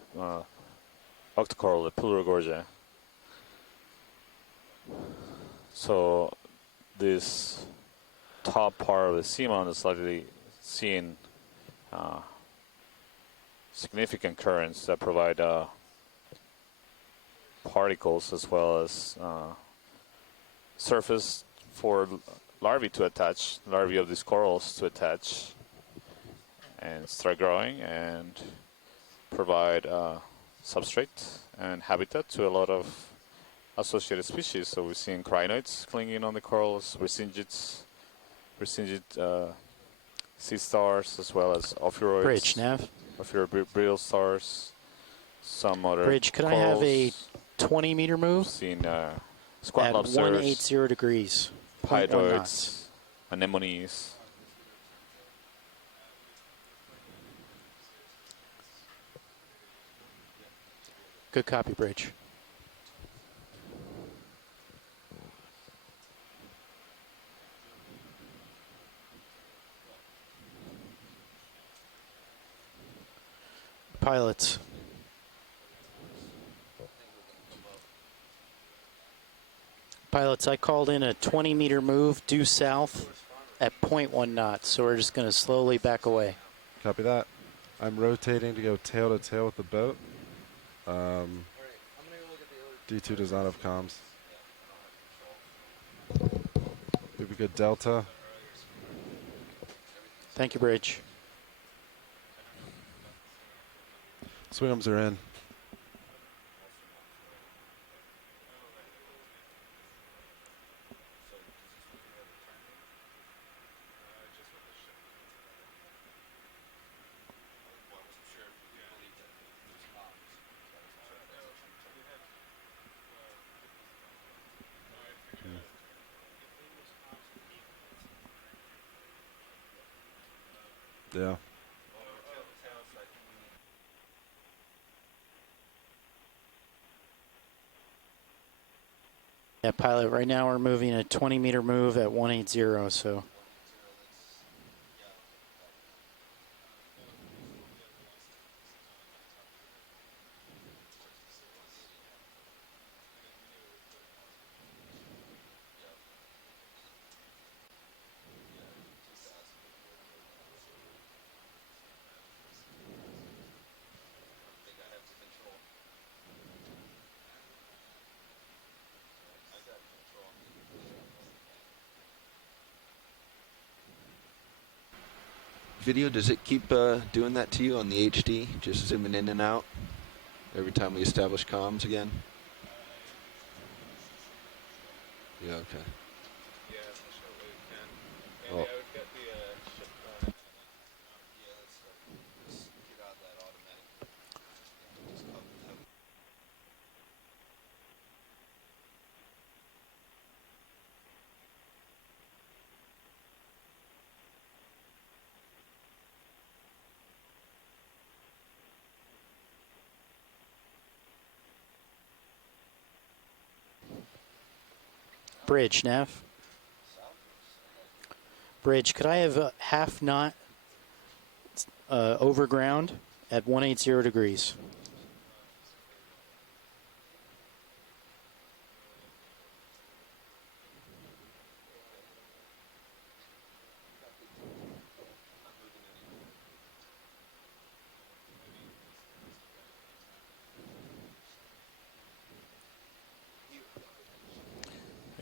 octocoral, the Iridogorja. So this top part of the seamount is likely seeing significant currents that provide particles as well as surface for larvae to attach, larvae of these corals to attach and start growing and provide substrate and habitat to a lot of associated species. So we're seeing crinoids clinging on the corals, resingid sea stars, as well as ophiuroids. Bridge, Nav. Ophiuroid stars, some other Bridge, could corals. I have a 20-meter move? Seen squat at lobsters, 180 degrees. 0.1 hydroids, knots. anemones. Good copy, Bridge. Pilots. Pilots, I called in a 20-meter move due south at 0.1 knots, so we're just going to slowly back away. Copy that. I'm rotating to go tail to tail with the boat. D2 does not have comms. Maybe good delta. Thank you, Bridge. Swing arms are in. Yeah. Yeah, pilot, right now we're moving a 20-meter move at 180, so. Video, does it keep doing that to you on the HD? Just zooming in and out every time we establish comms again? Yeah, okay. Oh. Bridge, Nav. Bridge, could I have a half knot over ground at 180 degrees?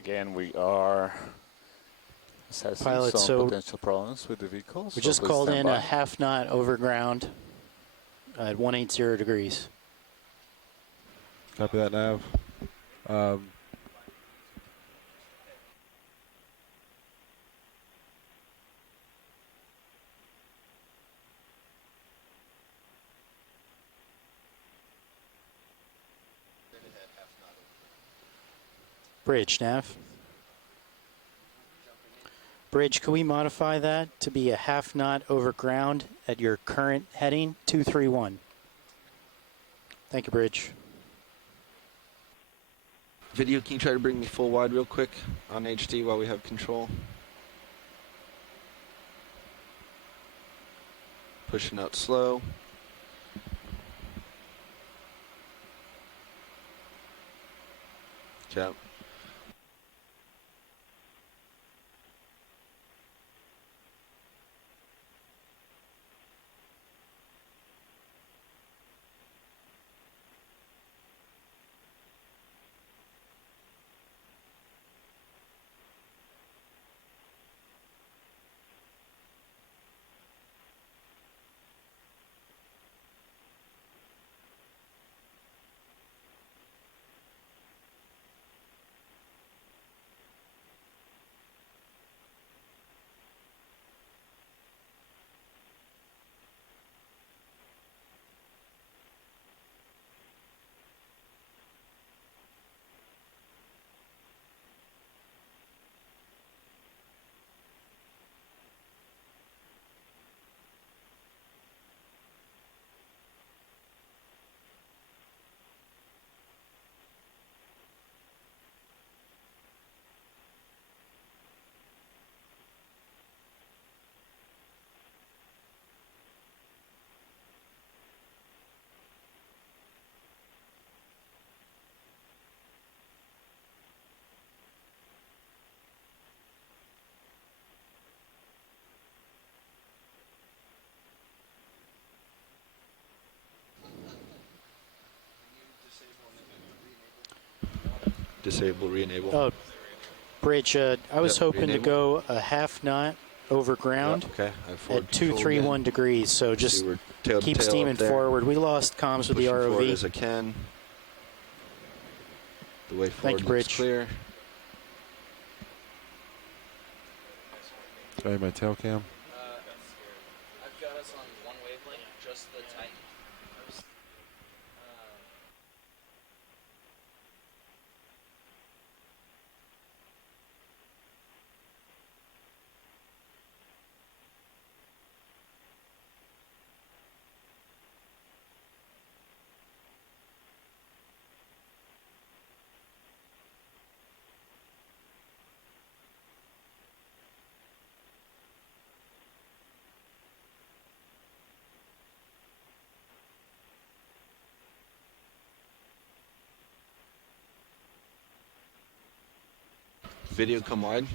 Again, we are assessing Pilot, some so potential problems with the vehicle. We so just please called stand in by. a half knot over ground at 180 degrees. Copy that, Nav. Bridge, Nav. Bridge, can we modify that to be a half knot over ground at your current heading, 231? Thank you, Bridge. Video, can you try to bring me full wide real quick on HD while we have control? Pushing out slow. Cap. Disable, re-enable. Oh, Bridge, I was hoping to re-enable. go a half knot over ground Okay, I have forward at control 231 again. degrees, so just See, we're tail to keep tail steaming up there. forward. We lost comms with the Pushing forward ROV. as I can. The way Thank forward you, looks Bridge. clear. Try my tail cam. I've got us on one wavelength, just the Titan. Video come wide.